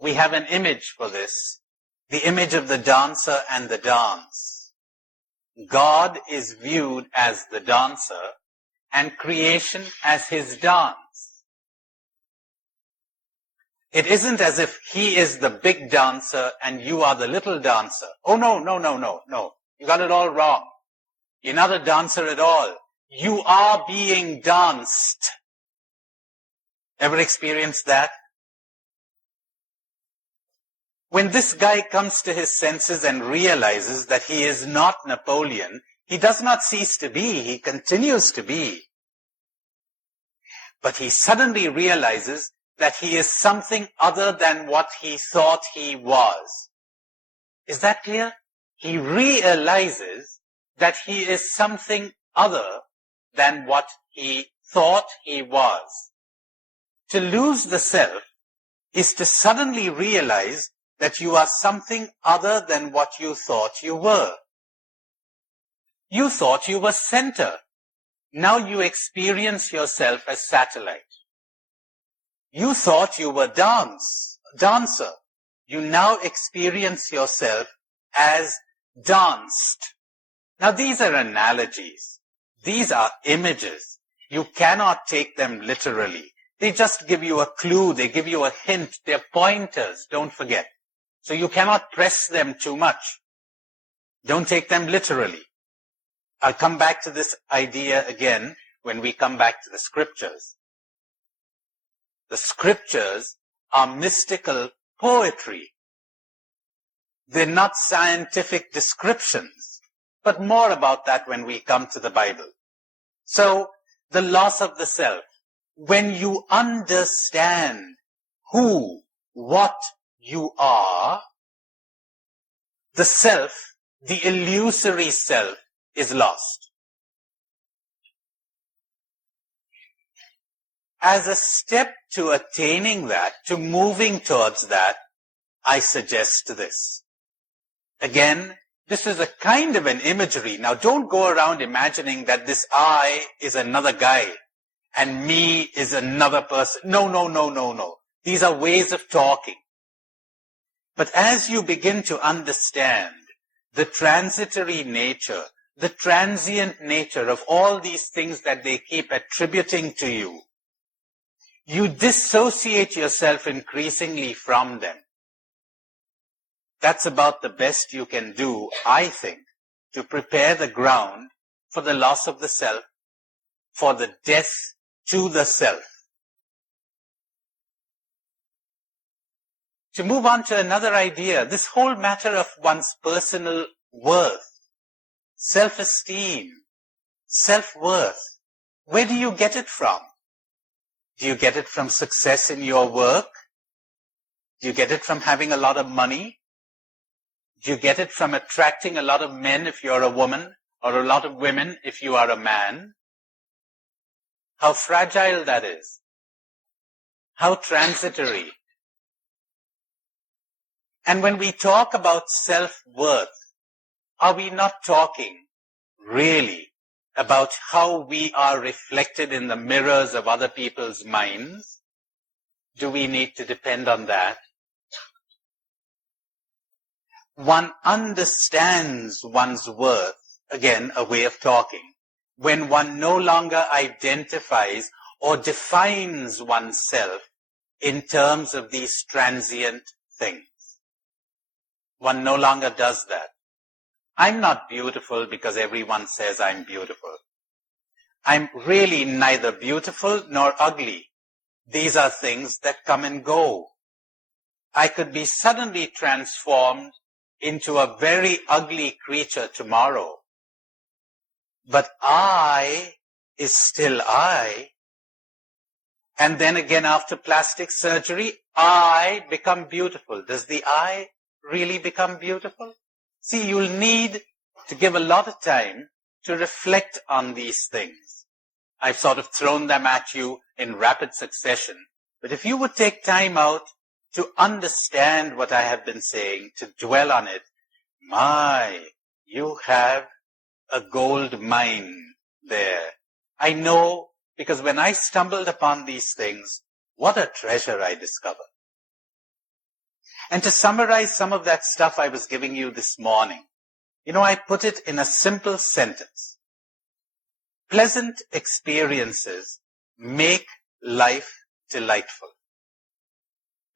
we have an image for this, the image of the dancer and the dance. God is viewed as the dancer and creation as his dance. It isn't as if he is the big dancer and you are the little dancer. Oh, no. You got it all wrong. You're not a dancer at all. You are being danced. Ever experienced that? When this guy comes to his senses and realizes that he is not Napoleon, he does not cease to be, he continues to be. But he suddenly realizes that he is something other than what he thought he was. Is that clear? He realizes that he is something other than what he thought he was. To lose the self is to suddenly realize that you are something other than what you thought you were. You thought you were center. Now you experience yourself as satellite. You thought you were dance. dancer. You now experience yourself as danced. Now these are analogies. These are images. You cannot take them literally. They just give you a clue. They give you a hint. They're pointers, don't forget. So you cannot press them too much. Don't take them literally. I'll come back to this idea again when we come back to the scriptures. The scriptures are mystical poetry. They're not scientific descriptions, but more about that when we come to the Bible. So, the loss of the self. When you understand who, what you are, the self, the illusory self, is lost. As a step to attaining that, to moving towards that, I suggest this. Again, this is a kind of an imagery. Now, don't go around imagining that this I is another guy and me is another person. No. These are ways of talking. But as you begin to understand the transitory nature, the transient nature of all these things that they keep attributing to you, you dissociate yourself increasingly from them. That's about the best you can do, I think, to prepare the ground for the loss of the self, for the death to the self. To move on to another idea, this whole matter of one's personal worth, self-esteem, self-worth, where do you get it from? Do you get it from success in your work? Do you get it from having a lot of money? Do you get it from attracting a lot of men if you're a woman, or a lot of women if you are a man? How fragile that is. How transitory. And when we talk about self-worth, are we not talking really about how we are reflected in the mirrors of other people's minds? Do we need to depend on that? One understands one's worth, again, a way of talking, when one no longer identifies or defines oneself in terms of these transient things. One no longer does that. I'm not beautiful because everyone says I'm beautiful. I'm really neither beautiful nor ugly. These are things that come and go. I could be suddenly transformed into a very ugly creature tomorrow. But I is still I. And then again after plastic surgery, I become beautiful. Does the I really become beautiful? See, you'll need to give a lot of time to reflect on these things. I've sort of thrown them at you in rapid succession. But if you would take time out to understand what I have been saying, to dwell on it, you have a gold mine there. I know, because when I stumbled upon these things, what a treasure I discovered. And to summarize some of that stuff I was giving you this morning, I put it in a simple sentence. Pleasant experiences make life delightful.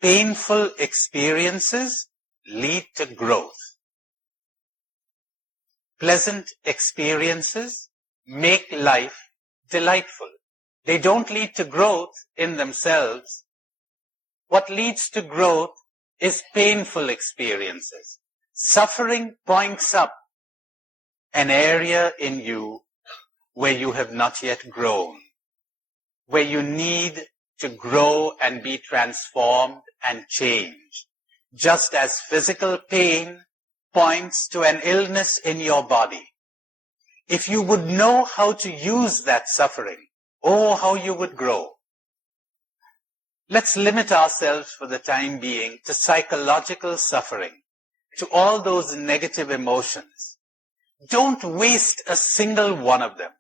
Painful experiences lead to growth. Pleasant experiences make life delightful. They don't lead to growth in themselves. What leads to growth is painful experiences. Suffering points up an area in you where you have not yet grown, where you need to grow and be transformed and changed. Just as physical pain points to an illness in your body. If you would know how to use that suffering, how you would grow. Let's limit ourselves for the time being to psychological suffering, to all those negative emotions. Don't waste a single one of them.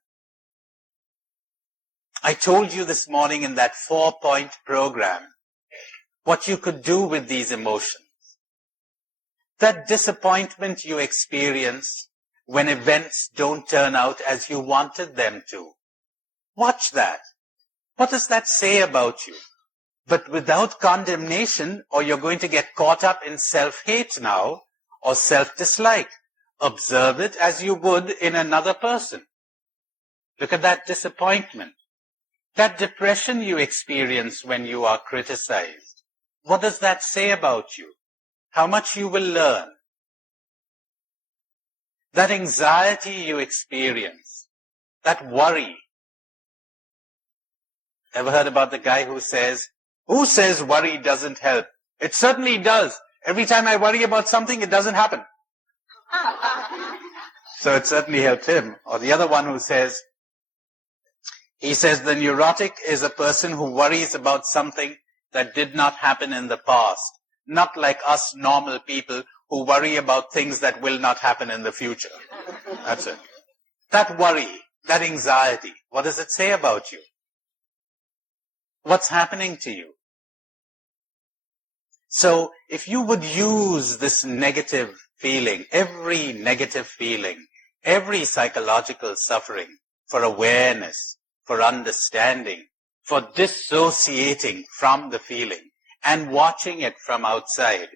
I told you this morning in that 4-point program, what you could do with these emotions. That disappointment you experience when events don't turn out as you wanted them to. Watch that. What does that say about you? But without condemnation, or you're going to get caught up in self-hate now, or self-dislike. Observe it as you would in another person. Look at that disappointment. That depression you experience when you are criticized. What does that say about you? How much you will learn. That anxiety you experience. That worry. Ever heard about the guy who says worry doesn't help? It certainly does. Every time I worry about something, it doesn't happen. So it certainly helped him. Or the other one who says, he says the neurotic is a person who worries about something that did not happen in the past. Not like us normal people who worry about things that will not happen in the future. That's it. That worry, that anxiety, what does it say about you? What's happening to you? So if you would use this negative feeling, every negative feeling, every psychological suffering for awareness, for understanding, for dissociating from the feeling and watching it from outside.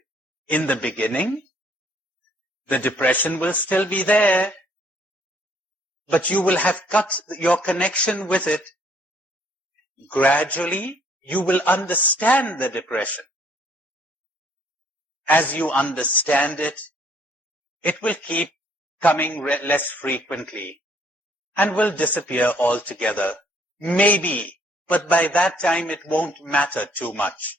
In the beginning, the depression will still be there, but you will have cut your connection with it. Gradually, you will understand the depression. As you understand it, it will keep coming less frequently and will disappear altogether. Maybe, but by that time it won't matter too much.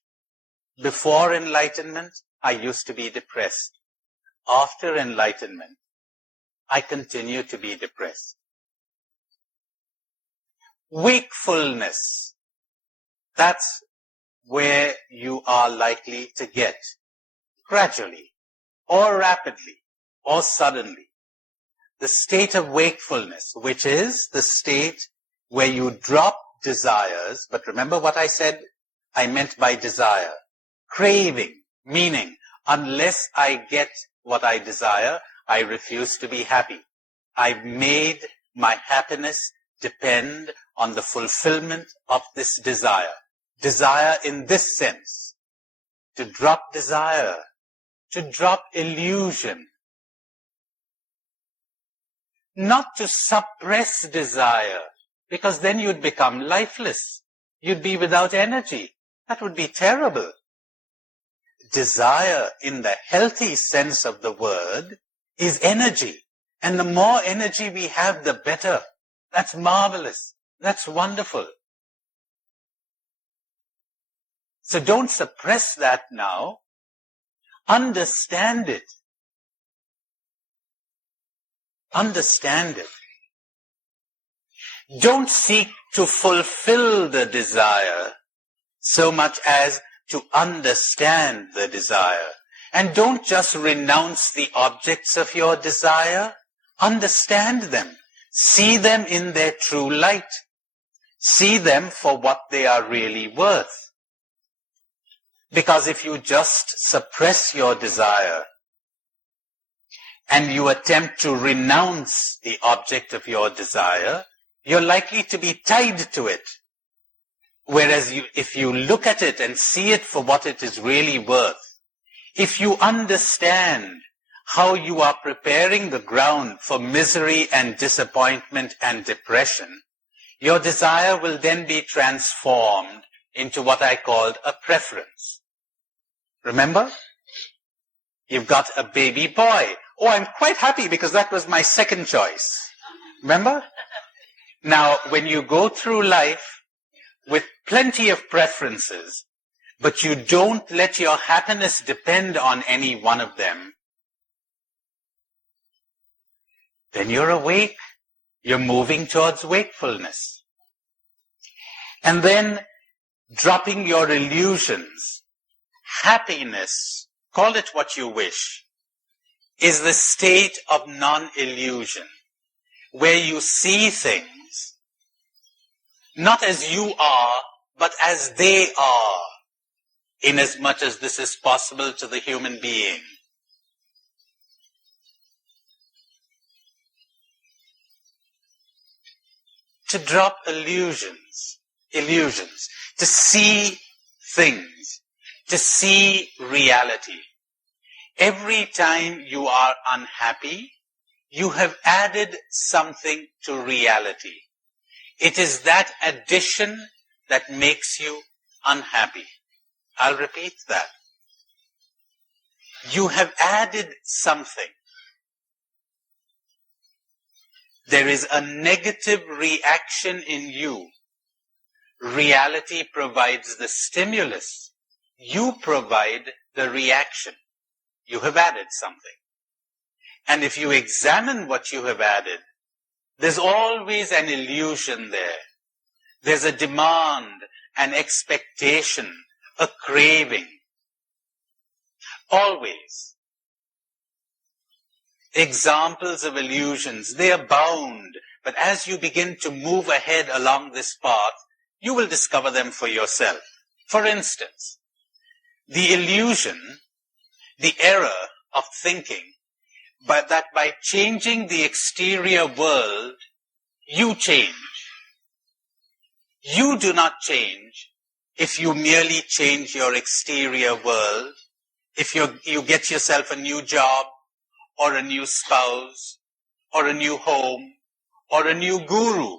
Before enlightenment, I used to be depressed. After enlightenment, I continue to be depressed. Wakefulness, that's where you are likely to get. Gradually, or rapidly, or suddenly. The state of wakefulness, which is the state where you drop desires, but remember what I said I meant by desire. Craving, meaning, unless I get what I desire, I refuse to be happy. I've made my happiness depend on the fulfillment of this desire. Desire in this sense. To drop desire. To drop illusion. Not to suppress desire, because then you'd become lifeless. You'd be without energy. That would be terrible. Desire, in the healthy sense of the word, is energy. And the more energy we have, the better. That's marvelous. That's wonderful. So don't suppress that now. Understand it. Understand it. Don't seek to fulfill the desire so much as to understand the desire. And don't just renounce the objects of your desire. Understand them. See them in their true light. See them for what they are really worth. Because if you just suppress your desire and you attempt to renounce the object of your desire, you're likely to be tied to it. Whereas if you look at it and see it for what it is really worth, if you understand how you are preparing the ground for misery and disappointment and depression, your desire will then be transformed into what I called a preference. Remember? You've got a baby boy. Oh, I'm quite happy because that was my second choice. Remember? Now, when you go through life with plenty of preferences, but you don't let your happiness depend on any one of them, then you're awake. You're moving towards wakefulness. And then dropping your illusions. Happiness, call it what you wish, is the state of non-illusion, where you see things not as you are, but as they are. inasmuch as this is possible to the human being. To drop illusions, to see things, to see reality. Every time you are unhappy, you have added something to reality. It is that addition that makes you unhappy. I'll repeat that. You have added something. There is a negative reaction in you. Reality provides the stimulus. You provide the reaction. You have added something. And if you examine what you have added, there's always an illusion there. There's a demand, an expectation, a craving. Always. Examples of illusions, they abound. But as you begin to move ahead along this path, you will discover them for yourself. For instance, the illusion, the error of thinking, but that by changing the exterior world, you change. You do not change if you merely change your exterior world, if you get yourself a new job, or a new spouse, or a new home, or a new guru,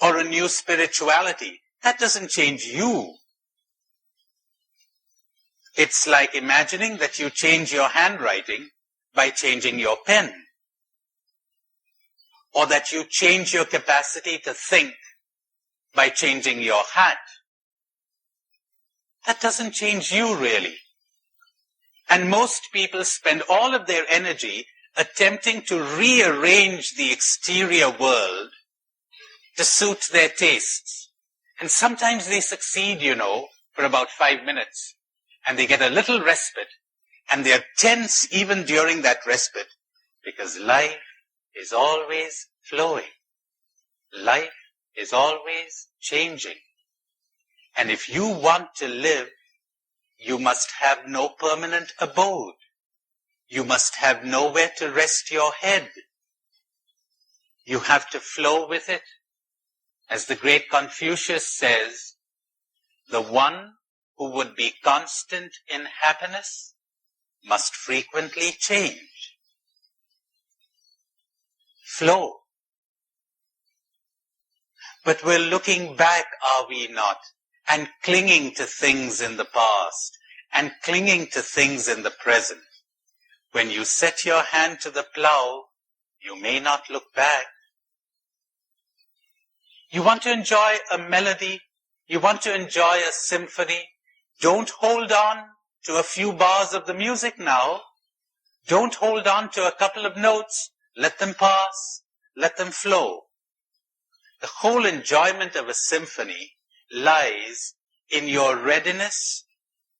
or a new spirituality. That doesn't change you. It's like imagining that you change your handwriting by changing your pen, or that you change your capacity to think by changing your hat. That doesn't change you really. And most people spend all of their energy attempting to rearrange the exterior world to suit their tastes. And sometimes they succeed, for about 5 minutes. And they get a little respite. And they're tense even during that respite. Because life is always flowing. Life is always changing. And if you want to live, you must have no permanent abode. You must have nowhere to rest your head. You have to flow with it. As the great Confucius says, the one who would be constant in happiness must frequently change. Flow. But we're looking back, are we not? And clinging to things in the past, and clinging to things in the present. When you set your hand to the plow, you may not look back. You want to enjoy a melody, you want to enjoy a symphony, don't hold on to a few bars of the music now. Don't hold on to a couple of notes. Let them pass, let them flow. The whole enjoyment of a symphony lies in your readiness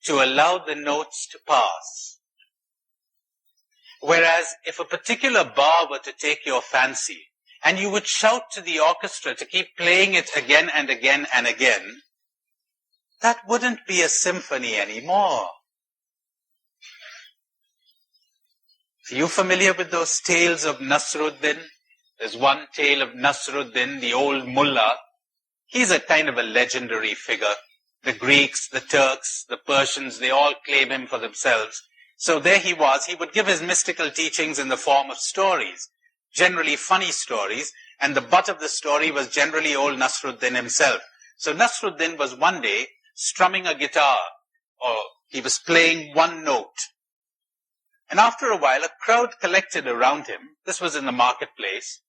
to allow the notes to pass. Whereas if a particular bar were to take your fancy, and you would shout to the orchestra to keep playing it again and again and again, that wouldn't be a symphony anymore. Are you familiar with those tales of Nasruddin? There's one tale of Nasruddin, the old mullah. He's a kind of a legendary figure. The Greeks, the Turks, the Persians, they all claim him for themselves. So there he was. He would give his mystical teachings in the form of stories, generally funny stories, and the butt of the story was generally old Nasruddin himself. So Nasruddin was one day strumming a guitar, or he was playing one note. And after a while, a crowd collected around him. This was in the marketplace.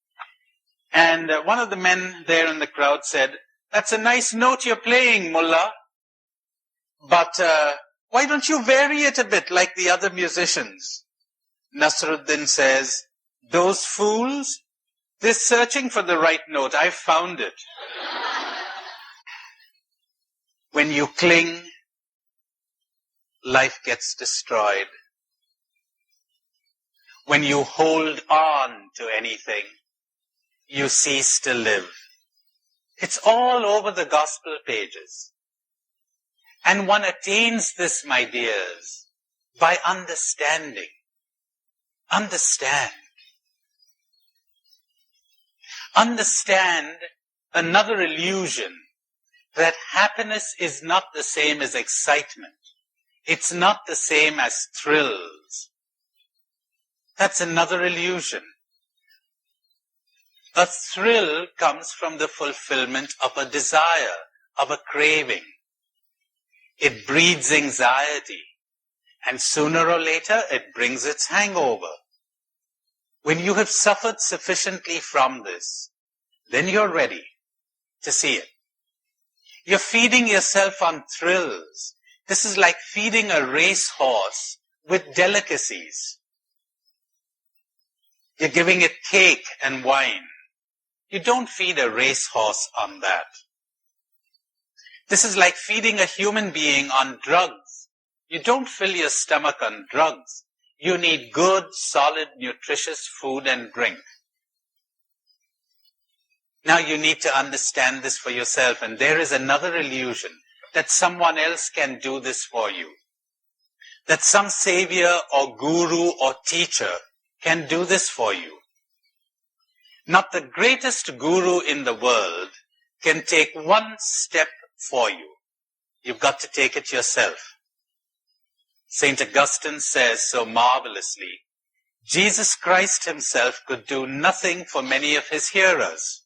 And one of the men there in the crowd said, "That's a nice note you're playing, Mullah. But why don't you vary it a bit like the other musicians?" Nasruddin says, "Those fools, they're searching for the right note. I found it." When you cling, life gets destroyed. When you hold on to anything, you cease to live. It's all over the gospel pages. And one attains this, my dears, by understanding. Understand. Understand another illusion, that happiness is not the same as excitement. It's not the same as thrills. That's another illusion. A thrill comes from the fulfillment of a desire, of a craving. It breeds anxiety, and sooner or later it brings its hangover. When you have suffered sufficiently from this, then you're ready to see it. You're feeding yourself on thrills. This is like feeding a racehorse with delicacies. You're giving it cake and wine. You don't feed a racehorse on that. This is like feeding a human being on drugs. You don't fill your stomach on drugs. You need good, solid, nutritious food and drink. Now you need to understand this for yourself, and there is another illusion, that someone else can do this for you. That some savior or guru or teacher can do this for you. Not the greatest guru in the world can take one step for you. You've got to take it yourself. St. Augustine says so marvelously, Jesus Christ himself could do nothing for many of his hearers.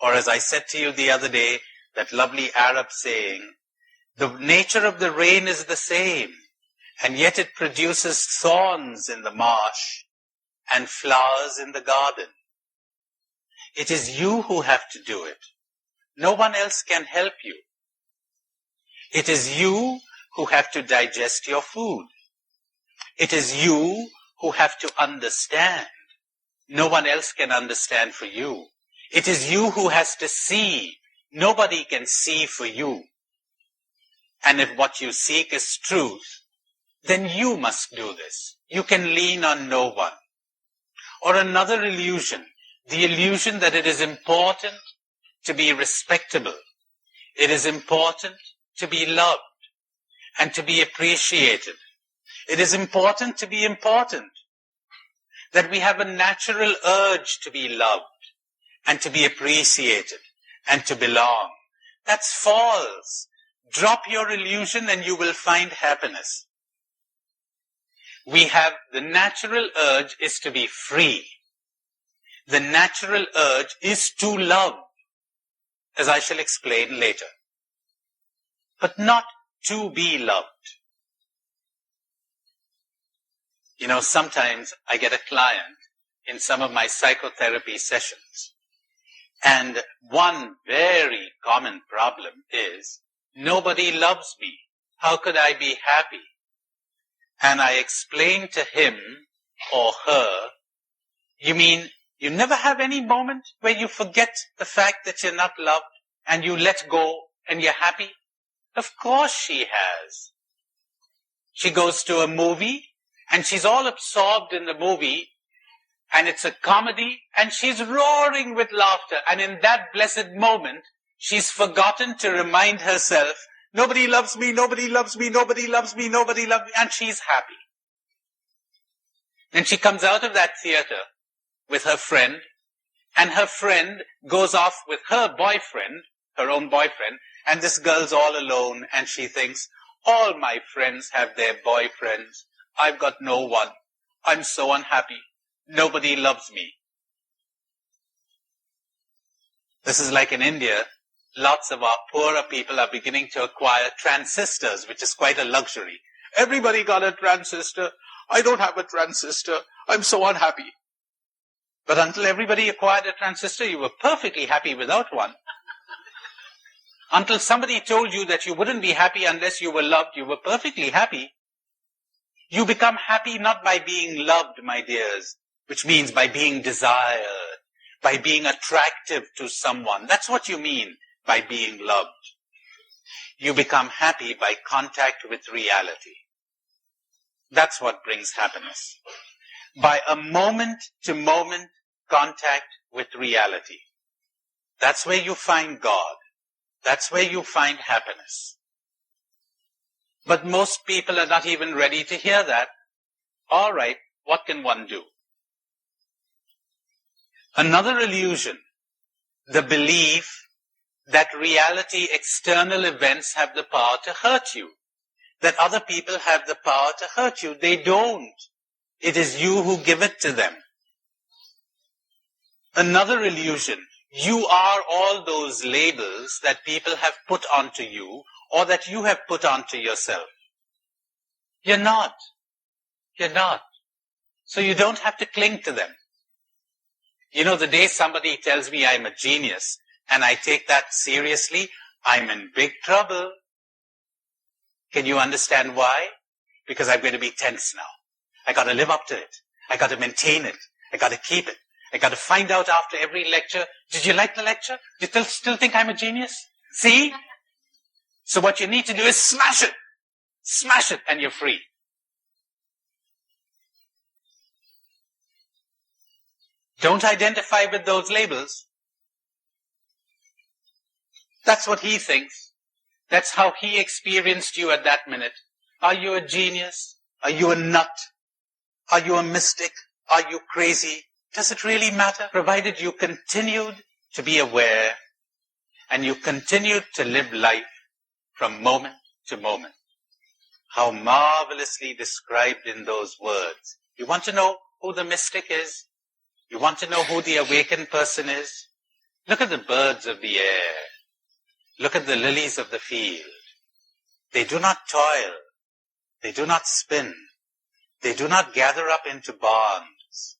Or as I said to you the other day, that lovely Arab saying, the nature of the rain is the same, and yet it produces thorns in the marsh and flowers in the garden. It is you who have to do it. No one else can help you. It is you who have to digest your food. It is you who have to understand. No one else can understand for you. It is you who has to see. Nobody can see for you. And if what you seek is truth, then you must do this. You can lean on no one. Or another illusion, the illusion that it is important to be respectable. It is important to be loved and to be appreciated. It is important to be important. That we have a natural urge to be loved and to be appreciated and to belong. That's false. Drop your illusion and you will find happiness. We have the natural urge is to be free. The natural urge is to love, as I shall explain later, but not to be loved. You know, sometimes I get a client in some of my psychotherapy sessions, and one very common problem is, nobody loves me. How could I be happy? And I explain to him or her, you mean you never have any moment where you forget the fact that you're not loved and you let go and you're happy? Of course she has. She goes to a movie and she's all absorbed in the movie, and it's a comedy, and she's roaring with laughter, and in that blessed moment, she's forgotten to remind herself, nobody loves me, nobody loves me, nobody loves me, nobody loves me, and she's happy. Then she comes out of that theater with her friend, and her friend goes off with her boyfriend, her own boyfriend, and this girl's all alone, and she thinks, all my friends have their boyfriends. I've got no one. I'm so unhappy. Nobody loves me. This is like in India, lots of our poorer people are beginning to acquire transistors, which is quite a luxury. Everybody got a transistor. I don't have a transistor. I'm so unhappy. But until everybody acquired a transistor, you were perfectly happy without one. Until somebody told you that you wouldn't be happy unless you were loved, you were perfectly happy. You become happy not by being loved, my dears, which means by being desired, by being attractive to someone. That's what you mean by being loved. You become happy by contact with reality. That's what brings happiness. By a moment-to-moment contact with reality. That's where you find God. That's where you find happiness. But most people are not even ready to hear that. All right, what can one do? Another illusion, the belief that reality, external events have the power to hurt you. That other people have the power to hurt you. They don't. It is you who give it to them. Another illusion, you are all those labels that people have put onto you or that you have put onto yourself. You're not. You're not. So you don't have to cling to them. You know, the day somebody tells me I'm a genius and I take that seriously, I'm in big trouble. Can you understand why? Because I'm going to be tense now. I got to live up to it. I got to maintain it. I got to keep it. I got to find out after every lecture, did you like the lecture? Do you still think I'm a genius? See? So what you need to do is smash it. Smash it and you're free. Don't identify with those labels. That's what he thinks. That's how he experienced you at that minute. Are you a genius? Are you a nut? Are you a mystic? Are you crazy? Does it really matter? Provided you continued to be aware and you continued to live life from moment to moment. How marvelously described in those words. You want to know who the mystic is? You want to know who the awakened person is? Look at the birds of the air. Look at the lilies of the field. They do not toil. They do not spin. They do not gather up into barns.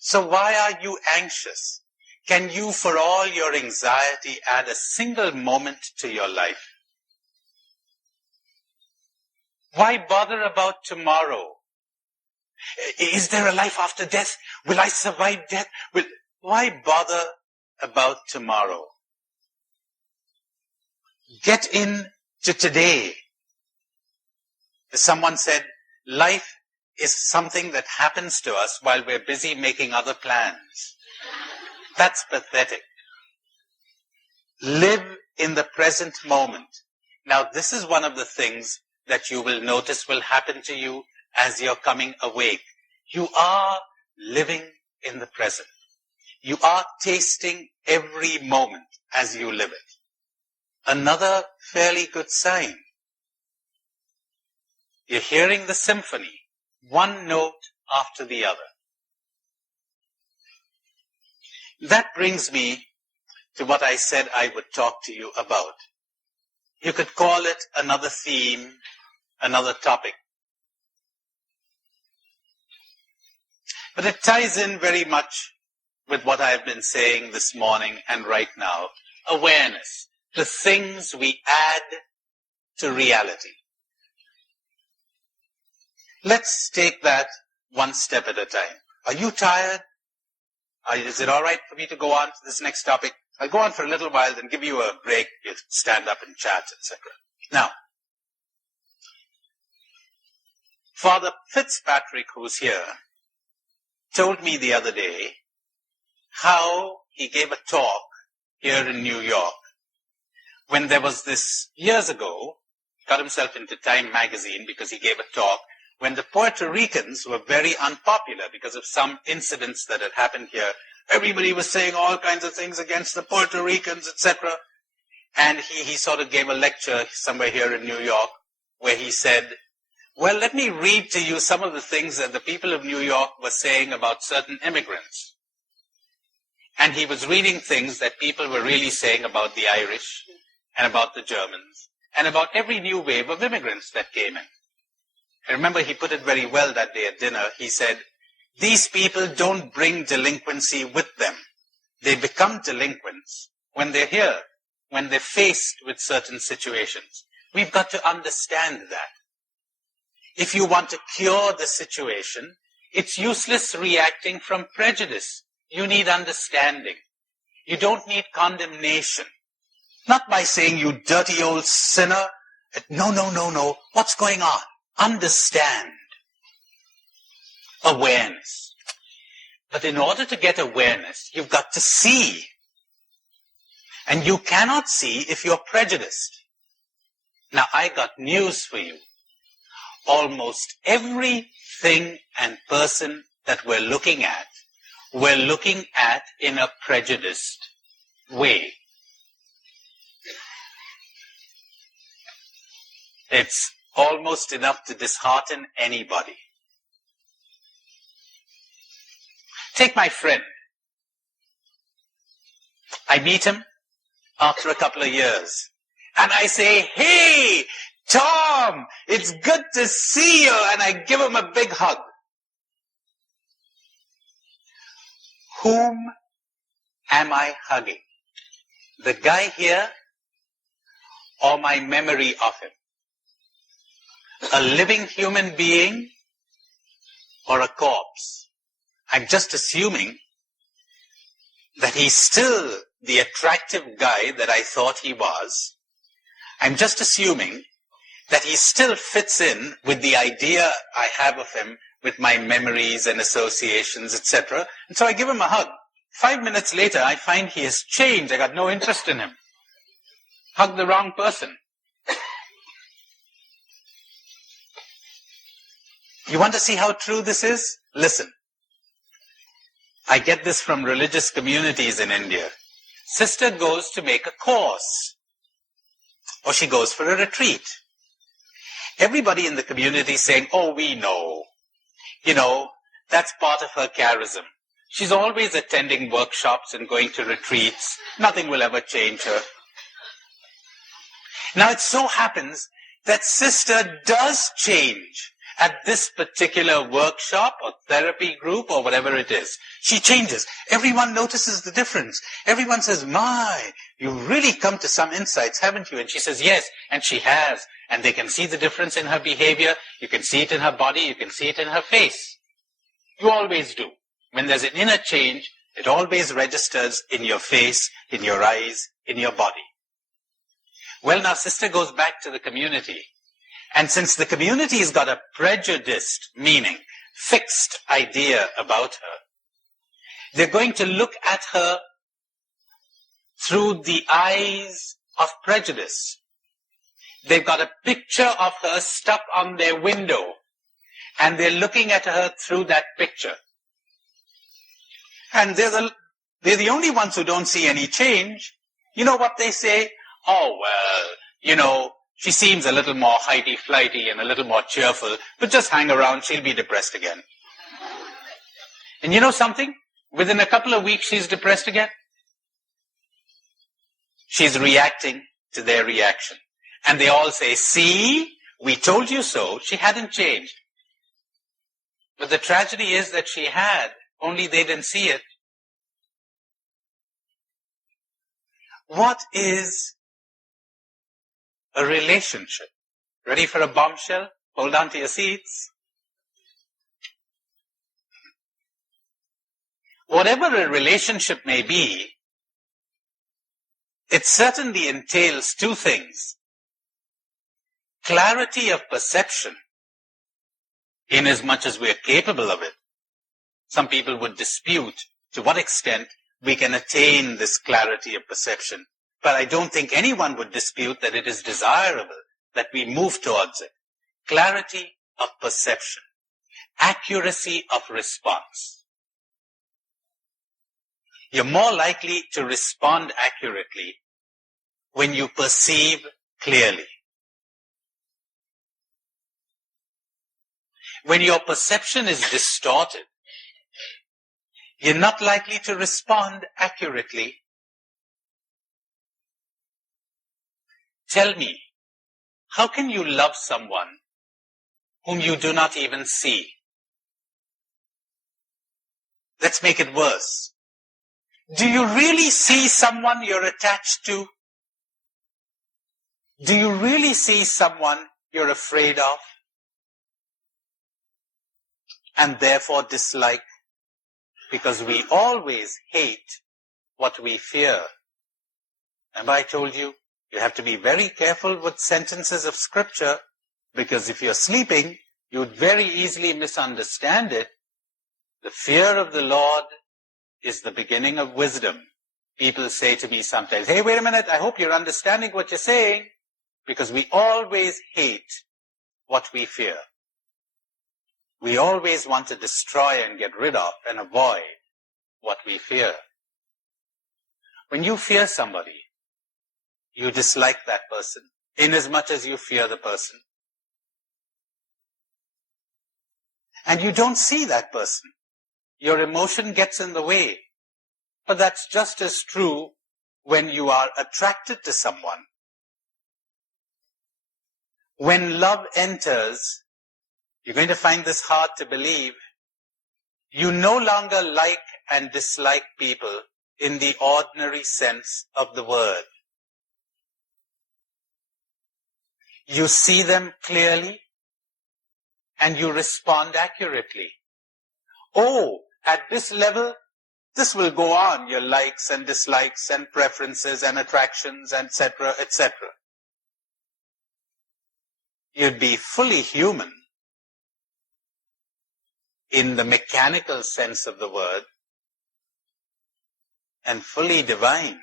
So why are you anxious? Can you, for all your anxiety, add a single moment to your life? Why bother about tomorrow? Is there a life after death? Will I survive death? Why bother about tomorrow? Get in to today. As someone said, life is something that happens to us while we're busy making other plans. That's pathetic. Live in the present moment. Now, this is one of the things that you will notice will happen to you as you're coming awake. You are living in the present. You are tasting every moment as you live it. Another fairly good sign. You're hearing the symphony, one note after the other. That brings me to what I said I would talk to you about. You could call it another theme, another topic. But it ties in very much with what I've been saying this morning and right now. Awareness. The things we add to reality. Let's take that one step at a time. Are you tired? Is it all right for me to go on to this next topic? I'll go on for a little while, then give you a break. You stand up and chat, etc. Now, Father Fitzpatrick, who's here, told me the other day how he gave a talk here in New York when there was this, years ago, got himself into Time magazine because he gave a talk when the Puerto Ricans were very unpopular because of some incidents that had happened here. Everybody was saying all kinds of things against the Puerto Ricans, etc. And he sort of gave a lecture somewhere here in New York where he said, well, let me read to you some of the things that the people of New York were saying about certain immigrants. And he was reading things that people were really saying about the Irish and about the Germans and about every new wave of immigrants that came in. I remember he put it very well that day at dinner. He said, these people don't bring delinquency with them. They become delinquents when they're here, when they're faced with certain situations. We've got to understand that. If you want to cure the situation, it's useless reacting from prejudice. You need understanding. You don't need condemnation. Not by saying, you dirty old sinner. No. What's going on? Understand. Awareness. But in order to get awareness, you've got to see. And you cannot see if you're prejudiced. Now, I got news for you. Almost everything and person that we're looking at in a prejudiced way. It's almost enough to dishearten anybody. Take my friend. I meet him after a couple of years. And I say, "Hey, Tom, it's good to see you." And I give him a big hug. Whom am I hugging? The guy here or my memory of him? A living human being or a corpse? I'm just assuming that he's still the attractive guy that I thought he was. I'm just assuming that he still fits in with the idea I have of him, with my memories and associations, etc. And so I give him a hug. 5 minutes later, I find he has changed. I got no interest in him. Hug the wrong person. You want to see how true this is? Listen. I get this from religious communities in India. Sister goes to make a course, or she goes for a retreat. Everybody in the community is saying, "Oh, we know. You know, that's part of her charism. She's always attending workshops and going to retreats. Nothing will ever change her." Now, it so happens that sister does change at this particular workshop or therapy group or whatever it is. She changes. Everyone notices the difference. Everyone says, "My, you've really come to some insights, haven't you?" And she says, "Yes," and she has. And they can see the difference in her behavior. You can see it in her body. You can see it in her face. You always do. When there's an inner change, it always registers in your face, in your eyes, in your body. Well, now sister goes back to the community. And since the community has got a prejudiced, meaning fixed idea about her, they're going to look at her through the eyes of prejudice. They've got a picture of her stuck on their window, and they're looking at her through that picture. And they're the only ones who don't see any change. You know what they say? "Oh, well, you know, she seems a little more highty-flighty and a little more cheerful, but just hang around, she'll be depressed again." And you know something? Within a couple of weeks, she's depressed again. She's reacting to their reaction. And they all say, "See, we told you so." She hadn't changed. But the tragedy is that she had, only they didn't see it. What is a relationship? Ready for a bombshell? Hold on to your seats. Whatever a relationship may be, it certainly entails two things. Clarity of perception, inasmuch as we are capable of it. Some people would dispute to what extent we can attain this clarity of perception. But I don't think anyone would dispute that it is desirable that we move towards it. Clarity of perception. Accuracy of response. You're more likely to respond accurately when you perceive clearly. When your perception is distorted, you're not likely to respond accurately. Tell me, how can you love someone whom you do not even see? Let's make it worse. Do you really see someone you're attached to? Do you really see someone you're afraid of and therefore dislike? Because we always hate what we fear. Remember I told you, you have to be very careful with sentences of scripture, because if you're sleeping, you would very easily misunderstand it. The fear of the Lord is the beginning of wisdom. People say to me sometimes, "Hey, wait a minute, I hope you're understanding what you're saying." because we always hate what we fear. We always want to destroy and get rid of and avoid what we fear. When you fear somebody, you dislike that person, inasmuch as you fear the person. And you don't see that person. Your emotion gets in the way. But that's just as true when you are attracted to someone. When love enters, you're going to find this hard to believe. You no longer like and dislike people in the ordinary sense of the word. You see them clearly and you respond accurately. Oh, at this level, this will go on, your likes and dislikes and preferences and attractions, etc., etc. You'd be fully human in the mechanical sense of the word and fully divine,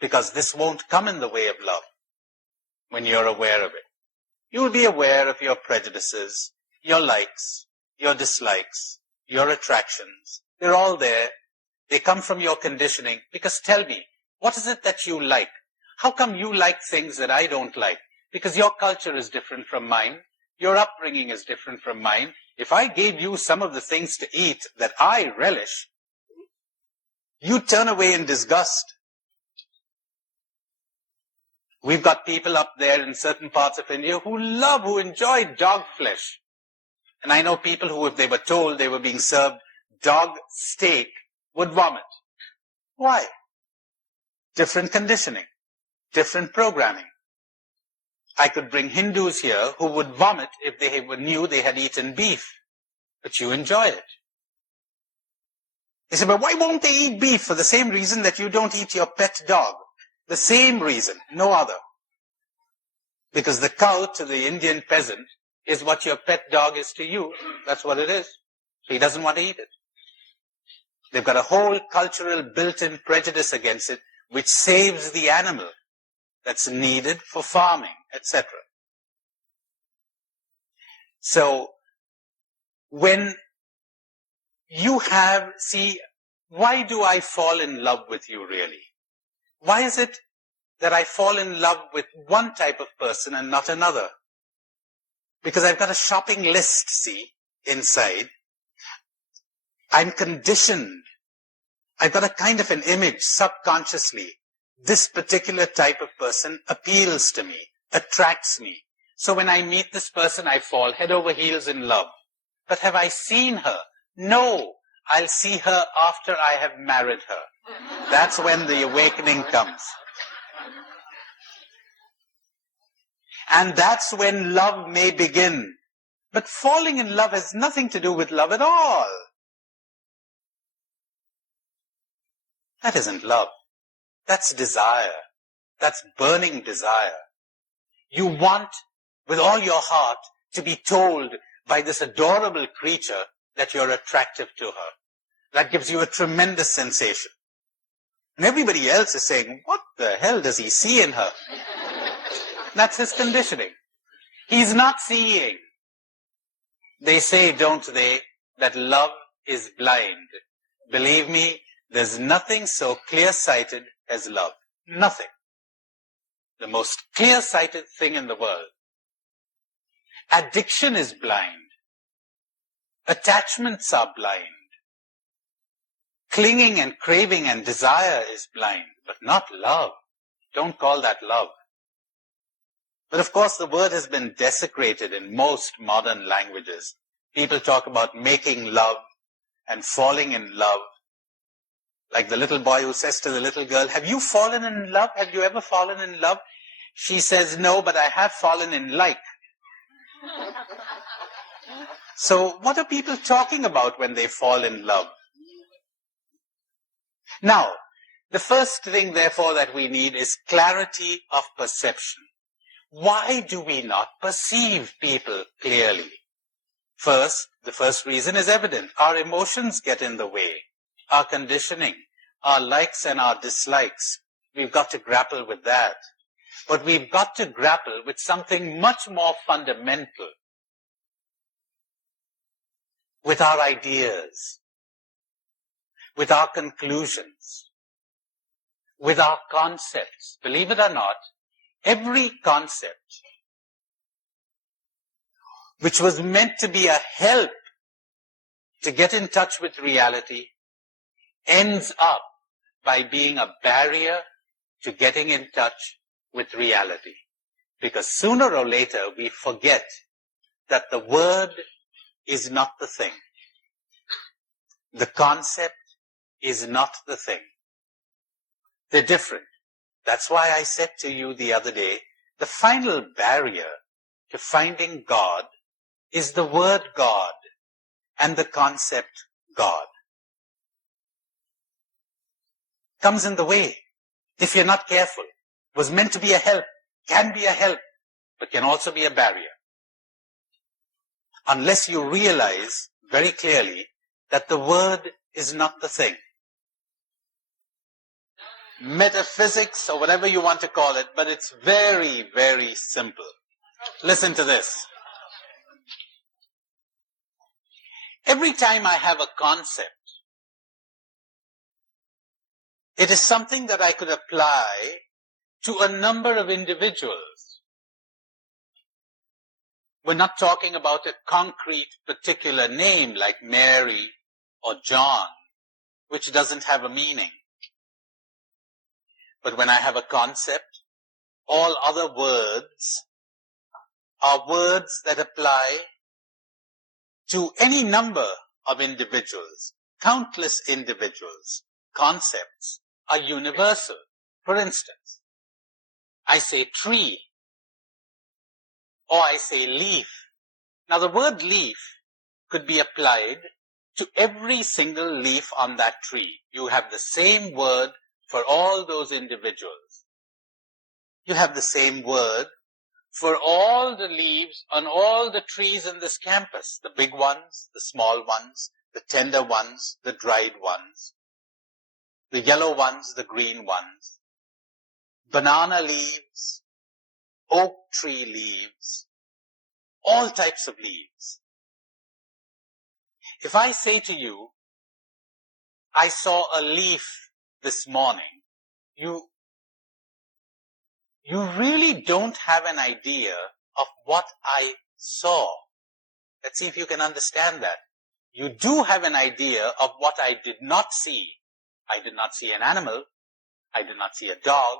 because this won't come in the way of love when you're aware of it. You will be aware of your prejudices, your likes, your dislikes, your attractions. They're all there. They come from your conditioning. Because tell me, what is it that you like? How come you like things that I don't like? Because your culture is different from mine. Your upbringing is different from mine. If I gave you some of the things to eat that I relish, you turn away in disgust. We've got people up there in certain parts of India who enjoy dog flesh. And I know people who, if they were told they were being served dog steak, would vomit. Why? Different conditioning, different programming. I could bring Hindus here who would vomit if they knew they had eaten beef. But you enjoy it. They say, but why won't they eat beef? For the same reason that you don't eat your pet dog. The same reason, no other. Because the cow to the Indian peasant is what your pet dog is to you. That's what it is. So he doesn't want to eat it. They've got a whole cultural built-in prejudice against it, which saves the animal that's needed for farming, etc. So, when you why do I fall in love with you really? Why is it that I fall in love with one type of person and not another? Because I've got a shopping list, inside. I'm conditioned. I've got a kind of an image subconsciously. This particular type of person appeals to me, attracts me. So when I meet this person, I fall head over heels in love. But have I seen her? No. I'll see her after I have married her. That's when the awakening comes. And that's when love may begin. But falling in love has nothing to do with love at all. That isn't love. That's desire. That's burning desire. You want, with all your heart, to be told by this adorable creature that you're attractive to her. That gives you a tremendous sensation. And everybody else is saying, what the hell does he see in her? That's his conditioning. He's not seeing. They say, don't they, that love is blind. Believe me, there's nothing so clear-sighted as love. Nothing. The most clear-sighted thing in the world. Addiction is blind. Attachments are blind. Clinging and craving and desire is blind, but not love. Don't call that love. But of course, the word has been desecrated in most modern languages. People talk about making love and falling in love. Like the little boy who says to the little girl, have you fallen in love? Have you ever fallen in love? She says, no, but I have fallen in like. So what are people talking about when they fall in love? Now, the first thing, therefore, that we need is clarity of perception. Why do we not perceive people clearly? First, the first reason is evident. Our emotions get in the way. Our conditioning, our likes and our dislikes. We've got to grapple with that. But we've got to grapple with something much more fundamental, with our ideas, with our conclusions, with our concepts. Believe it or not, every concept which was meant to be a help to get in touch with reality ends up by being a barrier to getting in touch with reality. Because sooner or later we forget that the word is not the thing. The concept is not the thing. They're different. That's why I said to you the other day, the final barrier to finding God is the word God and the concept God. Comes in the way if you're not careful. Was meant to be a help, can be a help, but can also be a barrier. Unless you realize very clearly that the word is not the thing. Metaphysics, or whatever you want to call it, but it's very, very simple. Listen to this. Every time I have a concept, it is something that I could apply to a number of individuals. We're not talking about a concrete particular name like Mary or John, which doesn't have a meaning. But when I have a concept, all other words are words that apply to any number of individuals, countless individuals. Concepts are universal. For instance, I say tree, or I say leaf. Now the word leaf could be applied to every single leaf on that tree. You have the same word for all those individuals. You have the same word for all the leaves on all the trees in this campus. The big ones, the small ones, the tender ones, the dried ones, the yellow ones, the green ones, banana leaves, oak tree leaves, all types of leaves. If I say to you, I saw a leaf this morning, you really don't have an idea of what I saw. Let's see if you can understand that. You do have an idea of what I did not see. I did not see an animal. I did not see a dog.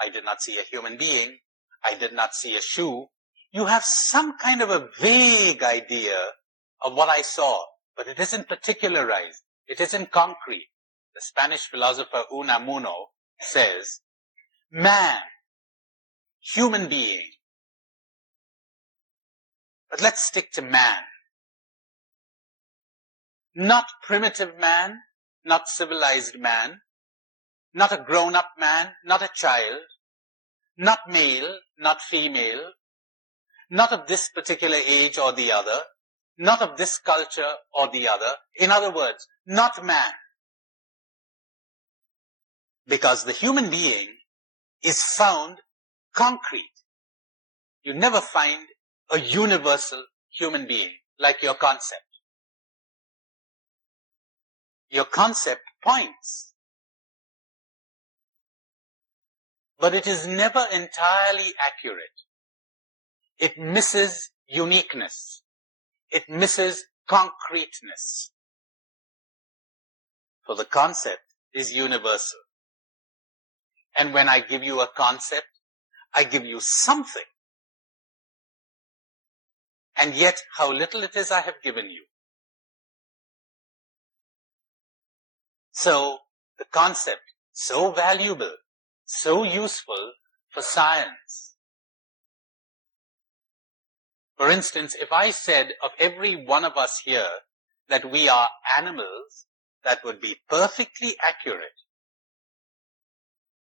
I did not see a human being. I did not see a shoe. You have some kind of a vague idea of what I saw, but it isn't particularized. It isn't concrete. The Spanish philosopher Unamuno says, man, human being. But let's stick to man. Not primitive man, not civilized man, not a grown-up man, not a child, not male, not female, not of this particular age or the other, not of this culture or the other. In other words, not man. Because the human being is found concrete. You never find a universal human being like your concept. Your concept points. But it is never entirely accurate. It misses uniqueness. It misses concreteness. For the concept is universal. And when I give you a concept, I give you something. And yet, how little it is I have given you. So, the concept, so valuable, so useful for science. For instance, if I said of every one of us here that we are animals, that would be perfectly accurate.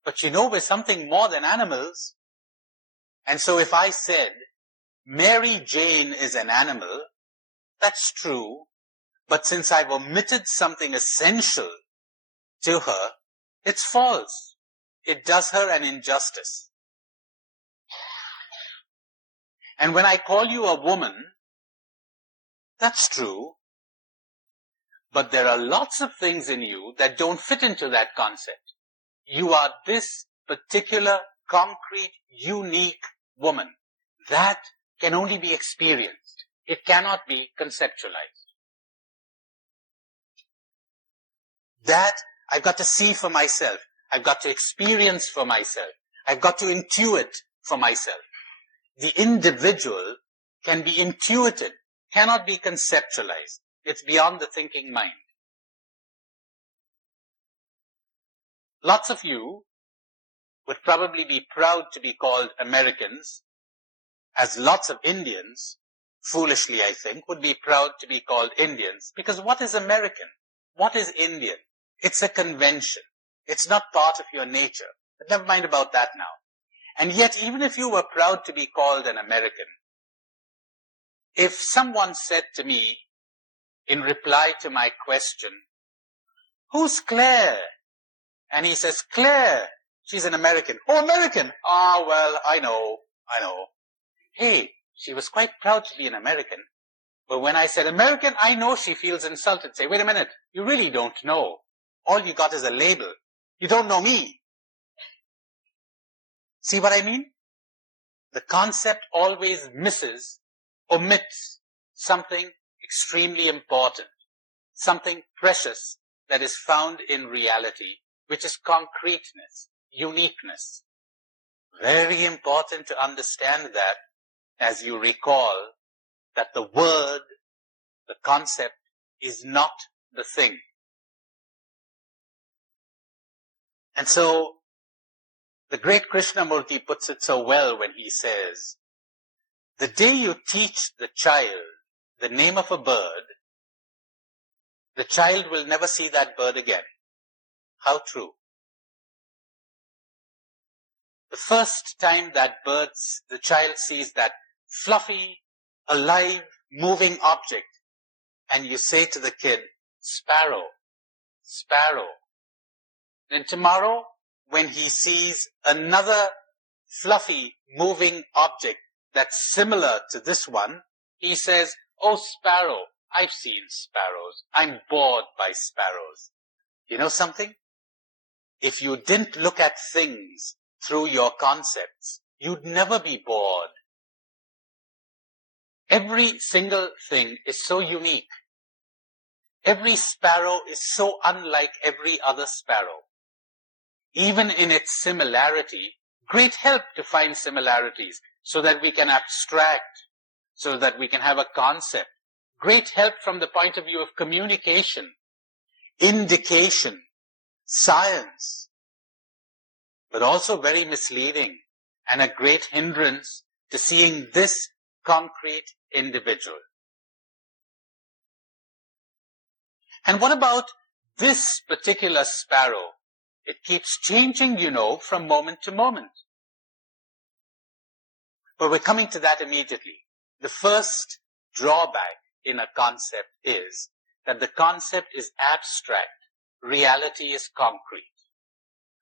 But you know, we're something more than animals. And so if I said, Mary Jane is an animal, that's true. But since I've omitted something essential to her, it's false. It does her an injustice. And when I call you a woman, that's true. But there are lots of things in you that don't fit into that concept. You are this particular, concrete, unique woman. That can only be experienced. It cannot be conceptualized. That I've got to see for myself. I've got to experience for myself. I've got to intuit for myself. The individual can be intuited, cannot be conceptualized. It's beyond the thinking mind. Lots of you would probably be proud to be called Americans, as lots of Indians, foolishly I think, would be proud to be called Indians. Because what is American? What is Indian? It's a convention. It's not part of your nature. But never mind about that now. And yet, even if you were proud to be called an American, if someone said to me, in reply to my question, "Who's Claire?" And he says, "Claire, she's an American." "Oh, American? Ah, well, I know. Hey, she was quite proud to be an American. But when I said American, I know she feels insulted. Say, wait a minute, you really don't know. All you got is a label. You don't know me. See what I mean? The concept always omits something extremely important, something precious that is found in reality, which is concreteness, uniqueness. Very important to understand that as you recall that the word, the concept, is not the thing. And so, the great Krishnamurti puts it so well when he says, the day you teach the child the name of a bird, the child will never see that bird again. How true. The first time that the child sees that fluffy, alive, moving object, and you say to the kid, "Sparrow, sparrow." Then tomorrow, when he sees another fluffy, moving object that's similar to this one, he says, "Oh, sparrow, I've seen sparrows. I'm bored by sparrows." You know something? If you didn't look at things through your concepts, you'd never be bored. Every single thing is so unique. Every sparrow is so unlike every other sparrow. Even in its similarity, great help to find similarities so that we can abstract, so that we can have a concept. Great help from the point of view of communication, indication, science, but also very misleading and a great hindrance to seeing this concrete individual. And what about this particular sparrow? It keeps changing, from moment to moment. But we're coming to that immediately. The first drawback in a concept is that the concept is abstract. Reality is concrete.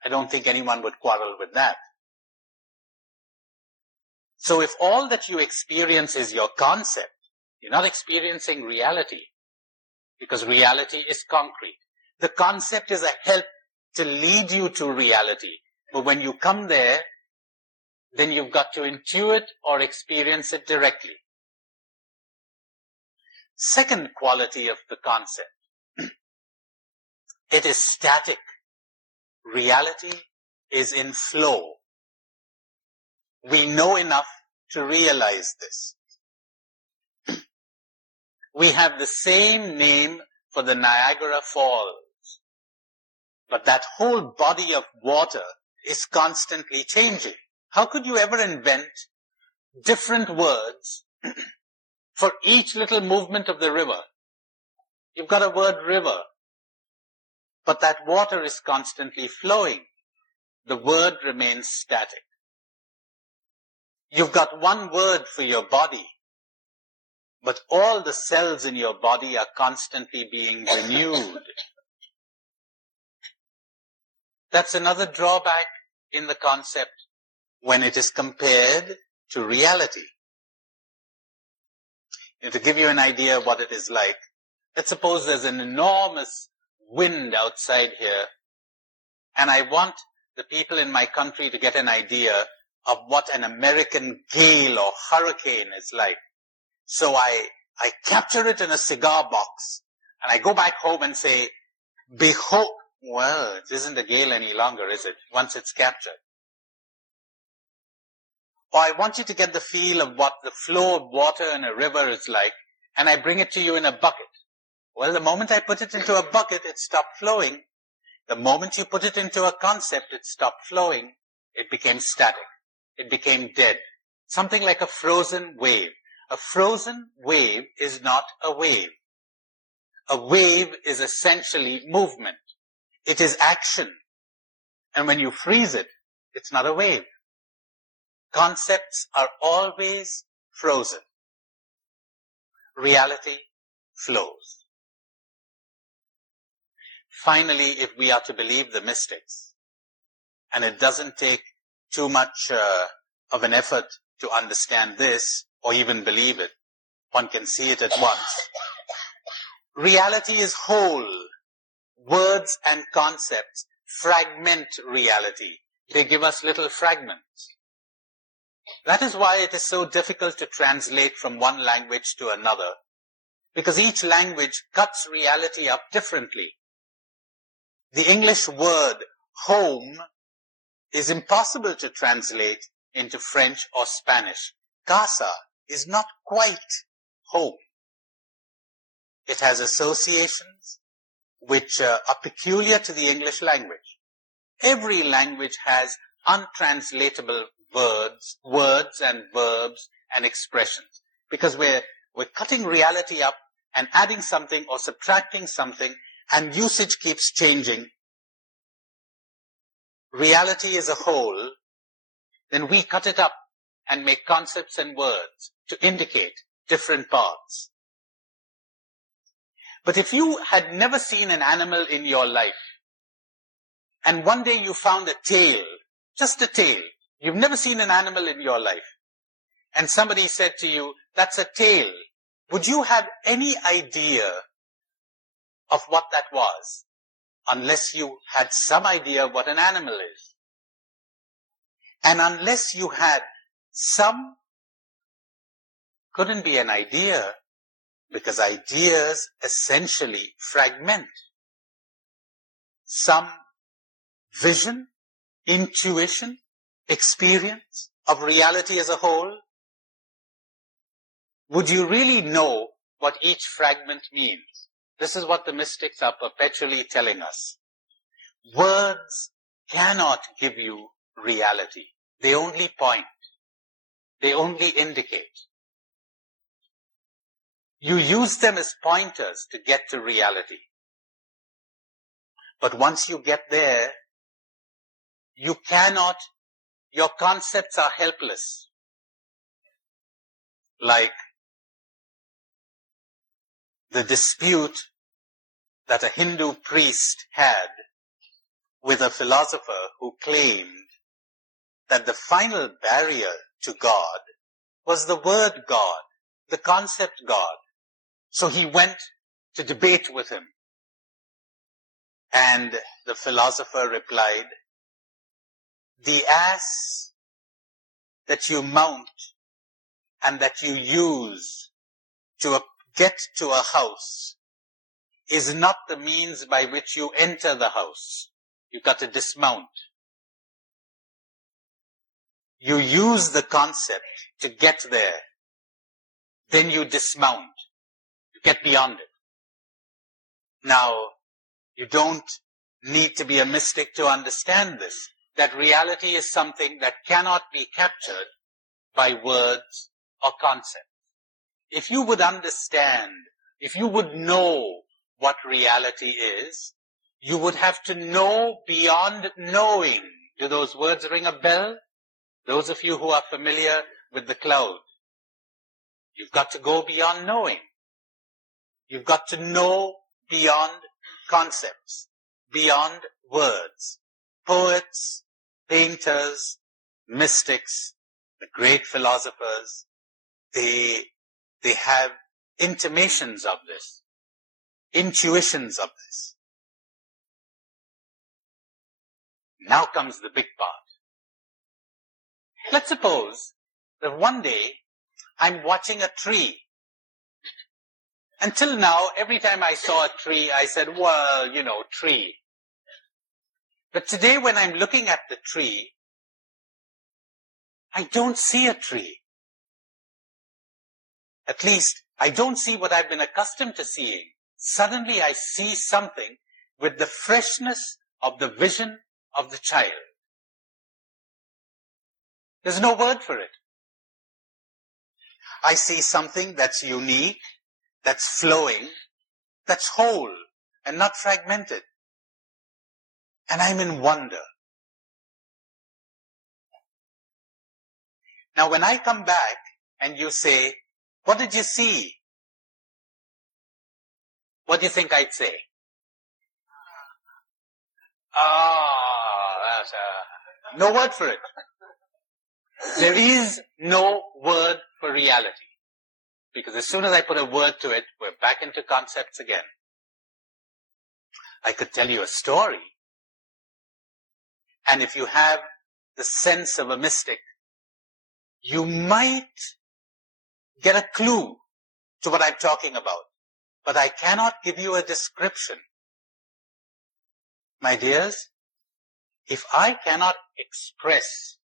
I don't think anyone would quarrel with that. So if all that you experience is your concept, you're not experiencing reality, because reality is concrete. The concept is a help to lead you to reality. But when you come there, then you've got to intuit or experience it directly. Second quality of the concept. It is static. Reality is in flow. We know enough to realize this. We have the same name for the Niagara Falls, but that whole body of water is constantly changing. How could you ever invent different words for each little movement of the river? You've got a word river, but that water is constantly flowing. The word remains static. You've got one word for your body, but all the cells in your body are constantly being renewed. That's another drawback in the concept when it is compared to reality. To give you an idea of what it is like, let's suppose there's an enormous wind outside here, and I want the people in my country to get an idea of what an American gale or hurricane is like. So I capture it in a cigar box, and I go back home and say, behold, well, it isn't a gale any longer, is it, once it's captured? Or I want you to get the feel of what the flow of water in a river is like, and I bring it to you in a bucket. Well, the moment I put it into a bucket, it stopped flowing. The moment you put it into a concept, it stopped flowing. It became static. It became dead. Something like a frozen wave. A frozen wave is not a wave. A wave is essentially movement. It is action. And when you freeze it, it's not a wave. Concepts are always frozen. Reality flows. Finally, if we are to believe the mystics, and it doesn't take too much of an effort to understand this, or even believe it, one can see it at once. Reality is whole. Words and concepts fragment reality. They give us little fragments. That is why it is so difficult to translate from one language to another, because each language cuts reality up differently. The English word home is impossible to translate into French or Spanish. Casa is not quite home. It has associations which are peculiar to the English language. Every language has untranslatable words and verbs and expressions, because we're cutting reality up and adding something or subtracting something, and usage keeps changing. Reality is a whole, then we cut it up and make concepts and words to indicate different parts. But if you had never seen an animal in your life, and one day you found a tail, just a tail, you've never seen an animal in your life, and somebody said to you, that's a tail, would you have any idea of what that was, unless you had some idea of what an animal is? And unless you had some, couldn't be an idea, because ideas essentially fragment. Some vision, intuition, experience of reality as a whole. Would you really know what each fragment means? This is what the mystics are perpetually telling us. Words cannot give you reality. They only point. They only indicate. You use them as pointers to get to reality. But once you get there, you cannot, your concepts are helpless. Like the dispute that a Hindu priest had with a philosopher who claimed that the final barrier to God was the word God, the concept God. So he went to debate with him. And the philosopher replied, the ass that you mount and that you use to get to a house is not the means by which you enter the house. You've got to dismount. You use the concept to get there. Then you dismount. You get beyond it. Now, you don't need to be a mystic to understand this, that reality is something that cannot be captured by words or concepts. If you would understand, if you would know what reality is, you would have to know beyond knowing. Do those words ring a bell? Those of you who are familiar with the cloud. You've got to go beyond knowing. You've got to know beyond concepts, beyond words. Poets, painters, mystics, the great philosophers, they have intimations of this, intuitions of this. Now comes the big part. Let's suppose that one day I'm watching a tree. Until now, every time I saw a tree, I said, well, tree. But today when I'm looking at the tree, I don't see a tree. At least, I don't see what I've been accustomed to seeing. Suddenly I see something with the freshness of the vision of the child. There's no word for it. I see something that's unique, that's flowing, that's whole, and not fragmented. And I'm in wonder. Now when I come back and you say, what did you see? What do you think I'd say? No word for it. There is no word for reality. Because as soon as I put a word to it, we're back into concepts again. I could tell you a story. And if you have the sense of a mystic, you might get a clue to what I'm talking about. But I cannot give you a description. My dears, if I cannot express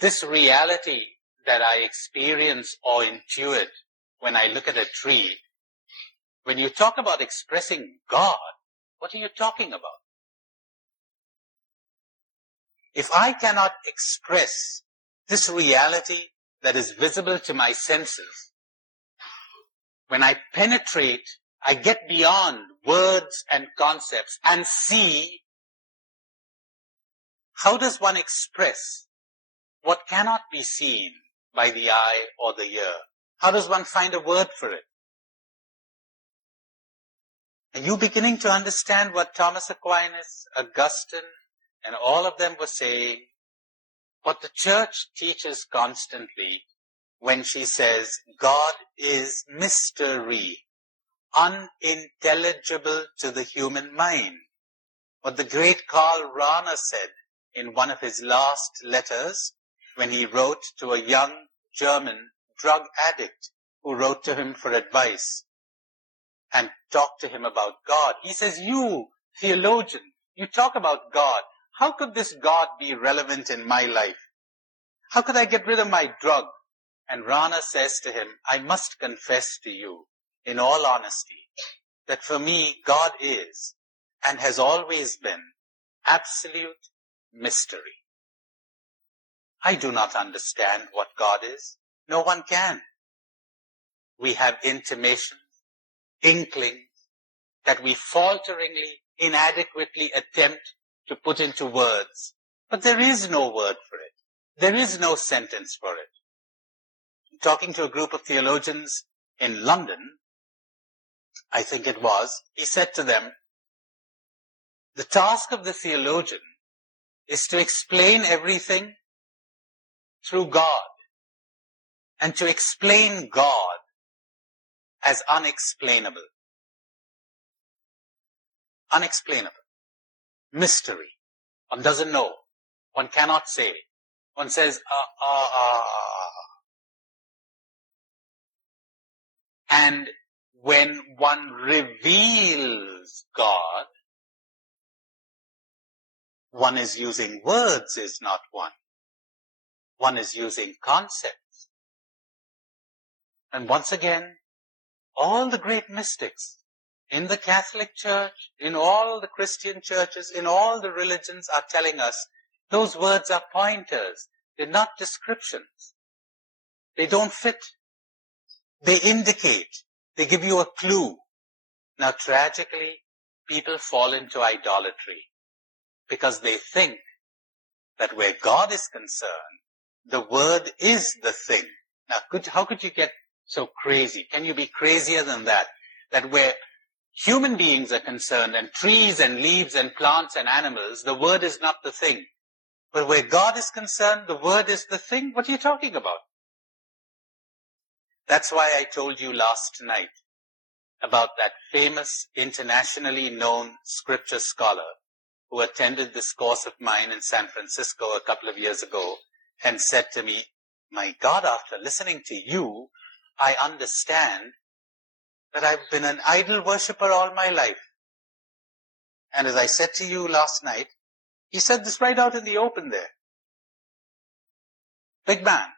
this reality that I experience or intuit when I look at a tree, when you talk about expressing God, what are you talking about? If I cannot express this reality that is visible to my senses, when I penetrate, I get beyond words and concepts and see, how does one express what cannot be seen by the eye or the ear? How does one find a word for it? Are you beginning to understand what Thomas Aquinas, Augustine, and all of them were saying? What the church teaches constantly when she says, God is mystery, unintelligible to the human mind. What the great Karl Rahner said in one of his last letters when he wrote to a young German drug addict who wrote to him for advice and talked to him about God. He says, you, theologian, you talk about God. How could this God be relevant in my life? How could I get rid of my drug? And Rahner says to him, I must confess to you, in all honesty, that for me, God is, and has always been, absolute mystery. I do not understand what God is. No one can. We have intimations, inklings, that we falteringly, inadequately attempt to put into words. But there is no word for it. There is no sentence for it. Talking to a group of theologians in London, I think it was, he said to them, the task of the theologian is to explain everything through God, and to explain God as unexplainable. Unexplainable. Mystery. One doesn't know. One cannot say. One says, And when one reveals God, one is using words, is not one. One is using concepts. And once again, all the great mystics in the Catholic Church, in all the Christian churches, in all the religions are telling us those words are pointers. They're not descriptions. They don't fit. They indicate. They give you a clue. Now, tragically, people fall into idolatry because they think that where God is concerned, the word is the thing. Now, how could you get so crazy? Can you be crazier than that? That where human beings are concerned, and trees and leaves and plants and animals, the word is not the thing. But where God is concerned, the word is the thing? What are you talking about? That's why I told you last night about that famous, internationally known scripture scholar who attended this course of mine in San Francisco a couple of years ago and said to me, "My God, after listening to you, I understand that I've been an idol worshiper all my life." And as I said to you last night, he said this right out in the open there. Big man.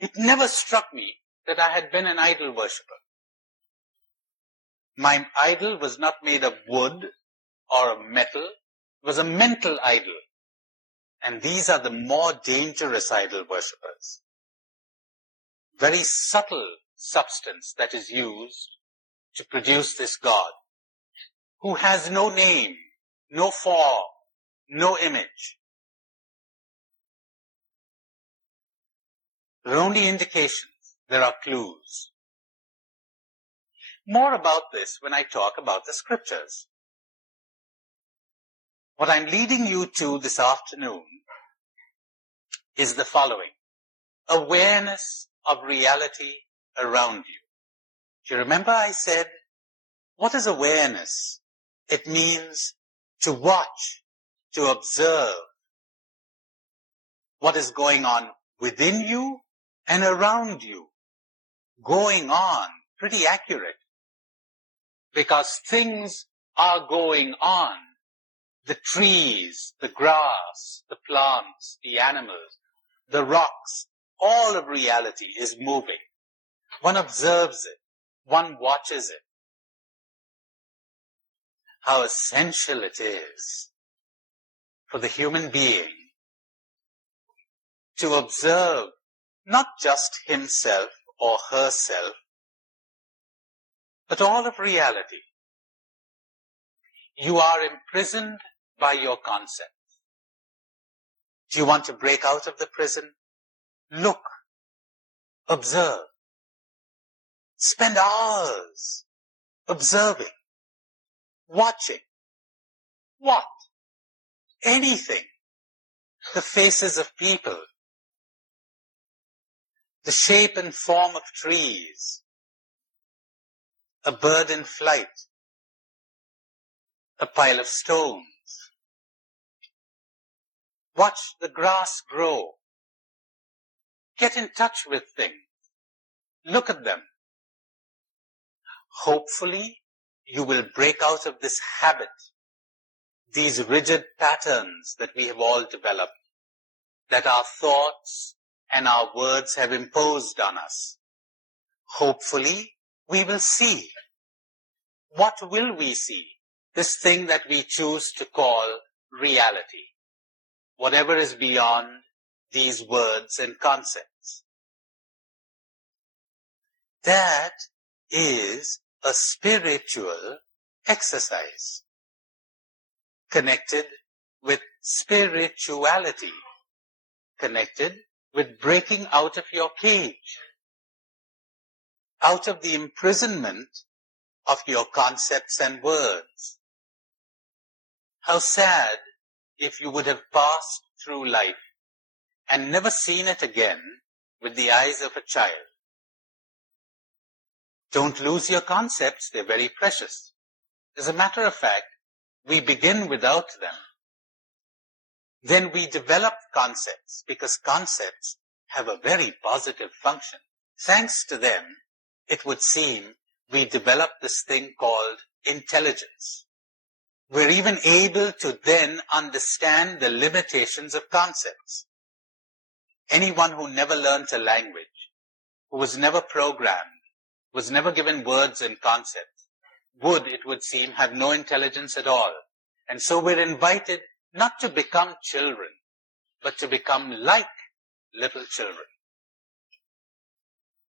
It never struck me that I had been an idol worshiper. My idol was not made of wood or of metal. It was a mental idol. And these are the more dangerous idol worshippers. Very subtle substance that is used to produce this God, who has no name, no form, no image. There are only indications. There are clues. More about this when I talk about the scriptures. What I'm leading you to this afternoon is the following: awareness of reality around you. Do you remember I said, what is awareness? It means to watch, to observe what is going on within you and around you. Going on, pretty accurate. Because things are going on. The trees, the grass, the plants, the animals, the rocks, all of reality is moving. One observes it. One watches it. How essential it is for the human being to observe not just himself or herself, but all of reality. You are imprisoned by your concepts. Do you want to break out of the prison? Look, observe. Spend hours observing, watching. What? Anything. The faces of people, the shape and form of trees, a bird in flight, a pile of stones. Watch the grass grow. Get in touch with things. Look at them. Hopefully, you will break out of this habit, these rigid patterns that we have all developed, that our thoughts and our words have imposed on us. Hopefully, we will see. What will we see? This thing that we choose to call reality. Whatever is beyond these words and concepts. That is a spiritual exercise connected with spirituality, connected with breaking out of your cage, out of the imprisonment of your concepts and words. How sad if you would have passed through life and never seen it again with the eyes of a child. Don't lose your concepts, they're very precious. As a matter of fact, we begin without them. Then we develop concepts, because concepts have a very positive function. Thanks to them, it would seem, we develop this thing called intelligence. We're even able to then understand the limitations of concepts. Anyone who never learnt a language, who was never programmed, was never given words and concepts, would, it would seem, have no intelligence at all. And so we're invited not to become children, but to become like little children.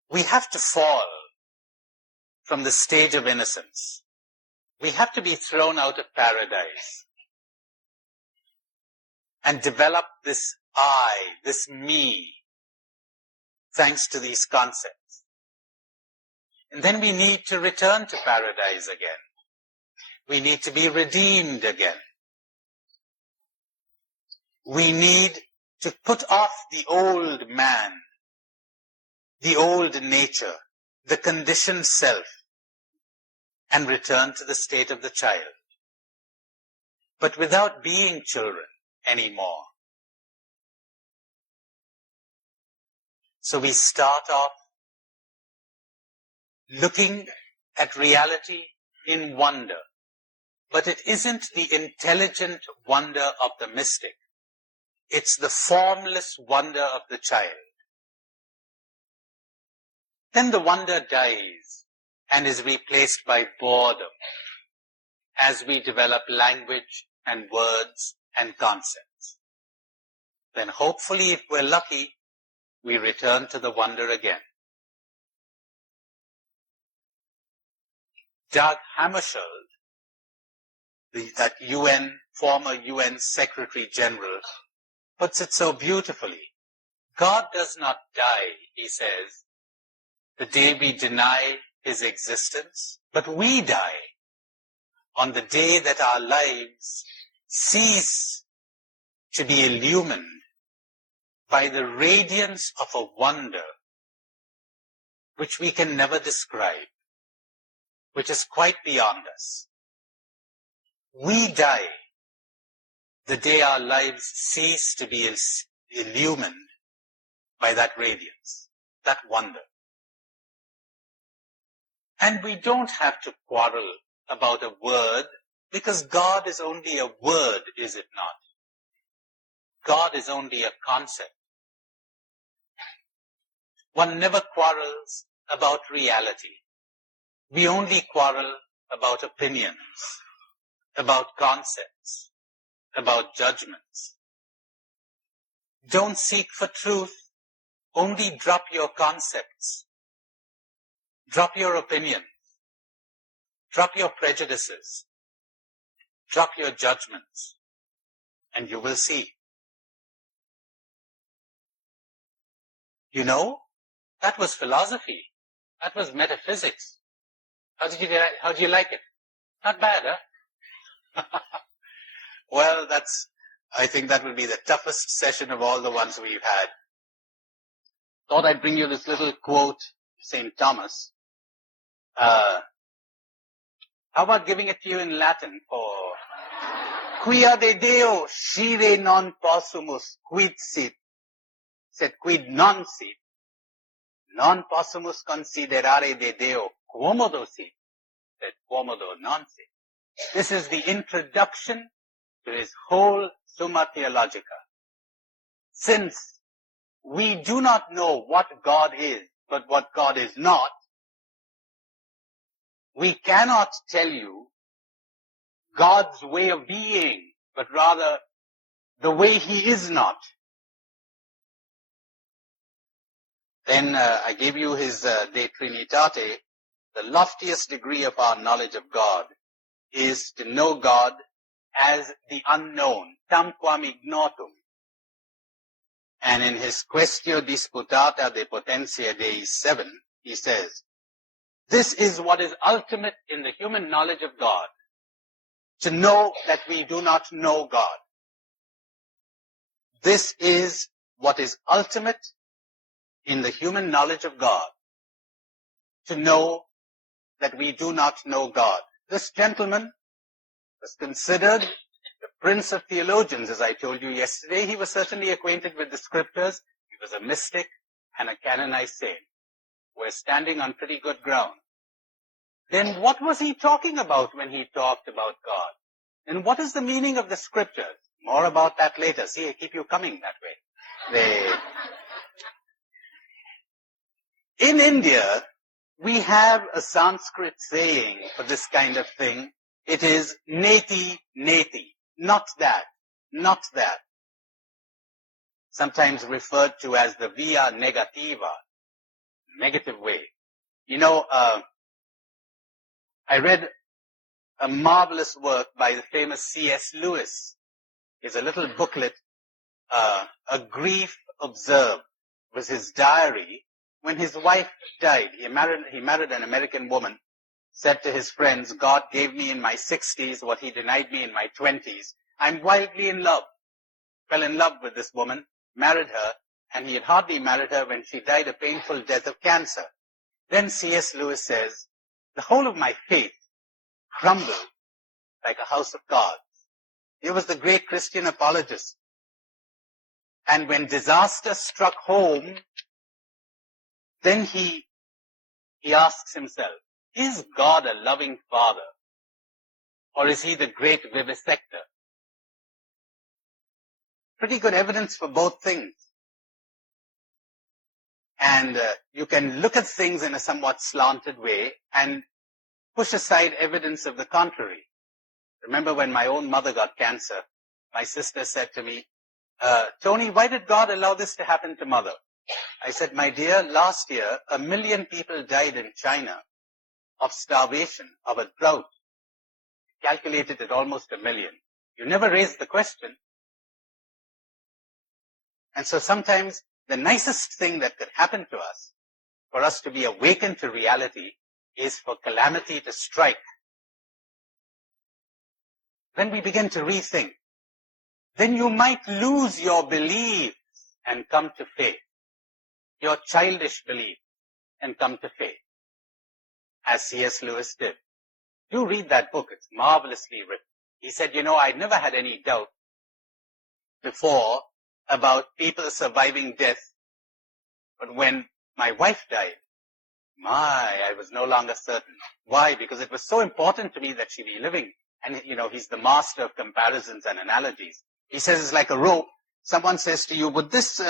We have to fall from the stage of innocence. We have to be thrown out of paradise and develop this I, this me, thanks to these concepts. And then we need to return to paradise again. We need to be redeemed again. We need to put off the old man, the old nature, the conditioned self, and return to the state of the child, but without being children anymore. So we start off looking at reality in wonder, but it isn't the intelligent wonder of the mystic. It's the formless wonder of the child. Then the wonder dies and is replaced by boredom as we develop language and words and concepts. Then hopefully, if we're lucky, we return to the wonder again. Dag Hammarskjöld, that former UN Secretary General, puts it so beautifully. God does not die, he says, the day we deny his existence, but we die on the day that our lives cease to be illumined by the radiance of a wonder which we can never describe, which is quite beyond us. We die the day our lives cease to be illumined by that radiance, that wonder. And we don't have to quarrel about a word, because God is only a word, is it not? God is only a concept. One never quarrels about reality. We only quarrel about opinions, about concepts, about judgments. Don't seek for truth. Only drop your concepts. Drop your opinions. Drop your prejudices. Drop your judgments. And you will see. You know, that was philosophy. That was metaphysics. How do you like it? Not bad, huh? Well, I think that will be the toughest session of all the ones we've had. Thought I'd bring you this little quote, St. Thomas. How about giving it to you in Latin for Quia de Deo scire non possumus, quid sit, sed quid non sit, non possumus considerare de Deo quomodo sit, sed quomodo non sit. This is the introduction to his whole Summa Theologica. Since we do not know what God is, but what God is not, we cannot tell you God's way of being, but rather the way he is not. Then I gave you his De Trinitate. The loftiest degree of our knowledge of God is to know God as the unknown, tamquam ignotum. And in his Quaestio Disputata de Potentia Dei 7, he says, this is what is ultimate in the human knowledge of God, to know that we do not know God. This is what is ultimate in the human knowledge of God, to know that we do not know God. This gentleman was considered the prince of theologians, as I told you yesterday. He was certainly acquainted with the scriptures. He was a mystic and a canonized saint. We're standing on pretty good ground. Then what was he talking about when he talked about God? And what is the meaning of the scriptures? More about that later. See, I keep you coming that way. In India, we have a Sanskrit saying for this kind of thing. It is neti, neti. Not that. Not that. Sometimes referred to as the via negativa. Negative way. You know, I read a marvelous work by the famous C.S. Lewis. It's a little booklet, A Grief Observed, was his diary when his wife died. He married an American woman, said to his friends, God gave me in my 60s what he denied me in my 20s. I'm wildly in love. Fell in love with this woman, married her, and he had hardly married her when she died a painful death of cancer. Then C.S. Lewis says, the whole of my faith crumbled like a house of cards. He was the great Christian apologist. And when disaster struck home, then he asks himself, is God a loving father? Or is he the great vivisector? Pretty good evidence for both things. And you can look at things in a somewhat slanted way and push aside evidence of the contrary. Remember when my own mother got cancer, my sister said to me, Tony, why did God allow this to happen to mother? I said, my dear, last year, 1 million people died in China of starvation, of a drought. Calculated at almost 1 million. You never raised the question. And so sometimes the nicest thing that could happen to us, for us to be awakened to reality, is for calamity to strike. When we begin to rethink, then you might lose your beliefs and come to faith. Your childish belief and come to faith. As C.S. Lewis did. Do read that book. It's marvelously written. He said, I never had any doubt before about people surviving death. But when my wife died, I was no longer certain. Why? Because it was so important to me that she be living. And, he's the master of comparisons and analogies. He says it's like a rope. Someone says to you, would this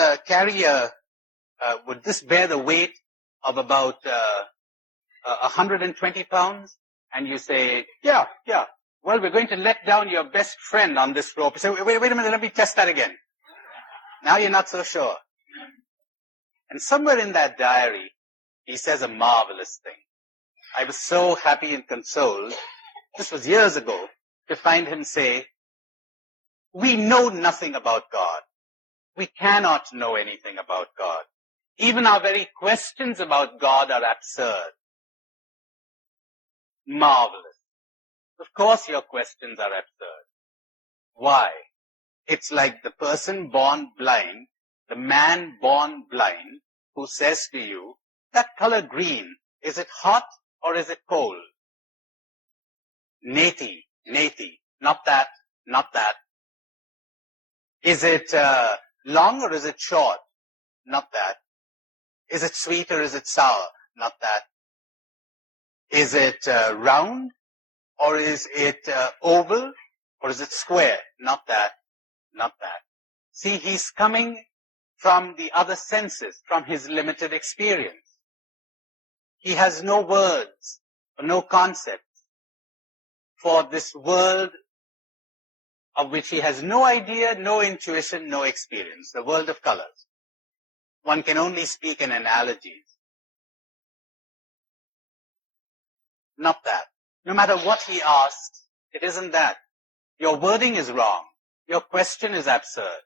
would this bear the weight of about 120 pounds? And you say, yeah. Well, we're going to let down your best friend on this rope. You say, wait a minute, let me test that again. Now you're not so sure. And somewhere in that diary, he says a marvelous thing. I was so happy and consoled, this was years ago, to find him say, we know nothing about God. We cannot know anything about God. Even our very questions about God are absurd. Marvelous. Of course your questions are absurd. Why? It's like the person born blind, the man born blind, who says to you, that color green, is it hot or is it cold? Neti, not that. Is it long or is it short? Not that. Is it sweet or is it sour? Not that. Is it round or is it oval or is it square? Not that. See, he's coming from the other senses, from his limited experience. He has no words, no concepts for this world of which he has no idea, no intuition, no experience, the world of colors. One can only speak in analogies. Not that. No matter what he asks, it isn't that. Your wording is wrong. Your question is absurd.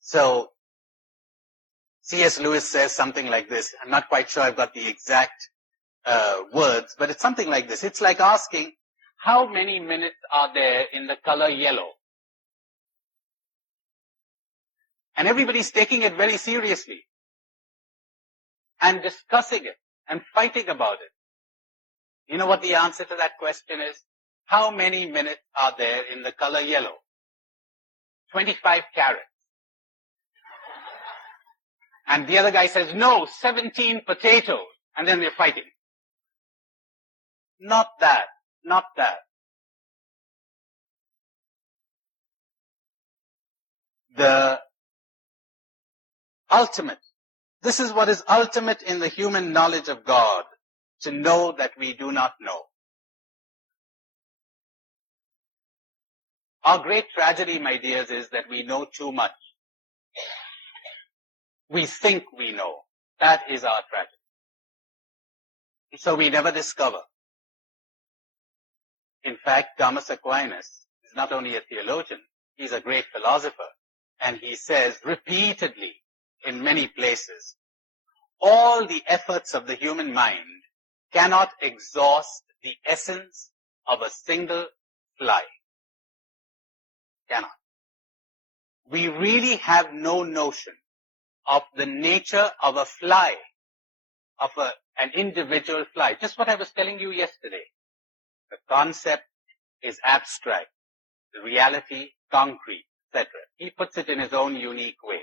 So, C.S. Lewis says something like this. I'm not quite sure I've got the exact words, but it's something like this. It's like asking, how many minutes are there in the color yellow? And everybody's taking it very seriously and discussing it and fighting about it. You know what the answer to that question is? How many minutes are there in the color yellow? 25 carats. And the other guy says, no, 17 potatoes. And then they're fighting. Not that. The ultimate. This is what is ultimate in the human knowledge of God. To know that we do not know. Our great tragedy, my dears, is that we know too much. We think we know. That is our tragedy. So we never discover. In fact, Thomas Aquinas is not only a theologian, he's a great philosopher. And he says repeatedly in many places, all the efforts of the human mind cannot exhaust the essence of a single fly. Cannot. we really have no notion of the nature of a fly, of an individual fly. Just what I was telling you yesterday. The concept is abstract, the reality concrete, etc. He puts it in his own unique way.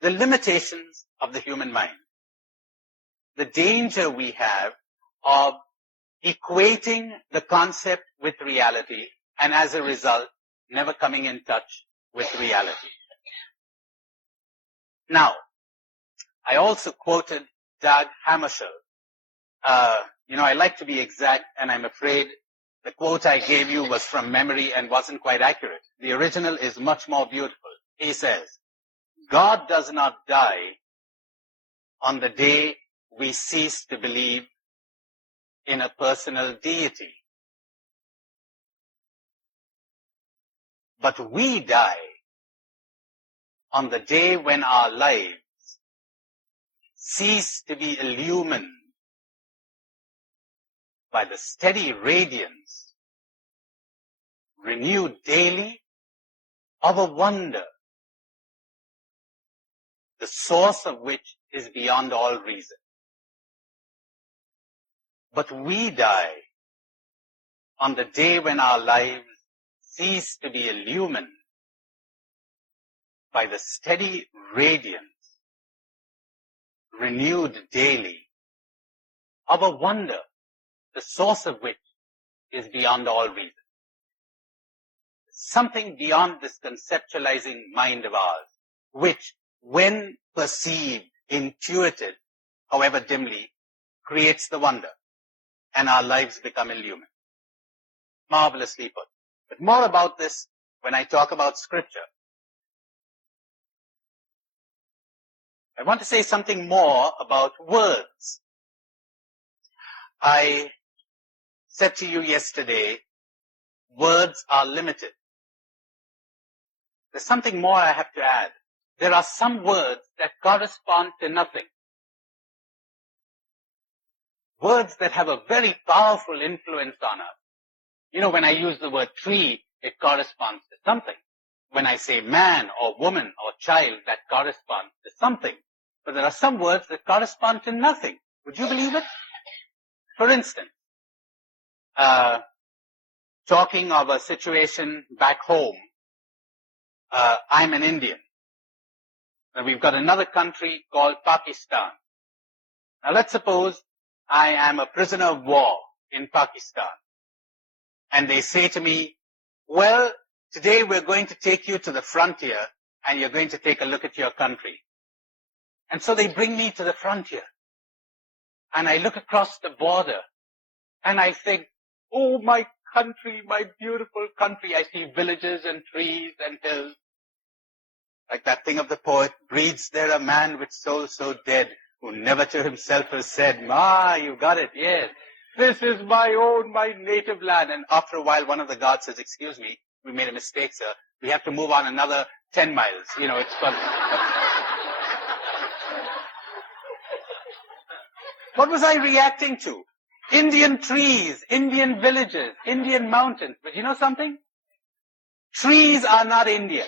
The limitations of the human mind. The danger we have of equating the concept with reality, and as a result, never coming in touch with reality. Now, I also quoted Dag Hammarskjöld. I like to be exact, and I'm afraid the quote I gave you was from memory and wasn't quite accurate. The original is much more beautiful. He says, God does not die on the day we cease to believe in a personal deity. But we die on the day when our lives cease to be illumined by the steady radiance, renewed daily, of a wonder, the source of which is beyond all reason. But we die on the day when our lives cease to be illumined by the steady radiance, renewed daily, of a wonder, the source of which is beyond all reason. Something beyond this conceptualizing mind of ours, which, when perceived, intuited, however dimly, creates the wonder, and our lives become illumined. Marvelously put. But more about this when I talk about Scripture. I want to say something more about words. I said to you yesterday, words are limited. There's something more I have to add. There are some words that correspond to nothing. Words that have a very powerful influence on us. When I use the word tree, it corresponds to something. When I say man or woman or child, that corresponds to something. But there are some words that correspond to nothing. Would you believe it? For instance, talking of a situation back home, I'm an Indian. And we've got another country called Pakistan. Now let's suppose I am a prisoner of war in Pakistan. And they say to me, well, today we're going to take you to the frontier and you're going to take a look at your country. And so they bring me to the frontier. And I look across the border and I think, oh, my country, my beautiful country. I see villages and trees and hills. Like that thing of the poet, breathes there a man with soul so dead, who never to himself has said, you got it, yes. This is my own, my native land. And after a while, one of the guards says, excuse me, we made a mistake, sir. We have to move on another 10 miles. It's fun. What was I reacting to? Indian trees, Indian villages, Indian mountains. But you know something? Trees are not India.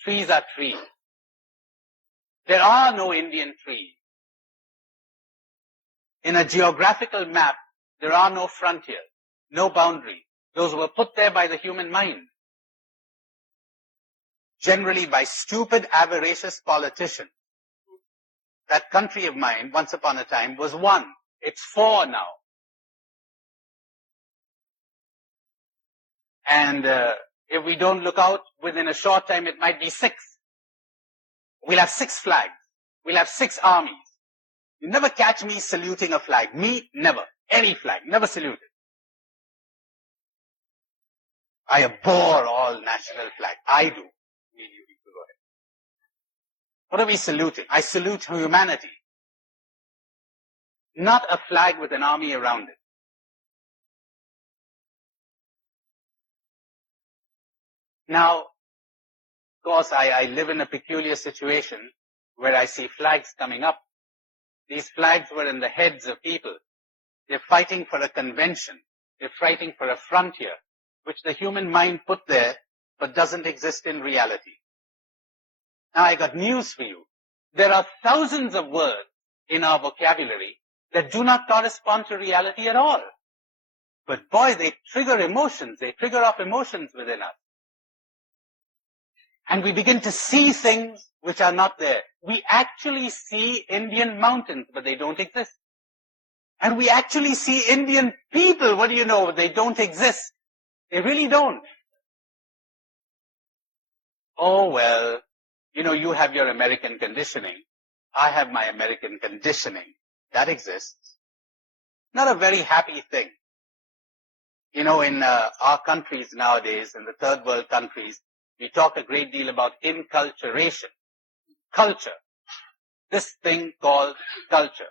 Trees are trees. There are no Indian trees. In a geographical map, there are no frontiers, no boundaries. Those were put there by the human mind. Generally by stupid, avaricious politicians. That country of mine, once upon a time, was 1. It's 4 now. And if we don't look out, within a short time, it might be 6. We'll have 6 flags. We'll have 6 armies. You never catch me saluting a flag. Me, never. Any flag. Never salute it. I abhor all national flags. I do. You go ahead. What are we saluting? I salute humanity. Not a flag with an army around it. Now, of course, I live in a peculiar situation where I see flags coming up. These flags were in the heads of people. They're fighting for a convention. They're fighting for a frontier, which the human mind put there but doesn't exist in reality. Now I got news for you. There are thousands of words in our vocabulary that do not correspond to reality at all. But boy, they trigger emotions. They trigger off emotions within us. And we begin to see things which are not there. We actually see Indian mountains, but they don't exist. And we actually see Indian people, what do you know, they don't exist. They really don't. Oh, well, you know, you have your American conditioning. I have my American conditioning. That exists. Not a very happy thing. You know, in our countries nowadays, in the third world countries, we talk a great deal about inculturation. Culture. This thing called culture.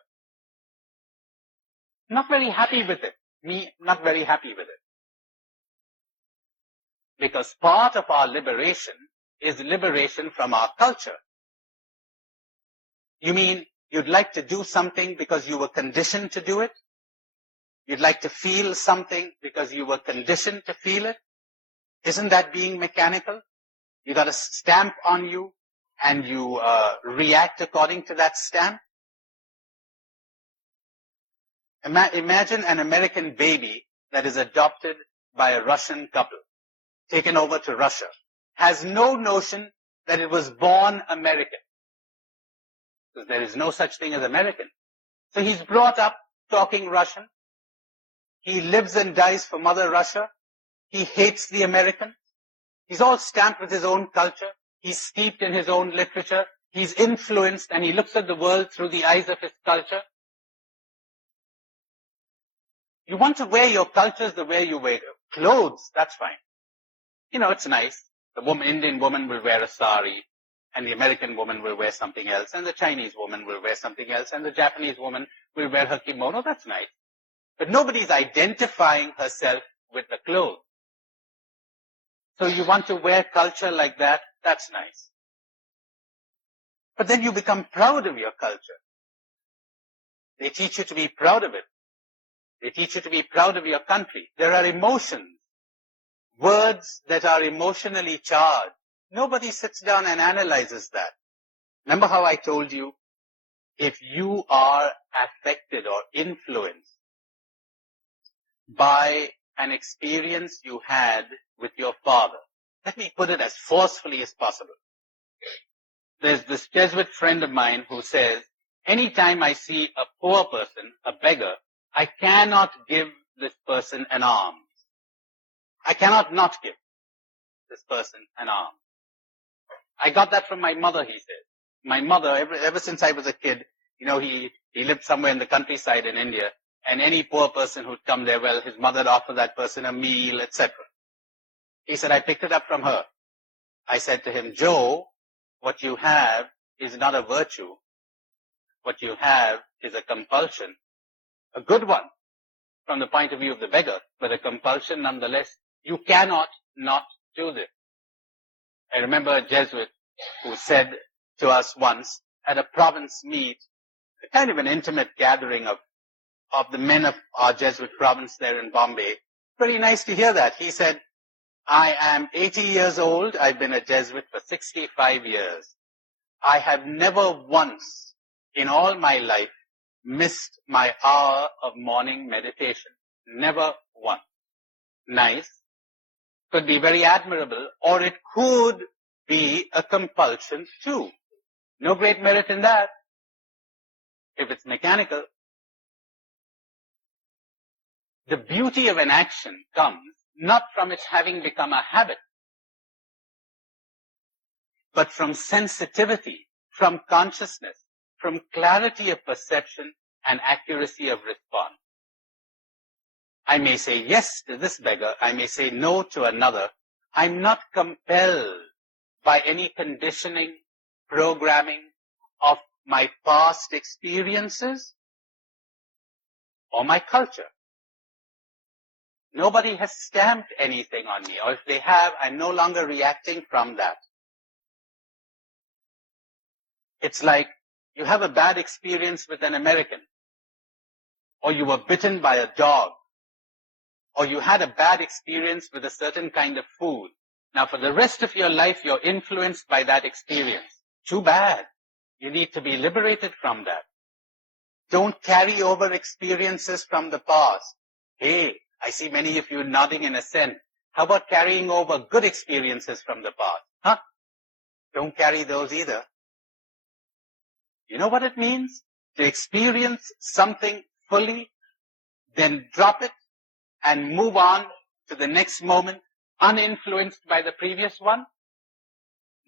Not very happy with it. Me, not very happy with it. Because part of our liberation is liberation from our culture. You mean you'd like to do something because you were conditioned to do it? You'd like to feel something because you were conditioned to feel it? Isn't that being mechanical? You got a stamp on you and you react according to that stamp? Imagine an American baby that is adopted by a Russian couple, taken over to Russia, has no notion that it was born American. Because there is no such thing as American. So he's brought up talking Russian. He lives and dies for Mother Russia. He hates the Americans. He's all stamped with his own culture. He's steeped in his own literature. He's influenced and he looks at the world through the eyes of his culture. You want to wear your cultures the way you wear clothes, that's fine. You know, it's nice. The Indian woman will wear a sari, and the American woman will wear something else, and the Chinese woman will wear something else, and the Japanese woman will wear her kimono, that's nice. But nobody's identifying herself with the clothes. So you want to wear culture like that, that's nice. But then you become proud of your culture. They teach you to be proud of it. They teach you to be proud of your country. There are emotions, words that are emotionally charged. Nobody sits down and analyzes that. Remember how I told you, if you are affected or influenced by an experience you had with your father, let me put it as forcefully as possible. There's this Jesuit friend of mine who says, anytime I see a poor person, a beggar, I cannot give this person an alms. I cannot not give this person an alms. I got that from my mother, he said. My mother, ever since I was a kid, you know, he lived somewhere in the countryside in India, and any poor person who'd come there, well, his mother would offer that person a meal, etc. He said, I picked it up from her. I said to him, Joe, what you have is not a virtue. What you have is a compulsion. A good one from the point of view of the beggar, but a compulsion nonetheless. You cannot not do this. I remember a Jesuit who said to us once at a province meet, a kind of an intimate gathering of the men of our Jesuit province there in Bombay. Very nice to hear that. He said, I am 80 years old. I've been a Jesuit for 65 years. I have never once in all my life missed my hour of morning meditation. Never once. Nice. Could be very admirable, or it could be a compulsion too. No great merit in that, if it's mechanical. The beauty of an action comes not from its having become a habit, but from sensitivity, from consciousness, from clarity of perception and accuracy of response. I may say yes to this beggar, I may say no to another. I'm not compelled by any conditioning, programming of my past experiences or my culture. Nobody has stamped anything on me, or if they have, I'm no longer reacting from that. It's like you have a bad experience with an American, or you were bitten by a dog, or you had a bad experience with a certain kind of food. Now for the rest of your life, you're influenced by that experience. Too bad. You need to be liberated from that. Don't carry over experiences from the past. Hey, I see many of you nodding in assent. How about carrying over good experiences from the past? Huh? Don't carry those either. You know what it means? To experience something fully, then drop it and move on to the next moment, uninfluenced by the previous one?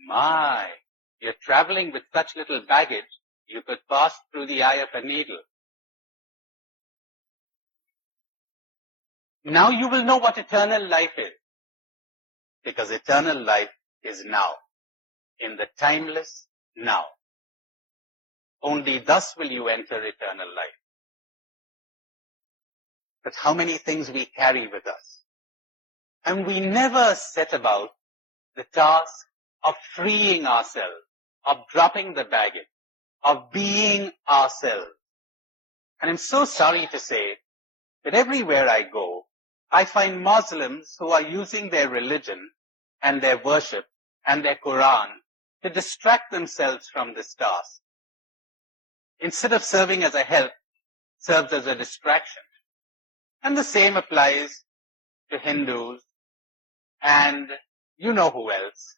My, you're traveling with such little baggage, you could pass through the eye of a needle. Now you will know what eternal life is. Because eternal life is now. In the timeless now. Only thus will you enter eternal life. But how many things we carry with us. And we never set about the task of freeing ourselves, of dropping the baggage, of being ourselves. And I'm so sorry to say that everywhere I go, I find Muslims who are using their religion and their worship and their Quran to distract themselves from this task. Instead of serving as a help, serves as a distraction. And the same applies to Hindus and you know who else.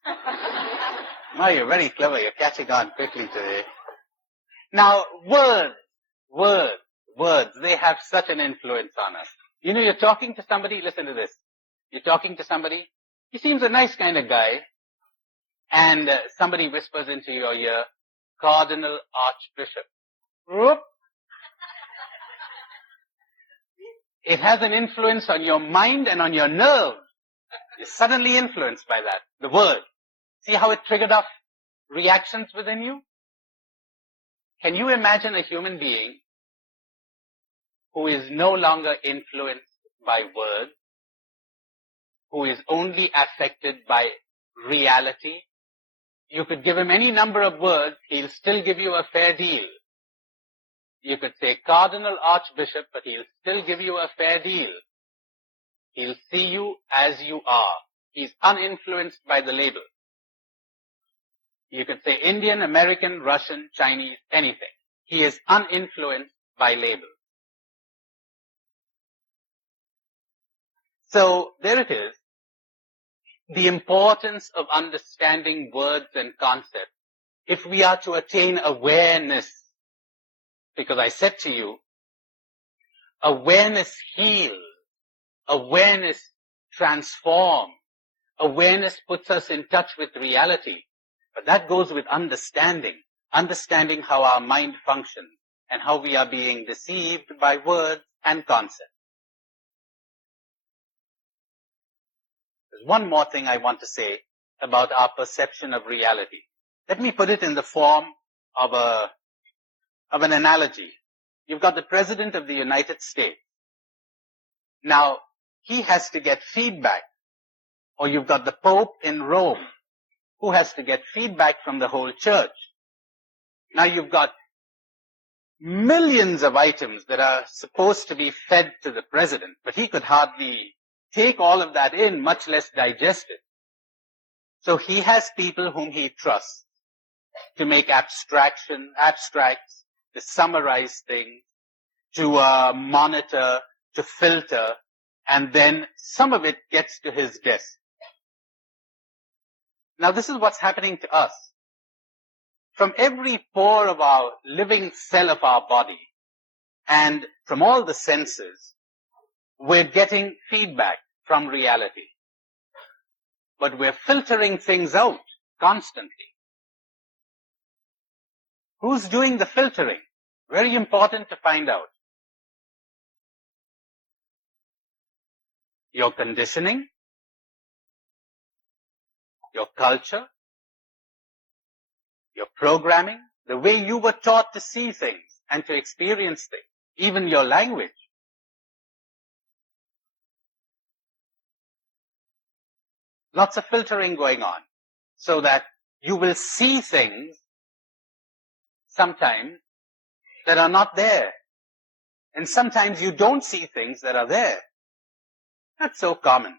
Now you're very clever, you're catching on quickly today. Now, words, they have such an influence on us. You know, you're talking to somebody, listen to this. You're talking to somebody, he seems a nice kind of guy, and somebody whispers into your ear, Cardinal Archbishop. Whoop. It has an influence on your mind and on your nerves. You're suddenly influenced by that, the word. See how it triggered off reactions within you? Can you imagine a human being who is no longer influenced by words, who is only affected by reality? You could give him any number of words, he'll still give you a fair deal. You could say Cardinal Archbishop, but he'll still give you a fair deal. He'll see you as you are. He's uninfluenced by the label. You could say Indian, American, Russian, Chinese, anything. He is uninfluenced by labels. So there it is. The importance of understanding words and concepts. If we are to attain awareness, because I said to you, awareness heals, awareness transforms, awareness puts us in touch with reality. But that goes with understanding how our mind functions and how we are being deceived by words and concepts. There's one more thing I want to say about our perception of reality. Let me put it in the form of an analogy. You've got the President of the United States. Now, he has to get feedback. Or you've got the Pope in Rome, who has to get feedback from the whole church. Now you've got millions of items that are supposed to be fed to the President, but he could hardly take all of that in, much less digest it. So he has people whom he trusts to make abstracts, to summarize things, to monitor, to filter, and then some of it gets to his desk. Now this is what's happening to us. From every pore of our living cell of our body, and from all the senses, we're getting feedback from reality. But we're filtering things out constantly. Who's doing the filtering? Very important to find out. Your conditioning, your culture, your programming, the way you were taught to see things and to experience things, even your language. Lots of filtering going on, so that you will see things sometimes that are not there. And sometimes you don't see things that are there. That's so common.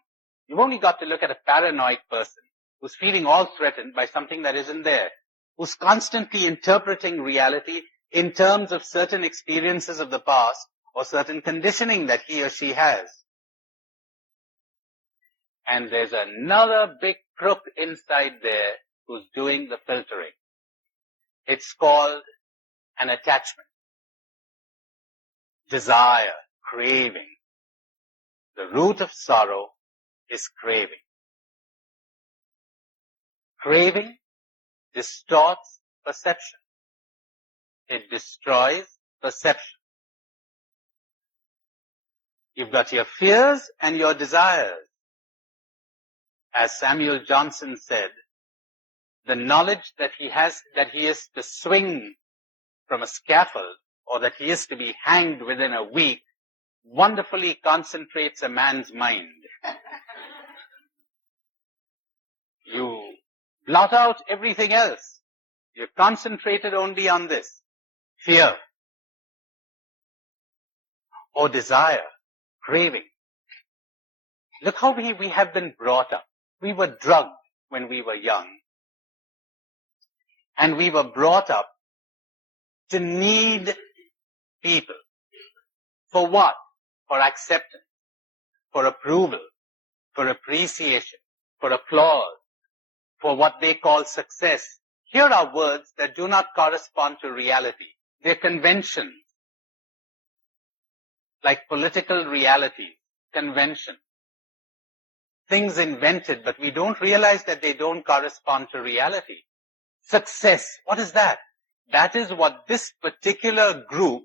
You've only got to look at a paranoid person who's feeling all threatened by something that isn't there, who's constantly interpreting reality in terms of certain experiences of the past or certain conditioning that he or she has. And there's another big crook inside there who's doing the filtering. It's called an attachment. Desire, craving. The root of sorrow is craving. Craving distorts perception. It destroys perception. You've got your fears and your desires. As Samuel Johnson said, the knowledge that he has that he is to swing from a scaffold or that he is to be hanged within a week wonderfully concentrates a man's mind. You blot out everything else. You're concentrated only on this. Fear. Or desire. Craving. Look how we have been brought up. We were drugged when we were young. And we were brought up to need people. For what? For acceptance, for approval, for appreciation, for applause, for what they call success. Here are words that do not correspond to reality. They're conventions, like political reality, convention. Things invented, but we don't realize that they don't correspond to reality. Success, what is that? That is what this particular group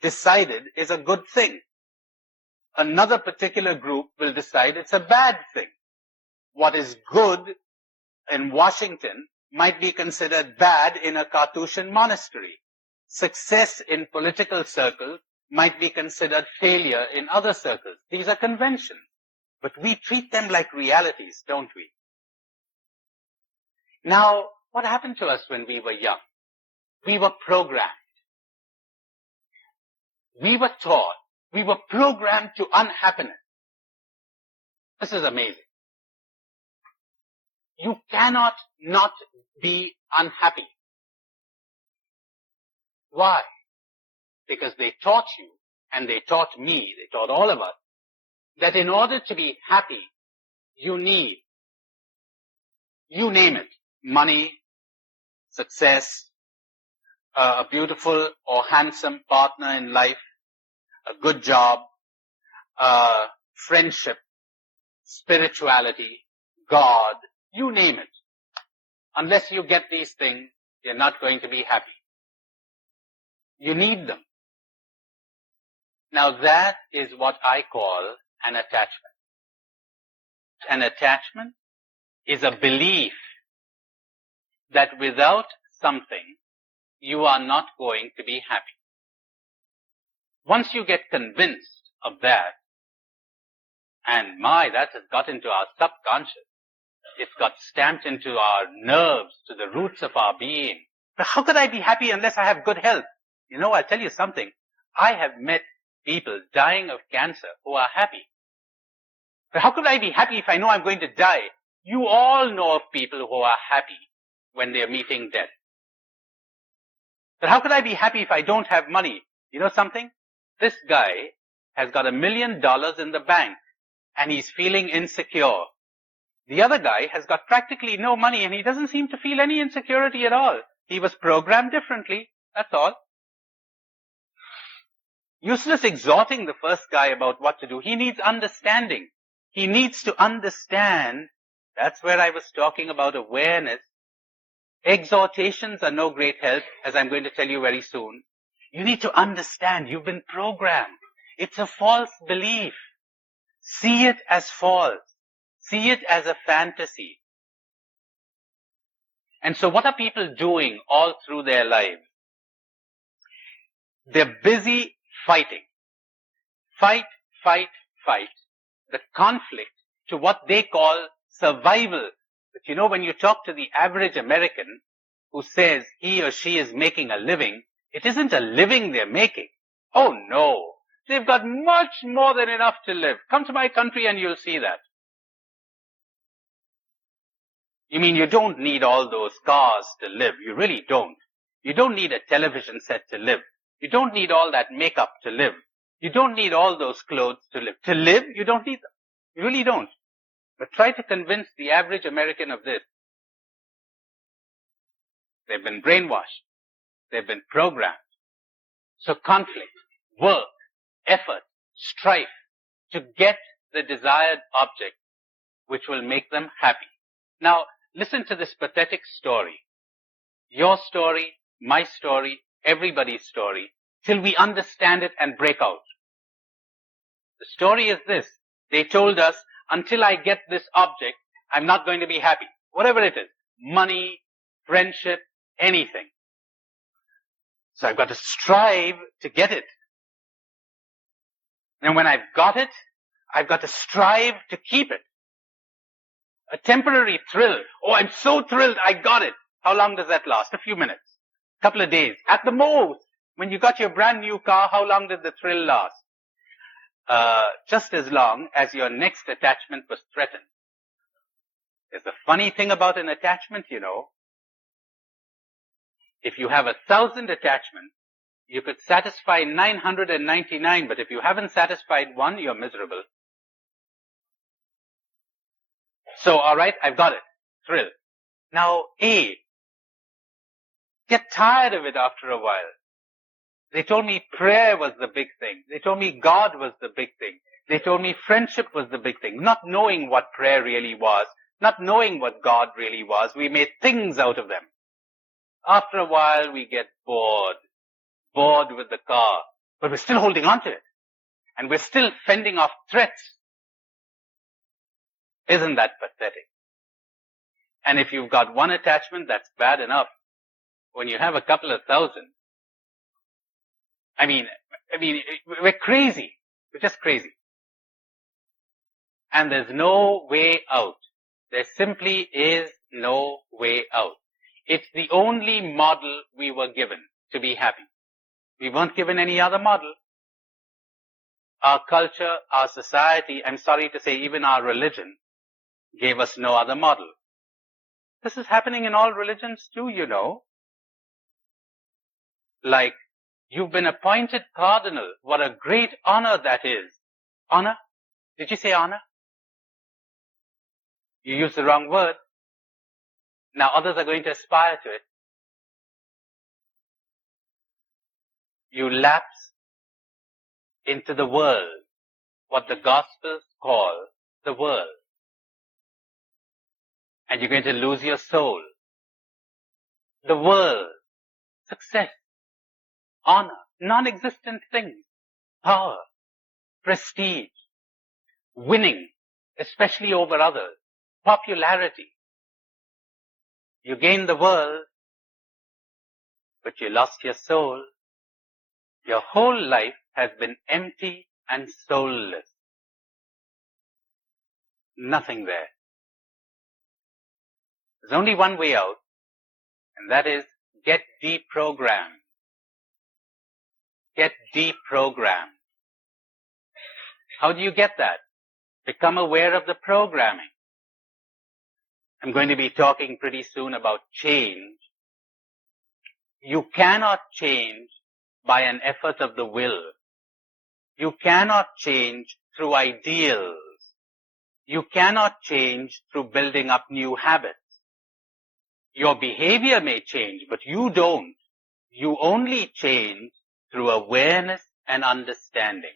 decided is a good thing. Another particular group will decide it's a bad thing. What is good in Washington might be considered bad in a Carthusian monastery. Success in political circles might be considered failure in other circles. These are conventions. But we treat them like realities, don't we? Now, what happened to us when we were young? We were programmed. We were taught. We were programmed to unhappiness. This is amazing. You cannot not be unhappy. Why? Because they taught you, and they taught me, they taught all of us, that in order to be happy, you need, you name it, money, success, a beautiful or handsome partner in life, a good job, friendship, spirituality, God, you name it. Unless you get these things, you're not going to be happy. You need them. Now that is what I call an attachment. An attachment is a belief that without something, you are not going to be happy. Once you get convinced of that, and that has got into our subconscious, it's got stamped into our nerves, to the roots of our being. But how could I be happy unless I have good health? You know, I'll tell you something. I have met people dying of cancer who are happy. But how could I be happy if I know I'm going to die? You all know of people who are happy when they're meeting death. But how could I be happy if I don't have money? You know something? This guy has got $1 million in the bank and he's feeling insecure. The other guy has got practically no money and he doesn't seem to feel any insecurity at all. He was programmed differently, that's all. Useless exhorting the first guy about what to do. He needs understanding. He needs to understand. That's where I was talking about awareness. Exhortations are no great help, as I'm going to tell you very soon. You need to understand you've been programmed. It's a false belief. See it as false. See it as a fantasy. And so what are people doing all through their lives? They're busy fighting. Fight, fight, fight. The conflict to what they call survival. But you know, when you talk to the average American who says he or she is making a living, it isn't a living they're making. Oh no. They've got much more than enough to live. Come to my country and you'll see that. You mean you don't need all those cars to live. You really don't. You don't need a television set to live. You don't need all that makeup to live. You don't need all those clothes to live. To live, you don't need them. You really don't. But try to convince the average American of this. They've been brainwashed. They've been programmed. So conflict, work, effort, strife to get the desired object which will make them happy. Now, listen to this pathetic story. Your story, my story, everybody's story, till we understand it and break out. The story is this. They told us, until I get this object, I'm not going to be happy. Whatever it is. Money, friendship, anything. So I've got to strive to get it. And when I've got it, I've got to strive to keep it. A temporary thrill. Oh, I'm so thrilled I got it. How long does that last? A few minutes. A couple of days. At the most. When you got your brand new car, how long did the thrill last? Just as long as your next attachment was threatened. There's a funny thing about an attachment, you know. If you have 1,000 attachments, you could satisfy 999, but if you haven't satisfied one, you're miserable. So, alright, I've got it. Thrill. Now, get tired of it after a while. They told me prayer was the big thing. They told me God was the big thing. They told me friendship was the big thing. Not knowing what prayer really was, not knowing what God really was, we made things out of them. After a while, we get bored with the car, but we're still holding on to it. And we're still fending off threats. Isn't that pathetic? And if you've got one attachment, that's bad enough. When you have a couple of thousand, I mean, we're crazy. We're just crazy. And there's no way out. There simply is no way out. It's the only model we were given to be happy. We weren't given any other model. Our culture, our society, I'm sorry to say even our religion, gave us no other model. This is happening in all religions too, you know. Like, you've been appointed cardinal. What a great honor that is. Honor? Did you say honor? You used the wrong word. Now others are going to aspire to it. You lapse into the world, what the Gospels call the world. And you're going to lose your soul. The world, success, honor, non-existent things, power, prestige, winning, especially over others, popularity. You gain the world, but you lost your soul. Your whole life has been empty and soulless. Nothing there. There's only one way out, and that is get deprogrammed. Get deprogrammed. How do you get that? Become aware of the programming. I'm going to be talking pretty soon about change. You cannot change by an effort of the will. You cannot change through ideals. You cannot change through building up new habits. Your behavior may change, but you don't. You only change through awareness and understanding.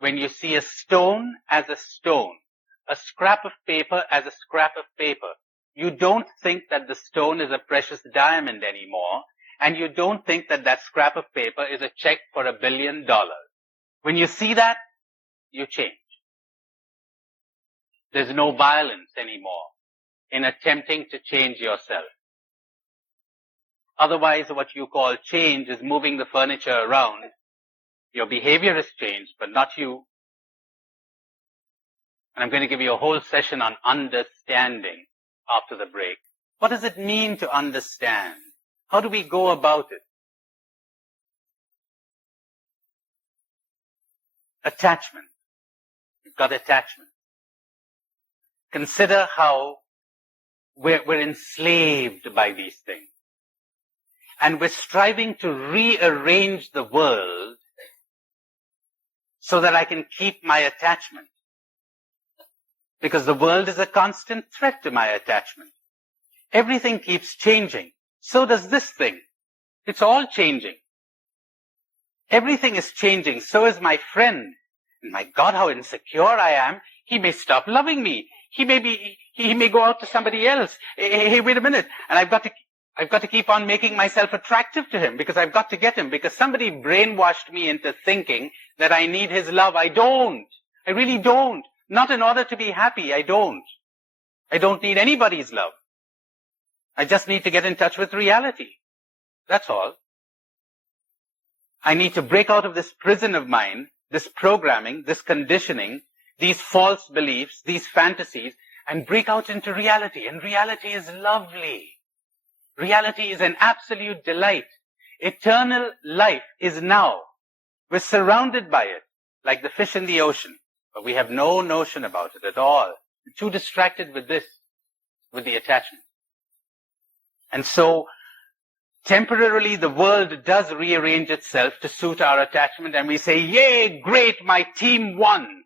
When you see a stone as a stone, a scrap of paper as a scrap of paper, you don't think that the stone is a precious diamond anymore, and you don't think that that scrap of paper is a check for $1 billion. When you see that, you change. There's no violence anymore in attempting to change yourself. Otherwise, what you call change is moving the furniture around. Your behavior has changed, but not you. And I'm going to give you a whole session on understanding after the break. What does it mean to understand? How do we go about it? Attachment. You've got attachment. Consider how we're enslaved by these things. And we're striving to rearrange the world so that I can keep my attachment. Because the world is a constant threat to my attachment. Everything keeps changing. So does this thing. It's all changing. Everything is changing. So is my friend. And my God, how insecure I am. He may stop loving me. He may go out to somebody else. Hey, wait a minute. And I've got to keep on making myself attractive to him because I've got to get him, because somebody brainwashed me into thinking that I need his love. I don't. I really don't. Not in order to be happy. I don't. I don't need anybody's love. I just need to get in touch with reality. That's all. I need to break out of this prison of mine, this programming, this conditioning, these false beliefs, these fantasies, and break out into reality. And reality is lovely. Reality is an absolute delight. Eternal life is now. We're surrounded by it, like the fish in the ocean. But we have no notion about it at all. We're too distracted with this, with the attachment. And so, temporarily the world does rearrange itself to suit our attachment, and we say, yay, great, my team won.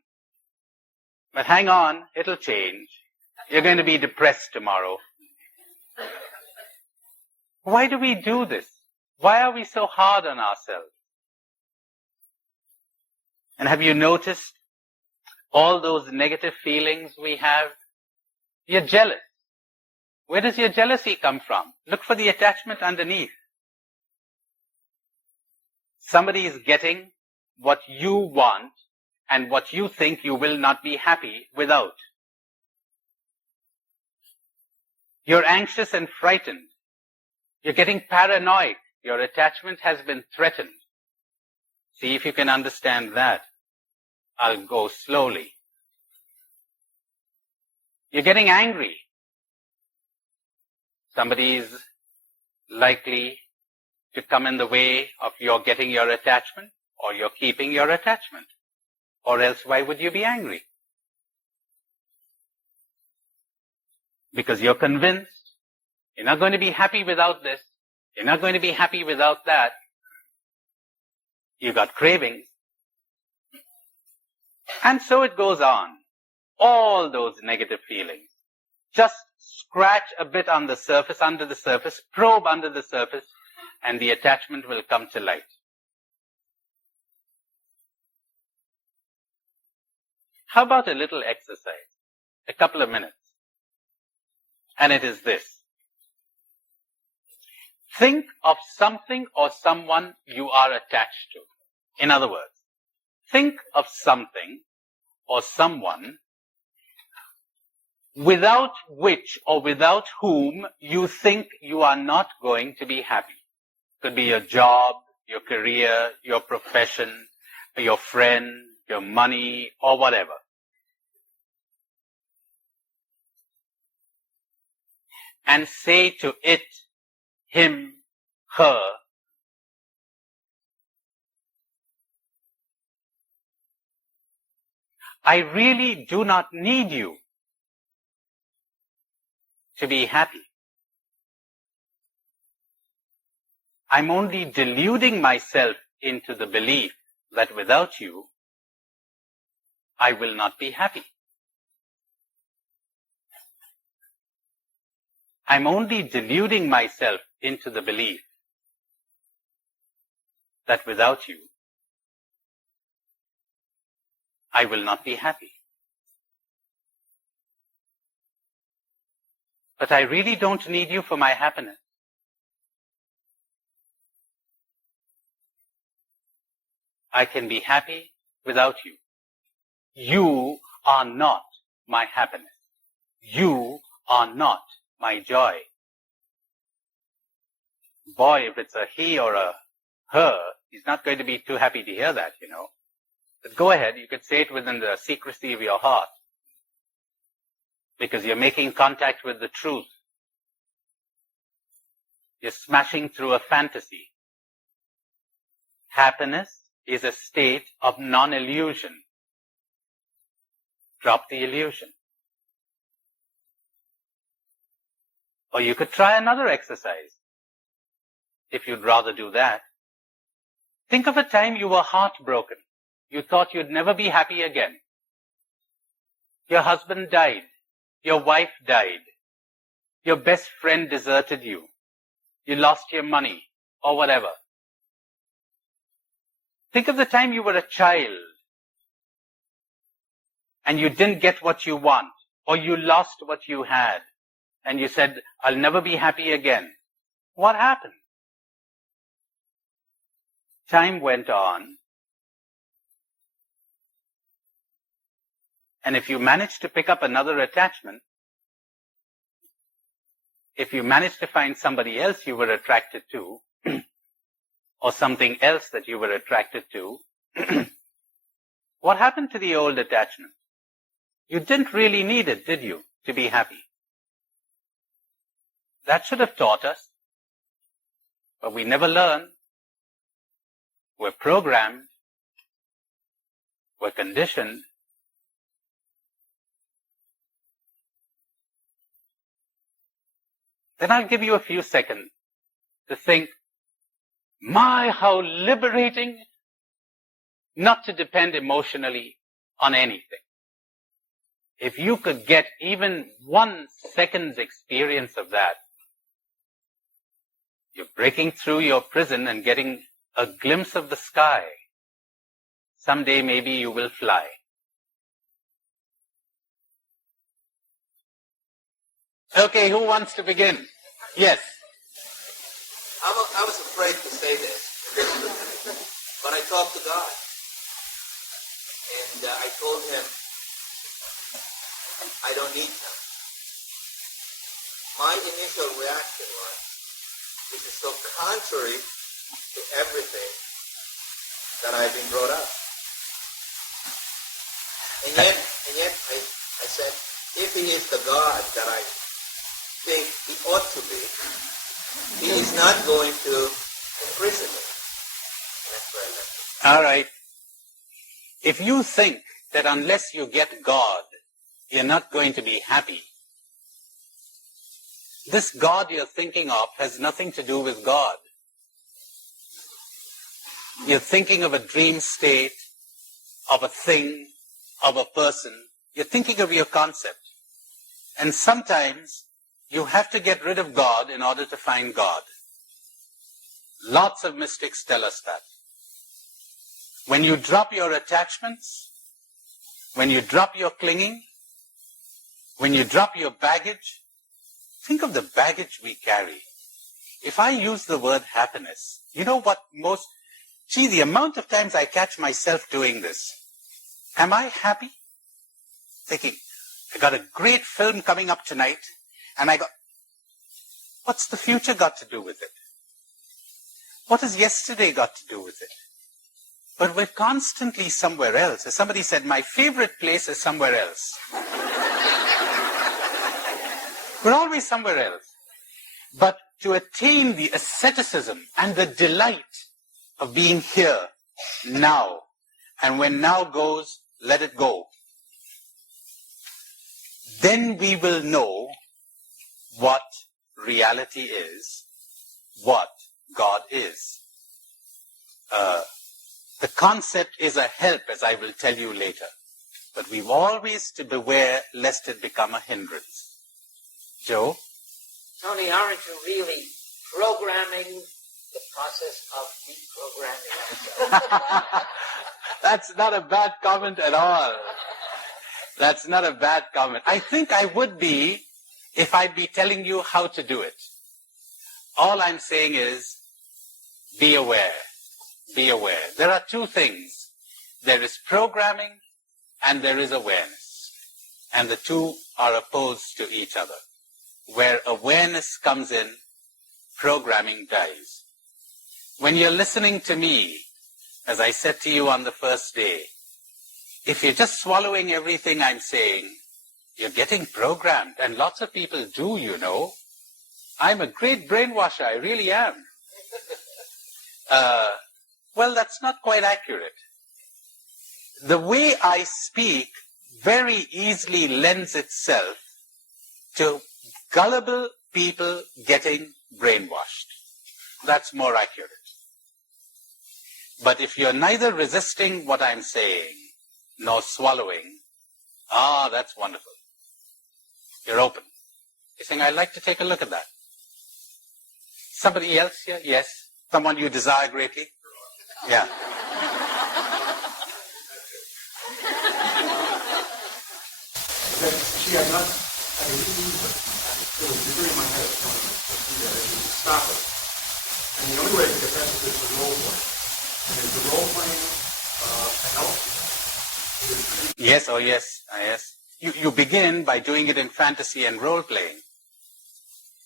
But hang on, it'll change. You're going to be depressed tomorrow. Why do we do this? Why are we so hard on ourselves? And have you noticed all those negative feelings we have? You're jealous. Where does your jealousy come from? Look for the attachment underneath. Somebody is getting what you want and what you think you will not be happy without. You're anxious and frightened. You're getting paranoid. Your attachment has been threatened. See if you can understand that. I'll go slowly. You're getting angry. Somebody is likely to come in the way of your getting your attachment, or you're keeping your attachment. Or else why would you be angry? Because you're convinced you're not going to be happy without this. You're not going to be happy without that. You got cravings. And so it goes on. All those negative feelings. Just scratch a bit on the surface, under the surface, probe under the surface, and the attachment will come to light. How about a little exercise? A couple of minutes. And it is this. Think of something or someone you are attached to. In other words, think of something or someone without which or without whom you think you are not going to be happy. Could be your job, your career, your profession, your friend, your money, or whatever. And say to it, him, her, I really do not need you to be happy. I'm only deluding myself into the belief that without you, I will not be happy. I'm only deluding myself into the belief that without you, I will not be happy. But I really don't need you for my happiness. I can be happy without you. You are not my happiness. You are not my joy. Boy, if it's a he or a her, he's not going to be too happy to hear that, you know. But go ahead, you could say it within the secrecy of your heart. Because you're making contact with the truth. You're smashing through a fantasy. Happiness is a state of non-illusion. Drop the illusion. Or you could try another exercise, if you'd rather do that. Think of a time you were heartbroken. You thought you'd never be happy again. Your husband died. Your wife died. Your best friend deserted you. You lost your money, or whatever. Think of the time you were a child and you didn't get what you want, or you lost what you had, and you said, I'll never be happy again. What happened? Time went on, and if you managed to pick up another attachment, if you managed to find somebody else you were attracted to, or something else that you were attracted to, what happened to the old attachment? You didn't really need it, did you, to be happy? That should have taught us, but we never learn. We're programmed, we're conditioned. Then I'll give you a few seconds to think, my, how liberating not to depend emotionally on anything. If you could get even 1 second's experience of that, you're breaking through your prison and getting a glimpse of the sky. Someday maybe you will fly. Okay, who wants to begin? Yes. I was afraid to say this, but I talked to God. And I told him, I don't need him. My initial reaction was, this is so contrary to everything that I've been brought up. And yet I said, if he is the God that I think he ought to be, he is not going to imprison me. And that's where I left it. All right. If you think that unless you get God, you're not going to be happy, this God you're thinking of has nothing to do with God. You're thinking of a dream state, of a thing, of a person. You're thinking of your concept. And sometimes you have to get rid of God in order to find God. Lots of mystics tell us that. When you drop your attachments, when you drop your clinging, when you drop your baggage, think of the baggage we carry. If I use the word happiness, you know what the amount of times I catch myself doing this. Am I happy? Thinking, I got a great film coming up tonight, and what's the future got to do with it? What has yesterday got to do with it? But we're constantly somewhere else. As somebody said, my favorite place is somewhere else. We're always somewhere else. But to attain the asceticism and the delight of being here, now, and when now goes, let it go, then we will know what reality is, what God is. The concept is a help, as I will tell you later. But we've always to beware lest it become a hindrance. Joe? Tony, aren't you really programming the process of deprogramming ourselves? That's not a bad comment at all. That's not a bad comment. I think I would be if I'd be telling you how to do it. All I'm saying is, be aware. Be aware. There are two things. There is programming and there is awareness. And the two are opposed to each other. Where awareness comes in, programming dies. When you're listening to me, as I said to you on the first day, if you're just swallowing everything I'm saying, you're getting programmed. And lots of people do, you know. I'm a great brainwasher, I really am. Well, that's not quite accurate. The way I speak very easily lends itself to gullible people getting brainwashed. That's more accurate. But if you're neither resisting what I'm saying nor swallowing, that's wonderful. You're open. You're saying, I'd like to take a look at that. Somebody else here? Yes. Someone you desire greatly? Yeah. She had not, I didn't use it. There was a degree in my head telling me to stop it. And the only way to get past it is the role playing. And is the role playing a help? Yes, oh yes, yes. You begin by doing it in fantasy and role playing.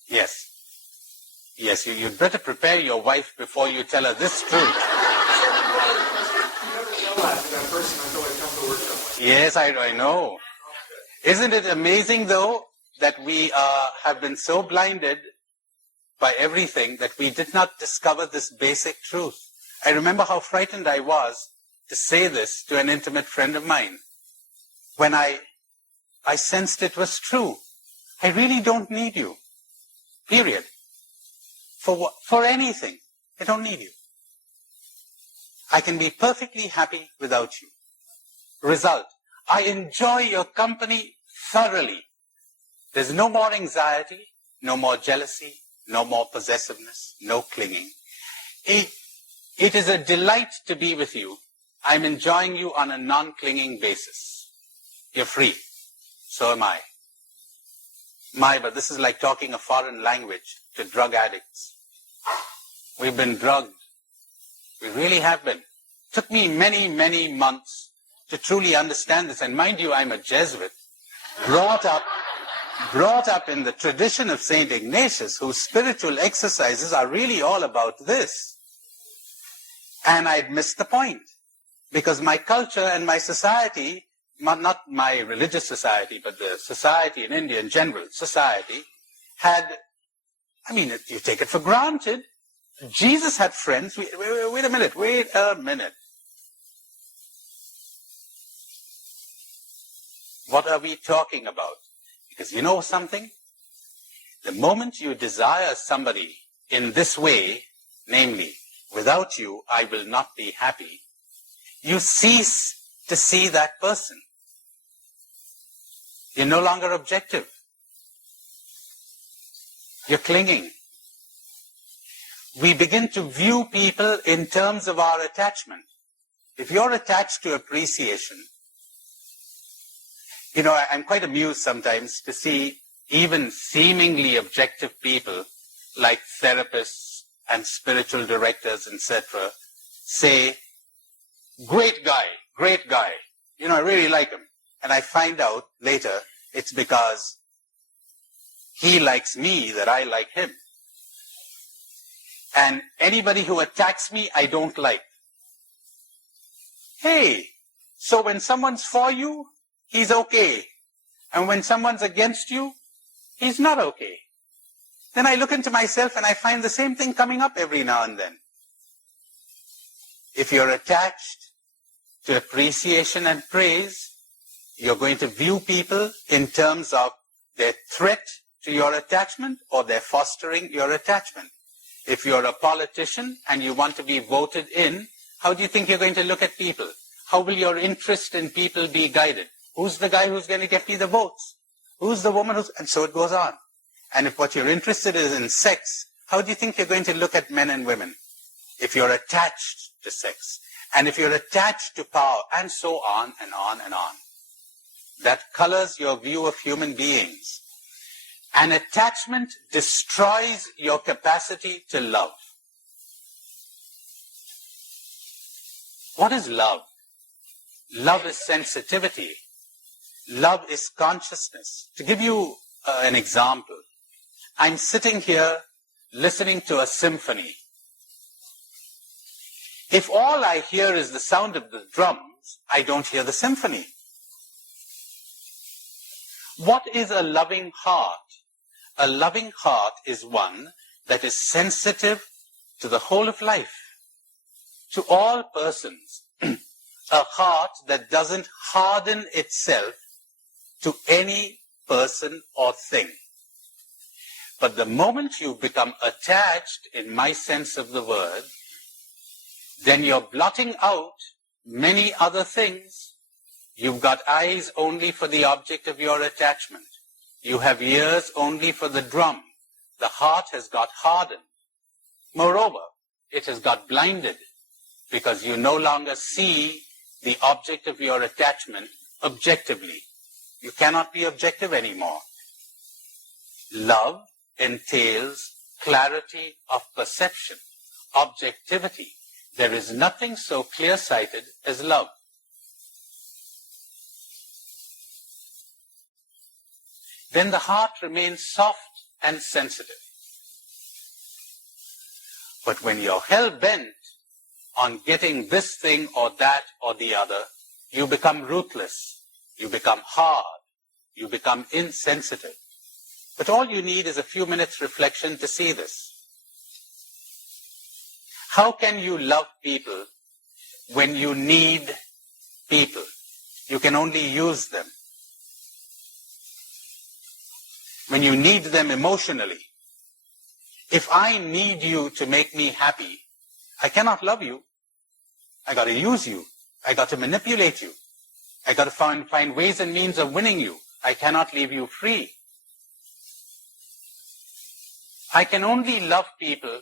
Yes. Yes, you'd better prepare your wife before you tell her this truth. Yes, I know. Isn't it amazing, though, that we have been so blinded by everything that we did not discover this basic truth? I remember how frightened I was to say this to an intimate friend of mine when I sensed it was true. I really don't need you. Period. For anything. I don't need you. I can be perfectly happy without you. Result, I enjoy your company thoroughly. There's no more anxiety, no more jealousy, no more possessiveness, no clinging. It is a delight to be with you. I'm enjoying you on a non-clinging basis. You're free. So am I. But this is like talking a foreign language to drug addicts. We've been drugged. We really have been. Took me many, many months to truly understand this. And mind you, I'm a Jesuit, brought up in the tradition of St. Ignatius, whose spiritual exercises are really all about this. And I'd missed the point. Because my culture and my society, not my religious society, but the society in India in general, society, you take it for granted. Jesus had friends. Wait a minute. What are we talking about? Because you know something? The moment you desire somebody in this way, namely, without you, I will not be happy, you cease to see that person. You're no longer objective. You're clinging. We begin to view people in terms of our attachment. If you're attached to appreciation, I'm quite amused sometimes to see even seemingly objective people like therapists and spiritual directors, etc., say, great guy. I really like him. And I find out later it's because he likes me that I like him. And anybody who attacks me, I don't like. Hey, so when someone's for you, he's okay. And when someone's against you, he's not okay. Then I look into myself and I find the same thing coming up every now and then. If you're attached to appreciation and praise, you're going to view people in terms of their threat to your attachment or their fostering your attachment. If you're a politician and you want to be voted in, how do you think you're going to look at people? How will your interest in people be guided? Who's the guy who's going to get me the votes? Who's the woman and so it goes on. And if what you're interested in is in sex, how do you think you're going to look at men and women? If you're attached to sex, and if you're attached to power, and so on and on and on. That colors your view of human beings. An attachment destroys your capacity to love. What is love? Love is sensitivity. Love is consciousness. To give you an example, I'm sitting here listening to a symphony. If all I hear is the sound of the drums, I don't hear the symphony. What is a loving heart? A loving heart is one that is sensitive to the whole of life, to all persons. A heart that doesn't harden itself to any person or thing. But the moment you become attached, in my sense of the word, then you're blotting out many other things. You've got eyes only for the object of your attachment. You have ears only for the drum. The heart has got hardened. Moreover, it has got blinded because you no longer see the object of your attachment objectively. You cannot be objective anymore. Love entails clarity of perception, objectivity. There is nothing so clear-sighted as love. Then the heart remains soft and sensitive. But when you're hell-bent on getting this thing or that or the other, you become ruthless, you become hard, you become insensitive. But all you need is a few minutes reflection to see this. How can you love people when you need people? You can only use them. When you need them emotionally. If I need you to make me happy, I cannot love you. I got to use you. I got to manipulate you. I got to find ways and means of winning you. I cannot leave you free. I can only love people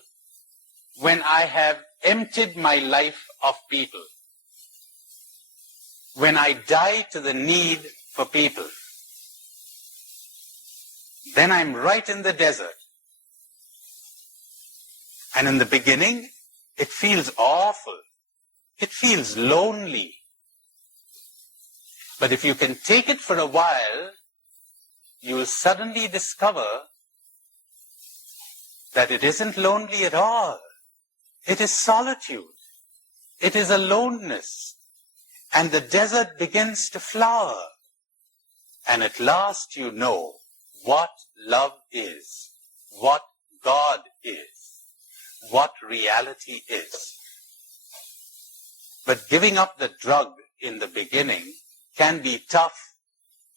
when I have emptied my life of people. When I die to the need for people. Then I'm right in the desert. And in the beginning, it feels awful. It feels lonely. But if you can take it for a while, you will suddenly discover that it isn't lonely at all. It is solitude. It is aloneness. And the desert begins to flower. And at last you know what love is, what God is, what reality is. But giving up the drug in the beginning can be tough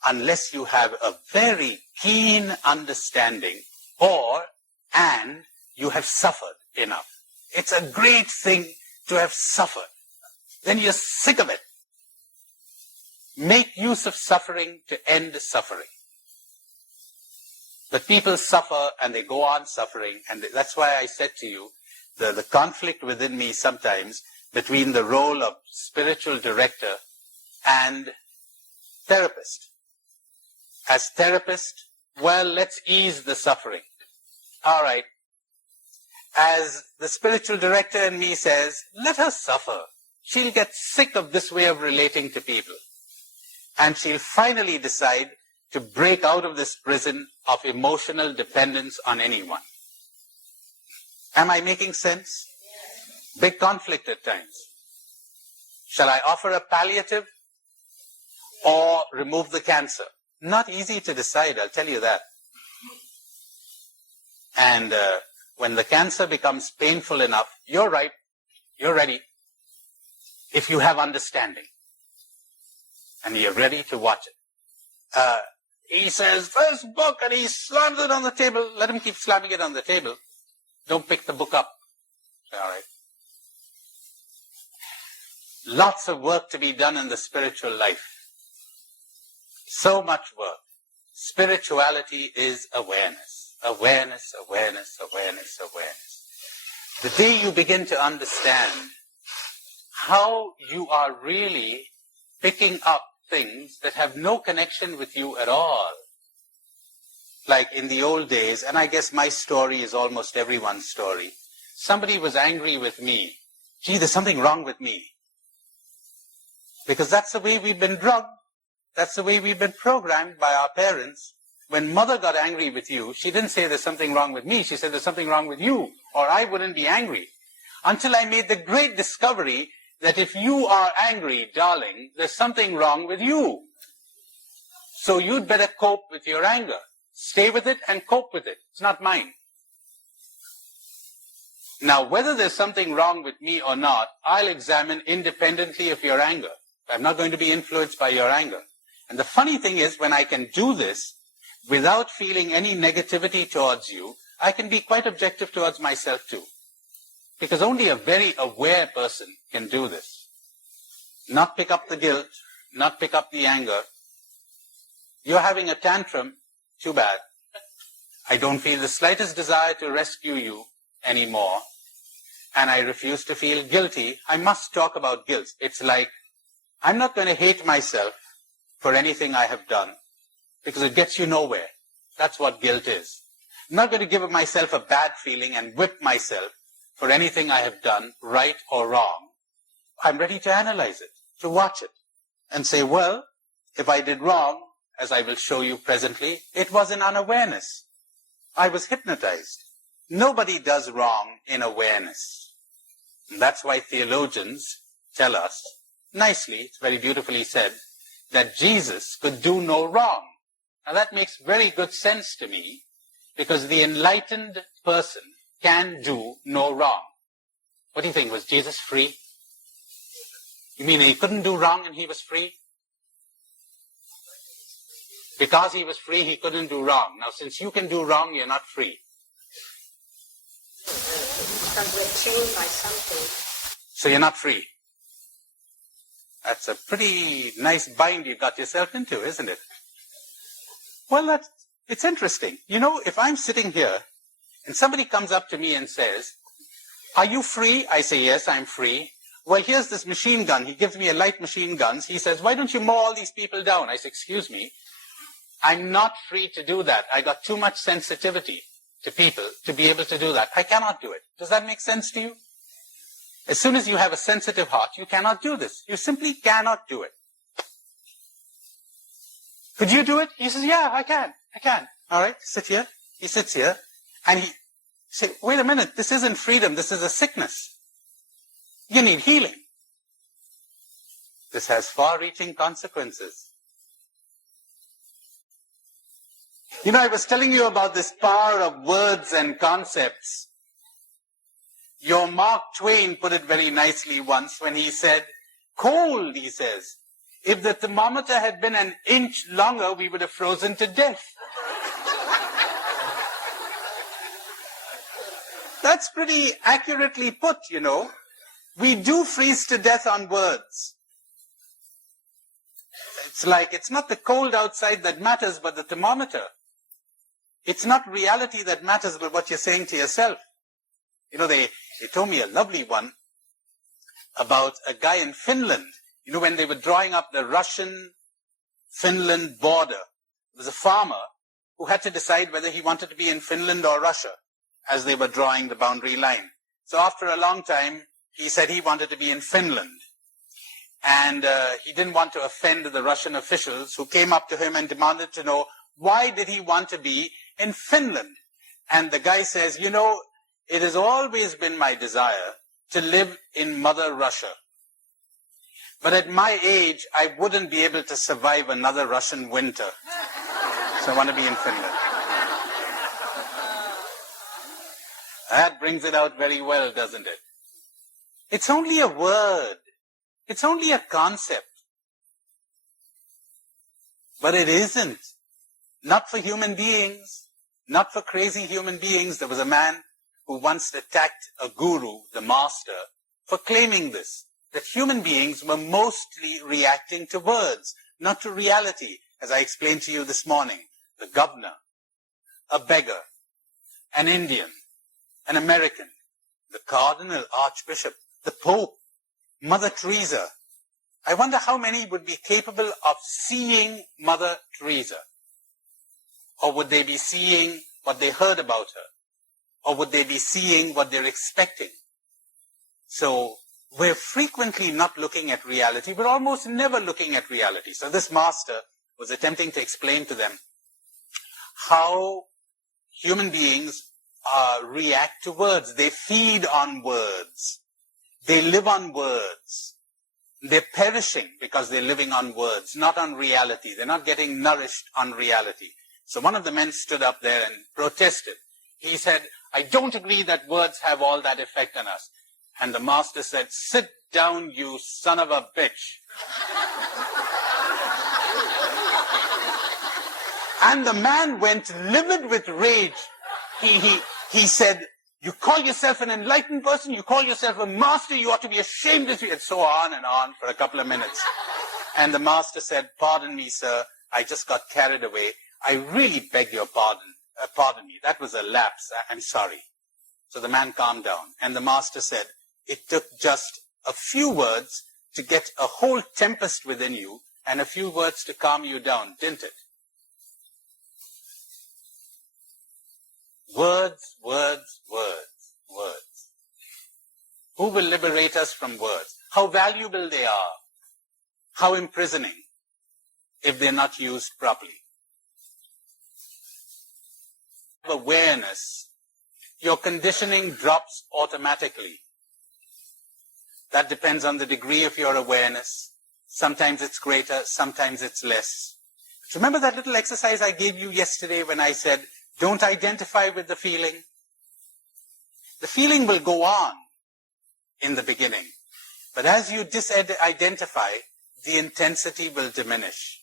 unless you have a very keen understanding and you have suffered enough. It's a great thing to have suffered. Then you're sick of it. Make use of suffering to end suffering. But people suffer and they go on suffering, and that's why I said to you, the conflict within me sometimes between the role of spiritual director and therapist. As therapist, well, let's ease the suffering. All right. As the spiritual director in me says, let her suffer. She'll get sick of this way of relating to people. And she'll finally decide to break out of this prison of emotional dependence on anyone. Am I making sense? Big conflict at times. Shall I offer a palliative or remove the cancer? Not easy to decide, I'll tell you that. And when the cancer becomes painful enough, you're right, you're ready. If you have understanding and you're ready to watch it. He says, first book, and he slams it on the table. Let him keep slamming it on the table. Don't pick the book up. All right. Lots of work to be done in the spiritual life. So much work. Spirituality is awareness. Awareness, awareness, awareness, awareness. The day you begin to understand how you are really picking up things that have no connection with you at all. Like in the old days, and I guess my story is almost everyone's story. Somebody was angry with me. Gee, there's something wrong with me. Because that's the way we've been drugged. That's the way we've been programmed by our parents. When mother got angry with you, she didn't say there's something wrong with me. She said there's something wrong with you, or I wouldn't be angry. Until I made the great discovery that if you are angry, darling, there's something wrong with you. So you'd better cope with your anger. Stay with it and cope with it. It's not mine. Now, whether there's something wrong with me or not, I'll examine independently of your anger. I'm not going to be influenced by your anger. And the funny thing is, when I can do this, without feeling any negativity towards you, I can be quite objective towards myself too. Because only a very aware person can do this. Not pick up the guilt, not pick up the anger. You're having a tantrum, too bad. I don't feel the slightest desire to rescue you anymore. And I refuse to feel guilty. I must talk about guilt. It's like, I'm not going to hate myself for anything I have done, because it gets you nowhere. That's what guilt is. I'm not going to give myself a bad feeling and whip myself for anything I have done, right or wrong. I'm ready to analyze it, to watch it, and say, well, if I did wrong, as I will show you presently, it was in unawareness. I was hypnotized. Nobody does wrong in awareness. And that's why theologians tell us, nicely, it's very beautifully said, that Jesus could do no wrong. Now that makes very good sense to me, because the enlightened person can do no wrong. What do you think? Was Jesus free? You mean he couldn't do wrong and he was free? Because he was free, he couldn't do wrong. Now, since you can do wrong, you're not free. Because we're chained by something. So you're not free. That's a pretty nice bind you got yourself into, isn't it? Well, it's interesting. You know, if I'm sitting here and somebody comes up to me and says, are you free? I say, yes, I'm free. Well, here's this machine gun. He gives me a light machine gun. He says, why don't you mow all these people down? I say, excuse me. I'm not free to do that. I got too much sensitivity to people to be able to do that. I cannot do it. Does that make sense to you? As soon as you have a sensitive heart, you cannot do this. You simply cannot do it. Could you do it? He says, yeah, I can. All right, sit here. He sits here. And he says, wait a minute, this isn't freedom. This is a sickness. You need healing. This has far-reaching consequences. You know, I was telling you about this power of words and concepts. Your Mark Twain put it very nicely once when he said, cold, he says. If the thermometer had been an inch longer, we would have frozen to death. That's pretty accurately put, you know. We do freeze to death on words. It's like, it's not the cold outside that matters, but the thermometer. It's not reality that matters, but what you're saying to yourself. You know, they told me a lovely one about a guy in Finland. You know, when they were drawing up the Russian-Finland border, there was a farmer who had to decide whether he wanted to be in Finland or Russia as they were drawing the boundary line. So after a long time, he said he wanted to be in Finland. And he didn't want to offend the Russian officials who came up to him and demanded to know, why did he want to be in Finland? And the guy says, you know, it has always been my desire to live in Mother Russia. But at my age, I wouldn't be able to survive another Russian winter. So I want to be in Finland. That brings it out very well, doesn't it? It's only a word. It's only a concept. But it isn't. Not for human beings. Not for crazy human beings. There was a man who once attacked a guru, the master, for claiming this, that human beings were mostly reacting to words, not to reality, as I explained to you this morning. The governor, a beggar, an Indian, an American, the cardinal, archbishop, the Pope, Mother Teresa. I wonder how many would be capable of seeing Mother Teresa. Or would they be seeing what they heard about her? Or would they be seeing what they're expecting? So we're frequently not looking at reality. We're almost never looking at reality. So this master was attempting to explain to them how human beings react to words. They feed on words. They live on words. They're perishing because they're living on words, not on reality. They're not getting nourished on reality. So one of the men stood up there and protested. He said, I don't agree that words have all that effect on us. And the master said, sit down, you son of a bitch. And the man went livid with rage. He said, you call yourself an enlightened person, you call yourself a master, you ought to be ashamed of you, and so on and on for a couple of minutes. And the master said, pardon me, sir, I just got carried away. I really beg your pardon. Pardon me, that was a lapse. I'm sorry. So the man calmed down. And the master said, it took just a few words to get a whole tempest within you and a few words to calm you down, didn't it? Words, words, words, words. Who will liberate us from words? How valuable they are. How imprisoning if they're not used properly. Awareness, your conditioning drops automatically. That depends on the degree of your awareness. Sometimes it's greater, sometimes it's less. Remember that little exercise I gave you yesterday when I said, don't identify with the feeling? The feeling will go on in the beginning. But as you disidentify, the intensity will diminish.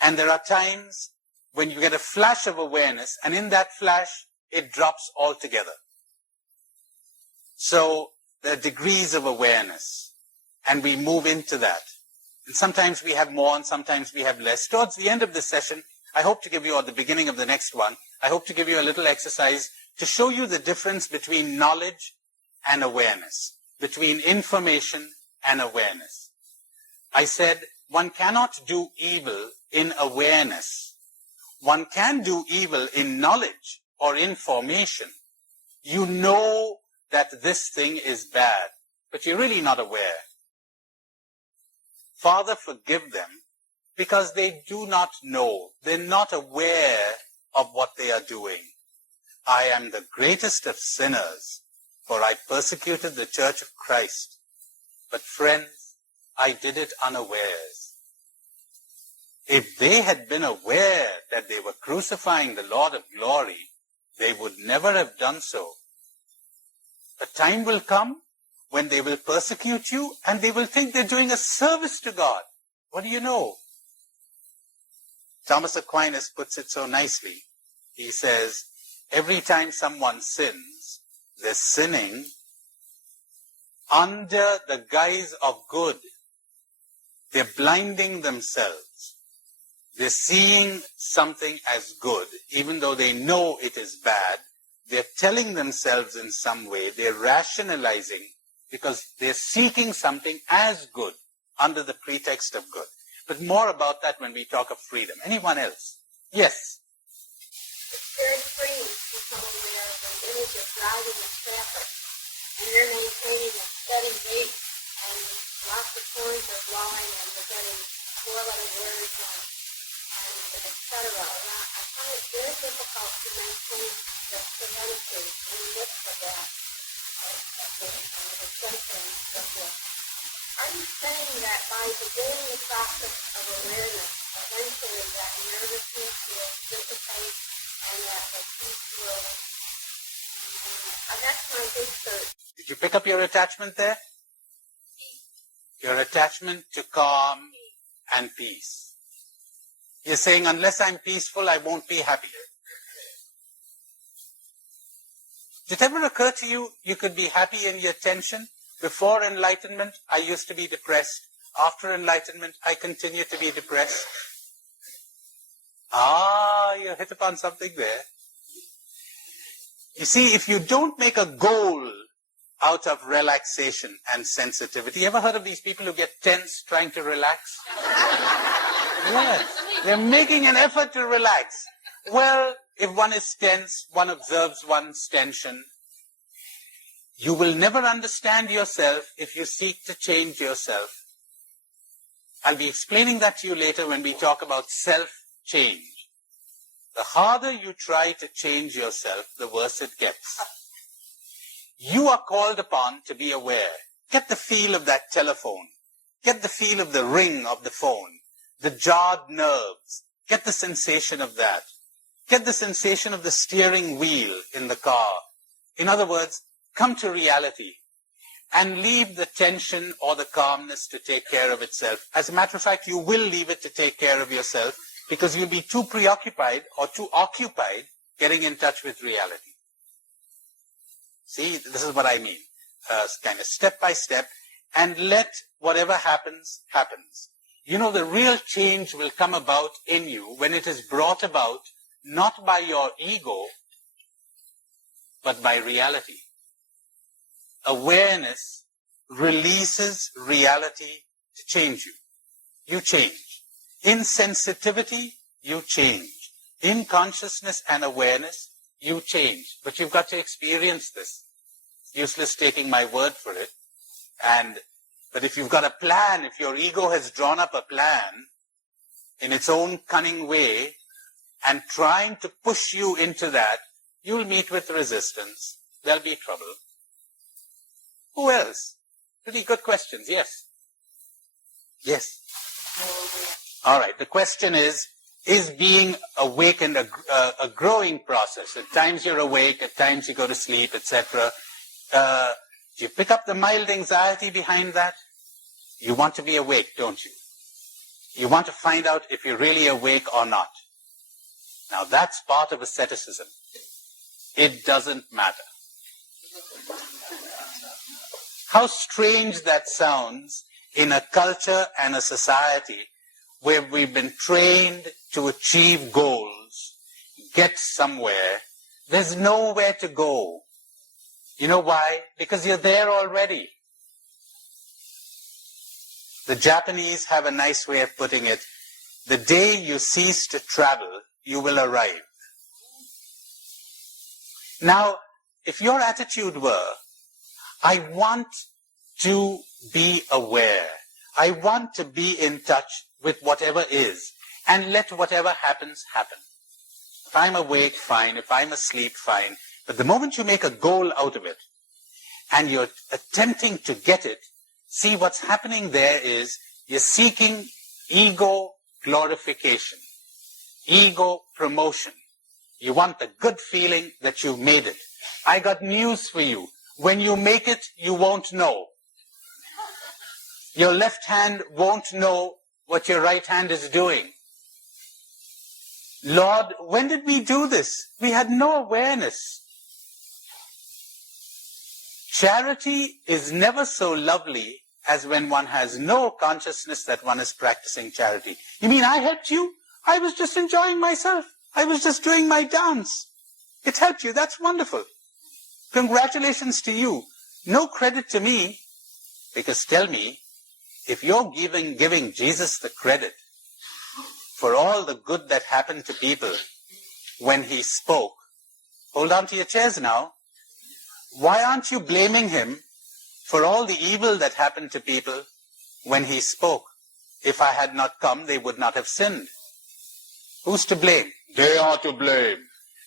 And there are times when you get a flash of awareness, and in that flash, it drops altogether. So there are degrees of awareness, and we move into that. And sometimes we have more, and sometimes we have less. Towards the end of this session, I hope to give you, or the beginning of the next one, I hope to give you a little exercise to show you the difference between knowledge and awareness, between information and awareness. I said one cannot do evil in awareness. One can do evil in knowledge or information. You know that this thing is bad, but you're really not aware. Father, forgive them because they do not know. They're not aware of what they are doing. I am the greatest of sinners, for I persecuted the church of Christ. But friends, I did it unawares. If they had been aware that they were crucifying the Lord of glory, they would never have done so. A time will come when they will persecute you and they will think they're doing a service to God. What do you know? Thomas Aquinas puts it so nicely. He says, every time someone sins, they're sinning under the guise of good. They're blinding themselves. They're seeing something as good, even though they know it is bad. They're telling themselves in some way, they're rationalizing because they're seeking something as good under the pretext of good. But more about that when we talk of freedom. Anyone else? Yes. It's very freeing to become aware of an image of driving in traffic, and you're maintaining a steady gait, and lots of horns are blowing, and you're getting four-letter words, and etc. And I find it very difficult to maintain the serenity in the midst of that, the center and so forth. Are you saying that by beginning the process of awareness, eventually that nervousness will dissipate and that the peace will... that's my big search. Did you pick up your attachment there? Your attachment to calm and peace. You're saying, unless I'm peaceful, I won't be happy. Did it ever occur to you, you could be happy in your tension? Before enlightenment, I used to be depressed. After enlightenment, I continue to be depressed. You hit upon something there. You see, if you don't make a goal out of relaxation and sensitivity, you ever heard of these people who get tense trying to relax? Yes, they're making an effort to relax. Well, if one is tense, one observes one's tension. You will never understand yourself if you seek to change yourself. I'll be explaining that to you later when we talk about self-change. The harder you try to change yourself, the worse it gets. You are called upon to be aware. Get the feel of that telephone. Get the feel of the ring of the phone. The jarred nerves. Get the sensation of that. Get the sensation of the steering wheel in the car. In other words, come to reality and leave the tension or the calmness to take care of itself. As a matter of fact, you will leave it to take care of yourself because you'll be too preoccupied or too occupied getting in touch with reality. See, this is what I mean. Kind of step by step, and let whatever happens, happens. You know, the real change will come about in you when it is brought about not by your ego, but by reality. Awareness releases reality to change you. You change. In sensitivity, you change. In consciousness and awareness, you change. But you've got to experience this. It's useless taking my word for it. But if you've got a plan, if your ego has drawn up a plan in its own cunning way and trying to push you into that, you'll meet with resistance. There'll be trouble. Who else? Pretty good questions. Yes. Yes. All right. The question is being awakened a growing process? At times you're awake, at times you go to sleep, etc. Do you pick up the mild anxiety behind that? You want to be awake, don't you? You want to find out if you're really awake or not. Now that's part of asceticism. It doesn't matter. How strange that sounds in a culture and a society where we've been trained to achieve goals, get somewhere. There's nowhere to go. You know why? Because you're there already. The Japanese have a nice way of putting it. The day you cease to travel, you will arrive. Now, if your attitude were, I want to be aware. I want to be in touch with whatever is, and let whatever happens, happen. If I'm awake, fine. If I'm asleep, fine. But the moment you make a goal out of it, and you're attempting to get it, see what's happening there is you're seeking ego glorification, ego promotion. You want the good feeling that you made it. I got news for you. When you make it, you won't know. Your left hand won't know what your right hand is doing. Lord, when did we do this? We had no awareness. Charity is never so lovely as when one has no consciousness that one is practicing charity. You mean I helped you? I was just enjoying myself. I was just doing my dance. It helped you. That's wonderful. Congratulations to you. No credit to me. Because tell me, if you're giving Jesus the credit for all the good that happened to people when he spoke, hold on to your chairs now. Why aren't you blaming him for all the evil that happened to people when he spoke? If I had not come, they would not have sinned. Who's to blame? They are to blame.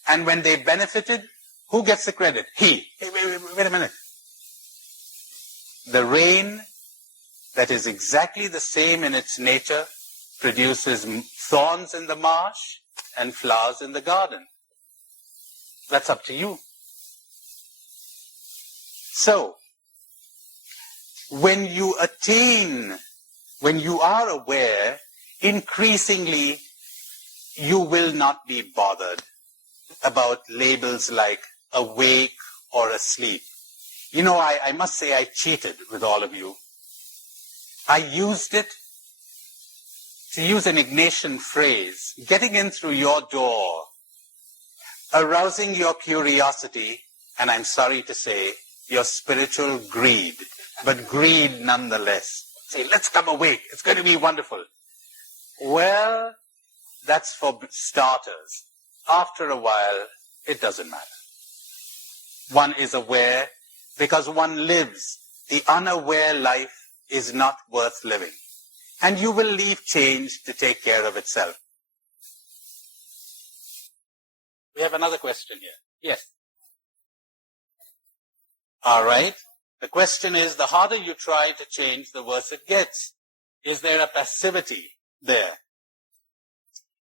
And when they benefited, who gets the credit? He. Hey, wait a minute. The rain that is exactly the same in its nature produces thorns in the marsh and flowers in the garden. That's up to you. So, when you are aware, increasingly you will not be bothered about labels like awake or asleep. You know, I must say I cheated with all of you. I used it, to use an Ignatian phrase, getting in through your door, arousing your curiosity, and I'm sorry to say, your spiritual greed, but greed nonetheless. Say, let's come awake. It's going to be wonderful. Well, that's for starters. After a while, it doesn't matter. One is aware because one lives. The unaware life is not worth living. And you will leave change to take care of itself. We have another question here. Yes. All right. The question is, the harder you try to change, the worse it gets. Is there a passivity there?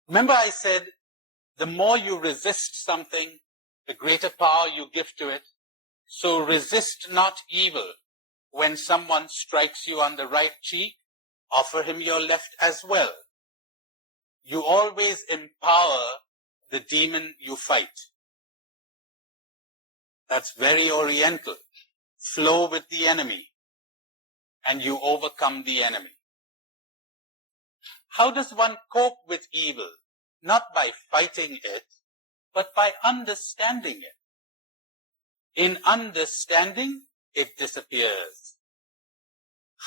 Remember I said, the more you resist something, the greater power you give to it. So resist not evil. When someone strikes you on the right cheek, offer him your left as well. you always empower the demon you fight. That's very Oriental. Flow with the enemy, and you overcome the enemy. How does one cope with evil? Not by fighting it, but by understanding it. In understanding, it disappears.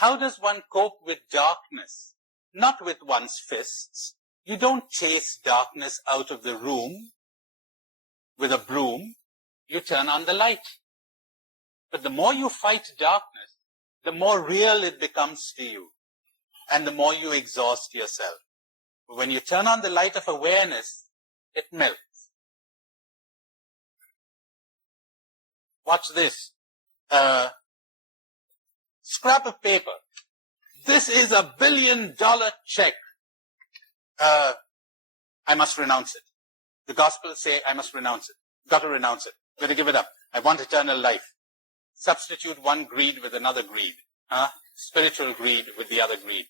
How does one cope with darkness? Not with one's fists. You don't chase darkness out of the room with a broom. You turn on the light. But the more you fight darkness, the more real it becomes to you, and the more you exhaust yourself. When you turn on the light of awareness, it melts. Watch this. Scrap of paper. This is $1 billion check. I must renounce it. The gospel say I must renounce it. Got to renounce it. Got to give it up. I want eternal life. Substitute one greed with another greed. Spiritual greed with the other greed.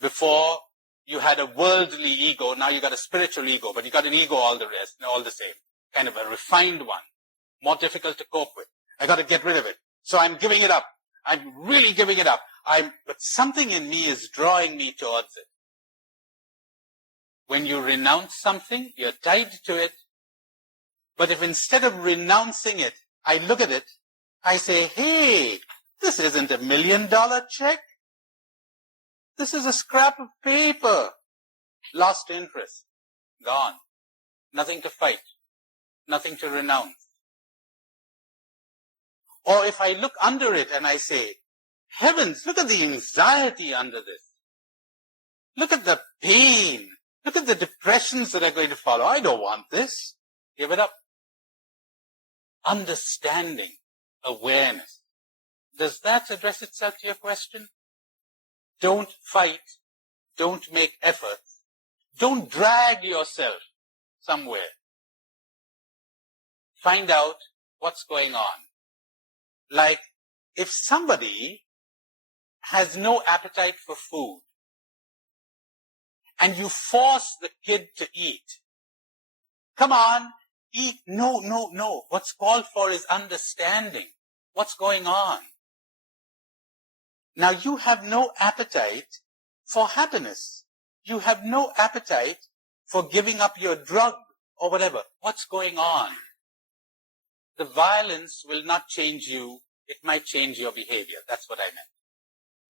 Before you had a worldly ego, now you got a spiritual ego, but you got an ego all the same. Kind of a refined one. More difficult to cope with. I got to get rid of it. So I'm giving it up. I'm really giving it up. But something in me is drawing me towards it. When you renounce something, you're tied to it. But if instead of renouncing it, I look at it, I say, hey, this isn't $1 million check. This is a scrap of paper. Lost interest. Gone. Nothing to fight. Nothing to renounce. Or if I look under it and I say, heavens, look at the anxiety under this. Look at the pain. Look at the depressions that are going to follow. I don't want this. Give it up. Understanding, awareness. Does that address itself to your question? Don't fight. Don't make efforts. Don't drag yourself somewhere. Find out what's going on. Like, if somebody has no appetite for food, and you force the kid to eat, come on, eat. No. What's called for is understanding. What's going on? Now you have no appetite for happiness. You have no appetite for giving up your drug or whatever. What's going on? The violence will not change you. It might change your behavior. That's what I meant.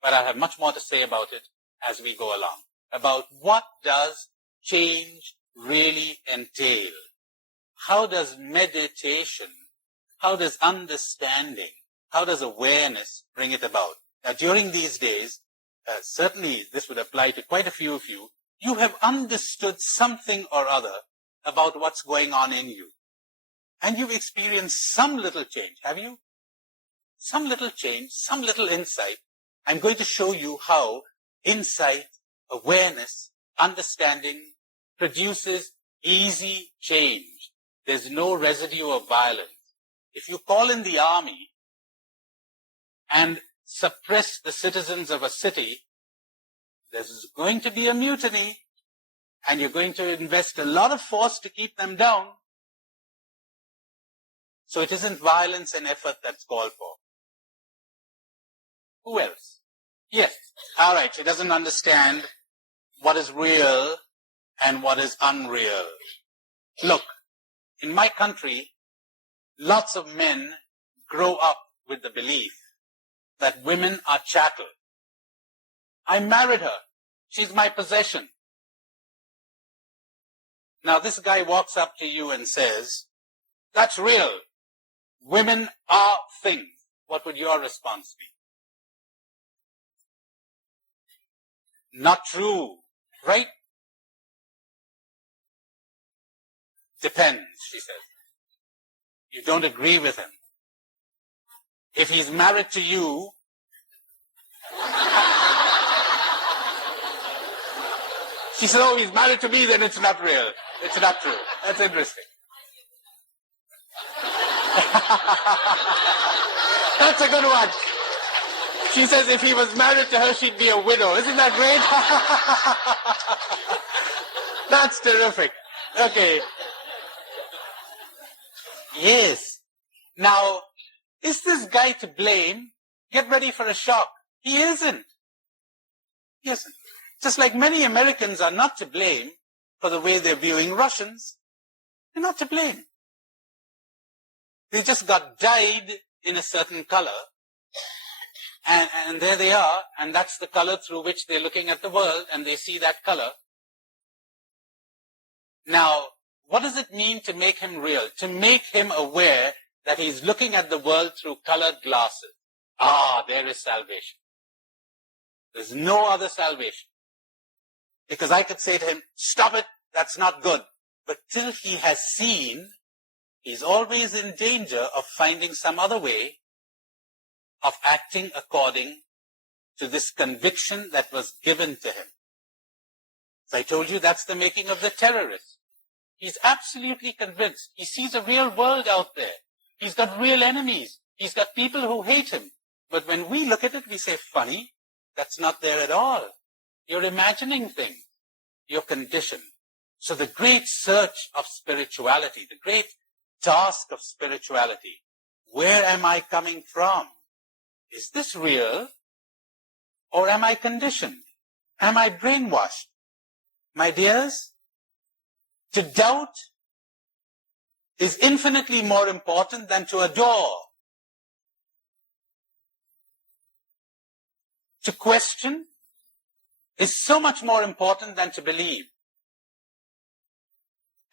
But I have much more to say about it as we go along. About what does change really entail? How does meditation, how does understanding, how does awareness bring it about? Now during these days, certainly this would apply to quite a few of you, you have understood something or other about what's going on in you. And you've experienced some little change, have you? Some little change, some little insight. I'm going to show you how insight, awareness, understanding produces easy change. There's no residue of violence. If you call in the army and suppress the citizens of a city, there's going to be a mutiny, and you're going to invest a lot of force to keep them down. So it isn't violence and effort that's called for. Who else? Yes. All right. She doesn't understand what is real and what is unreal. Look, in my country, lots of men grow up with the belief that women are chattel. I married her. She's my possession. Now this guy walks up to you and says, that's real. Women are things. What would your response be? Not true, right? Depends, she says. You don't agree with him. If he's married to you, she said, oh, he's married to me, then it's not real. It's not true. That's interesting. That's a good one. She says if he was married to her, she'd be a widow. Isn't that great? That's terrific. Okay. Yes. Now, is this guy to blame? Get ready for a shock. He isn't. He isn't. Just like many Americans are not to blame for the way they're viewing Russians. They're not to blame. They just got dyed in a certain color. And there they are, and that's the color through which they're looking at the world, and they see that color. Now, what does it mean to make him real? To make him aware that he's looking at the world through colored glasses. Ah, there is salvation. There's no other salvation. Because I could say to him, stop it, that's not good. But till he has seen, he's always in danger of finding some other way of acting according to this conviction that was given to him. As I told you, that's the making of the terrorist. He's absolutely convinced. He sees a real world out there. He's got real enemies. He's got people who hate him. But when we look at it, we say, funny, that's not there at all. You're imagining things. You're conditioned. So the great search of spirituality, the great task of spirituality, where am I coming from? Is this real? Or am I conditioned? Am I brainwashed? My dears, to doubt is infinitely more important than to adore. To question is so much more important than to believe.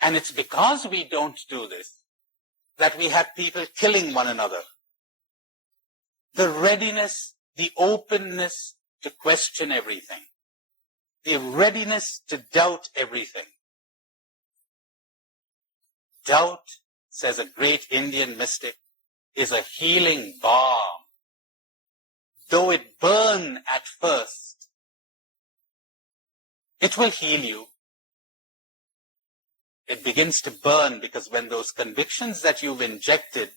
And it's because we don't do this that we have people killing one another. The readiness, the openness to question everything. The readiness to doubt everything. Doubt, says a great Indian mystic, is a healing balm. Though it burn at first, it will heal you. It begins to burn because when those convictions that you've introjected,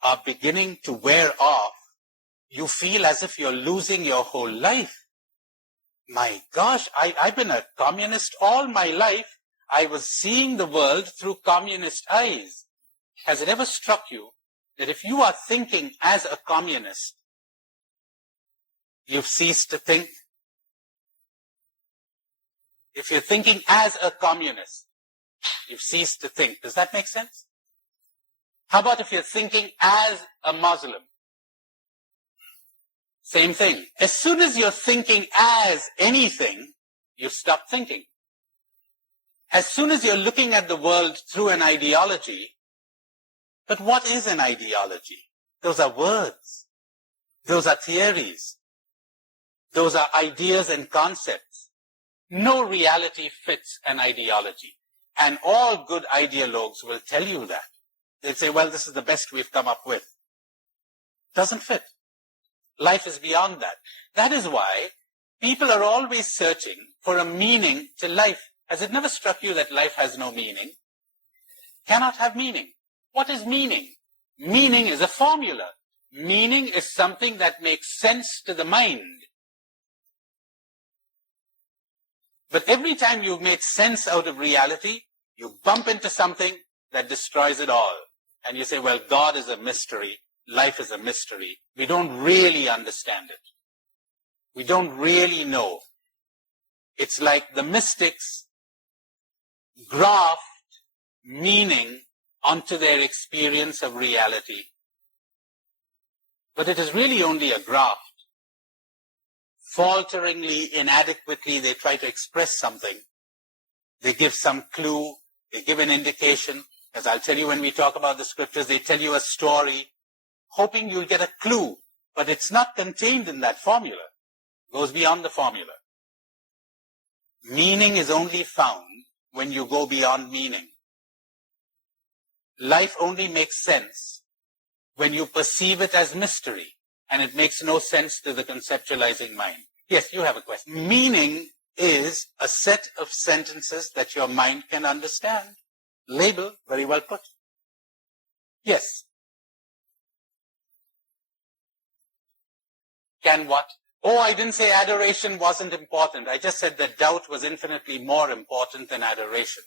are beginning to wear off, you feel as if you're losing your whole life. My gosh, I've been a communist all my life. I was seeing the world through communist eyes. Has it ever struck you that if you are thinking as a communist, you've ceased to think? If you're thinking as a communist, you've ceased to think. Does that make sense? How about if you're thinking as a Muslim? Same thing. As soon as you're thinking as anything, you stop thinking. As soon as you're looking at the world through an ideology, but what is an ideology? Those are words. Those are theories. Those are ideas and concepts. No reality fits an ideology. And all good ideologues will tell you that. They'll say, well, this is the best we've come up with. Doesn't fit. Life is beyond that. That is why people are always searching for a meaning to life. Has it never struck you that life has no meaning? Cannot have meaning. What is meaning? Meaning is a formula. Meaning is something that makes sense to the mind. But every time you make sense out of reality, you bump into something that destroys it all. And you say, well, God is a mystery. Life is a mystery. We don't really understand it. We don't really know. It's like the mystics graft meaning onto their experience of reality. But it is really only a graft. Falteringly, inadequately, they try to express something. They give some clue. They give an indication. As I'll tell you when we talk about the scriptures, they tell you a story, hoping you'll get a clue. But it's not contained in that formula. It goes beyond the formula. Meaning is only found when you go beyond meaning. Life only makes sense when you perceive it as mystery, and it makes no sense to the conceptualizing mind. Yes, you have a question. Meaning is a set of sentences that your mind can understand. Label, very well put. Yes. Can what? Oh, I didn't say adoration wasn't important. I just said that doubt was infinitely more important than adoration.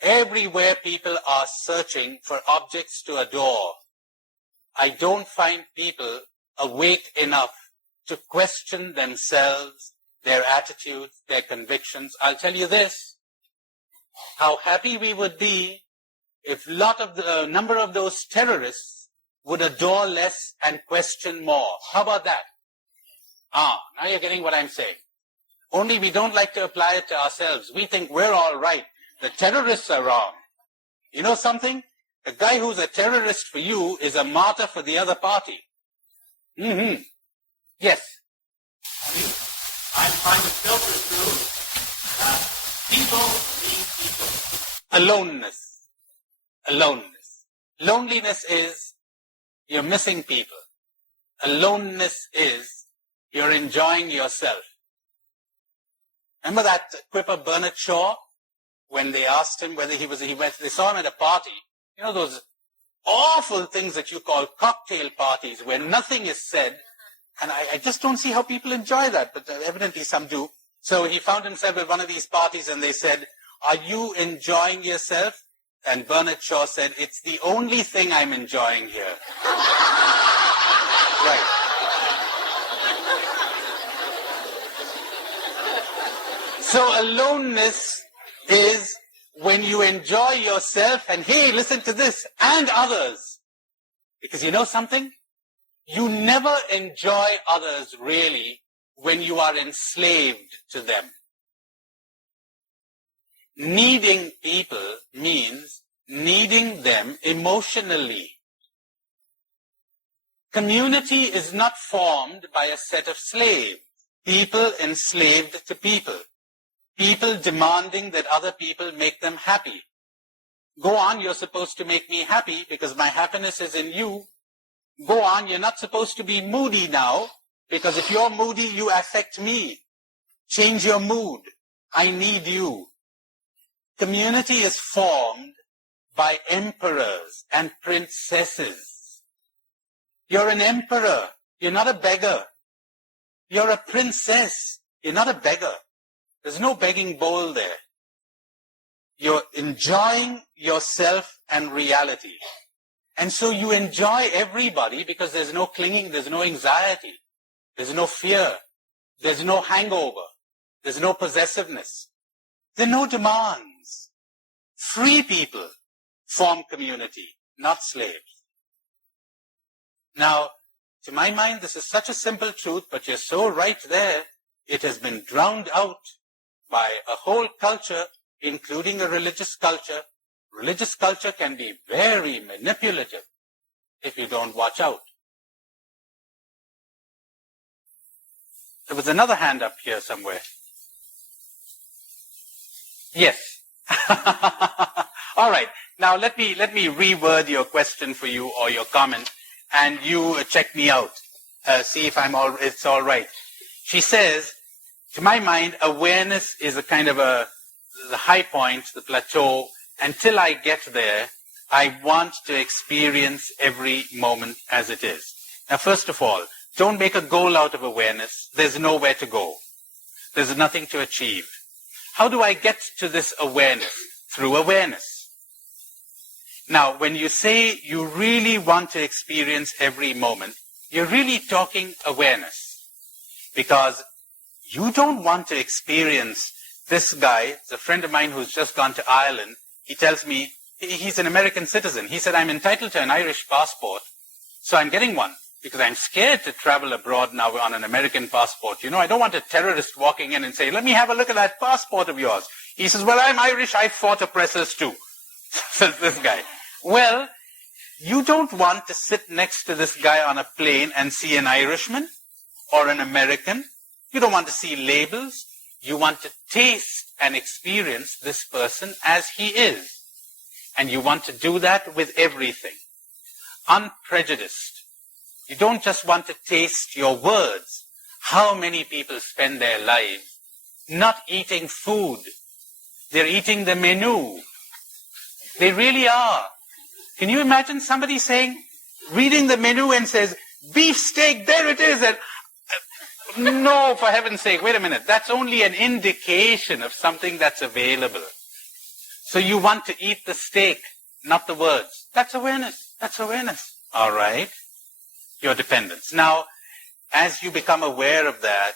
Everywhere people are searching for objects to adore, I don't find people awake enough to question themselves, their attitudes, their convictions. I'll tell you this, how happy we would be if a number of those terrorists would adore less and question more. How about that? Now you're getting what I'm saying. Only we don't like to apply it to ourselves. We think we're all right. The terrorists are wrong. You know something? The guy who's a terrorist for you is a martyr for the other party. Mm-hmm. Yes. I'm trying to filter through people being people. Aloneness. Aloneness. Loneliness is you're missing people. Aloneness is you're enjoying yourself. Remember that quip of Bernard Shaw? When they asked him whether they saw him at a party. You know those awful things that you call cocktail parties where nothing is said. And I just don't see how people enjoy that, but evidently some do. So he found himself at one of these parties and they said, "Are you enjoying yourself?" And Bernard Shaw said, "It's the only thing I'm enjoying here." Right. So aloneness is when you enjoy yourself and, hey, listen to this, and others. Because you know something? You never enjoy others really when you are enslaved to them. Needing people means needing them emotionally. Community is not formed by a set of slaves. People enslaved to people. People demanding that other people make them happy. Go on, you're supposed to make me happy because my happiness is in you. Go on, you're not supposed to be moody now because if you're moody, you affect me. Change your mood. I need you. Community is formed by emperors and princesses. You're an emperor. You're not a beggar. You're a princess. You're not a beggar. There's no begging bowl there. You're enjoying yourself and reality. And so you enjoy everybody because there's no clinging, there's no anxiety, there's no fear, there's no hangover, there's no possessiveness, there are no demands. Free people form community, not slaves. Now, to my mind, this is such a simple truth, but you're so right there, it has been drowned out by a whole culture, including a religious culture. Religious culture can be very manipulative if you don't watch out. There was another hand up here somewhere. Yes. All right. Now let me reword your question for you or your comment, and you check me out. See if it's all right. She says, to my mind, awareness is a kind of the high point, the plateau. Until I get there, I want to experience every moment as it is. Now, first of all, don't make a goal out of awareness. There's nowhere to go. There's nothing to achieve. How do I get to this awareness? Through awareness. Now, when you say you really want to experience every moment, you're really talking awareness. Because you don't want to experience this guy, it's a friend of mine who's just gone to Ireland. He tells me, he's an American citizen. He said, I'm entitled to an Irish passport, so I'm getting one, because I'm scared to travel abroad now on an American passport. You know, I don't want a terrorist walking in and say, let me have a look at that passport of yours. He says, well, I'm Irish, I fought oppressors too, says this guy. Well, you don't want to sit next to this guy on a plane and see an Irishman or an American. You don't want to see labels. You want to taste and experience this person as he is. And you want to do that with everything. Unprejudiced. You don't just want to taste your words. How many people spend their lives not eating food? They're eating the menu. They really are. Can you imagine somebody reading the menu and says, beef steak, there it is, and No, for heaven's sake, wait a minute. That's only an indication of something that's available. So you want to eat the steak, not the words. That's awareness. That's awareness. All right. Your dependence. Now, as you become aware of that,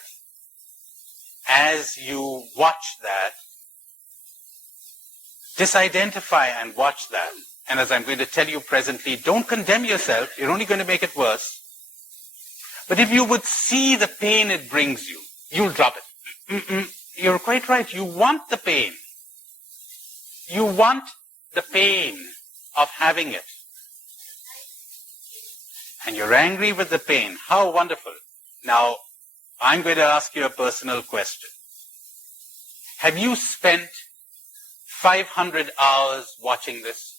as you watch that, disidentify and watch that. And as I'm going to tell you presently, don't condemn yourself. You're only going to make it worse. But if you would see the pain it brings you, you'll drop it. You're quite right. You want the pain. You want the pain of having it. And you're angry with the pain. How wonderful. Now, I'm going to ask you a personal question. Have you spent 500 hours watching this?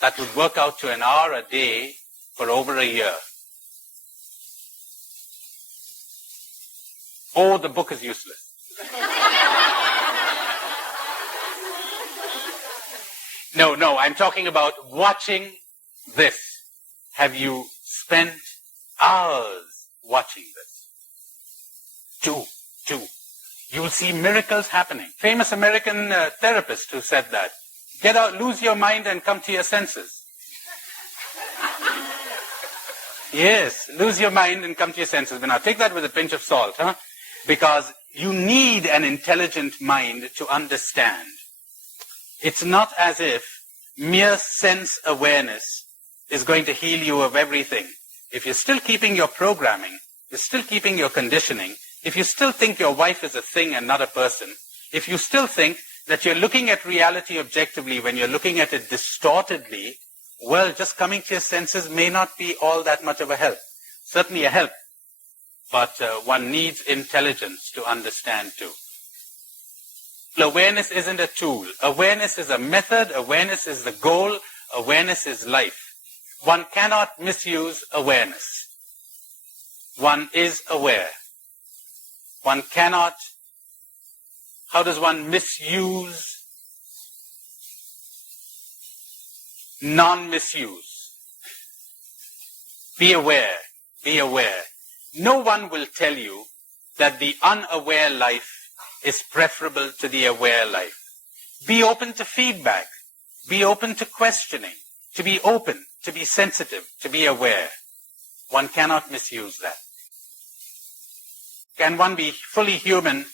That would work out to an hour a day for over a year. Oh, the book is useless. No, I'm talking about watching this. Have you spent hours watching this? Two. You will see miracles happening. Famous American therapist who said that. Get out, lose your mind and come to your senses. Yes, lose your mind and come to your senses. But now take that with a pinch of salt, huh? Because you need an intelligent mind to understand. It's not as if mere sense awareness is going to heal you of everything. If you're still keeping your programming, you're still keeping your conditioning, if you still think your wife is a thing and not a person, if you still think that you're looking at reality objectively when you're looking at it distortedly, well, just coming to your senses may not be all that much of a help. Certainly a help. But one needs intelligence to understand too. Awareness isn't a tool. Awareness is a method. Awareness is the goal. Awareness is life. One cannot misuse awareness. One is aware. One cannot. How does one misuse? Non-misuse. Be aware. Be aware. No one will tell you that the unaware life is preferable to the aware life. Be open to feedback. Be open to questioning. To be open, to be sensitive, to be aware. One cannot misuse that. Can one be fully human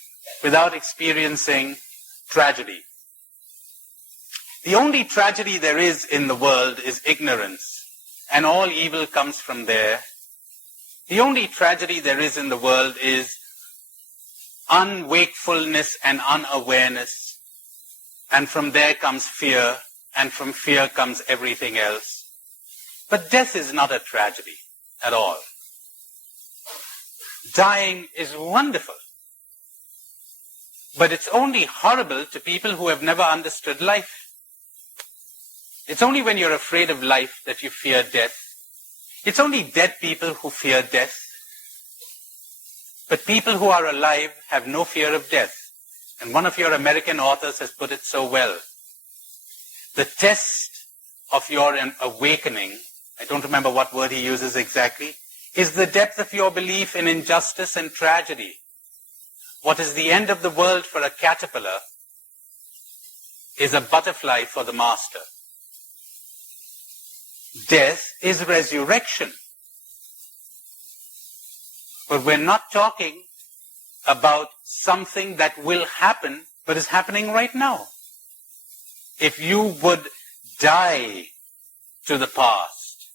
without experiencing tragedy? The only tragedy there is in the world is ignorance, and all evil comes from there. The only tragedy there is in the world is unwakefulness and unawareness, and from there comes fear, and from fear comes everything else. But death is not a tragedy at all. Dying is wonderful, but it's only horrible to people who have never understood life. It's only when you're afraid of life that you fear death. It's only dead people who fear death. But people who are alive have no fear of death. And one of your American authors has put it so well. The test of your awakening, I don't remember what word he uses exactly, is the depth of your belief in injustice and tragedy. What is the end of the world for a caterpillar is a butterfly for the master. Death is resurrection. But we're not talking about something that will happen, but is happening right now. If you would die to the past,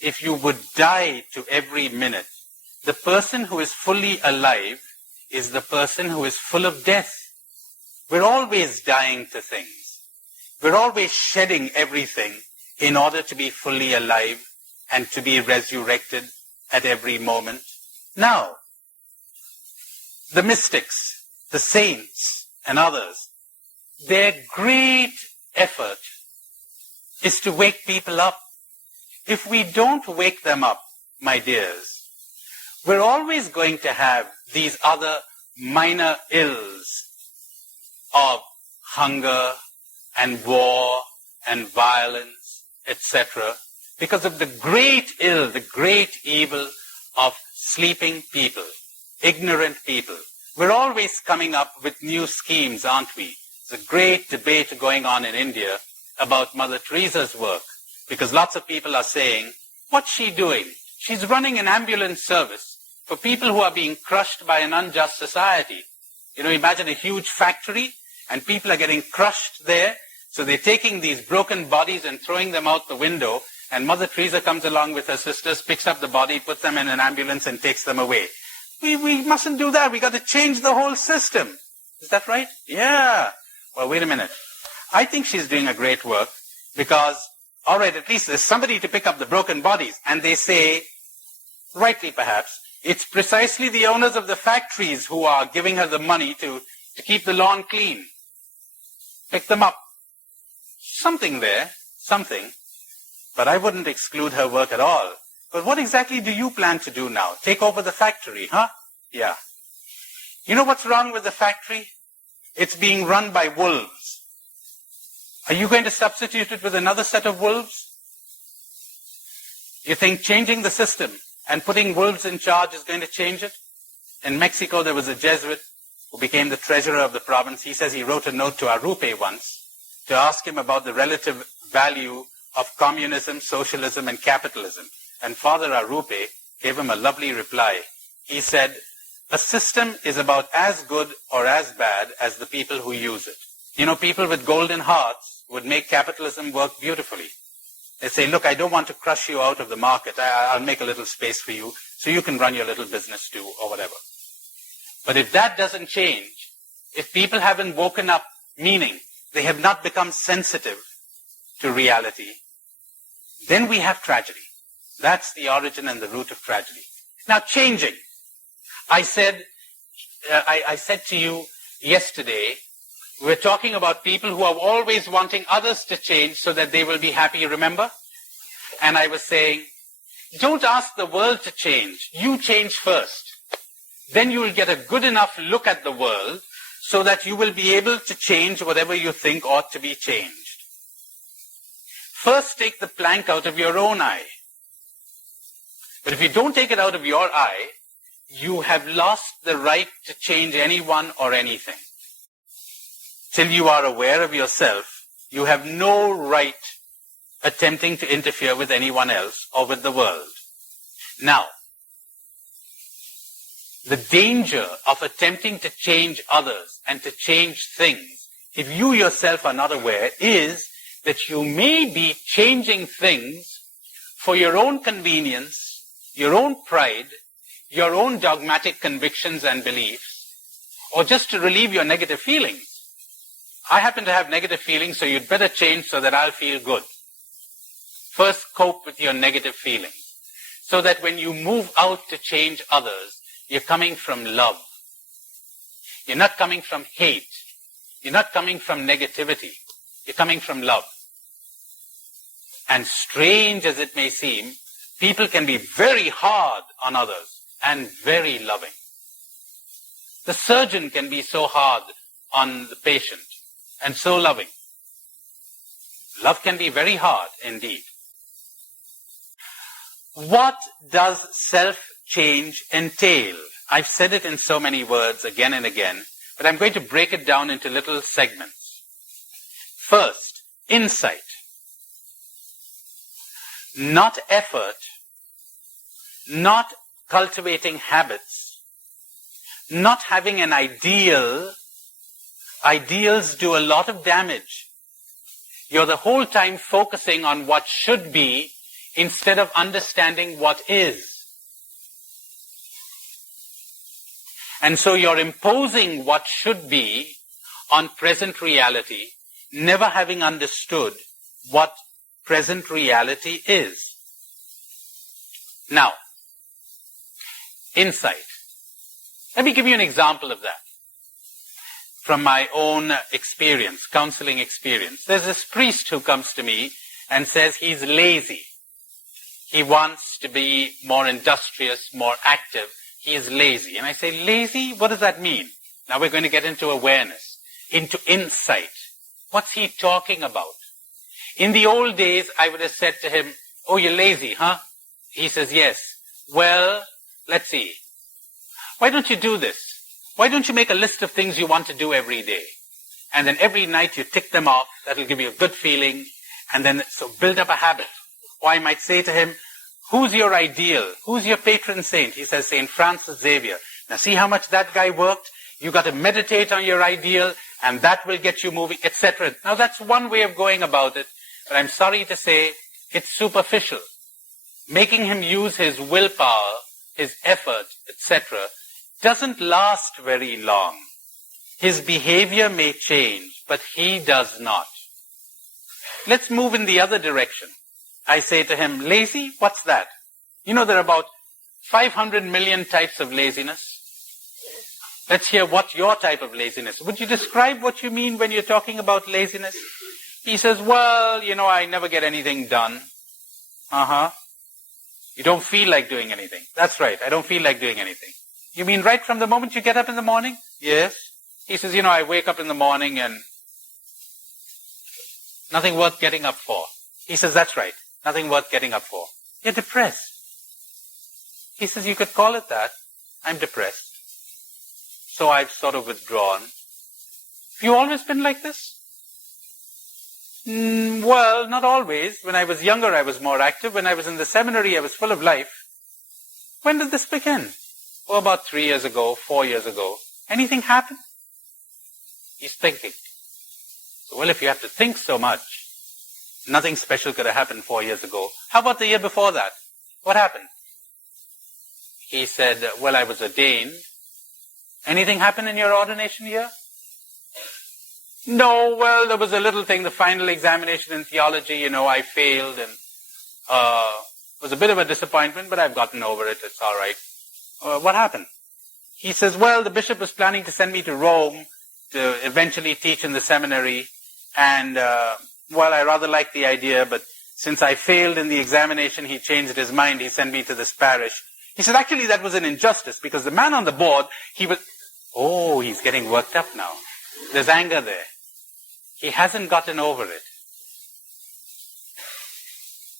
if you would die to every minute, the person who is fully alive is the person who is full of death. We're always dying to things. We're always shedding everything in order to be fully alive and to be resurrected at every moment. Now, the mystics, the saints, and others, their great effort is to wake people up. If we don't wake them up, my dears, we're always going to have these other minor ills of hunger and war and violence, etc., because of the great ill, the great evil of sleeping people. ignorant people. We're always coming up with new schemes, aren't we? There's a great debate going on in India about Mother Teresa's work, because lots of people are saying, what's she doing? She's running an ambulance service for people who are being crushed by an unjust society. You know, imagine a huge factory and people are getting crushed there. So they're taking these broken bodies and throwing them out the window, and Mother Teresa comes along with her sisters, picks up the body, puts them in an ambulance and takes them away. We mustn't do that. We got to change the whole system. Is that right? Yeah. Well, wait a minute. I think she's doing a great work because, all right, at least there's somebody to pick up the broken bodies. And they say, rightly perhaps, it's precisely the owners of the factories who are giving her the money to keep the lawn clean. Pick them up. Something there, something. But I wouldn't exclude her work at all. But what exactly do you plan to do now? Take over the factory, huh? Yeah. You know what's wrong with the factory? It's being run by wolves. Are you going to substitute it with another set of wolves? You think changing the system and putting wolves in charge is going to change it? In Mexico, there was a Jesuit who became the treasurer of the province. He says he wrote a note to Arupe once to ask him about the relative value of communism, socialism, and capitalism. And Father Arupe gave him a lovely reply. He said, a system is about as good or as bad as the people who use it. You know, people with golden hearts would make capitalism work beautifully. They say, look, I don't want to crush you out of the market. I'll make a little space for you so you can run your little business too, or whatever. But if that doesn't change, if people haven't woken up, meaning they have not become sensitive to reality, then we have tragedy. That's the origin and the root of tragedy. Now, changing. I said to you yesterday, we're talking about people who are always wanting others to change so that they will be happy, remember? And I was saying, don't ask the world to change. You change first. Then you will get a good enough look at the world so that you will be able to change whatever you think ought to be changed. First, take the plank out of your own eye. But if you don't take it out of your eye, you have lost the right to change anyone or anything. Till you are aware of yourself, you have no right attempting to interfere with anyone else or with the world. Now, the danger of attempting to change others and to change things, if you yourself are not aware, is that you may be changing things for your own convenience, your own pride, your own dogmatic convictions and beliefs, or just to relieve your negative feelings. I happen to have negative feelings, so you'd better change so that I'll feel good. First, cope with your negative feelings, so that when you move out to change others, you're coming from love. You're not coming from hate. You're not coming from negativity. You're coming from love. And strange as it may seem, people can be very hard on others and very loving. The surgeon can be so hard on the patient and so loving. Love can be very hard indeed. What does self-change entail? I've said it in so many words again and again, but I'm going to break it down into little segments. First, insight. Not effort, not cultivating habits, not having an ideal. Ideals do a lot of damage. You're the whole time focusing on what should be instead of understanding what is. And so you're imposing what should be on present reality, never having understood what present reality is. Now, insight. Let me give you an example of that from my own experience, counseling experience. There's this priest who comes to me and says he's lazy. He wants to be more industrious, more active. He is lazy. And I say, lazy? What does that mean? Now we're going to get into awareness, into insight. What's he talking about? In the old days, I would have said to him, oh, you're lazy, huh? He says, yes. Well, let's see. Why don't you do this? Why don't you make a list of things you want to do every day? And then every night you tick them off. That'll give you a good feeling. And then, so build up a habit. Or I might say to him, who's your ideal? Who's your patron saint? He says, St. Francis Xavier. Now see how much that guy worked? You got to meditate on your ideal, and that will get you moving, etc. Now that's one way of going about it, but I'm sorry to say, it's superficial. Making him use his willpower, his effort, etc., doesn't last very long. His behavior may change, but he does not. Let's move in the other direction. I say to him, lazy? What's that? You know, there are about 500 million types of laziness. Let's hear what your type of laziness. Would you describe what you mean when you're talking about laziness? He says, well, you know, I never get anything done. You don't feel like doing anything. That's right, I don't feel like doing anything. You mean right from the moment you get up in the morning? Yes. He says, you know, I wake up in the morning and nothing worth getting up for. He says, that's right, nothing worth getting up for. You're depressed. He says, you could call it that. I'm depressed. So I've sort of withdrawn. Have you always been like this? Well, not always. When I was younger, I was more active. When I was in the seminary, I was full of life. When did this begin? Oh, about 3 years ago, 4 years ago. Anything happen? He's thinking. So, well, if you have to think so much, nothing special could have happened 4 years ago. How about the year before that? What happened? He said, well, I was ordained. Anything happen in your ordination year? No, well, there was a little thing, the final examination in theology, you know, I failed and it was a bit of a disappointment, but I've gotten over it, it's all right. What happened? He says, well, the bishop was planning to send me to Rome to eventually teach in the seminary, and, well, I rather liked the idea, but since I failed in the examination, he changed his mind, he sent me to this parish. He said, actually, that was an injustice, because the man on the board, he's getting worked up now. There's anger there. He hasn't gotten over it.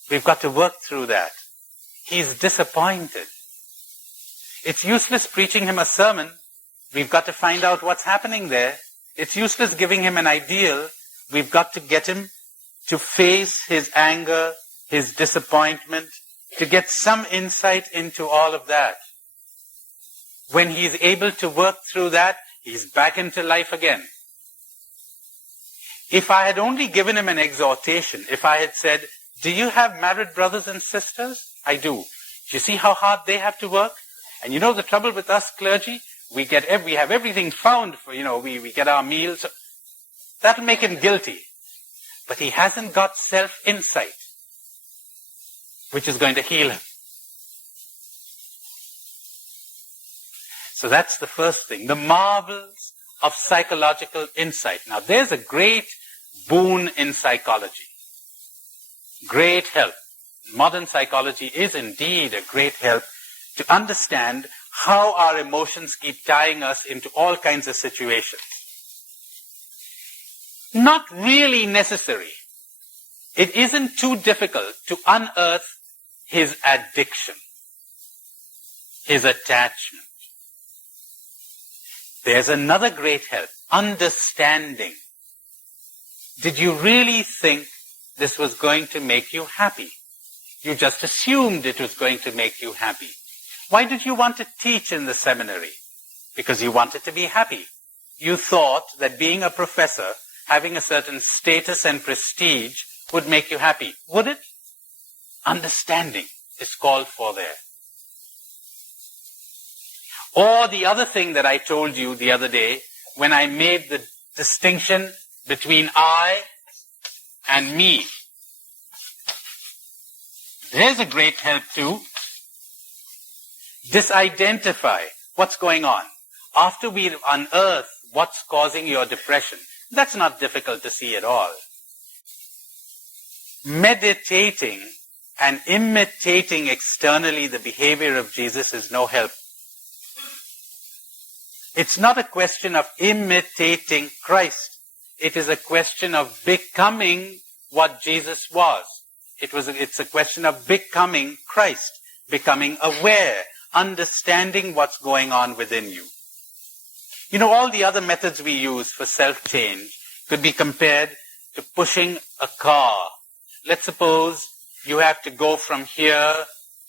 We've got to work through that. He's disappointed. It's useless preaching him a sermon. We've got to find out what's happening there. It's useless giving him an ideal. We've got to get him to face his anger, his disappointment, to get some insight into all of that. When he's able to work through that, he's back into life again. If I had only given him an exhortation, if I had said, do you have married brothers and sisters? I do. Do you see how hard they have to work? And you know the trouble with us clergy? We have everything found for, you know, we get our meals. That'll make him guilty. But he hasn't got self-insight, which is going to heal him. So that's the first thing. The marvels of psychological insight. Now there's a great boon in psychology. Great help. Modern psychology is indeed a great help to understand how our emotions keep tying us into all kinds of situations. Not really necessary. It isn't too difficult to unearth his addiction, his attachment. There's another great help, understanding. Did you really think this was going to make you happy? You just assumed it was going to make you happy. Why did you want to teach in the seminary? Because you wanted to be happy. You thought that being a professor, having a certain status and prestige, would make you happy. Would it? Understanding is called for there. Or the other thing that I told you the other day, when I made the distinction between I and me. There's a great help too. Disidentify what's going on. After we unearth what's causing your depression, that's not difficult to see at all. Meditating and imitating externally the behavior of Jesus is no help. It's not a question of imitating Christ. It is a question of becoming what Jesus was. It's a question of becoming Christ, becoming aware understanding what's going on within you. You know, all the other methods we use for self-change could be compared to pushing a car. Let's suppose you have to go from here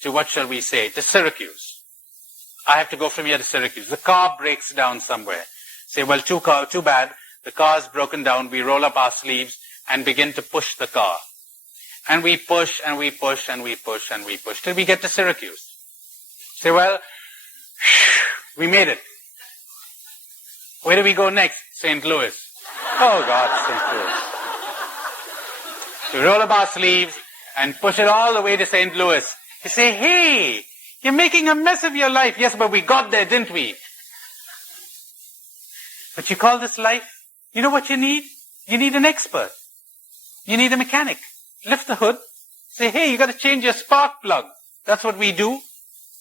to, what shall we say, to Syracuse. I have to go from here to Syracuse. The car breaks down somewhere. Say, well, too bad. The car's broken down. We roll up our sleeves and begin to push the car. And we push and we push and we push and we push till we get to Syracuse. Say, well, we made it. Where do we go next? St. Louis. Oh God, St. Louis. So we roll up our sleeves and push it all the way to St. Louis. You say, hey, you're making a mess of your life. Yes, but we got there, didn't we? But you call this life? You know what you need? You need an expert. You need a mechanic. Lift the hood. Say, hey, you got to change your spark plug. That's what we do.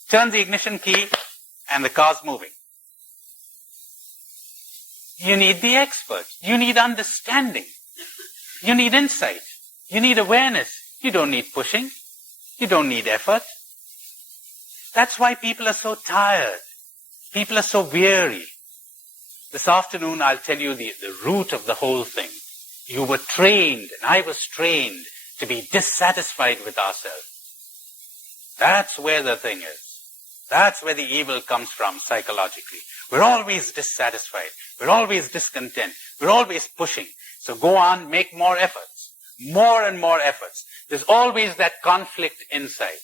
Turn the ignition key and the car's moving. You need the expert. You need understanding. You need insight. You need awareness. You don't need pushing. You don't need effort. That's why people are so tired. People are so weary. This afternoon, I'll tell you the root of the whole thing. You were trained, and I was trained, to be dissatisfied with ourselves. That's where the thing is. That's where the evil comes from psychologically. We're always dissatisfied. We're always discontent. We're always pushing. So go on, make more efforts. More and more efforts. There's always that conflict inside.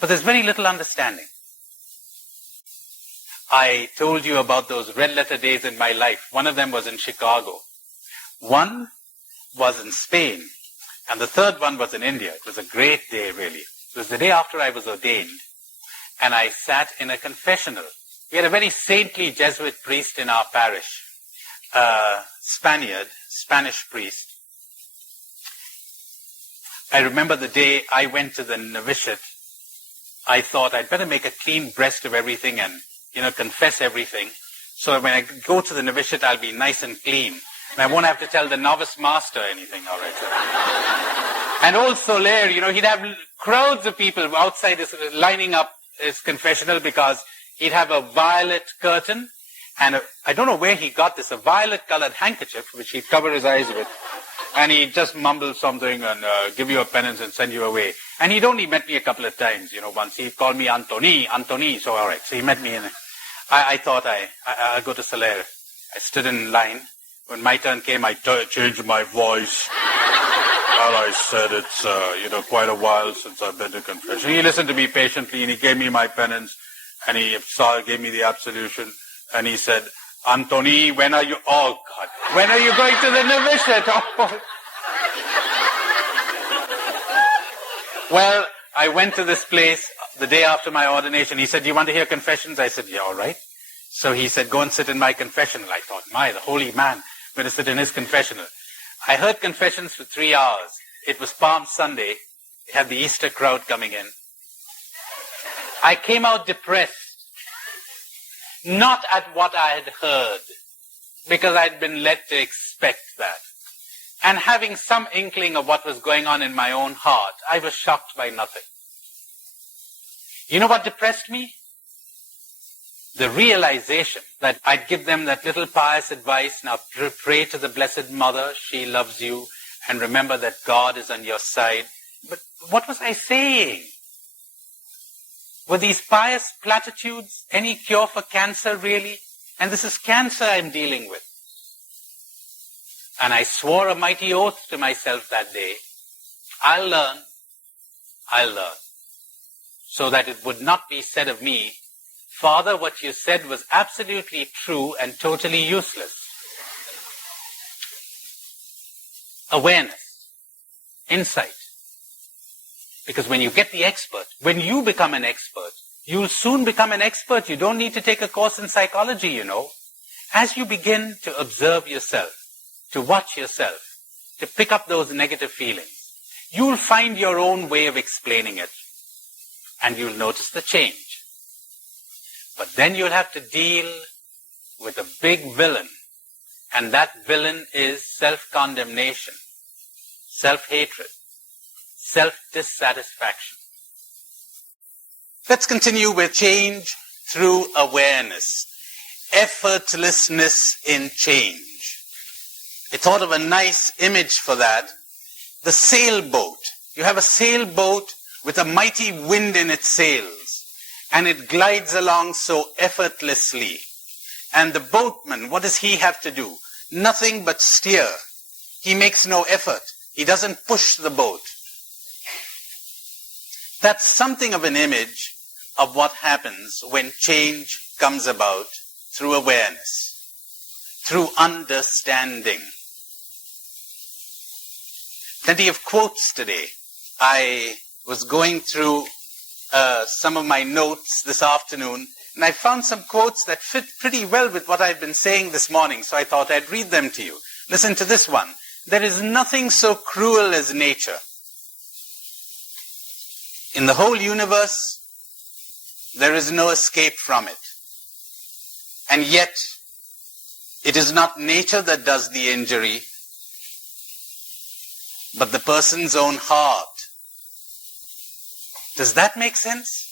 But there's very little understanding. I told you about those red letter days in my life. One of them was in Chicago. One was in Spain. And the third one was in India. It was a great day, really. It was the day after I was ordained. And I sat in a confessional. We had a very saintly Jesuit priest in our parish. Spanish priest. I remember the day I went to the novitiate. I thought I'd better make a clean breast of everything and, confess everything. So when I go to the novitiate, I'll be nice and clean. And I won't have to tell the novice master anything, all right. So. And old Soler, he'd have crowds of people outside lining up his confessional because he'd have a violet curtain and I don't know where he got this, a violet-colored handkerchief, which he'd cover his eyes with. And he'd just mumble something and give you a penance and send you away. And he'd only met me a couple of times, once. He'd called me Antony, so all right. So he met me and I thought I'll go to Soler. I stood in line. When my turn came, I changed my voice. And I said, it's, quite a while since I've been to confession. He listened to me patiently and he gave me my penance and he gave me the absolution and he said, Antony, when are you, oh God, when are you going to the novitiate? Oh. Well, I went to this place the day after my ordination. He said, do you want to hear confessions? I said, yeah, all right. So he said, go and sit in my confessional. I thought, the holy man, I'm going to sit in his confessional. I heard confessions for 3 hours. It was Palm Sunday. It had the Easter crowd coming in. I came out depressed. Not at what I had heard, because I'd been led to expect that. And having some inkling of what was going on in my own heart, I was shocked by nothing. You know what depressed me? The realization that I'd give them that little pious advice, now pray to the Blessed Mother, she loves you, and remember that God is on your side. But what was I saying? Were these pious platitudes any cure for cancer, really? And this is cancer I'm dealing with. And I swore a mighty oath to myself that day. I'll learn. So that it would not be said of me, Father, what you said was absolutely true and totally useless. Awareness. Insight. Because when you get the expert, when you become an expert, you'll soon become an expert. You don't need to take a course in psychology, As you begin to observe yourself, to watch yourself, to pick up those negative feelings, you'll find your own way of explaining it. And you'll notice the change. But then you'll have to deal with a big villain. And that villain is self-condemnation, self-hatred, self-dissatisfaction. Let's continue with change through awareness. Effortlessness in change. I thought of a nice image for that. The sailboat. You have a sailboat with a mighty wind in its sails, and it glides along so effortlessly. And the boatman, what does he have to do? Nothing but steer. He makes no effort. He doesn't push the boat. That's something of an image of what happens when change comes about through awareness, through understanding. Plenty of quotes today. I was going through some of my notes this afternoon, and I found some quotes that fit pretty well with what I've been saying this morning, so I thought I'd read them to you. Listen to this one. There is nothing so cruel as nature. In the whole universe, there is no escape from it. And yet, it is not nature that does the injury, but the person's own heart. Does that make sense?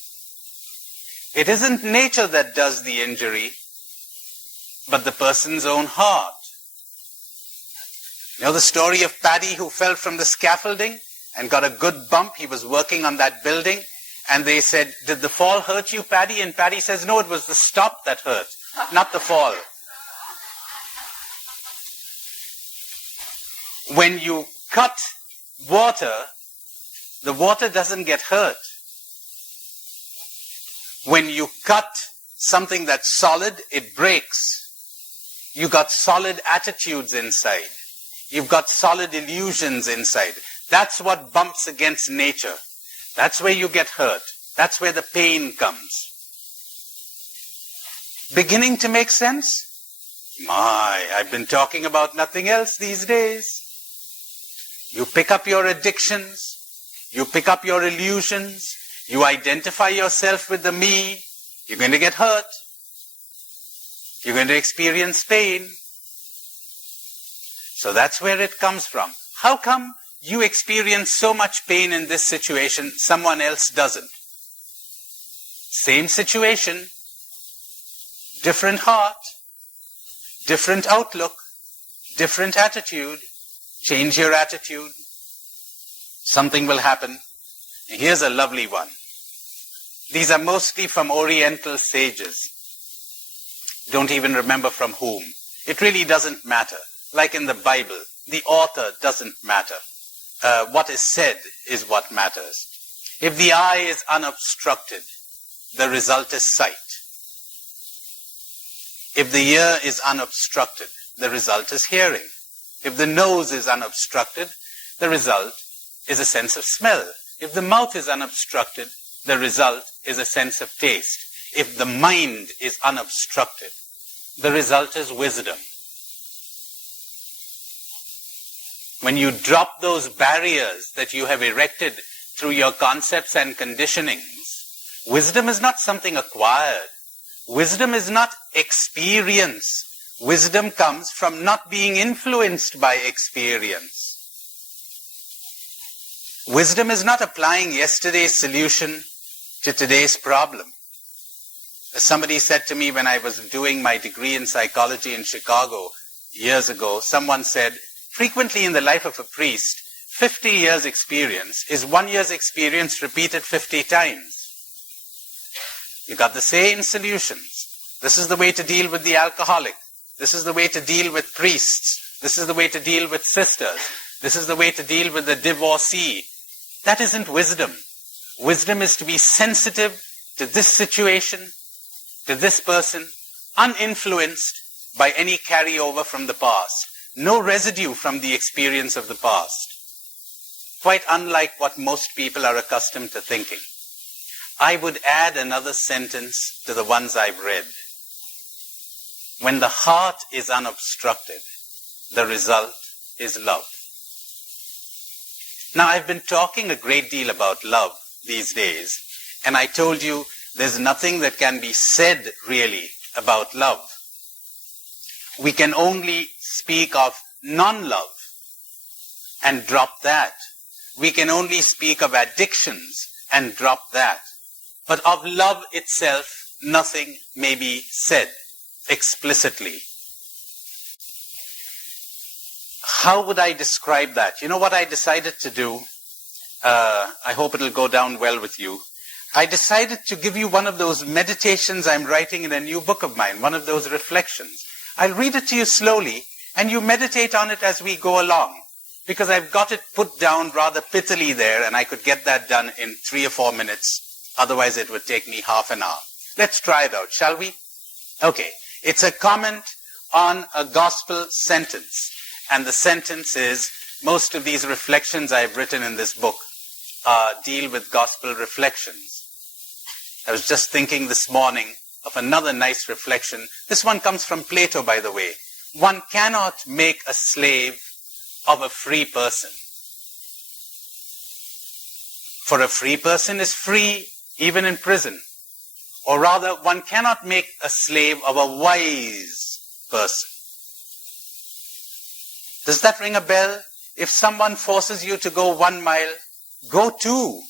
It isn't nature that does the injury, but the person's own heart. You know the story of Paddy who fell from the scaffolding and got a good bump? He was working on that building, and they said, "Did the fall hurt you, Paddy?" And Paddy says, "No, it was the stop that hurt, not the fall." When you cut water, the water doesn't get hurt. When you cut something that's solid, it breaks. You got solid attitudes inside. You've got solid illusions inside. That's what bumps against nature. That's where you get hurt. That's where the pain comes. Beginning to make sense? My, I've been talking about nothing else these days. You pick up your addictions. You pick up your illusions. You identify yourself with the me. You're going to get hurt. You're going to experience pain. So that's where it comes from. How come you experience so much pain in this situation, someone else doesn't? Same situation, different heart, different outlook, different attitude. Change your attitude. Something will happen. And here's a lovely one. These are mostly from Oriental sages. Don't even remember from whom. It really doesn't matter. Like in the Bible, the author doesn't matter. What is said is what matters. If the eye is unobstructed, the result is sight. If the ear is unobstructed, the result is hearing. If the nose is unobstructed, the result is a sense of smell. If the mouth is unobstructed, the result is a sense of taste. If the mind is unobstructed, the result is wisdom. When you drop those barriers that you have erected through your concepts and conditionings, wisdom is not something acquired. Wisdom is not experience. Wisdom comes from not being influenced by experience. Wisdom is not applying yesterday's solution to today's problem. As somebody said to me when I was doing my degree in psychology in Chicago years ago, someone said, frequently in the life of a priest, 50 years experience is 1 year's experience repeated 50 times. You got the same solutions. This is the way to deal with the alcoholic. This is the way to deal with priests. This is the way to deal with sisters. This is the way to deal with the divorcee. That isn't wisdom. Wisdom is to be sensitive to this situation, to this person, uninfluenced by any carryover from the past. No residue from the experience of the past. Quite unlike what most people are accustomed to thinking. I would add another sentence to the ones I've read. When the heart is unobstructed, the result is love. Now, I've been talking a great deal about love these days, and I told you there's nothing that can be said really about love. We can only speak of non-love and drop that. We can only speak of addictions and drop that. but of love itself, nothing may be said explicitly. How would I describe that? You know what I decided to do? I hope it'll go down well with you. I decided to give you one of those meditations I'm writing in a new book of mine, one of those reflections. I'll read it to you slowly, and you meditate on it as we go along, because I've got it put down rather pithily there, and I could get that done in 3 or 4 minutes. Otherwise, it would take me half an hour. Let's try it out, shall we? Okay. It's a comment on a gospel sentence. And the sentence is, most of these reflections I've written in this book deal with gospel reflections. I was just thinking this morning of another nice reflection. This one comes from Plato, by the way. One cannot make a slave of a free person. For a free person is free even in prison. Or rather, one cannot make a slave of a wise person. Does that ring a bell? If someone forces you to go 1 mile, go 2.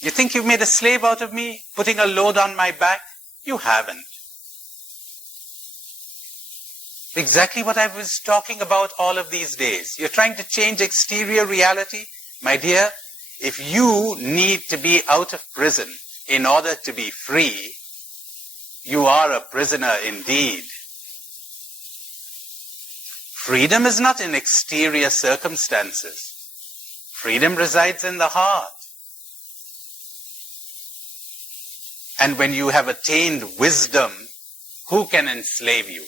You think you've made a slave out of me, putting a load on my back? You haven't. Exactly what I was talking about all of these days. You're trying to change exterior reality. My dear, if you need to be out of prison in order to be free, you are a prisoner indeed. Freedom is not in exterior circumstances. Freedom resides in the heart. And when you have attained wisdom, who can enslave you?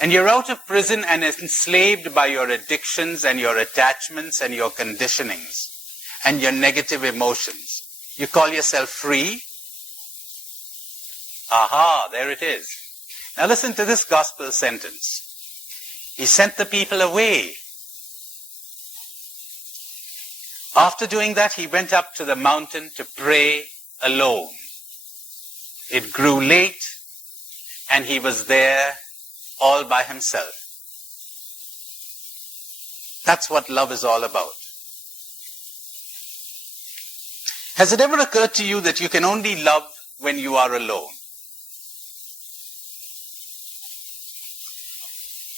And you're out of prison and enslaved by your addictions and your attachments and your conditionings and your negative emotions. You call yourself free? Aha, there it is. Now listen to this gospel sentence. He sent the people away. After doing that, he went up to the mountain to pray alone. It grew late, and he was there all by himself. That's what love is all about. Has it ever occurred to you that you can only love when you are alone?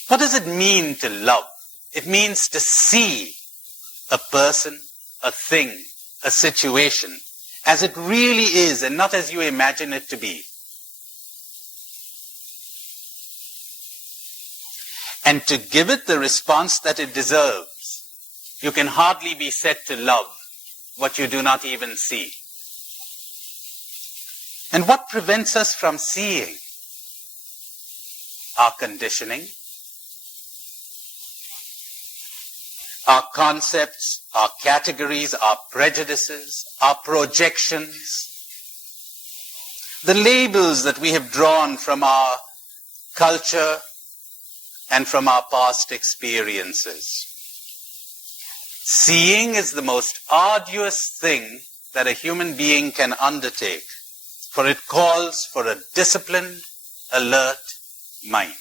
What does it mean to love? It means to see a person, a thing, a situation as it really is and not as you imagine it to be. And to give it the response that it deserves. You can hardly be said to love what you do not even see. And what prevents us from seeing? Our conditioning, our concepts, our categories, our prejudices, our projections, the labels that we have drawn from our culture and from our past experiences. Seeing is the most arduous thing that a human being can undertake, for it calls for a disciplined, alert mind.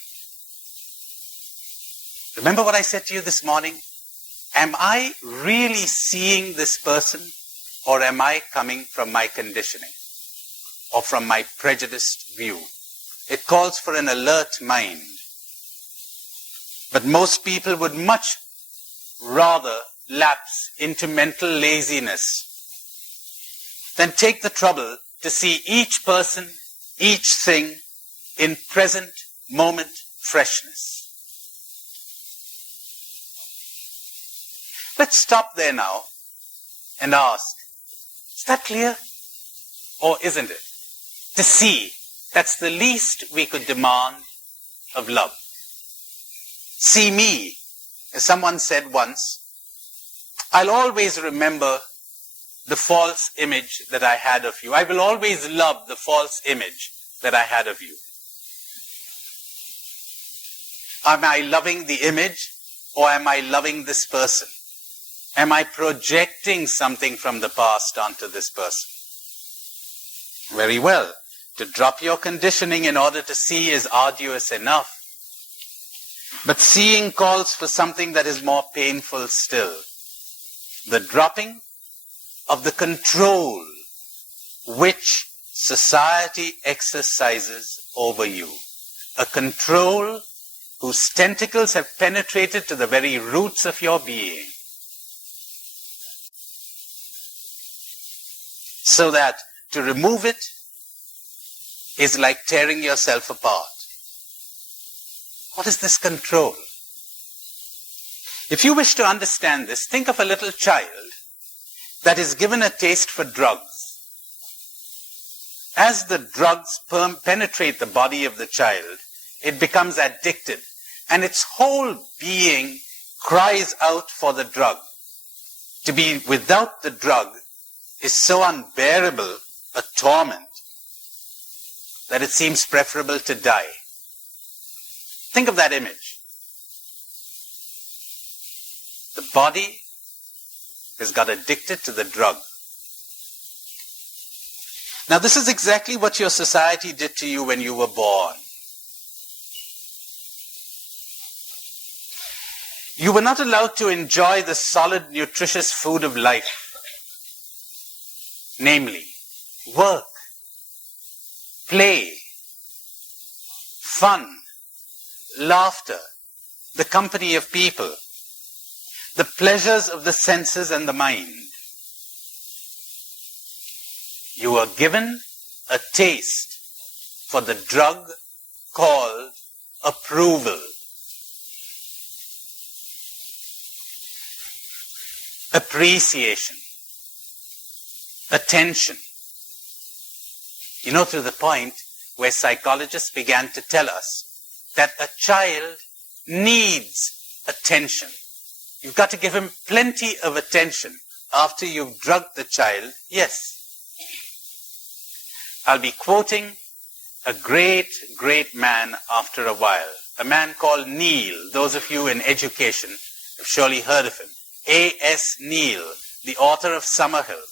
Remember what I said to you this morning? Am I really seeing this person, or am I coming from my conditioning or from my prejudiced view? It calls for an alert mind. But most people would much rather lapse into mental laziness than take the trouble to see each person, each thing in present moment freshness. Let's stop there now and ask, is that clear? Or isn't it? To see, that's the least we could demand of love. See me, as someone said once, I'll always remember the false image that I had of you. I will always love the false image that I had of you. Am I loving the image, or am I loving this person? Am I projecting something from the past onto this person? Very well. To drop your conditioning in order to see is arduous enough. But seeing calls for something that is more painful still. The dropping of the control which society exercises over you. A control whose tentacles have penetrated to the very roots of your being. So that to remove it is like tearing yourself apart. What is this control? If you wish to understand this, think of a little child that is given a taste for drugs. As the drugs penetrate the body of the child, it becomes addicted, and its whole being cries out for the drug. To be without the drug is so unbearable a torment that it seems preferable to die. Think of that image. The body has got addicted to the drug. Now, this is exactly what your society did to you when you were born. You were not allowed to enjoy the solid, nutritious food of life. Namely, work, play, fun, laughter, the company of people, the pleasures of the senses and the mind. You were given a taste for the drug called approval. Appreciation. Attention. You know, to the point where psychologists began to tell us that a child needs attention. You've got to give him plenty of attention after you've drugged the child. Yes. I'll be quoting a great, great man after a while. A man called Neil. Those of you in education have surely heard of him. A.S. Neil, the author of Summerhill.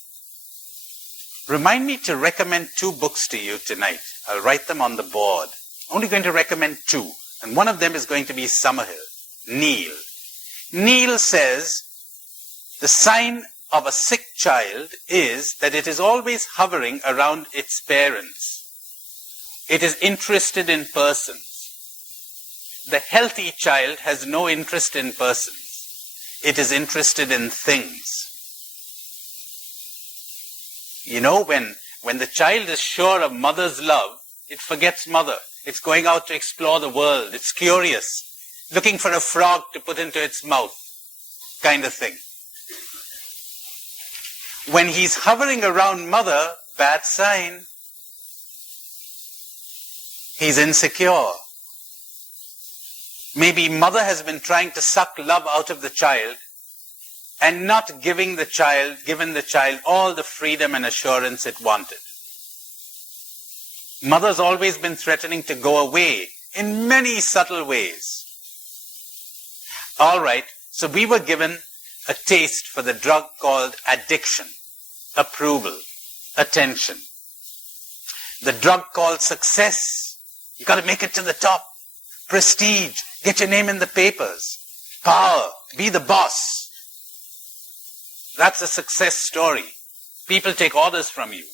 Remind me to recommend 2 books to you tonight. I'll write them on the board. Only going to recommend 2. And one of them is going to be Summerhill. Neil. Neil says the sign of a sick child is that it is always hovering around its parents. It is interested in persons. The healthy child has no interest in persons. It is interested in things. You know, when the child is sure of mother's love, it forgets mother. It's going out to explore the world. It's curious, looking for a frog to put into its mouth, kind of thing. When he's hovering around mother, bad sign. He's insecure. Maybe mother has been trying to suck love out of the child and not given the child all the freedom and assurance it wanted. Mother's always been threatening to go away in many subtle ways. All right, so we were given a taste for the drug called addiction, approval, attention. The drug called success. You got to make it to the top. Prestige. Get your name in the papers. Power. Be the boss. That's a success story. People take orders from you.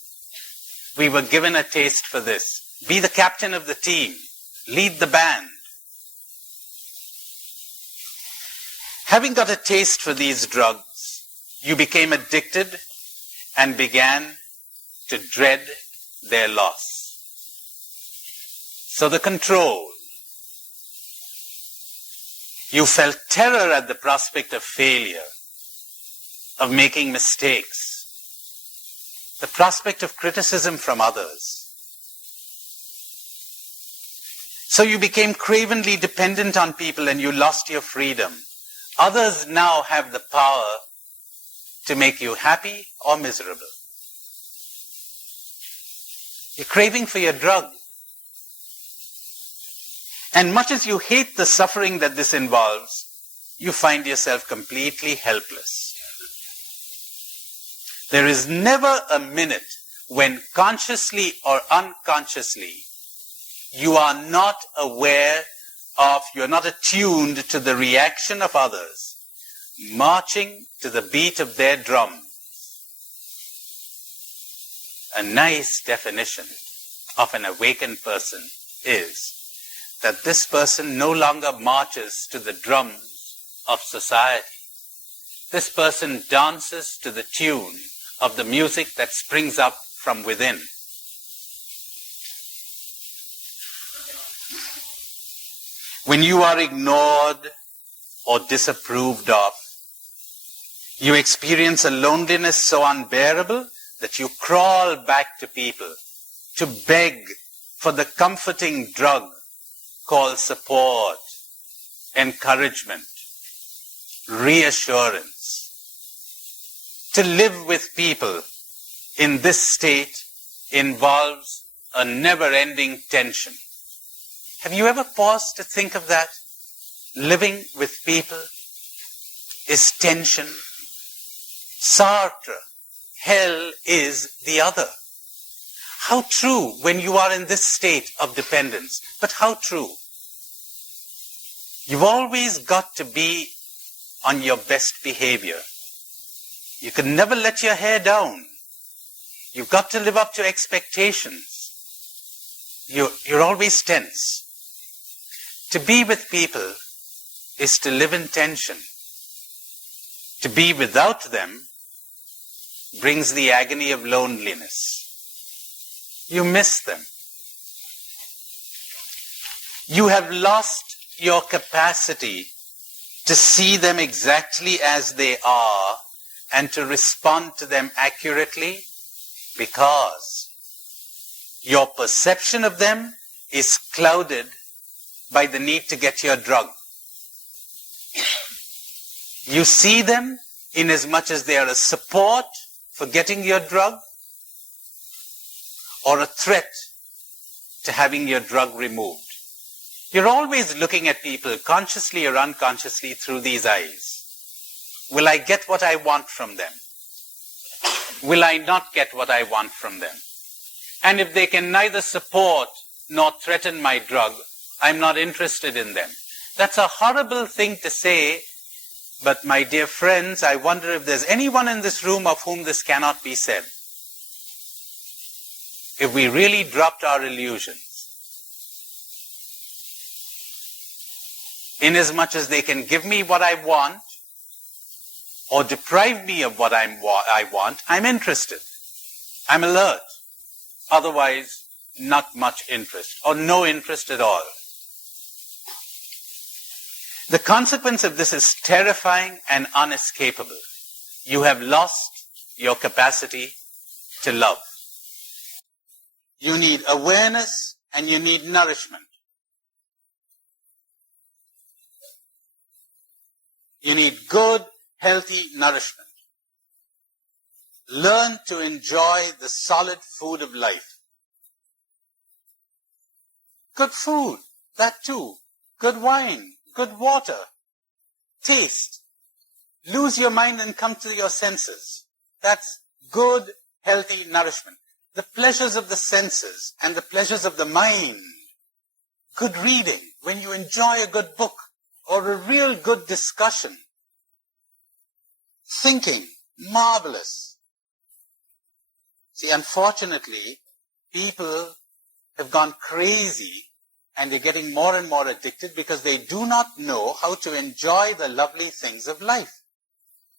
We were given a taste for this. Be the captain of the team. Lead the band. Having got a taste for these drugs, you became addicted and began to dread their loss. So the control. You felt terror at the prospect of failure, of making mistakes, the prospect of criticism from others. So you became cravenly dependent on people and you lost your freedom. Others now have the power to make you happy or miserable. You're craving for your drug. And much as you hate the suffering that this involves, you find yourself completely helpless. There is never a minute when consciously or unconsciously you are not aware of, you're not attuned to the reaction of others, marching to the beat of their drums. A nice definition of an awakened person is that this person no longer marches to the drums of society. This person dances to the tune of the music that springs up from within. When you are ignored or disapproved of, you experience a loneliness so unbearable that you crawl back to people to beg for the comforting drug called support, encouragement, reassurance. To live with people in this state involves a never-ending tension. Have you ever paused to think of that? Living with people is tension. Sartre, hell is the other. How true when you are in this state of dependence, but how true? You've always got to be on your best behavior. You can never let your hair down. You've got to live up to expectations. You're always tense. To be with people is to live in tension. To be without them brings the agony of loneliness. You miss them. You have lost your capacity to see them exactly as they are and to respond to them accurately because your perception of them is clouded by the need to get your drug. You see them in as much as they are a support for getting your drug or a threat to having your drug removed. You're always looking at people consciously or unconsciously through these eyes. Will I get what I want from them? Will I not get what I want from them? And if they can neither support nor threaten my drug, I'm not interested in them. That's a horrible thing to say, but my dear friends, I wonder if there's anyone in this room of whom this cannot be said. If we really dropped our illusions, inasmuch as they can give me what I want or deprive me of what I want, I'm interested. I'm alert. Otherwise, not much interest or no interest at all. The consequence of this is terrifying and unescapable. You have lost your capacity to love. You need awareness and you need nourishment. You need good, healthy nourishment. Learn to enjoy the solid food of life. Good food, that too. Good wine, good water. Taste. Lose your mind and come to your senses. That's good, healthy nourishment. The pleasures of the senses and the pleasures of the mind. Good reading, when you enjoy a good book or a real good discussion. Thinking, marvelous. See, unfortunately, people have gone crazy and they're getting more and more addicted because they do not know how to enjoy the lovely things of life.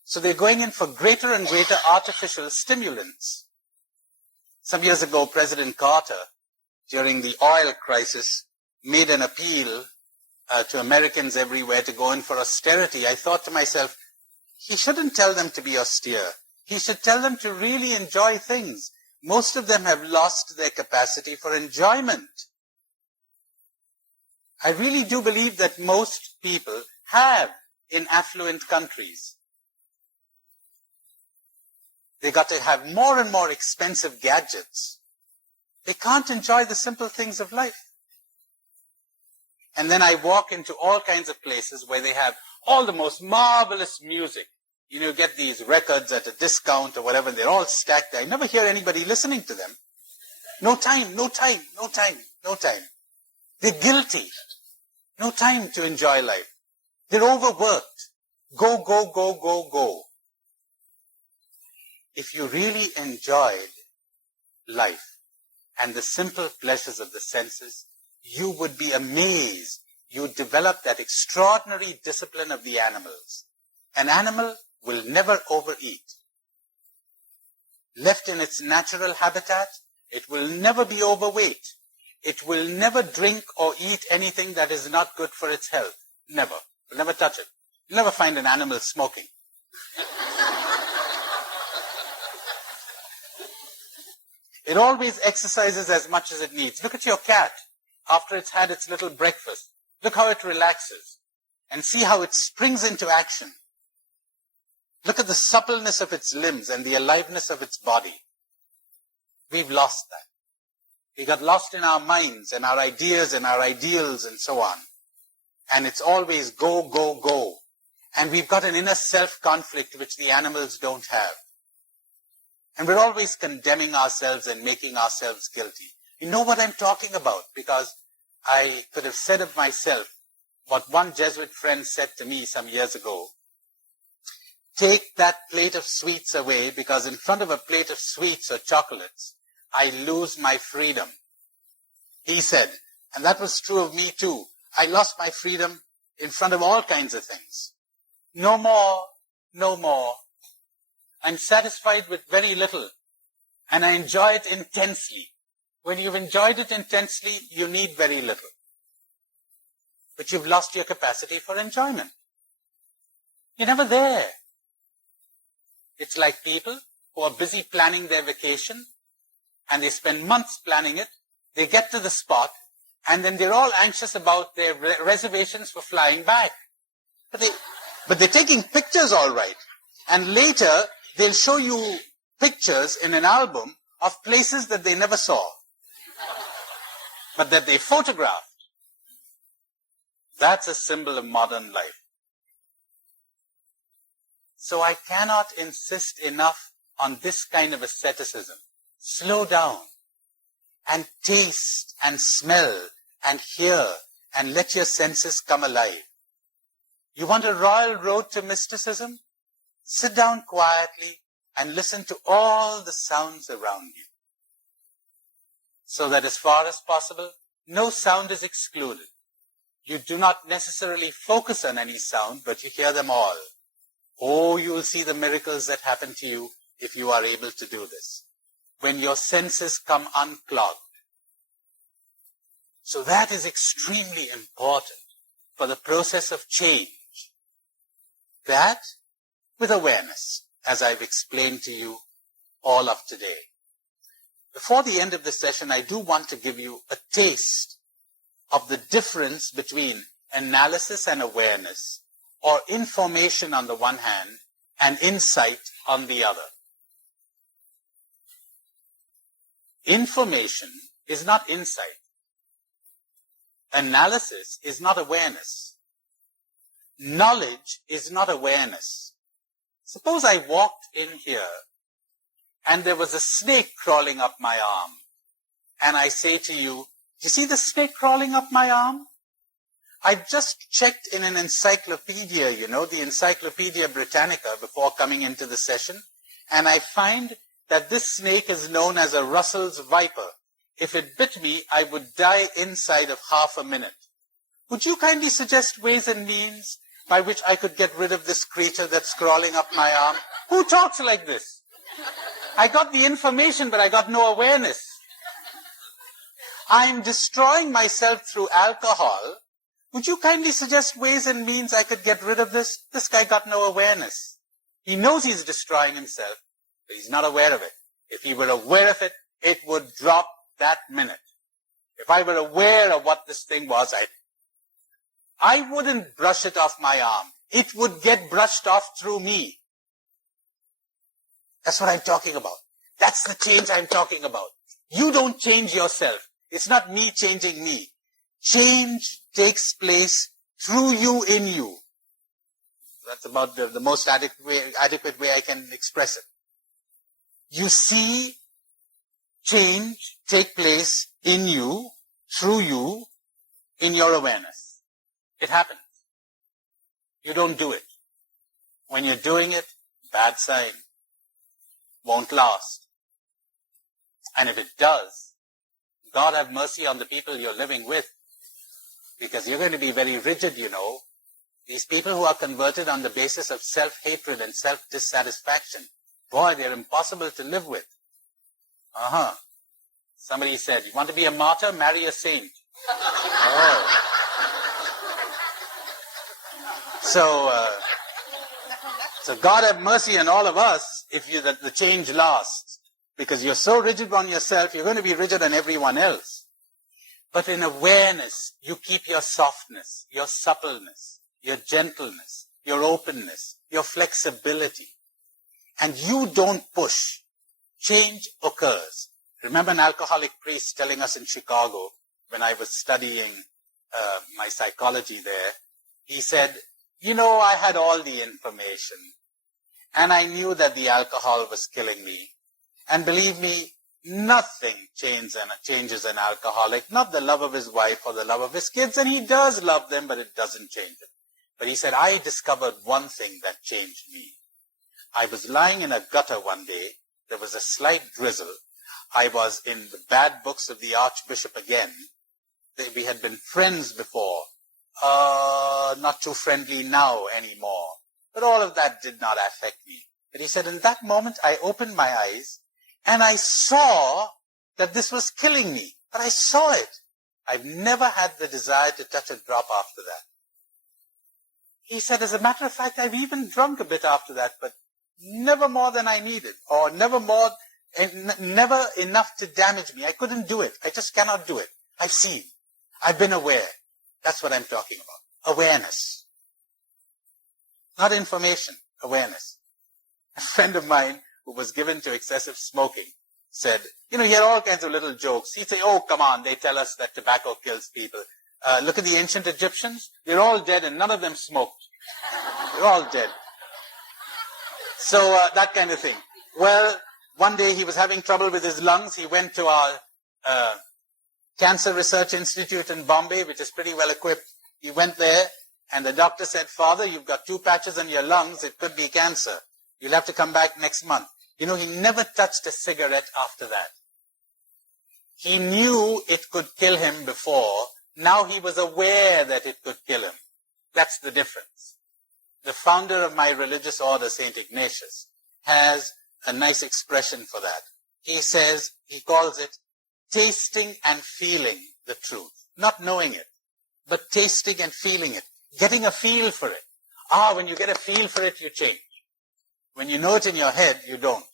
So they're going in for greater and greater artificial stimulants. Some years ago, President Carter, during the oil crisis, made an appeal to Americans everywhere to go in for austerity. I thought to myself, he shouldn't tell them to be austere. He should tell them to really enjoy things. Most of them have lost their capacity for enjoyment. I really do believe that most people have in affluent countries. They got to have more and more expensive gadgets. They can't enjoy the simple things of life. And then I walk into all kinds of places where they have all the most marvelous music. You know, get these records at a discount or whatever, and they're all stacked there. I never hear anybody listening to them. No time, no time, no time, no time. They're guilty. No time to enjoy life. They're overworked. Go, go, go, go, go. If you really enjoyed life and the simple pleasures of the senses, you would be amazed. You develop that extraordinary discipline of the animals. An animal will never overeat. Left in its natural habitat, it will never be overweight. It will never drink or eat anything that is not good for its health. Never. Will never touch it. You'll never find an animal smoking. It always exercises as much as it needs. Look at your cat after it's had its little breakfast. Look how it relaxes and see how it springs into action. Look at the suppleness of its limbs and the aliveness of its body. We've lost that. We got lost in our minds and our ideas and our ideals and so on. And it's always go, go, go. And we've got an inner self-conflict which the animals don't have. And we're always condemning ourselves and making ourselves guilty. You know what I'm talking about, because I could have said of myself what one Jesuit friend said to me some years ago. Take that plate of sweets away, because in front of a plate of sweets or chocolates, I lose my freedom. He said, and that was true of me too. I lost my freedom in front of all kinds of things. No more, no more. I'm satisfied with very little, and I enjoy it intensely. When you've enjoyed it intensely, you need very little. But you've lost your capacity for enjoyment. You're never there. It's like people who are busy planning their vacation, and they spend months planning it. They get to the spot, and then they're all anxious about their reservations for flying back. But they're taking pictures all right. And later, they'll show you pictures in an album of places that they never saw, but that they photographed. That's a symbol of modern life. So I cannot insist enough on this kind of asceticism. Slow down and taste and smell and hear and let your senses come alive. You want a royal road to mysticism? Sit down quietly and listen to all the sounds around you, so that as far as possible, no sound is excluded. You do not necessarily focus on any sound, but you hear them all. Oh, you will see the miracles that happen to you if you are able to do this, when your senses come unclogged. So that is extremely important for the process of change. That with awareness, as I've explained to you all of today. Before the end of the session, I do want to give you a taste of the difference between analysis and awareness, or information on the one hand and insight on the other. Information is not insight. Analysis is not awareness. Knowledge is not awareness. Suppose I walked in here and there was a snake crawling up my arm, and I say to you, you see the snake crawling up my arm? I just checked in an encyclopedia, the Encyclopedia Britannica, before coming into the session, and I find that this snake is known as a Russell's viper. If it bit me, I would die inside of half a minute. Would you kindly suggest ways and means by which I could get rid of this creature that's crawling up my arm? Who talks like this? I got the information, but I got no awareness. I'm destroying myself through alcohol. Would you kindly suggest ways and means I could get rid of this? This guy got no awareness. He knows he's destroying himself, but he's not aware of it. If he were aware of it, it would drop that minute. If I were aware of what this thing was, I wouldn't brush it off my arm. It would get brushed off through me. That's what I'm talking about. That's the change I'm talking about. You don't change yourself. It's not me changing me. Change takes place through you, in you. That's about the most adequate way I can express it. You see change take place in you, through you, in your awareness. It happens. You don't do it. When you're doing it, bad sign. Won't last. And if it does, God have mercy on the people you're living with, because you're going to be very rigid, you know. These people who are converted on the basis of self-hatred and self-dissatisfaction, boy, they're impossible to live with. Somebody said, you want to be a martyr? Marry a saint. Oh. So God have mercy on all of us if the change lasts. Because you're so rigid on yourself, you're going to be rigid on everyone else. But in awareness, you keep your softness, your suppleness, your gentleness, your openness, your flexibility. And you don't push. Change occurs. Remember an alcoholic priest telling us in Chicago, when I was studying my psychology there, he said, you know, I had all the information, and I knew that the alcohol was killing me. And believe me, nothing changes an alcoholic, not the love of his wife or the love of his kids, and he does love them, but it doesn't change him. But he said, I discovered one thing that changed me. I was lying in a gutter one day. There was a slight drizzle. I was in the bad books of the Archbishop again. We had been friends before. Not too friendly now anymore. But all of that did not affect me. But he said, in that moment, I opened my eyes and I saw that this was killing me. But I saw it. I've never had the desire to touch a drop after that. He said, as a matter of fact, I've even drunk a bit after that, but never more than I needed, or never enough to damage me. I couldn't do it. I just cannot do it. I've seen. I've been aware. That's what I'm talking about. Awareness. Not information. Awareness. A friend of mine who was given to excessive smoking said, you know, he had all kinds of little jokes. He'd say, oh, come on, they tell us that tobacco kills people. Look at the ancient Egyptians. They're all dead and none of them smoked. They're all dead. So that kind of thing. Well, one day he was having trouble with his lungs. He went to our Cancer Research Institute in Bombay, which is pretty well equipped. He went there and the doctor said, Father, you've got 2 patches on your lungs. It could be cancer. You'll have to come back next month. You know, he never touched a cigarette after that. He knew it could kill him before. Now he was aware that it could kill him. That's the difference. The founder of my religious order, St. Ignatius, has a nice expression for that. He says, he calls it tasting and feeling the truth. Not knowing it, but tasting and feeling it. Getting a feel for it. When you get a feel for it, you change. When you know it in your head, you don't.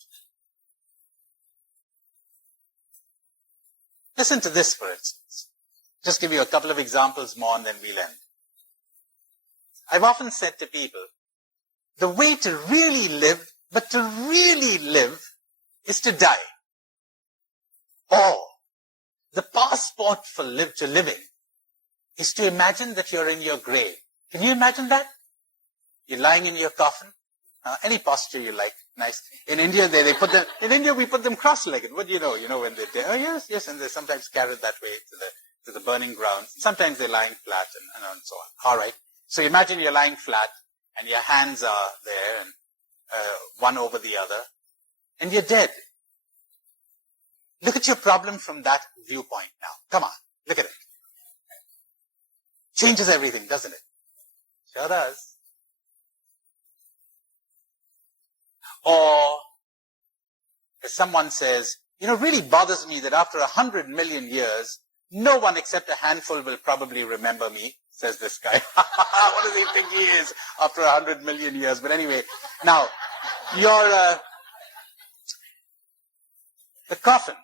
Listen to this, for instance. Just give you a couple of examples more and then we'll end. I've often said to people, the way to really live, but to really live, is to die. Or, the passport for to living is to imagine that you're in your grave. Can you imagine that? You're lying in your coffin. Any posture you like. Nice. In India, in India we put them cross-legged. What do you know? You know when they're dead. Oh yes, and they're sometimes carried that way to the burning ground. Sometimes they're lying flat and so on. All right. So imagine you're lying flat and your hands are there and one over the other and you're dead. Look at your problem from that viewpoint now. Come on, look at it. Changes everything, doesn't it? Sure does. Or if someone says, you know, it really bothers me that after 100 million years, no one except a handful will probably remember me, says this guy. What does he think he is after 100 million years? But anyway, now, the coffin.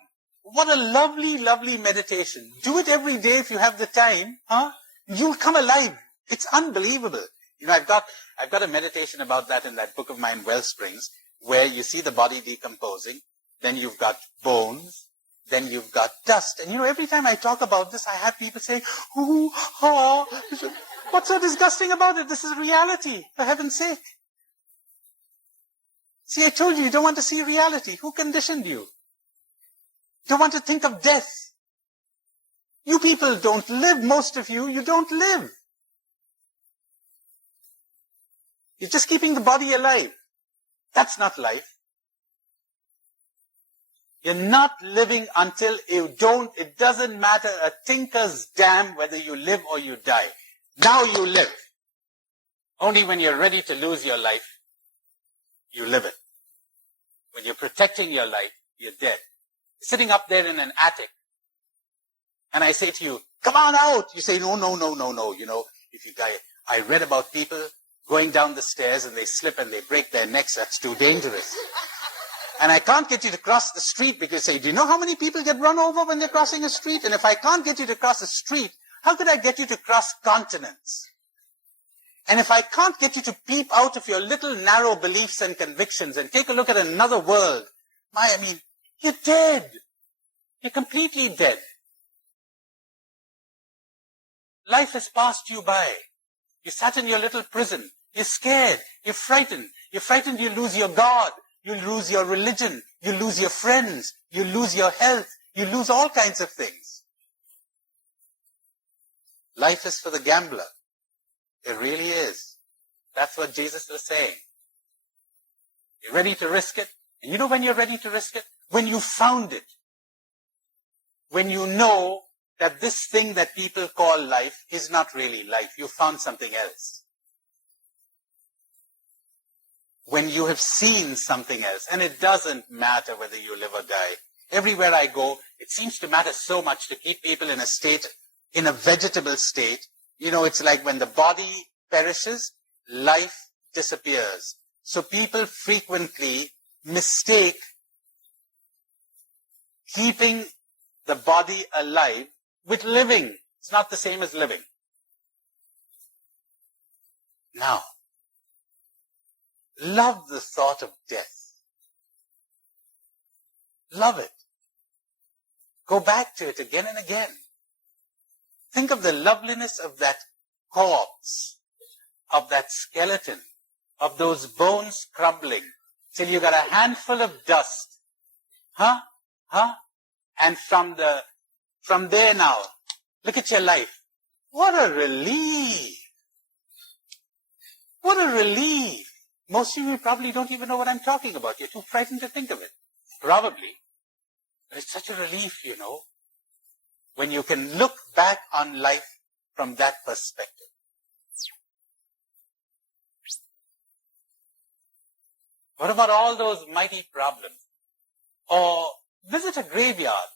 What a lovely, lovely meditation. Do it every day if you have the time. You'll come alive. It's unbelievable. You know, I've got a meditation about that in that book of mine, Wellsprings, where you see the body decomposing, then you've got bones, then you've got dust. And you know, every time I talk about this, I have people say, ooh, what's so disgusting about it? This is reality, for heaven's sake. See, I told you don't want to see reality. Who conditioned you? Don't want to think of death. You people don't live, most of you don't live. You're just keeping the body alive. That's not life. You're not living until it doesn't matter a tinker's damn whether you live or you die. Now you live. Only when you're ready to lose your life, you live it. When you're protecting your life, you're dead. Sitting up there in an attic, and I say to you, come on out. You say, no. You know, I read about people going down the stairs and they slip and they break their necks. That's too dangerous. And I can't get you to cross the street because say, do you know how many people get run over when they're crossing a street? And if I can't get you to cross a street, how could I get you to cross continents? And if I can't get you to peep out of your little narrow beliefs and convictions and take a look at another world, you're dead. You're completely dead. Life has passed you by. You sat in your little prison. You're scared. You're frightened. You're frightened you lose your God. You lose your religion. You lose your friends. You lose your health. You lose all kinds of things. Life is for the gambler. It really is. That's what Jesus was saying. You're ready to risk it. And you know when you're ready to risk it? When you found it. When you know that this thing that people call life is not really life. You found something else. When you have seen something else, and it doesn't matter whether you live or die. Everywhere I go, it seems to matter so much to keep people in a state, in a vegetable state. You know, it's like when the body perishes, life disappears. So people frequently mistake keeping the body alive with living. It's not the same as living. Now, love the thought of death. Love it. Go back to it again and again. Think of the loveliness of that corpse, of that skeleton, of those bones crumbling, till you got a handful of dust. And from there now, look at your life. What a relief. What a relief. Most of you probably don't even know what I'm talking about. You're too frightened to think of it. Probably. But it's such a relief, you know, when you can look back on life from that perspective. What about all those mighty problems? Or visit a graveyard.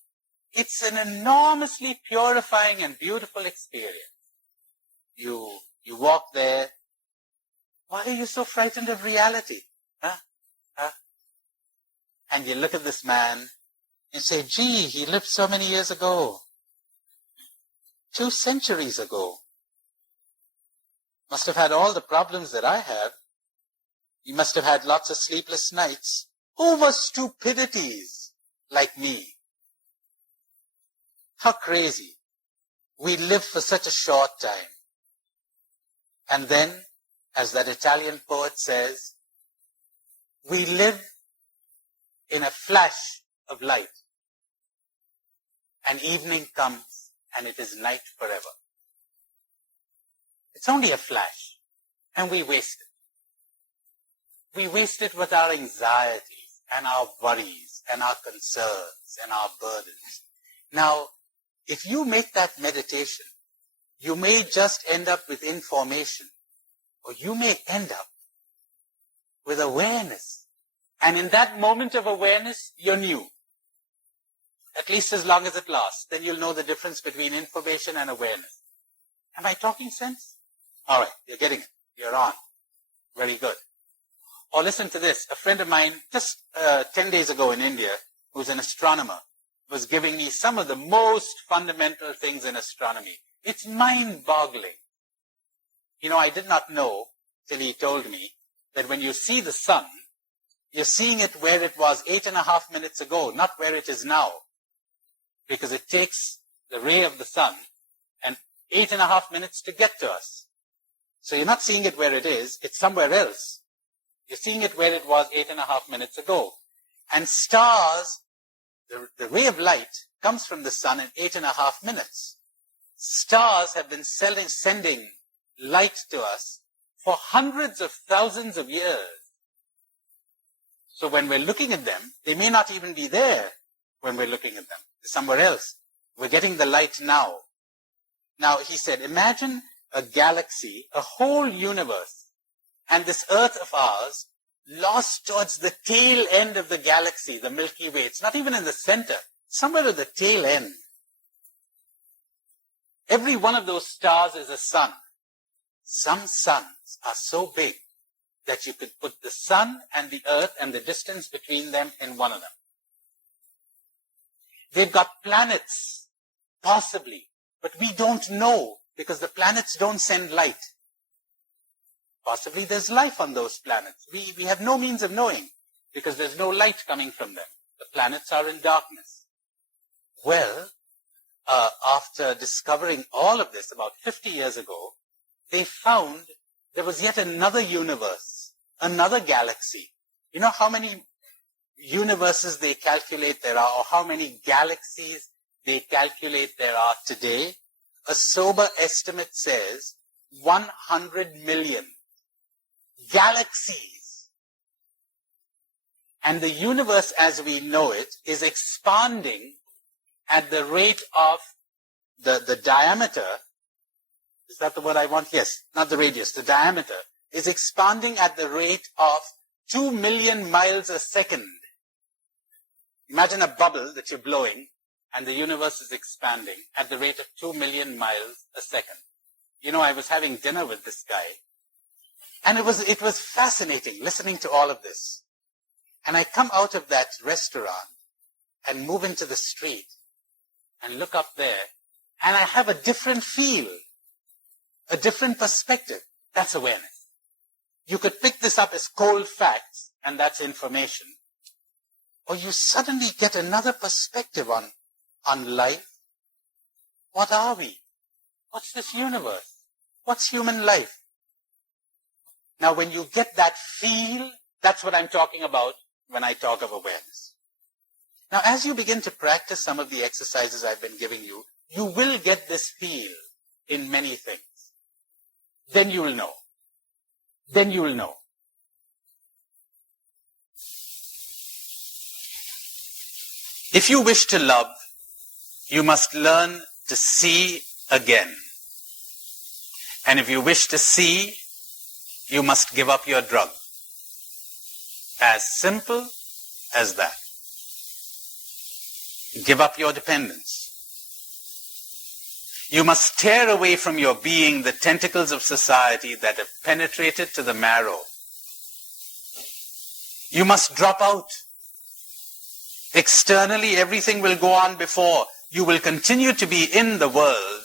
It's an enormously purifying and beautiful experience. You walk there. Why are you so frightened of reality? And you look at this man and say, gee, he lived so many years ago. 2 centuries ago. Must have had all the problems that I have. He must have had lots of sleepless nights over stupidities like me. How crazy. We live for such a short time. And then, as that Italian poet says, we live in a flash of light. And evening comes and it is night forever. It's only a flash and we waste it. We waste it with our anxieties and our worries and our concerns and our burdens. Now, if you make that meditation, you may just end up with information, or you may end up with awareness. And in that moment of awareness, you're new. At least as long as it lasts. Then you'll know the difference between information and awareness. Am I talking sense? All right, you're getting it. You're on. Very good. Or listen to this. A friend of mine, just 10 days ago in India, who's an astronomer, was giving me some of the most fundamental things in astronomy. It's mind-boggling. You know, I did not know till he told me that when you see the sun, you're seeing it where it was 8.5 minutes ago, not where it is now. Because it takes the ray of the sun and 8.5 minutes to get to us. So you're not seeing it where it is, it's somewhere else. You're seeing it where it was 8.5 minutes ago. And stars, the ray of light comes from the sun in 8.5 minutes. Stars have been sending light to us for hundreds of thousands of years. So when we're looking at them, they may not even be there. when we're looking at them. They're somewhere else. We're getting the light now. Now, he said, imagine a galaxy, a whole universe, and this Earth of ours lost towards the tail end of the galaxy, the Milky Way. It's not even in the center, somewhere at the tail end. Every one of those stars is a sun. Some suns are so big that you could put the sun and the Earth and the distance between them in one of them. They've got planets, possibly, but we don't know because the planets don't send light. Possibly there's life on those planets. We have no means of knowing because there's no light coming from them. The planets are in darkness. Well, after discovering all of this about 50 years ago, they found there was yet another universe, another galaxy. You know how many universes they calculate there are, or how many galaxies they calculate there are today? A sober estimate says 100 million galaxies. And the universe as we know it is expanding at the rate of the diameter. Is that the word I want? Yes, not the radius, the diameter is expanding at the rate of 2 million miles a second. Imagine a bubble that you're blowing and the universe is expanding at the rate of 2 million miles a second. You know, I was having dinner with this guy and it was fascinating listening to all of this. And I come out of that restaurant and move into the street and look up there and I have a different feel, a different perspective. That's awareness. You could pick this up as cold facts and that's information. Or you suddenly get another perspective on life. What are we? What's this universe? What's human life? Now when you get that feel, that's what I'm talking about when I talk of awareness. Now as you begin to practice some of the exercises I've been giving you, you will get this feel in many things. Then you will know. Then you will know. If you wish to love, you must learn to see again. And if you wish to see, you must give up your drug. As simple as that. Give up your dependence. You must tear away from your being the tentacles of society that have penetrated to the marrow. You must drop out. Externally, everything will go on before. You will continue to be in the world,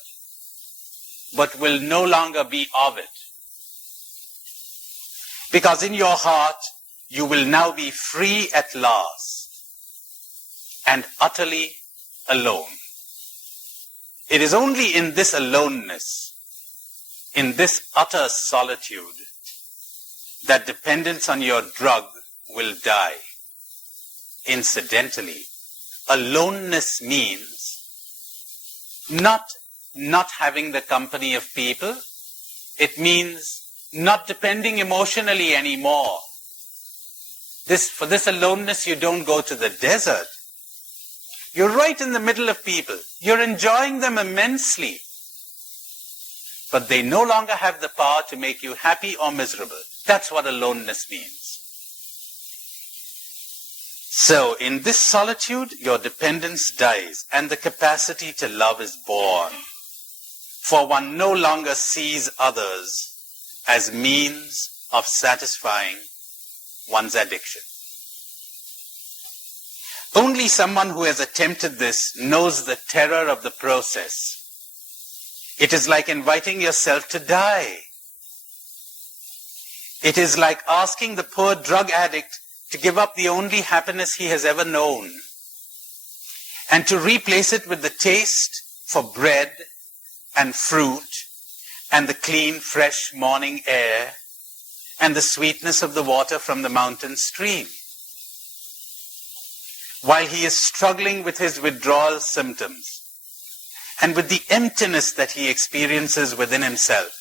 but will no longer be of it. Because in your heart, you will now be free at last and utterly alone. It is only in this aloneness, in this utter solitude, that dependence on your drug will die. Incidentally, aloneness means not having the company of people. It means not depending emotionally anymore. For this aloneness, you don't go to the desert. You're right in the middle of people. You're enjoying them immensely. But they no longer have the power to make you happy or miserable. That's what aloneness means. So, in this solitude, your dependence dies and the capacity to love is born. For one no longer sees others as means of satisfying one's addiction. Only someone who has attempted this knows the terror of the process. It is like inviting yourself to die. It is like asking the poor drug addict to give up the only happiness he has ever known and to replace it with the taste for bread and fruit and the clean, fresh morning air and the sweetness of the water from the mountain stream. While he is struggling with his withdrawal symptoms and with the emptiness that he experiences within himself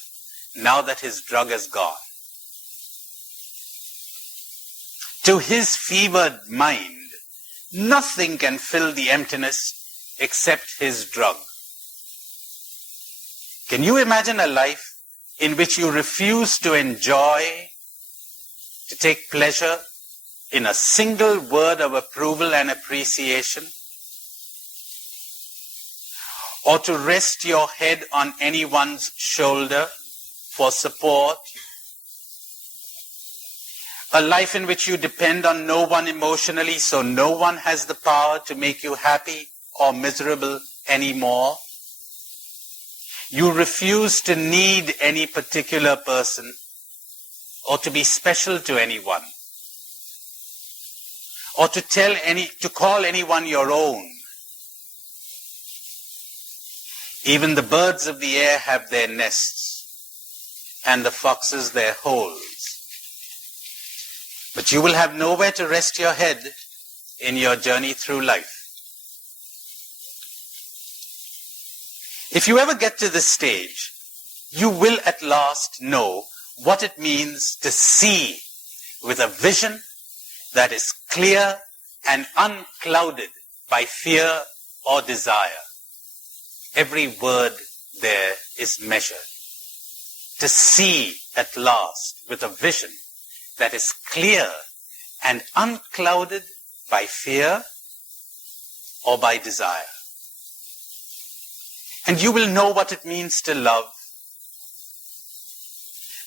now that his drug is gone. To his fevered mind, Nothing can fill the emptiness except his drug. Can you imagine a life in which you refuse to enjoy, to take pleasure in a single word of approval and appreciation? Or to rest your head on anyone's shoulder for support? A life in which you depend on no one emotionally, so no one has the power to make you happy or miserable anymore. You refuse to need any particular person or to be special to anyone, or to call anyone your own. Even the birds of the air have their nests, and the foxes their holes. But you will have nowhere to rest your head in your journey through life. If you ever get to this stage, you will at last know what it means to see with a vision that is clear and unclouded by fear or desire. Every word there is measured. To see at last with a vision that is clear and unclouded by fear or by desire. And you will know what it means to love.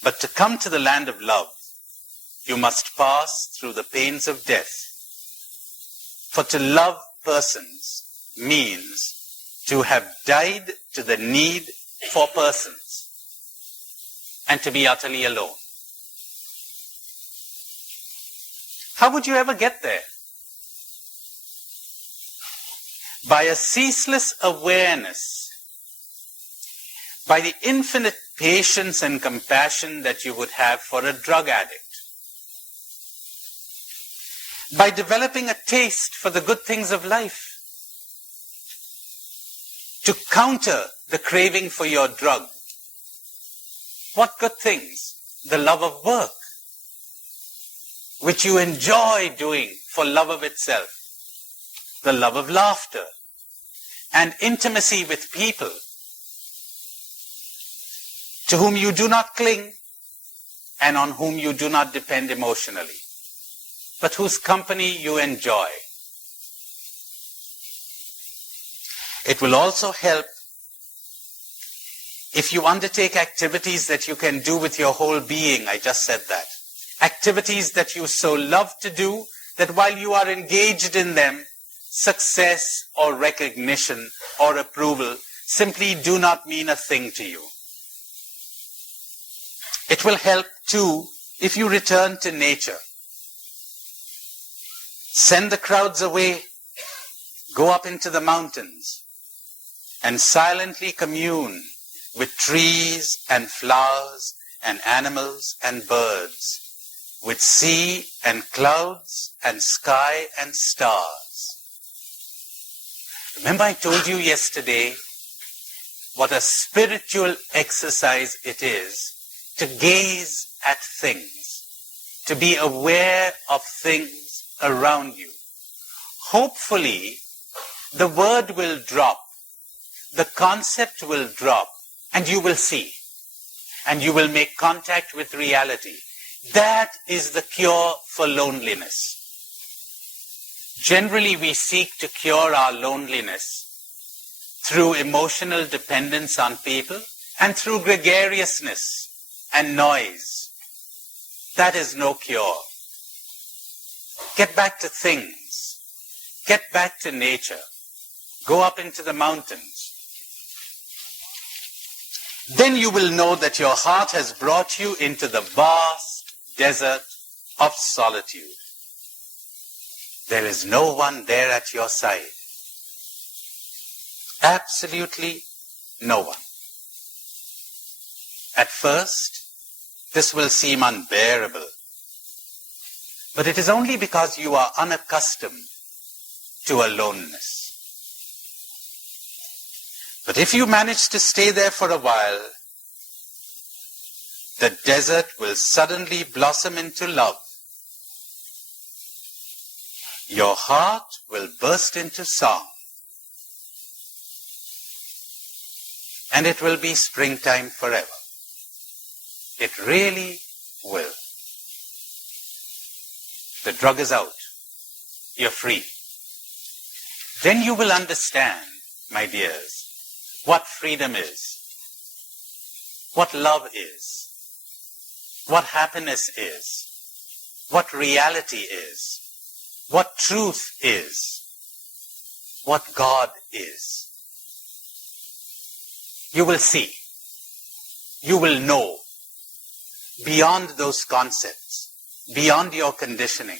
But to come to the land of love, you must pass through the pains of death. For to love persons means to have died to the need for persons and to be utterly alone. How would you ever get there? By a ceaseless awareness, by the infinite patience and compassion that you would have for a drug addict, by developing a taste for the good things of life, to counter the craving for your drug. What good things? The love of work, which you enjoy doing for love of itself, the love of laughter, and intimacy with people to whom you do not cling and on whom you do not depend emotionally, but whose company you enjoy. It will also help if you undertake activities that you can do with your whole being. I just said that. Activities that you so love to do that while you are engaged in them, success or recognition or approval simply do not mean a thing to you. It will help too if you return to nature. Send the crowds away, go up into the mountains, and silently commune with trees and flowers and animals and birds, with sea and clouds and sky and stars. Remember I told you yesterday what a spiritual exercise it is to gaze at things, to be aware of things around you. Hopefully, the word will drop, the concept will drop, and you will see, and you will make contact with reality. That is the cure for loneliness. Generally, we seek to cure our loneliness through emotional dependence on people and through gregariousness and noise. That is no cure. Get back to things. Get back to nature. Go up into the mountains. Then you will know that your heart has brought you into the vast desert of solitude. There is no one there at your side. Absolutely no one. At first, this will seem unbearable. But it is only because you are unaccustomed to aloneness. But if you manage to stay there for a while, the desert will suddenly blossom into love. your heart will burst into song. And it will be springtime forever. It really will. The drug is out. You're free. Then you will understand, my dears, what freedom is, what love is, what happiness is, what reality is, what truth is, what God is. You will see, you will know, beyond those concepts, beyond your conditioning,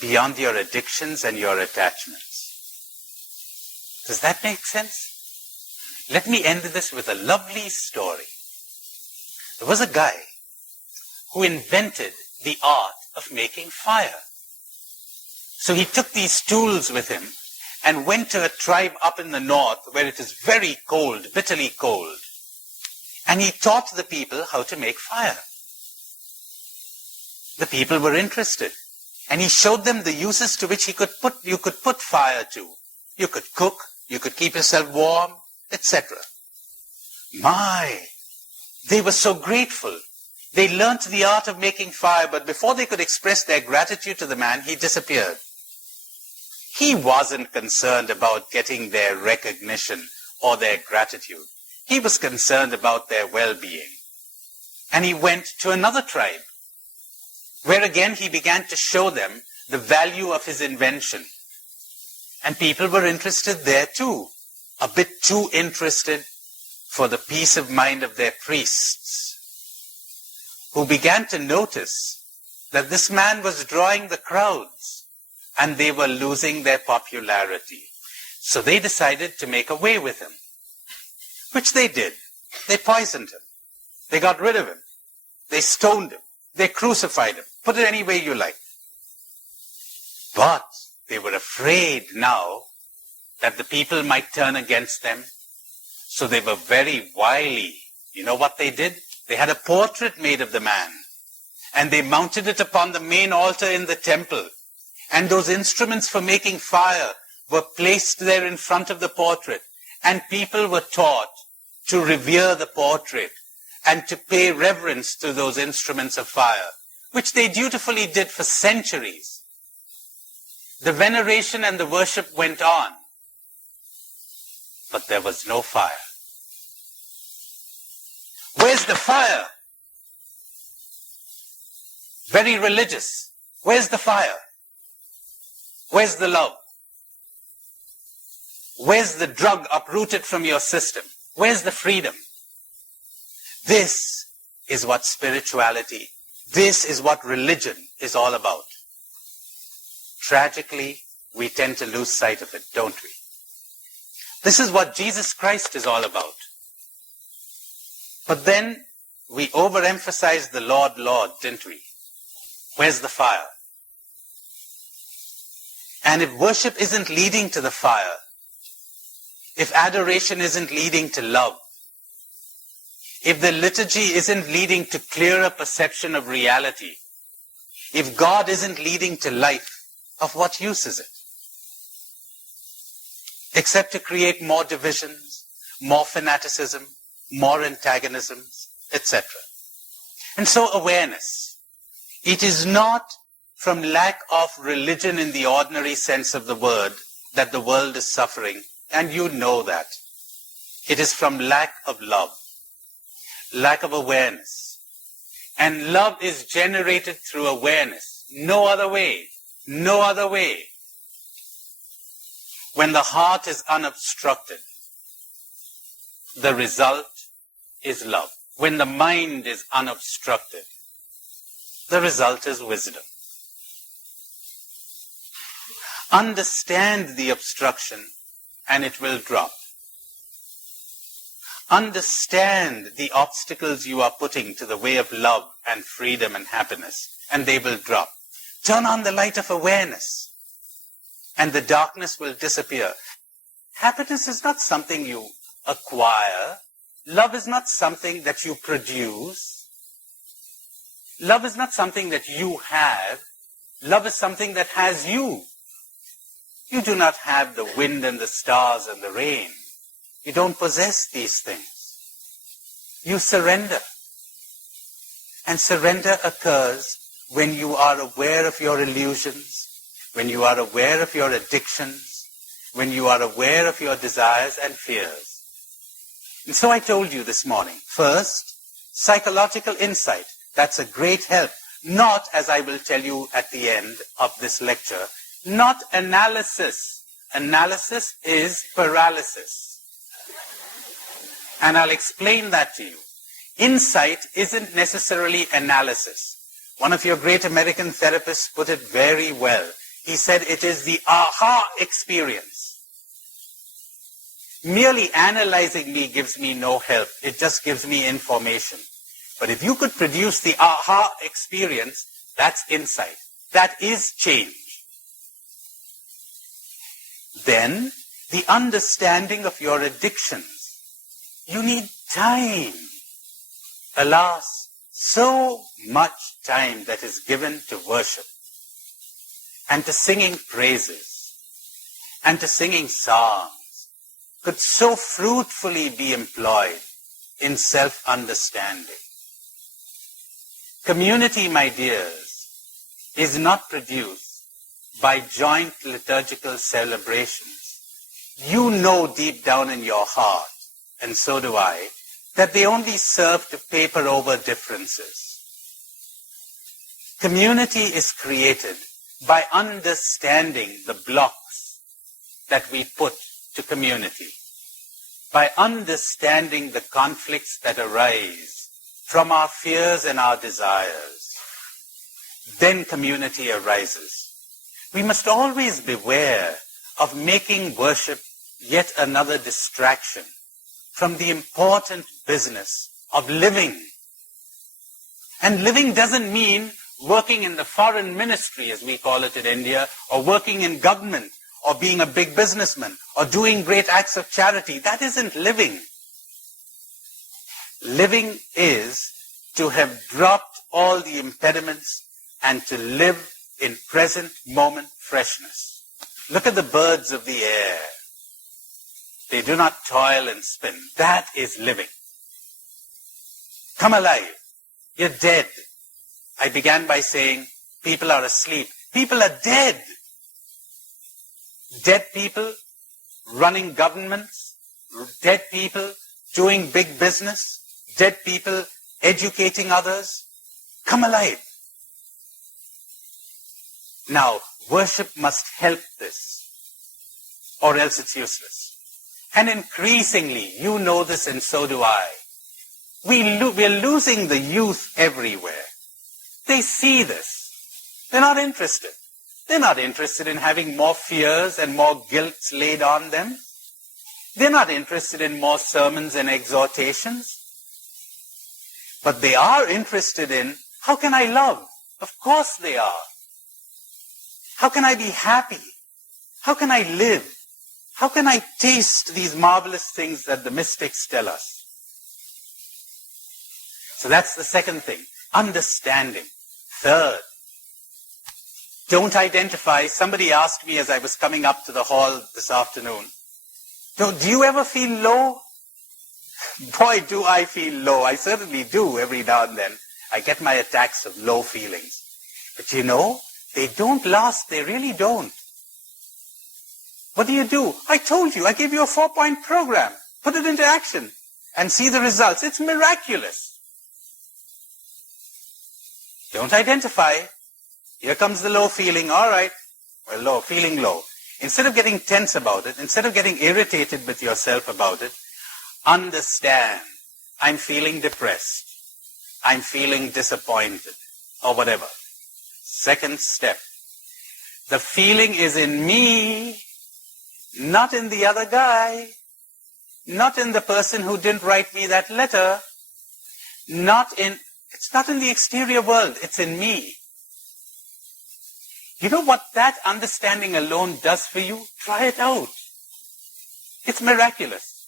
beyond your addictions and your attachments. Does that make sense? Let me end this with a lovely story. There was a guy who invented the art of making fire. So he took these tools with him and went to a tribe up in the north where it is very cold, bitterly cold. And he taught the people how to make fire. The people were interested. And he showed them the uses to which you could put fire to. You could cook, you could keep yourself warm, etc. My, they were so grateful. They learnt the art of making fire, but before they could express their gratitude to the man, he disappeared. He wasn't concerned about getting their recognition or their gratitude. He was concerned about their well-being. And he went to another tribe, where again he began to show them the value of his invention. And people were interested there too, a bit too interested for the peace of mind of their priests, who began to notice that this man was drawing the crowds and they were losing their popularity. So they decided to make away with him, which they did. They poisoned him. They got rid of him. They stoned him. They crucified him. Put it any way you like. But they were afraid now that the people might turn against them. So they were very wily. You know what they did? They had a portrait made of the man. And they mounted it upon the main altar in the temple. And those instruments for making fire were placed there in front of the portrait. And people were taught to revere the portrait and to pay reverence to those instruments of fire, which they dutifully did for centuries. The veneration and the worship went on, but there was no fire. Where's the fire? Very religious. Where's the fire? Where's the love? Where's the drug uprooted from your system? Where's the freedom? This is what spirituality, this is what religion is all about. Tragically, we tend to lose sight of it, don't we? This is what Jesus Christ is all about. But then we overemphasize the Lord, Lord, didn't we? Where's the fire? And if worship isn't leading to the fire, if adoration isn't leading to love, if the liturgy isn't leading to clearer perception of reality, if God isn't leading to life, of what use is it? Except to create more divisions, more fanaticism, more antagonisms, etc. And so awareness. It is not from lack of religion in the ordinary sense of the word that the world is suffering, and you know that. It is from lack of love, lack of awareness. And love is generated through awareness. No other way. No other way. When the heart is unobstructed, the result is love. When the mind is unobstructed, the result is wisdom. Understand the obstruction and it will drop. Understand the obstacles you are putting to the way of love and freedom and happiness, and they will drop. Turn on the light of awareness, and the darkness will disappear. Happiness is not something you acquire. Love is not something that you produce. Love is not something that you have. Love is something that has you. You do not have the wind and the stars and the rain. You don't possess these things. You surrender. And surrender occurs when you are aware of your illusions, when you are aware of your addictions, when you are aware of your desires and fears. And so I told you this morning, first, psychological insight. That's a great help. Not, as I will tell you at the end of this lecture, not analysis. Analysis is paralysis. And I'll explain that to you. Insight isn't necessarily analysis. One of your great American therapists put it very well. He said it is the aha experience. Merely analyzing me gives me no help. It just gives me information. But if you could produce the aha experience, that's insight. That is change. Then, the understanding of your addictions. You need time. Alas, so much time that is given to worship and to singing praises and to singing songs could so fruitfully be employed in self-understanding. Community, my dears, is not produced by joint liturgical celebrations. You know deep down in your heart, and so do I, that they only serve to paper over differences. Community is created by understanding the blocks that we put to community, by understanding the conflicts that arise from our fears and our desires. Then community arises. We must always beware of making worship yet another distraction from the important business of living. And living doesn't mean working in the foreign ministry, as we call it in India, or working in government, or being a big businessman, or doing great acts of charity. That isn't living. Living is to have dropped all the impediments and to live in present moment freshness. Look at the birds of the air. They do not toil and spin. That is living. Come alive. You're dead. I began by saying people are asleep. People are dead. Dead people running governments. Dead people doing big business. Dead people educating others. Come alive. Now, worship must help this, or else it's useless. And increasingly, you know this and so do I, we're losing the youth everywhere. They see this. They're not interested. They're not interested in having more fears and more guilt laid on them. They're not interested in more sermons and exhortations. But they are interested in, how can I love? Of course they are. How can I be happy? How can I live? How can I taste these marvelous things that the mystics tell us? So that's the second thing. Understanding. Third, don't identify. Somebody asked me as I was coming up to the hall this afternoon, do you ever feel low? Boy, do I feel low. I certainly do every now and then. I get my attacks of low feelings. But you know, they don't last. They really don't. What do? I told you. I gave you a 4-point program. Put it into action and see the results. It's miraculous. Don't identify. Here comes the low feeling. All right. Well, low, feeling low. Instead of getting tense about it, instead of getting irritated with yourself about it, understand. I'm feeling depressed. I'm feeling disappointed. Or whatever. Second step. The feeling is in me, not in the other guy, not in the person who didn't write me that letter, it's not in the exterior world, it's in me. You know what that understanding alone does for you? Try it out. It's miraculous.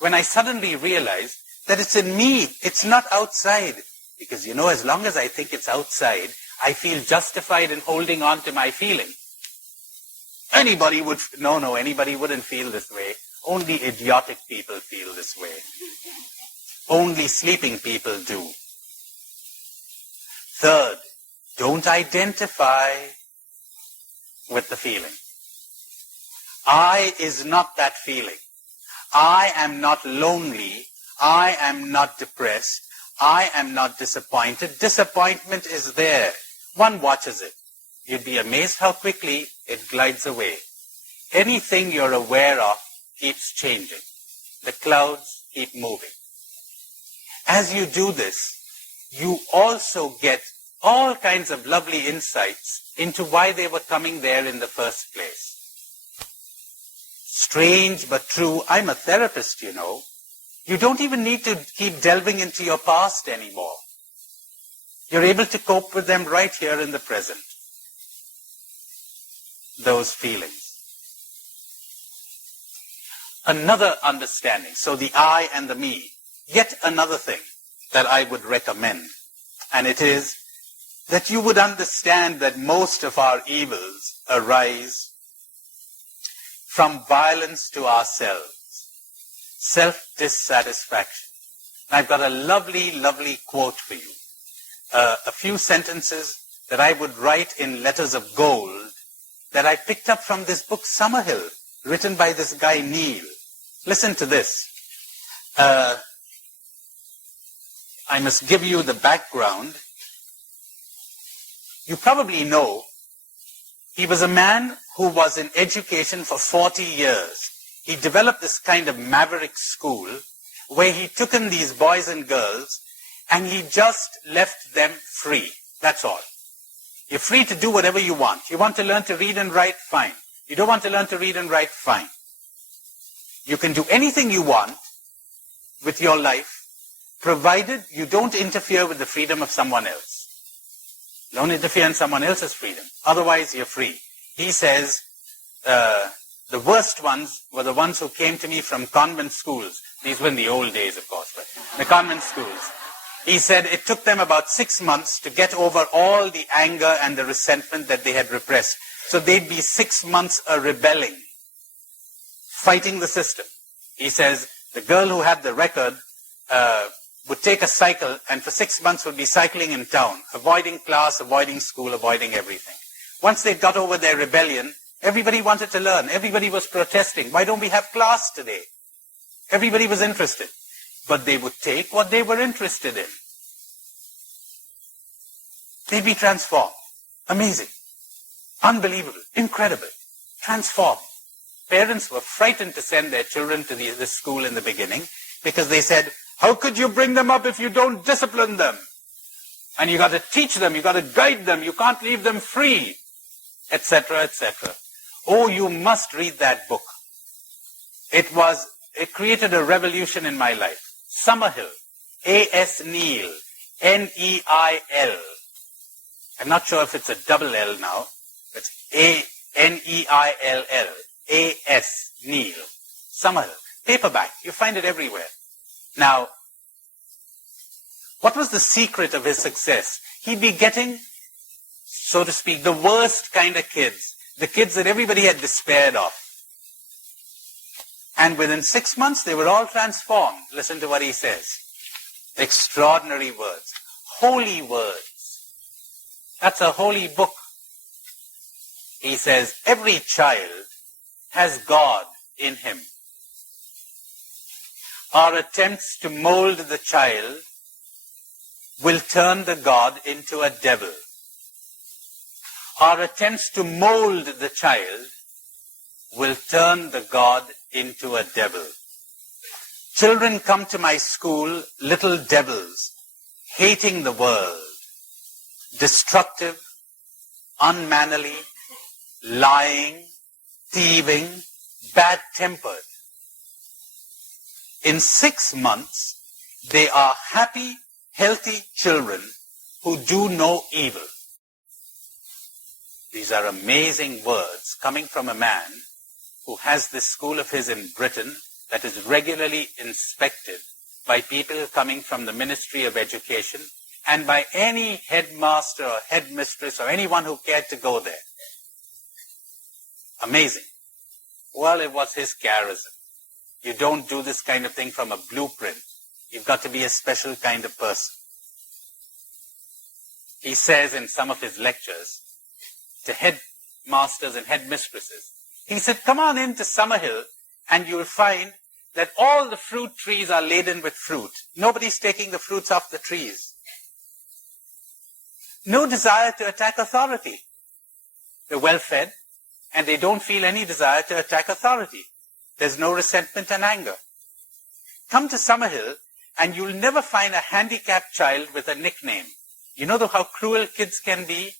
When I suddenly realized that it's in me, it's not outside. Because as long as I think it's outside, I feel justified in holding on to my feeling. Anybody wouldn't feel this way. Only idiotic people feel this way. Only sleeping people do. Third, don't identify with the feeling. I is not that feeling. I am not lonely. I am not depressed. I am not disappointed. Disappointment is there. One watches it. You'd be amazed how quickly it glides away. Anything you're aware of keeps changing. The clouds keep moving. As you do this, you also get all kinds of lovely insights into why they were coming there in the first place. Strange but true, I'm a therapist, you know. You don't even need to keep delving into your past anymore. You're able to cope with them right here in the present. Those feelings. Another understanding, so the I and the me, yet another thing that I would recommend, and it is that you would understand that most of our evils arise from violence to ourselves, self-dissatisfaction. I've got a lovely, lovely quote for you. A few sentences that I would write in letters of gold that I picked up from this book, Summerhill, written by this guy, Neil. Listen to this. I must give you the background. You probably know he was a man who was in education for 40 years. He developed this kind of maverick school where he took in these boys and girls and he just left them free. That's all. You're free to do whatever you want. You want to learn to read and write? Fine. You don't want to learn to read and write? Fine. You can do anything you want with your life, provided you don't interfere with the freedom of someone else. Don't interfere in someone else's freedom. Otherwise, you're free. He says, the worst ones were the ones who came to me from convent schools. These were in the old days, of course, but the convent schools. He said it took them about 6 months to get over all the anger and the resentment that they had repressed. So they'd be 6 months rebelling, fighting the system. He says the girl who had the record would take a cycle and for 6 months would be cycling in town, avoiding class, avoiding school, avoiding everything. Once they got over their rebellion, everybody wanted to learn. Everybody was protesting. Why don't we have class today? Everybody was interested. But they would take what they were interested in. They'd be transformed. Amazing. Unbelievable. Incredible. Transformed. Parents were frightened to send their children to this school in the beginning because they said, how could you bring them up if you don't discipline them? And you got to teach them, you got to guide them, you can't leave them free, etc., etc. Oh, you must read that book. It created a revolution in my life. Summerhill, A.S. Neil, N-E-I-L. I'm not sure if it's a double L now. It's A-N-E-I-L-L. A.S. Neil. Summerhill. Paperback. You find it everywhere. Now, what was the secret of his success? He'd be getting, so to speak, the worst kind of kids. The kids that everybody had despaired of. And within 6 months, they were all transformed. Listen to what he says. Extraordinary words. Holy words. That's a holy book. He says, every child has God in him. Our attempts to mold the child will turn the God into a devil. Our attempts to mold the child will turn the God into a devil. Children come to my school, little devils, hating the world, destructive, unmannerly, lying, thieving, bad-tempered. In 6 months, they are happy, healthy children who do no evil. These are amazing words coming from a man who has this school of his in Britain that is regularly inspected by people coming from the Ministry of Education and by any headmaster or headmistress or anyone who cared to go there. Amazing. Well, it was his charism. You don't do this kind of thing from a blueprint. You've got to be a special kind of person. He says in some of his lectures to headmasters and headmistresses, he said, come on into Summerhill and you'll find that all the fruit trees are laden with fruit. Nobody's taking the fruits off the trees. No desire to attack authority. They're well fed and they don't feel any desire to attack authority. There's no resentment and anger. Come to Summerhill and you'll never find a handicapped child with a nickname. You know how cruel kids can be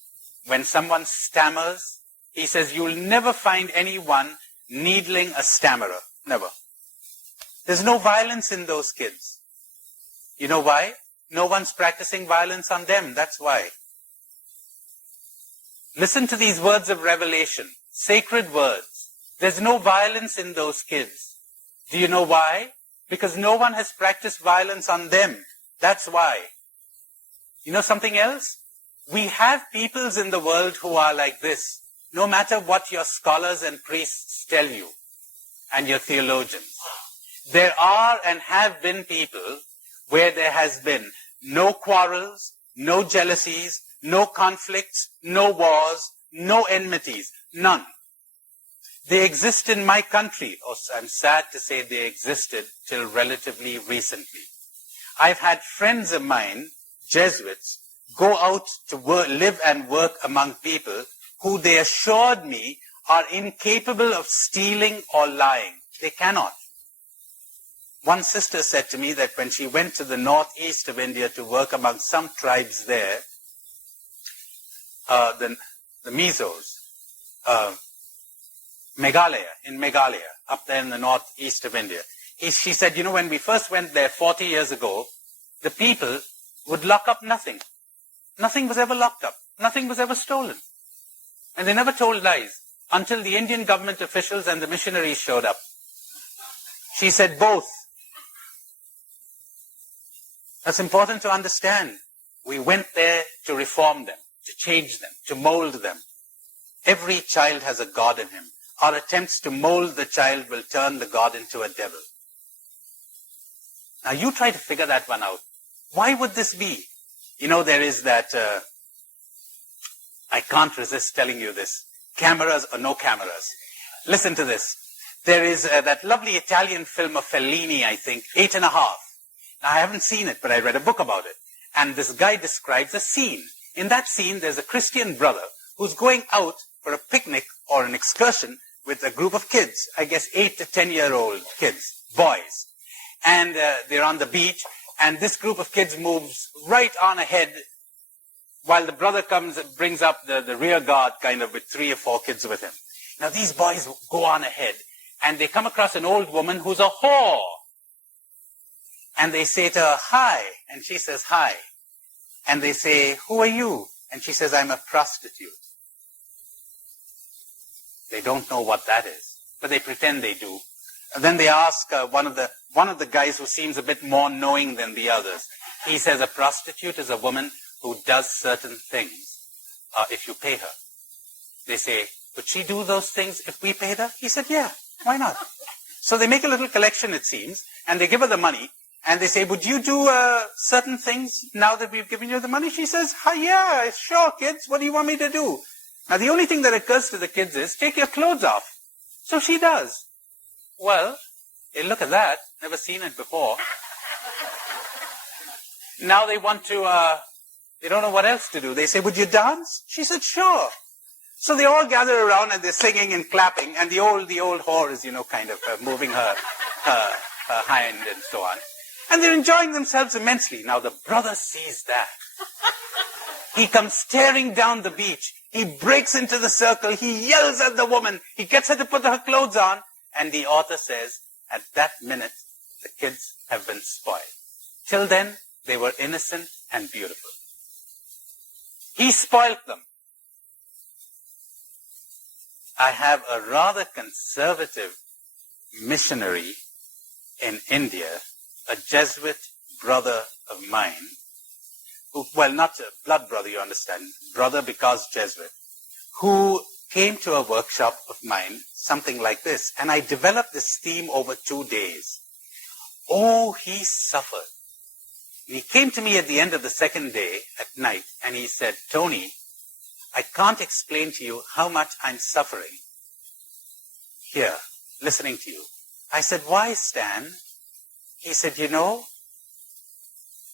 when someone stammers? He says you'll never find anyone needling a stammerer. Never. There's no violence in those kids. You know why? No one's practicing violence on them. That's why. Listen to these words of revelation. Sacred words. There's no violence in those kids. Do you know why? Because no one has practiced violence on them. That's why. You know something else? We have peoples in the world who are like this, no matter what your scholars and priests tell you, and your theologians. There are and have been people where there has been no quarrels, no jealousies, no conflicts, no wars, no enmities, none. They exist in my country, or I'm sad to say they existed till relatively recently. I've had friends of mine, Jesuits, go out to work, live and work among people who they assured me are incapable of stealing or lying. They cannot. One sister said to me that when she went to the northeast of India to work among some tribes there, the Mizos, in Meghalaya, up there in the northeast of India. She said, you know, when we first went there 40 years ago, the people would lock up nothing. Nothing was ever locked up. Nothing was ever stolen. And they never told lies until the Indian government officials and the missionaries showed up. She said both. That's important to understand. We went there to reform them, to change them, to mold them. Every child has a God in him. Our attempts to mold the child will turn the God into a devil. Now you try to figure that one out. Why would this be? You know, there is that, I can't resist telling you this, cameras or no cameras. Listen to this. There is that lovely Italian film of Fellini, I think, 8½. Now I haven't seen it, but I read a book about it. And this guy describes a scene. In that scene, there's a Christian brother who's going out for a picnic or an excursion with a group of kids, I guess 8 to 10-year-old kids, boys. And they're on the beach, and this group of kids moves right on ahead while the brother comes and brings up the rear guard kind of with 3 or 4 kids with him. Now these boys go on ahead, and they come across an old woman who's a whore. And they say to her, hi, and she says, hi. And they say, who are you? And she says, I'm a prostitute. They don't know what that is, but they pretend they do. And then they ask one of the guys who seems a bit more knowing than the others. He says a prostitute is a woman who does certain things if you pay her. They say, would she do those things if we paid her? He said, yeah, why not? So they make a little collection, it seems, and they give her the money, and they say, would you do certain things now that we've given you the money? She says, yeah, sure, kids, what do you want me to do? Now, the only thing that occurs to the kids is, take your clothes off. So she does. Well, hey, look at that. Never seen it before. Now they want to, they don't know what else to do. They say, would you dance? She said, sure. So they all gather around and they're singing and clapping, and the old whore is, kind of moving her hand and so on. And they're enjoying themselves immensely. Now the brother sees that. He comes staring down the beach. He breaks into the circle. He yells at the woman. He gets her to put her clothes on. And the author says, at that minute, the kids have been spoiled. Till then, they were innocent and beautiful. He spoiled them. I have a rather conservative missionary in India, a Jesuit brother of mine, well, not a blood brother, you understand, brother because Jesuit, who came to a workshop of mine, something like this, and I developed this theme over 2 days. Oh, he suffered. He came to me at the end of the second day at night, and he said, Tony, I can't explain to you how much I'm suffering here, listening to you. I said, why, Stan? He said, you know,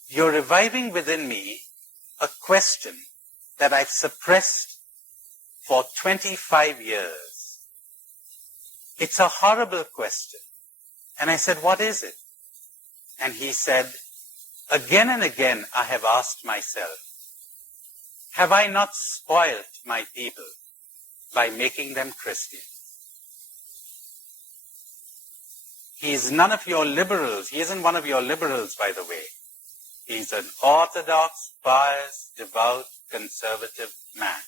you're reviving within me a question that I've suppressed for 25 years. It's a horrible question. And I said, what is it? And he said, again and again I have asked myself, have I not spoilt my people by making them Christian? He is none of your liberals. He isn't one of your liberals, by the way. He's an orthodox, pious, devout, conservative man.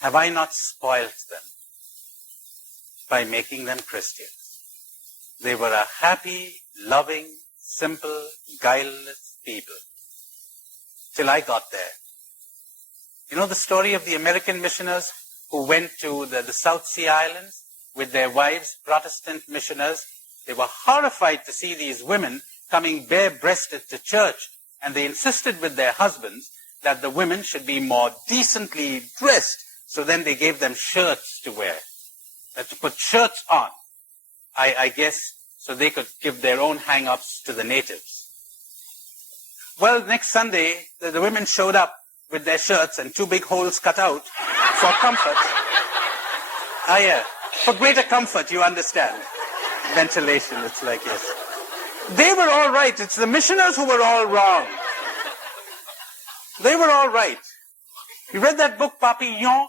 Have I not spoilt them by making them Christians? They were a happy, loving, simple, guileless people. Till I got there. You know the story of the American missioners who went to the South Sea Islands with their wives, Protestant missioners? They were horrified to see these women coming bare-breasted to church, and they insisted with their husbands that the women should be more decently dressed. So then they gave them shirts to wear, to put shirts on, I guess, so they could give their own hang-ups to the natives. Well, next Sunday, the women showed up with their shirts and 2 big holes cut out for comfort. Yeah, for greater comfort, you understand. Ventilation, it's like, yes. They were all right. It's the missioners who were all wrong. They were all right. You read that book, Papillon?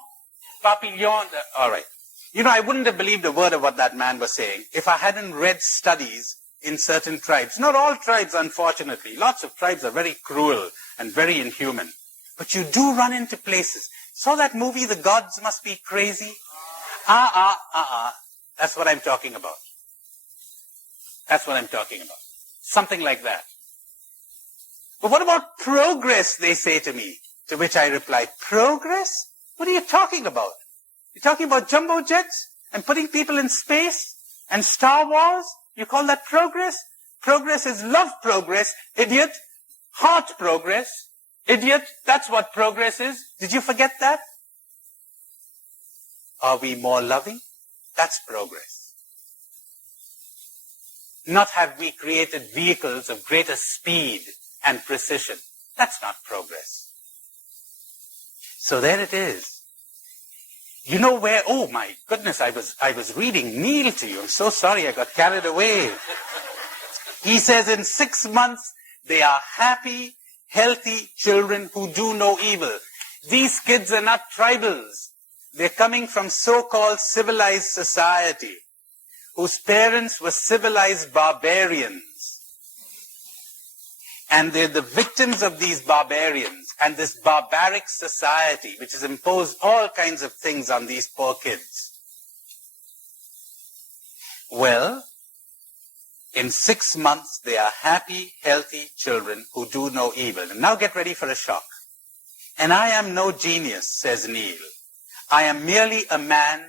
Papillon? All right. You know, I wouldn't have believed a word of what that man was saying if I hadn't read studies in certain tribes. Not all tribes, unfortunately. Lots of tribes are very cruel and very inhuman. But you do run into places. Saw that movie, The Gods Must Be Crazy? That's what I'm talking about. That's what I'm talking about. Something like that. But what about progress, they say to me? To which I reply, progress? What are you talking about? You're talking about jumbo jets and putting people in space and Star Wars? You call that progress? Progress is love progress, idiot. Heart progress, idiot. That's what progress is. Did you forget that? Are we more loving? That's progress. Not have we created vehicles of greater speed and precision. That's not progress. So there it is. You know where, oh my goodness, I was reading Neil to you. I'm so sorry, I got carried away. He says in 6 months, they are happy, healthy children who do no evil. These kids are not tribals. They're coming from so-called civilized society, whose parents were civilized barbarians. And they're the victims of these barbarians and this barbaric society, which has imposed all kinds of things on these poor kids. Well, in 6 months, they are happy, healthy children who do no evil. And now get ready for a shock. And I am no genius, says Neil. I am merely a man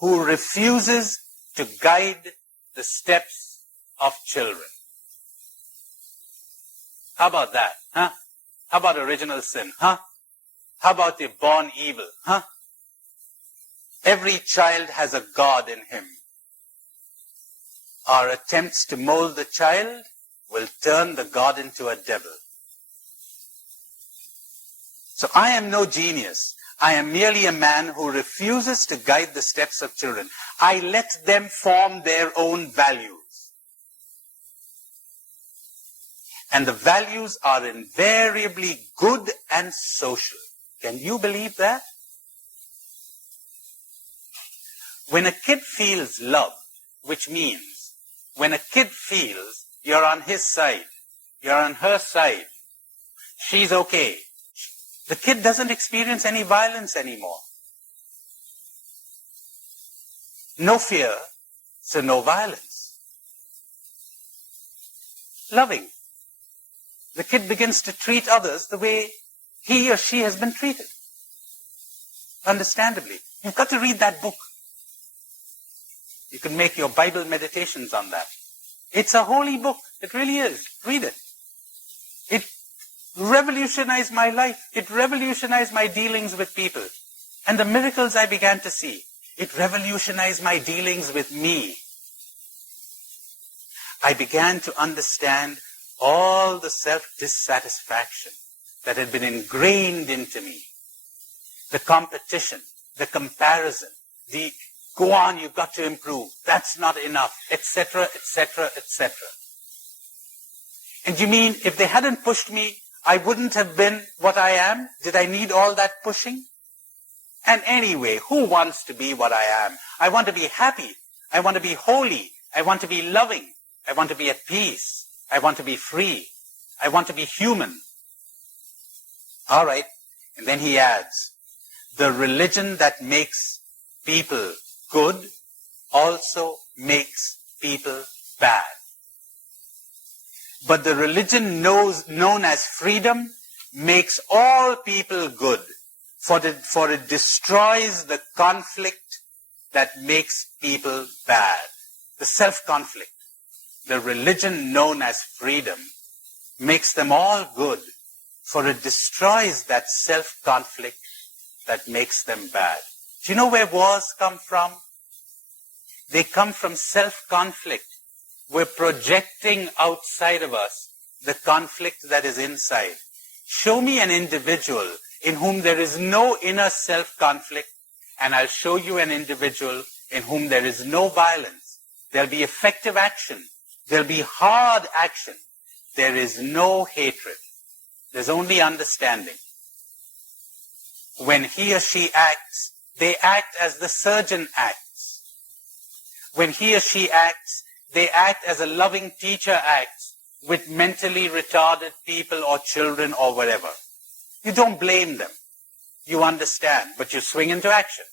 who refuses to guide the steps of children. How about that, huh? How about original sin, huh? How about the born evil, huh? Every child has a God in him. Our attempts to mold the child will turn the God into a devil. So I am no genius. I am merely a man who refuses to guide the steps of children. I let them form their own values. And the values are invariably good and social. Can you believe that? When a kid feels loved, which means when a kid feels you're on his side, you're on her side, she's okay, the kid doesn't experience any violence anymore. No fear, so no violence. Loving. the kid begins to treat others the way he or she has been treated. Understandably. You've got to read that book. You can make your Bible meditations on that. It's a holy book. It really is. Read it. It revolutionized my life. It revolutionized my dealings with people. And the miracles I began to see. It revolutionized my dealings with me. I began to understand all the self-dissatisfaction that had been ingrained into me. The competition, the comparison, the go on, you've got to improve, that's not enough, etc., etc., etc. And you mean if they hadn't pushed me, I wouldn't have been what I am? Did I need all that pushing? And anyway, who wants to be what I am? I want to be happy. I want to be holy. I want to be loving. I want to be at peace. I want to be free. I want to be human. All right. And then he adds, the religion that makes people good also makes people bad. But the religion known as freedom makes all people good, for it destroys the conflict that makes people bad. The self-conflict. The religion known as freedom makes them all good, for it destroys that self-conflict that makes them bad. Do you know where wars come from? They come from self-conflict. We're projecting outside of us the conflict that is inside. Show me an individual in whom there is no inner self-conflict, and I'll show you an individual in whom there is no violence. There'll be effective action. There'll be hard action. There is no hatred. There's only understanding. When he or she acts, they act as the surgeon acts. When he or she acts, they act as a loving teacher acts with mentally retarded people or children or whatever. You don't blame them. You understand, but you swing into action.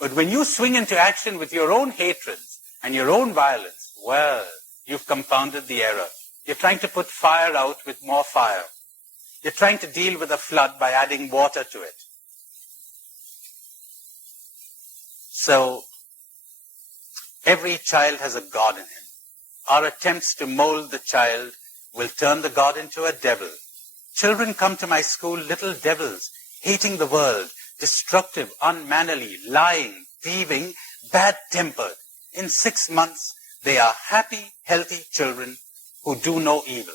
But when you swing into action with your own hatreds and your own violence, well, you've compounded the error. You're trying to put fire out with more fire. You're trying to deal with a flood by adding water to it. So, every child has a God in him. Our attempts to mold the child will turn the God into a devil. Children come to my school little devils, hating the world, destructive, unmannerly, lying, thieving, bad-tempered. In 6 months, they are happy, healthy children who do no evil.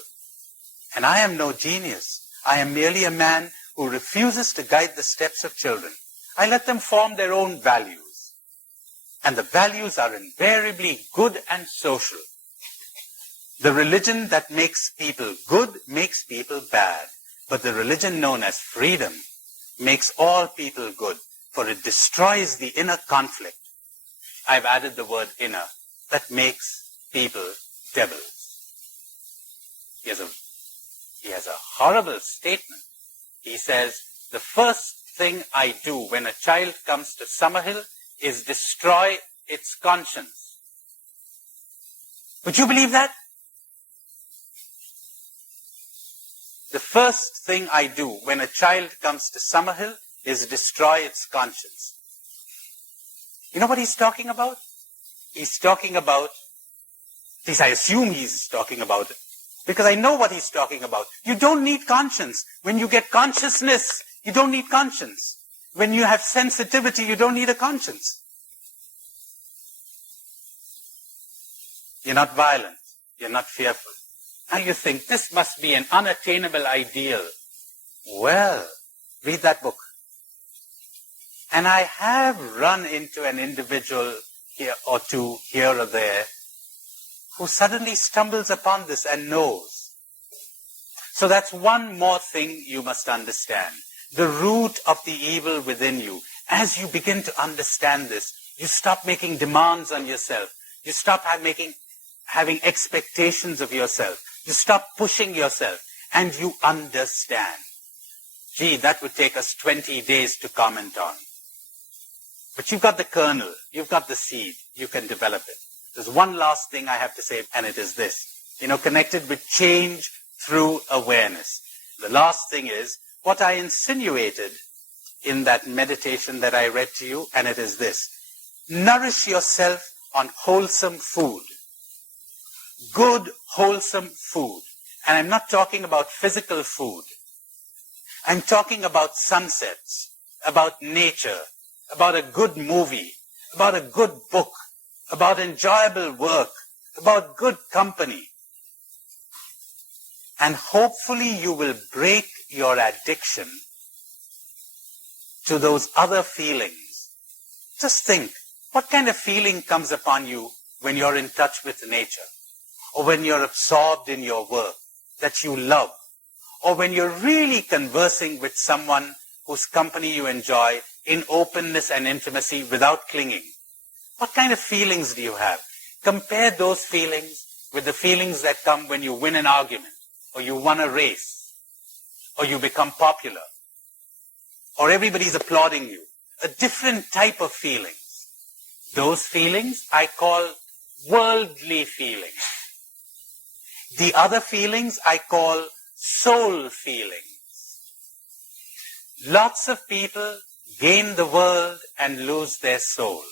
And I am no genius. I am merely a man who refuses to guide the steps of children. I let them form their own values. And the values are invariably good and social. The religion that makes people good makes people bad. But the religion known as freedom makes all people good, for it destroys the inner conflict. I've added the word inner, that makes people devils. He has a horrible statement. He says, the first thing I do when a child comes to Summerhill is destroy its conscience. Would you believe that? The first thing I do when a child comes to Summerhill is destroy its conscience. You know what he's talking about? He's talking about, at least I assume he's talking about it, because I know what he's talking about. You don't need conscience. When you get consciousness, you don't need conscience. When you have sensitivity, you don't need a conscience. You're not violent. You're not fearful. Now you think, this must be an unattainable ideal. Well, read that book. And I have run into an individual here or two, here or there, who suddenly stumbles upon this and knows. So that's one more thing you must understand. The root of the evil within you. As you begin to understand this, you stop making demands on yourself. You stop having expectations of yourself. You stop pushing yourself, and you understand. Gee, that would take us 20 days to comment on. But you've got the kernel, you've got the seed, you can develop it. There's one last thing I have to say, and it is this. Connected with change through awareness. The last thing is what I insinuated in that meditation that I read to you, and it is this. Nourish yourself on wholesome food. Good, wholesome food. And I'm not talking about physical food. I'm talking about sunsets, about nature, about a good movie, about a good book, about enjoyable work, about good company. And hopefully you will break your addiction to those other feelings. Just think, what kind of feeling comes upon you when you're in touch with nature? Or when you're absorbed in your work that you love? Or when you're really conversing with someone whose company you enjoy in openness and intimacy without clinging? What kind of feelings do you have? Compare those feelings with the feelings that come when you win an argument, or you won a race, or you become popular, or everybody's applauding you. A different type of feelings. Those feelings I call worldly feelings. The other feelings I call soul feelings. Lots of people gain the world and lose their soul.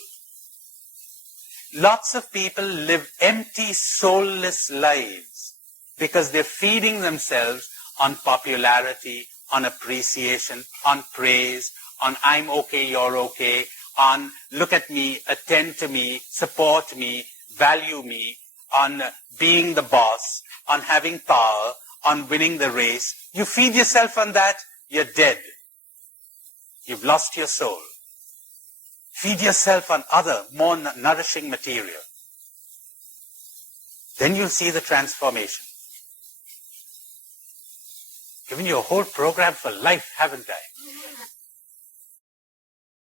Lots of people live empty, soulless lives because they're feeding themselves on popularity, on appreciation, on praise, on I'm okay, you're okay, on look at me, attend to me, support me, value me, on being the boss, on having power, on winning the race. You feed yourself on that, you're dead. You've lost your soul. Feed yourself on other, more nourishing material. Then you'll see the transformation. Given you a whole program for life, haven't I?